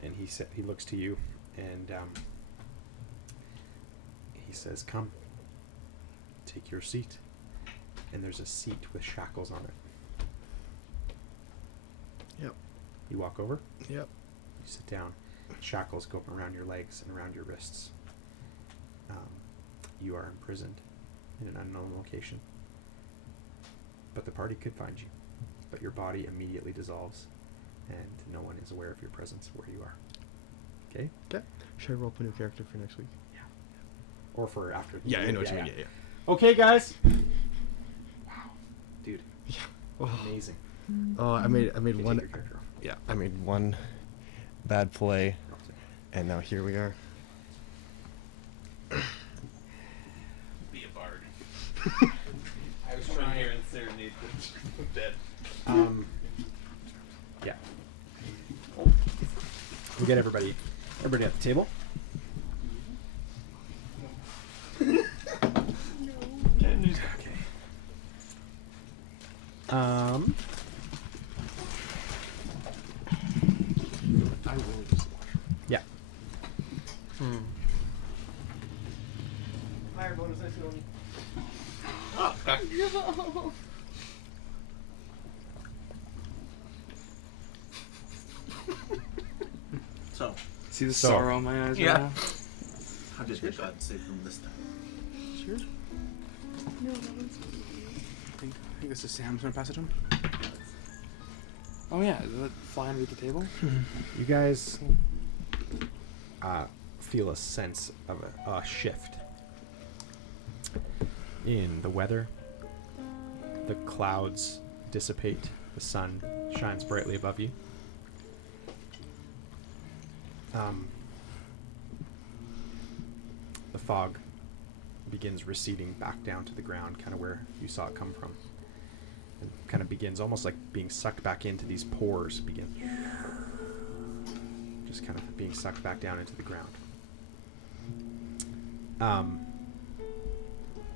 And he looks to you and he says, "Come, take your seat." And there's a seat with shackles on it. Yep. You walk over. Yep. You sit down. Shackles go around your legs and around your wrists. You are imprisoned in an unknown location. But the party could find you. But your body immediately dissolves, and no one is aware of your presence where you are. Okay? Okay. Should I roll up a new character for next week? Yeah. Or for after. Yeah, I know what you mean. Yeah. Okay, guys. Wow, dude. Yeah. Oh. Amazing. Oh, I made You one. take your character off. Yeah, I made one bad play, and now here we are. Be a bard. I was trying here and serenade the dead. Yeah. We get everybody at the table. Okay. I will just watch. Yeah. Fire bonus, I see. No. So, See the sorrow in my eyes right now? how did the god save them this time? Sure. No, that one's I think this is Sam's gonna pass it to him. Oh yeah, is that fly underneath the table? You guys feel a sense of a shift in the weather. The clouds dissipate. The sun shines brightly above you. The fog begins receding back down to the ground, kind of where you saw it come from. And kind of begins almost like being sucked back into these pores, just kind of being sucked back down into the ground.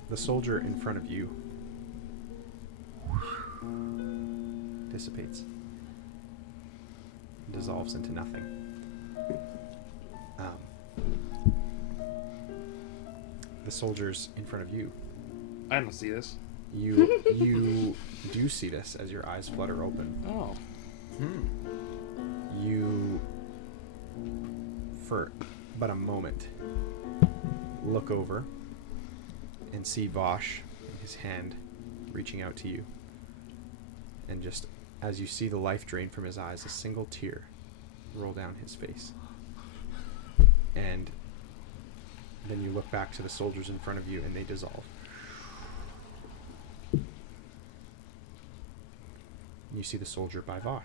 The soldier in front of you dissipates, dissolves into nothing. The soldiers in front of you, I don't see this. you do see this as your eyes flutter open. Oh. You, for but a moment, look over and see Vosh, his hand reaching out to you. And just as you see the life drain from his eyes, a single tear roll down his face. And then you look back to the soldiers in front of you and they dissolve. You see the soldier by Vosh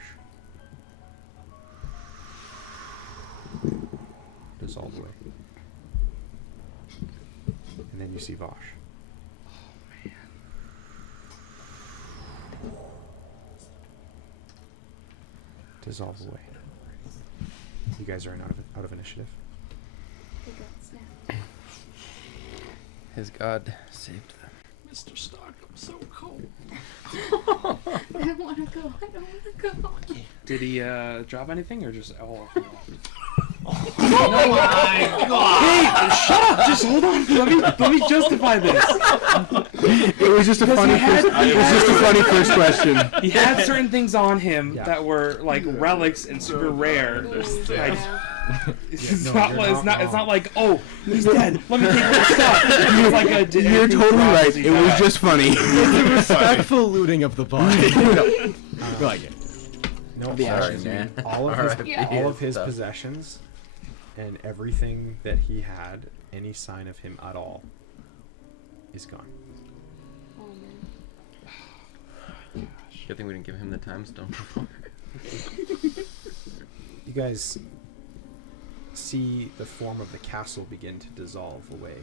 dissolve away. And then you see Vosh. Dissolve away. You guys are out of initiative. His god saved them. Mr. Stark, I'm so cold. I want to go. I don't want to go. Did he drop anything or just oh? Oh my god! Hey, shut up! Just hold on. Let me justify this. It was just a funny first question. He had certain things on him Yeah. that were like relics and super rare. Like, it's not like, oh, he's dead. Let me take his stuff. It's like a, You're totally right. It was just funny. It's a respectful looting of the body. I like it. No, Sorry, all, man. all of his, R.I.P. all of his Stuff. possessions and everything that he had, any sign of him at all, is gone. Oh man. Good thing we didn't give him the time stone before. You guys see the form of the castle begin to dissolve away,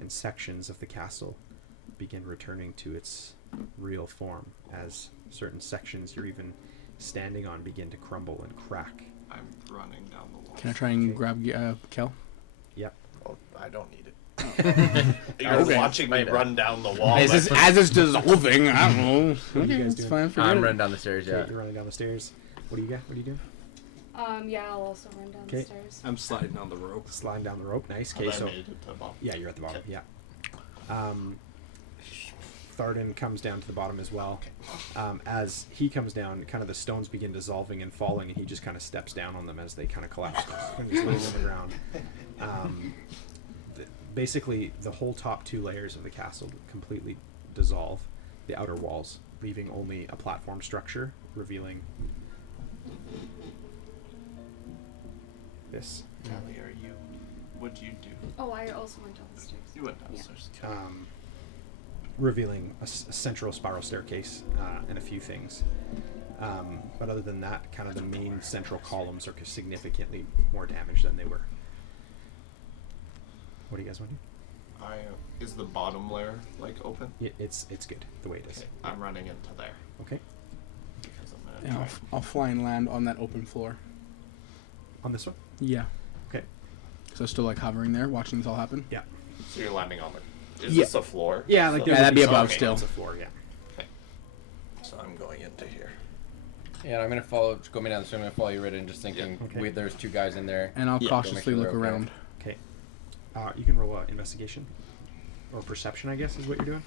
and sections of the castle begin returning to its real form as certain sections you're even standing on begin to crumble and crack. I'm running down the wall. Can I try and grab Kel? Yep. Oh, I don't need it. You're Okay. watching me run down the wall. As it's dissolving, I don't know. What are you Okay, guys it's doing? fine. Forget I'm it. running down the stairs, Okay, yeah. you're running down the stairs. What do you got? What are you doing? Yeah, I'll also run down the Okay. stairs. I'm sliding on the rope. Sliding down the rope. Nice. Have Okay, I so made it to the bottom? yeah, you're at the bottom. Yeah. Tharden comes down to the bottom as well. As he comes down, kind of the stones begin dissolving and falling, and he just kind of steps down on them as they kind of collapse and just lays on the ground. Basically, the whole top two layers of the castle completely dissolve, the outer walls, leaving only a platform structure, revealing this. Tally, are you? What'd you do? Oh, I also went down the stairs. You went downstairs. Revealing a central spiral staircase and a few things. But other than that, kind of the main central columns are significantly more damaged than they were. What do you guys want to do? Is the bottom layer like open? Yeah, it's good the way it is. Okay, I'm running into there Okay. because I'm And gonna try. I'll fly and land on that open floor. On this one? Yeah. Okay. So still like hovering there, watching this all happen. Yeah. So you're landing on the. Is Yeah. this a floor? Yeah, like So- Yeah, that'd be above okay, still. It's a floor, yeah. So I'm going into here. Yeah, I'm gonna follow. Just go me down the street. I'm gonna follow you right in, just thinking. Yeah, okay. Wait, there's two guys in there. And I'll Yeah, go make cautiously sure look they're okay. around. Okay. You can roll investigation. Or perception, I guess, is what you're doing.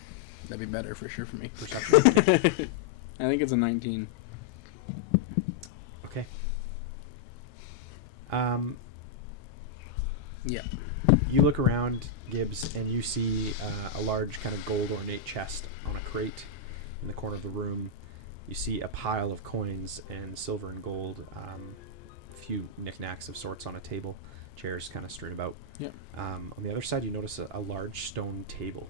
That'd be better for sure for me. Perception. I think it's a 19. Okay. Yeah. You look around, Gibbs, and you see a large kind of gold ornate chest on a crate in the corner of the room. You see a pile of coins and silver and gold, a few knickknacks of sorts on a table, chairs kind of strewn about. Yep. On the other side, you notice a large stone table.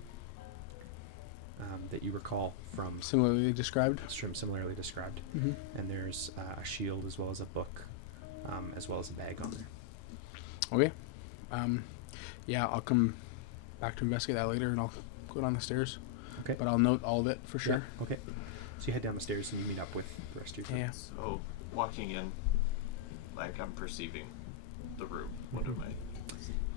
that you recall from Similarly described. similarly described. Mm-hmm. And there's a shield as well as a book, as well as a bag on there. Okay. Yeah, I'll come back to investigate that later, and I'll go down the stairs. Okay. But I'll note all of it for sure. Yeah, okay. So you head down the stairs and you meet up with the rest of your Yeah. friends. So, walking in, like, I'm perceiving the room. What am I?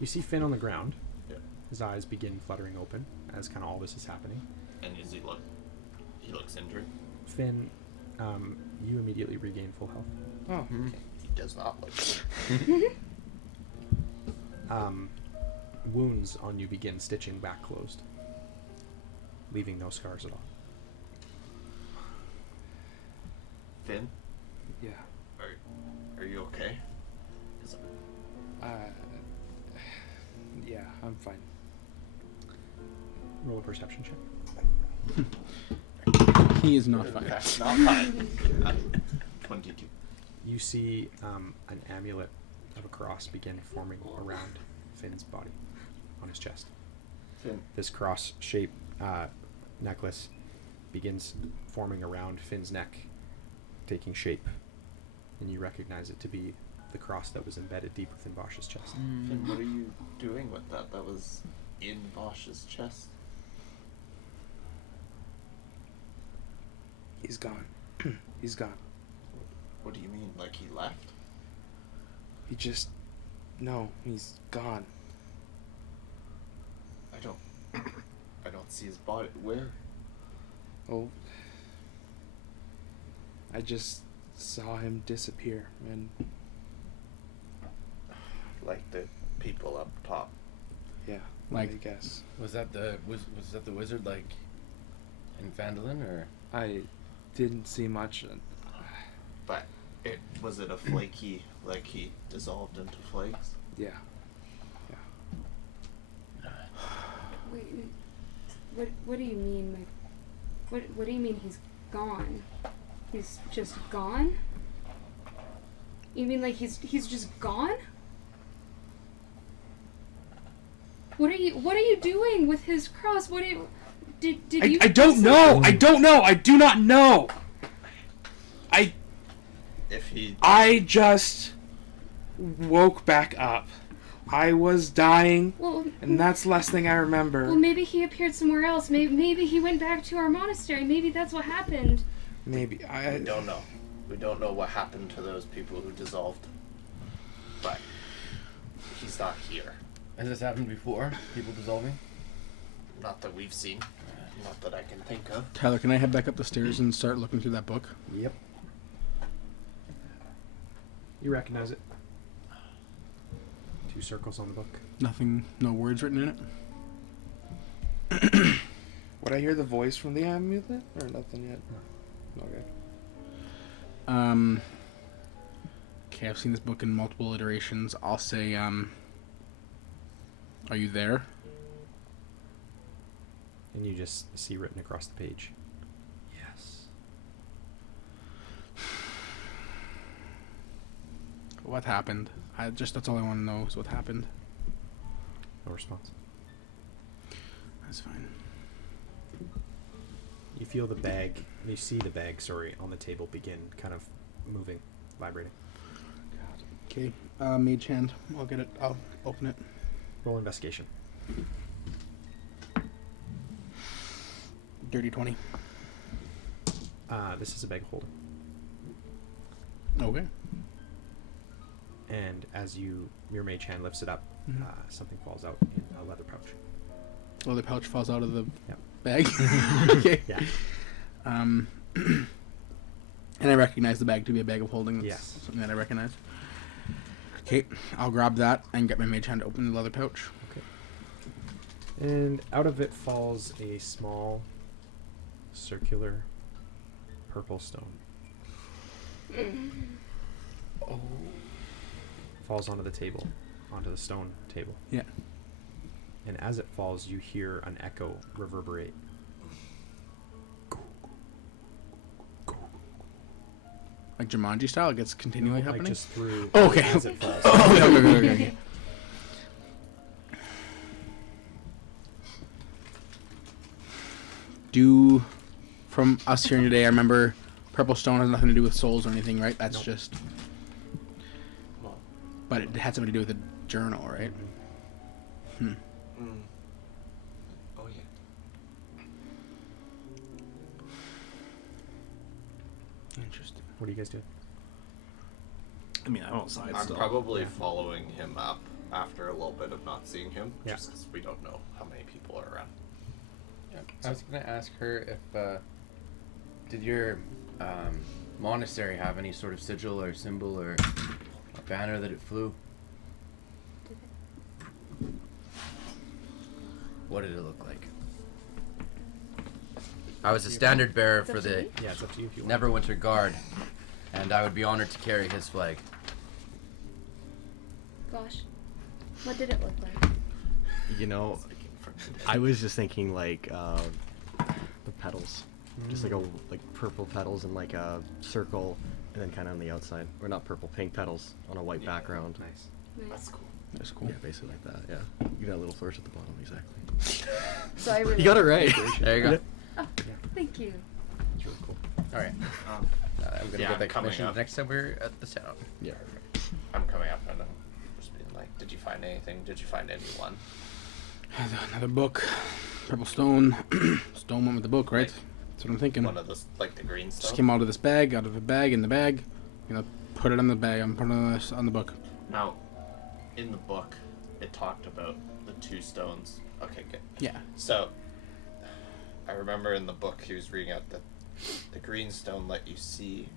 You see Finn on the ground. Yeah. His eyes begin fluttering open as kind of all this is happening. And is he look? He looks injured. Finn, you immediately regain full health. Oh, He does not look. Wounds on you begin stitching back closed, leaving no scars at all. Finn, yeah. are you okay? 'Cause Yeah, I'm fine. Roll a perception check. He is not fine. That's not fine. 22. You see an amulet of a cross begin forming around Finn's body, on his chest. Finn. This cross-shaped necklace begins forming around Finn's neck, taking shape, and you recognize it to be the cross that was embedded deep within Bosch's chest. Finn, what are you doing with that? That was in Bosch's chest. He's gone. He's gone. What do you mean? Like he left? He just... No, he's gone. I don't see his body. Where? Oh. I just saw him disappear, and... Like the people up top. Yeah, Like- I guess. Was that the wizard like in Phandalin, or? I didn't see much. But was it a flaky, like he dissolved into flakes? Yeah. Wait, what do you mean? Like, what do you mean he's gone? He's just gone? You mean like he's just gone? What are you doing with his cross? What do you did you? I don't know. I don't know. I do not know. I just woke back up. I was dying, Well, and that's the last thing I remember. well, maybe he appeared somewhere else. Maybe he went back to our monastery. Maybe that's what happened. Maybe We don't know. We don't know what happened to those people who dissolved. But he's not here. Has this happened before? People dissolving? Not that we've seen. Not that I can think of. Tyler, can I head back up the stairs and start looking through that book? Yep. You recognize it. 2 circles on the book. Nothing, no words written in it? Would I hear the voice from the amulet, or nothing yet? Okay. Okay, I've seen this book in multiple iterations. I'll say, are you there? And you just see written across the page, yes. What happened? That's all I want to know is what happened. No response. That's fine. You feel the bag, you see the bag, on the table begin kind of moving, vibrating. Okay, mage hand. I'll get it. I'll open it. Roll investigation. Dirty 20. This is a bag of holding. Okay. And as your mage hand lifts it up, something falls out in a leather pouch. Oh, the pouch falls out of the Yep. bag? Okay. Yeah. And I recognize the bag to be a bag of holding. That's Yes. something that I recognize. Okay, I'll grab that and get my mage hand to open the leather pouch. And out of it falls a small, circular, purple stone. Oh. Falls onto the table, onto the stone table. Yeah. And as it falls, you hear an echo reverberate. Like Jumanji style, it gets continually Like happening? just through Okay. as it falls. Okay. from us hearing today, I remember Purple Stone has nothing to do with souls or anything, right? That's Nope. just. Well, But it had something to do with the journal, right? Oh yeah. Interesting. What do you guys do? I mean, I'm outside I'm still. probably following him up after a little bit of not seeing him, Yeah. just because we don't know how many people are around. I was gonna ask her if did your monastery have any sort of sigil or symbol or a banner that it flew? What did it look like? I was a standard bearer It's for up to the me. Yeah, it's up to you if you want. Neverwinter Guard, and I would be honored to carry his flag. Gosh. What did it look like? You know, I was just thinking like the petals, just like purple petals in like a circle, and then kind of on the outside, or not purple, pink petals on a white background. Nice. Nice. cool. That's cool. Yeah, basically like that. Yeah, you got a little flourish at the bottom, exactly. So I really You got it right. There you go. Oh, thank you. It's really cool. All right. I'm gonna Yeah, get that coming commission up. next time we're at the town. Yeah. I'm coming up and I'm just being like, did you find anything? Did you find anyone? Another book. Purple Stone. Stone went with the book, right? That's what I'm thinking. One of the like the green Just stuff. came out of this bag, out of a bag, in the bag. You know, put it on the bag. I'm putting it on the book. Now, in the book, it talked about the two stones. Okay, good. Yeah. So, I remember in the book he was reading out that the green stone let you see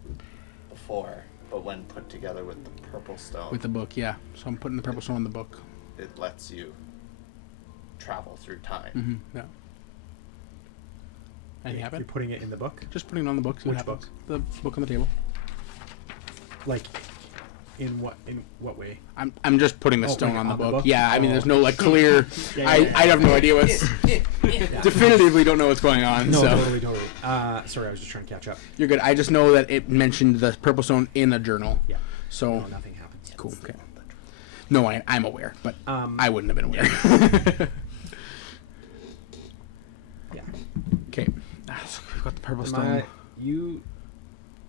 before, but when put together with the purple stone, With the book, yeah. So I'm putting the Purple Stone on the book. it lets you travel through time. Mm-hmm. Yeah. Anything You're happen? putting it in the book? Just putting it on the book. See what Which happens. The book on the table. Like, in what way? I'm just putting the Oh, stone like on the on the book. book? Yeah, I mean, Oh. there's no like clear. Yeah, I have no idea what's. Definitively don't know what's going on. No, so totally. Sorry, I was just trying to catch up. you're good. I just know that it mentioned the Purple Stone in a journal. Yeah. So No, nothing happens. cool. Okay. No, I'm aware, but Um, I wouldn't have been aware. Yeah. Okay. So we've got the Purple Am Stone.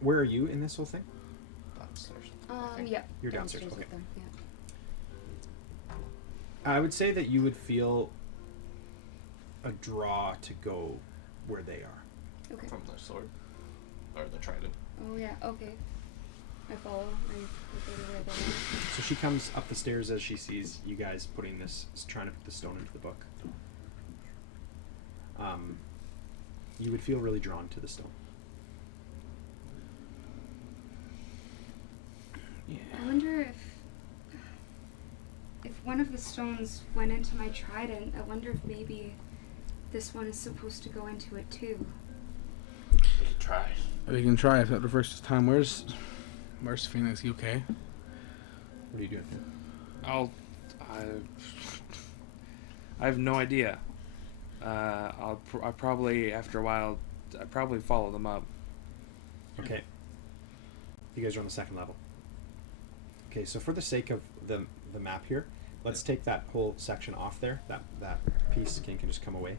Where are you in this whole thing? Downstairs. I think. Yeah. You're downstairs, okay. with them, yeah. I would say that you would feel a draw to go where they are. Okay. From the sword or the trident. Oh yeah. Okay. I follow. I go to where they are. So she comes up the stairs as she sees you guys trying to put the stone into the book. You would feel really drawn to the stone. I wonder if one of the stones went into my trident. I wonder if maybe this one is supposed to go into it too. We could try. We can try if that the first time. Where's Phoenix? You okay? What are you doing? I have no idea. I'll probably after a while, I probably follow them up. Okay. You guys are on the second level. Okay, so for the sake of the map here, let's take that whole section off there. That piece can just come away.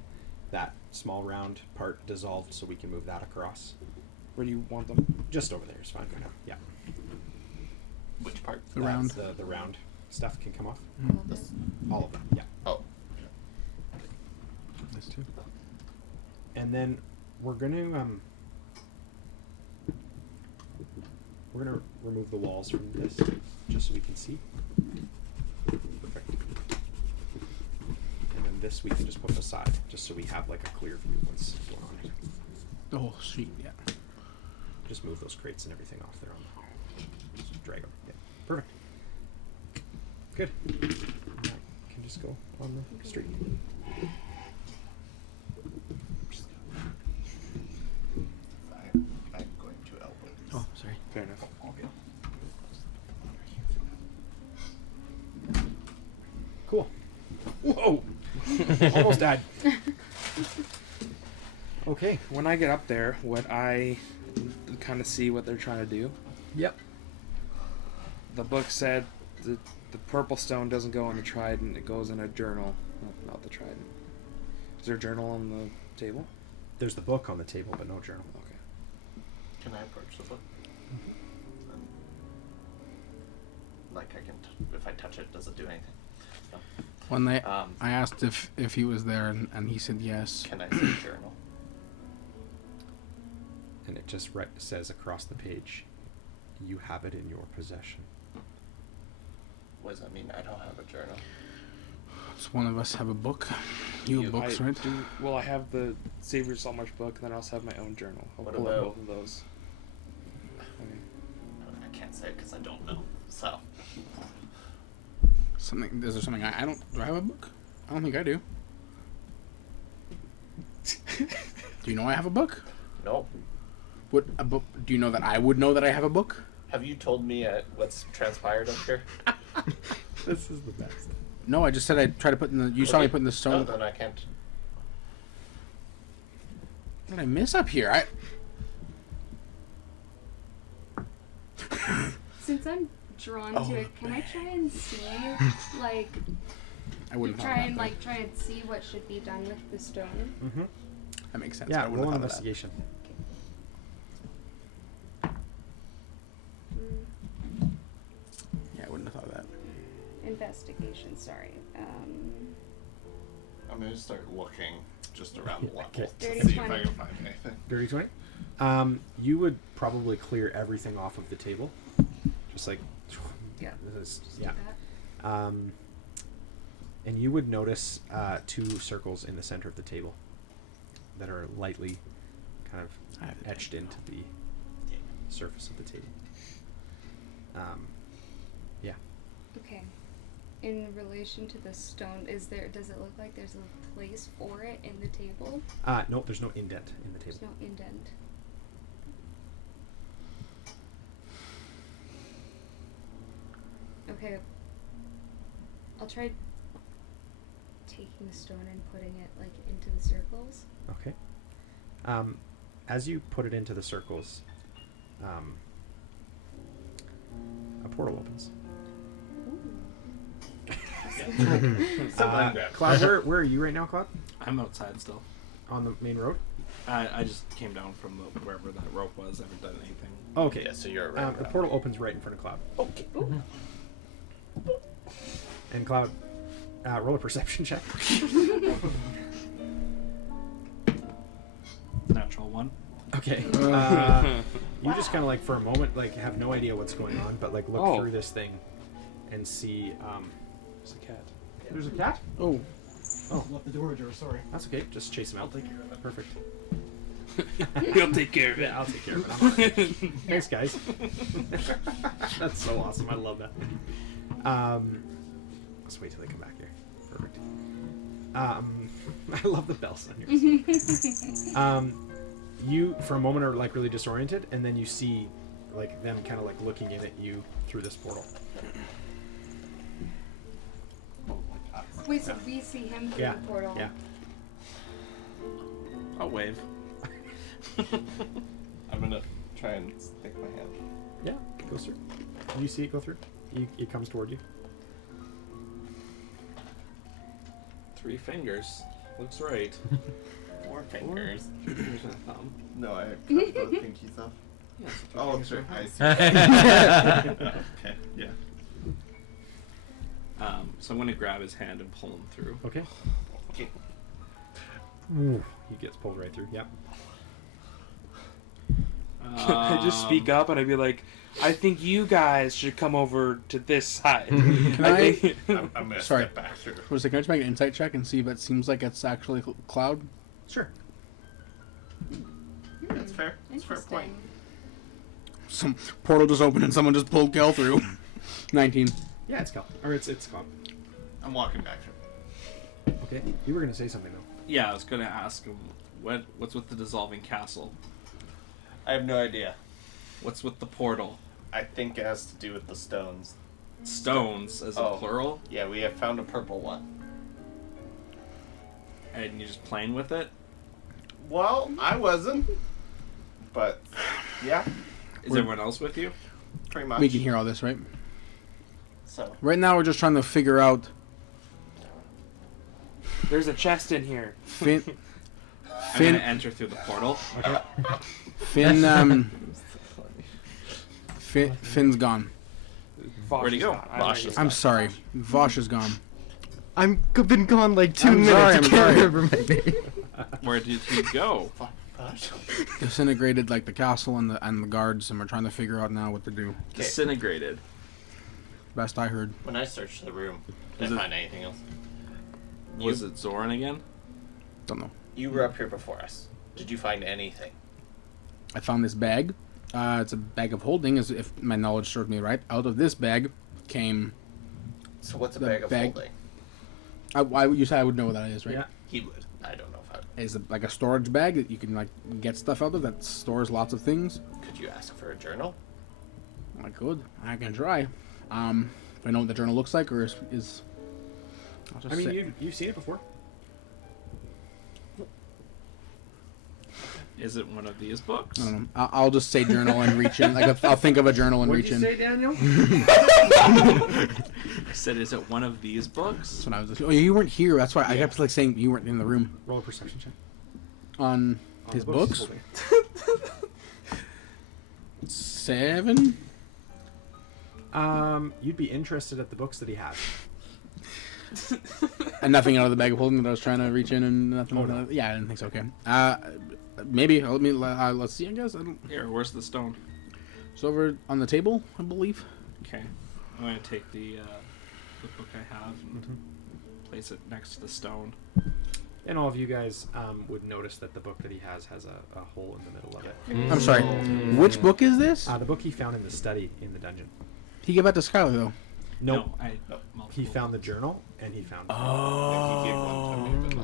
That small round part dissolved, so we can move that across. Where do you want them? Just over there is fine for now. Yeah. Which part? The round. The round stuff can come off. All of This. it. All of it. Yeah. Oh. This too. And then we're gonna remove the walls from this, just so we can see. Perfect. And then this we can just put beside, just so we have like a clear view of what's going on here. The whole street. Yeah. Just move those crates and everything off there on the just drag them. Yeah. Perfect. Good. Now, can just go on the street. I'm going to elbow these. Oh, sorry. Fair enough. Cool. Whoa! Almost died. Okay. When I get up there, would I kind of see what they're trying to do? Yep. The book said the purple stone doesn't go in the trident; it goes in a journal, not the trident. Is there a journal on the table? There's the book on the table, but no journal. Okay. Can I approach the book? Like I can, if I touch it, does it do anything? No. When I asked if he was there, and he said yes. Can I see journal? And it just says across the page, you have it in your possession. What does that mean? I don't have a journal. Does one of us have a book? You have books, right? Well, I have the Save Your Soul Much book, and then I also have my own journal. I'll What pull up about- both of those. I can't say it because I don't know. So. Something. Is there something I don't? Do I have a book? I don't think I do. Do you know I have a book? No. What a book? Do you know that I would know that I have a book? Have you told me what's transpired up here? This is the best. No, I just said I'd try to put in the. You saw me put in the stone. No, then I can't. What did I miss up here? Since I'm drawn to it, can I try and see, like, I wouldn't try and see what should be done with the stone? Mm-hmm. That makes sense. Yeah, I wouldn't roll an have thought of that. investigation. Yeah, I wouldn't have thought of that. Investigation, sorry. I'm going to start looking just around the level Okay. to Dirty see 20. if I can find anything. Dirty 20? You would probably clear everything off of the table. Just like, Yeah. Yeah. And you would notice 2 circles in the center of the table that are lightly kind of etched into the surface of the table. Yeah. Okay. In relation to the stone, does it look like there's a place for it in the table? No, there's no indent in the table. There's no indent. Okay. I'll try taking the stone and putting it like into the circles. Okay. As you put it into the circles, a portal opens. Cloud, where are you right now, Cloud? I'm outside still. On the main road? I just came down from wherever that rope was. I haven't done anything. Okay. Yeah, so you're right. The portal opens right in front of Cloud. Okay. And Cloud, roll a perception check. Natural 1. Okay. You just kind of like for a moment like have no idea what's going on, but like look through this thing and see. There's a cat. There's a cat. Oh. Oh, Left the door ajar, sorry. that's okay. Just chase him out. Perfect. He'll take care of it. Yeah, I'll take care of it. Thanks, guys. That's so awesome. I love that. Let's wait till they come back here. Perfect. I love the bells on yours. You, for a moment, are like really disoriented, and then you see like them kind of like looking in at you through this portal. Wait, so we see him through Yeah. the portal? Yeah. I'll wave. I'm going to try and stick my hand. Yeah. It goes through. You see it go through. It comes toward you. 3 fingers. Looks right. 4 fingers. 2 fingers and a thumb. No, I cut both pinkies off. Yes. Oh, sure. I see. Okay, yeah. So I'm going to grab his hand and pull him through. Okay. Okay. Ooh, he gets pulled right through. Yep. I just speak up and I'd be like, I think you guys should come over to this side. Can I? I'm going to Sorry. step back through. Was it? Can I just make an insight check and see if it seems like it's actually Cloud? Sure. That's fair. That's a fair point. Interesting. Some portal just opened and someone just pulled Kel through. 19. Yeah, it's Cal. Or it's Cal. I'm walking back through. Okay. You were gonna say something though. Yeah, I was going to ask him, what's with the dissolving castle? I have no idea. What's with the portal? I think it has to do with the stones. Stones, as in Oh. plural? Yeah, we have found a purple one. And you're just playing with it? Well, I wasn't. But, yeah, Is everyone else with you? pretty much. We can hear all this, right? So, Right now, we're just trying to figure out There's a chest in here. I'm gonna enter through the portal. Finn, Finn's gone. Where'd he go? Vosh is I'm sorry. Vosh is gone. Been gone like 2 I'm minutes. sorry, I I'm can't sorry. remember my name. Where did he go? Disintegrated like the castle and the guards, and we're trying to figure out now what to do. Disintegrated. Best I heard. When I searched the room, did Is I it- find anything else? Was it Zoran again? Don't know. You were up here before us. Did you find anything? I found this bag. It's a bag of holding, as if my knowledge serves me right. Out of this bag came. So what's a The bag of bag- holding? You said I would know what that is, right? Yeah. He would. I don't know if I Is like a storage bag that you can like get stuff out of that stores lots of things. Could you ask for a journal? I could. I can try. If I know what the journal looks like, or is I'll just I mean, say- you've seen it before. Is it one of these books? I don't know. I'll just say journal and reach in. Like I'll think of a journal and reach in. Daniel? I said, is it one of these books? That's what I was. Oh, you weren't here. That's why I kept like saying you weren't in the room. Roll a perception check. On On his the books. he's 7. holding. You'd be interested at the books that he has. And nothing out of the bag of holding that I was trying to reach in and nothing. Oh, no. Yeah, I didn't think so. Okay. Maybe. Let's see. I guess. I don't. Here, where's the stone? It's over on the table, I believe. Okay. I'm going to take the book I have and place it next to the stone. And all of you guys would notice that the book that he has a hole in the middle of it. I'm sorry. Which book is this? The book he found in the study in the dungeon. He gave that to Skylar though. Nope. No, He found the journal and he found. He gave one to me,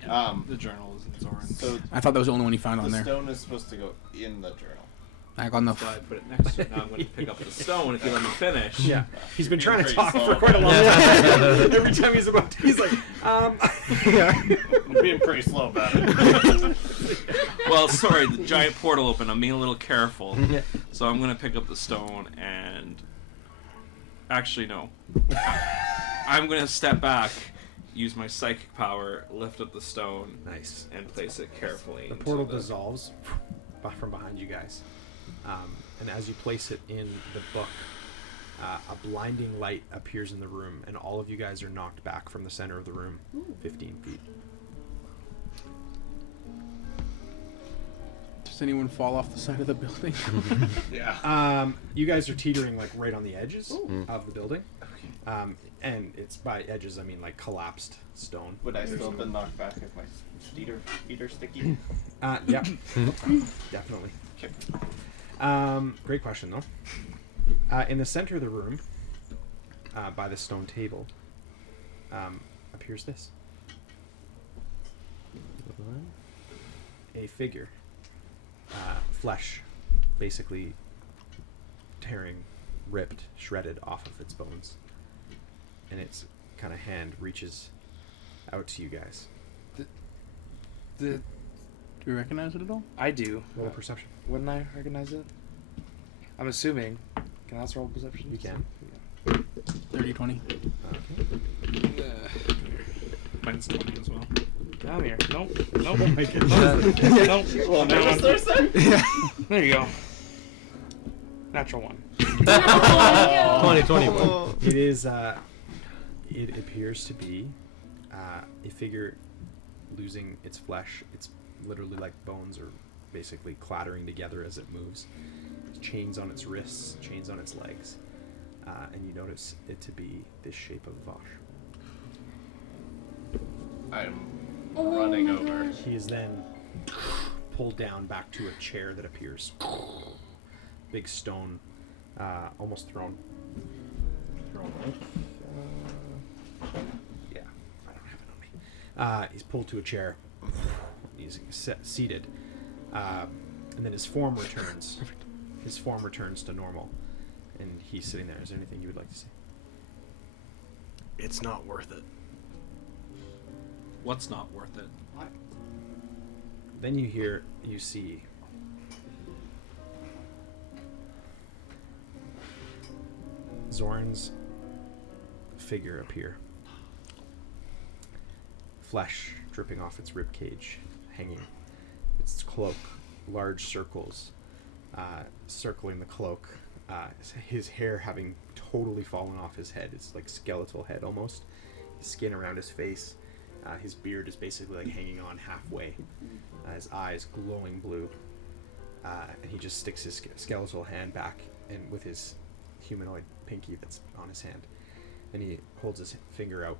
but the journal is in Zoran. so I thought that was the only one he found on the there. stone is supposed to go in the journal. Back on the. So I put it next to it. Now I'm going to pick up the stone if you let me finish. Yeah, he's been trying to Pretty talk slow. for quite a long time. Every time he's about to, he's like, yeah. I'm being pretty slow about it. Well, sorry, the giant portal opened. I'm being a little careful. So I'm going to pick up the stone and... Actually, no. I'm going to step back, use my psychic power, lift up the stone, Nice. and place it carefully The into portal dissolves from behind you guys, and as you place it in the book, a blinding light appears in the room, and all of you guys are knocked back from the center of the room, 15 feet. Does anyone fall off the side of the building? Yeah. You guys are teetering like right on the edges of the building, and it's by edges I mean like collapsed stone. Would I still have been knocked back if my feet are sticky? Yeah, definitely. Great question though. In the center of the room, by the stone table, appears this. A figure. Flesh, basically tearing, ripped, shredded off of its bones. And its kind of hand reaches out to you guys. Do you recognize it at all? I do. Roll a perception. Wouldn't I recognize it? I'm assuming. Can I also roll perception? You can. 30-20. Mine's 20 as well. Down here. Nope. Nope. Oh my goodness. Nope. Well, Down. There you go. Natural 1. 2021. It is. It appears to be a figure losing its flesh. It's literally like bones are basically clattering together as it moves. Chains on its wrists, chains on its legs, and you notice it to be this shape of Vosh. I'm running my over. gosh. He is then pulled down back to a chair that appears. Big stone, almost thrown. Yeah, I don't have it on me. He's pulled to a chair. He's seated, and then his form returns. His form returns to normal, and he's sitting there. Is there anything you would like to say? It's not worth it. What's not worth it? Then you see Zoran's figure appear. Flesh dripping off its rib cage, hanging cloak, large circles circling the cloak. His hair having totally fallen off his head. It's like skeletal head almost. His skin around his face. His beard is basically like hanging on halfway. His eyes glowing blue. And he just sticks his skeletal hand back and with his humanoid pinky that's on his hand. And he holds his finger out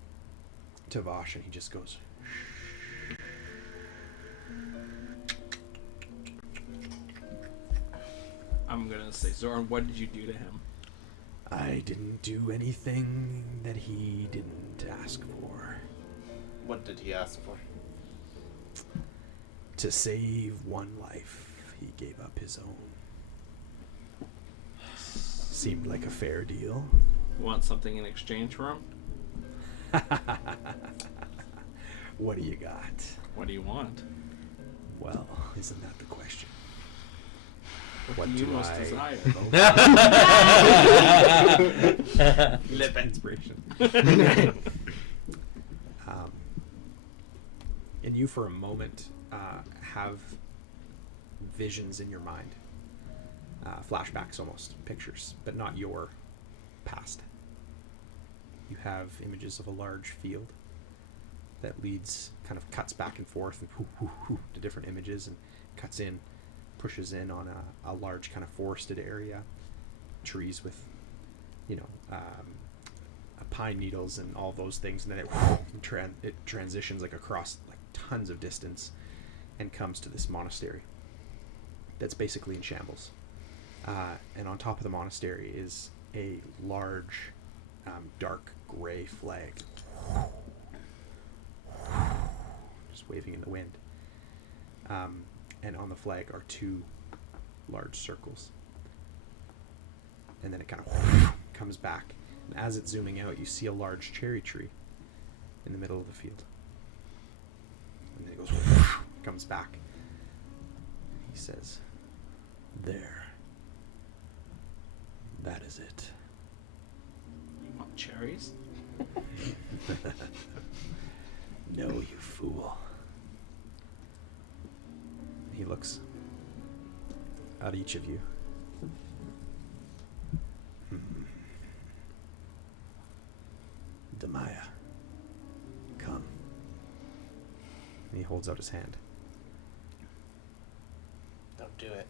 to Vosh and he just goes, I'm gonna say, Zoran, what did you do to him? I didn't do anything that he didn't ask for. What did he ask for? To save one life, he gave up his own. Seemed like a fair deal. You want something in exchange for him? What do you got? What do you want? Well, isn't that the question? What do you most desire? Lip inspiration. And you, for a moment, have visions in your mind. Flashbacks almost, pictures, but not your past. You have images of a large field that leads, kind of cuts back and forth and to different images and cuts in, pushes in on a large kind of forested area, trees with, pine needles and all those things, and then it transitions like across like tons of distance and comes to this monastery that's basically in shambles. And on top of the monastery is a large, dark gray flag, just waving in the wind. And on the flag are two large circles. And then it kind of comes back. And as it's zooming out, you see a large cherry tree in the middle of the field. And then it goes, comes back. He says, "There. That is it." You want cherries? No, you fool. He looks at each of you. Demaya, come. And he holds out his hand. Don't do it.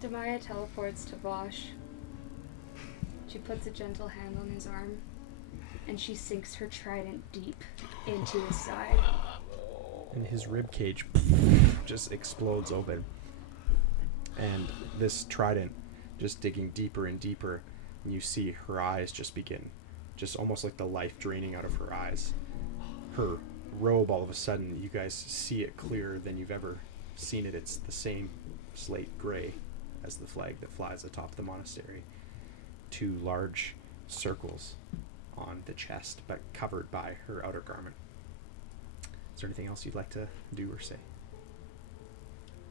Demaya teleports to Vosh. She puts a gentle hand on his arm, and she sinks her trident deep into his side. And his rib cage just explodes open. And this trident just digging deeper and deeper, and you see her eyes just begin, just almost like the life draining out of her eyes. Her robe, all of a sudden, you guys see it clearer than you've ever seen it. It's the same slate gray as the flag that flies atop the monastery. Two large circles on the chest, but covered by her outer garment. Is there anything else you'd like to do or say?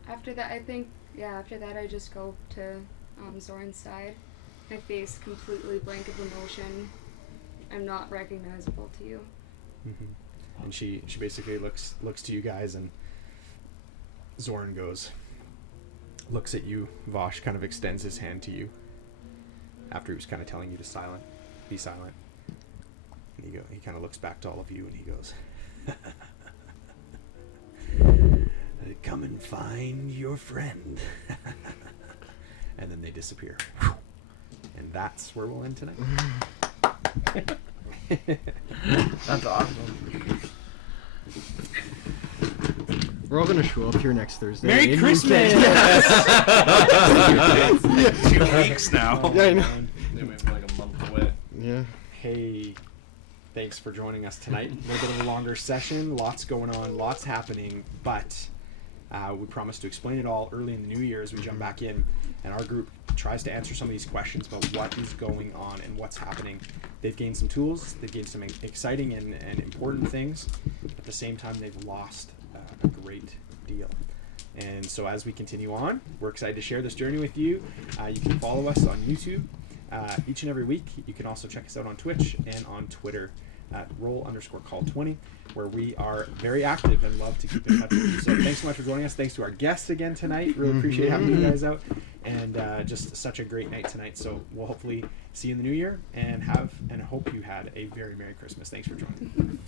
After that, I just go to Zoran's side. My face completely blank of emotion. I'm not recognizable to you. Mm-hmm. And she basically looks to you guys, and Zoran looks at you. Vosh kind of extends his hand to you after he was kind of telling you to be silent. And he kind of looks back to all of you, and he goes, "Come and find your friend." And then they disappear. And that's where we'll end tonight. That's awesome. We're all gonna show up here next Thursday. Merry Christmas! 2 weeks now. Yeah, I know. Yeah, we have like a month away. Yeah. Hey, thanks for joining us tonight. A little bit of a longer session, lots going on, lots happening, but we promised to explain it all early in the new year as we jump back in, and our group tries to answer some of these questions about what is going on and what's happening. They've gained some tools, they've gained some exciting and important things. At the same time, they've lost a great deal. And so as we continue on, we're excited to share this journey with you. You can follow us on YouTube each and every week. You can also check us out on Twitch and on Twitter. at roll_call20, where we are very active and love to keep in touch with you. So thanks so much for joining us. Thanks to our guests again tonight. Really appreciate having you guys out. And just such a great night tonight. So we'll hopefully see you in the new year and hope you had a very Merry Christmas. Thanks for joining.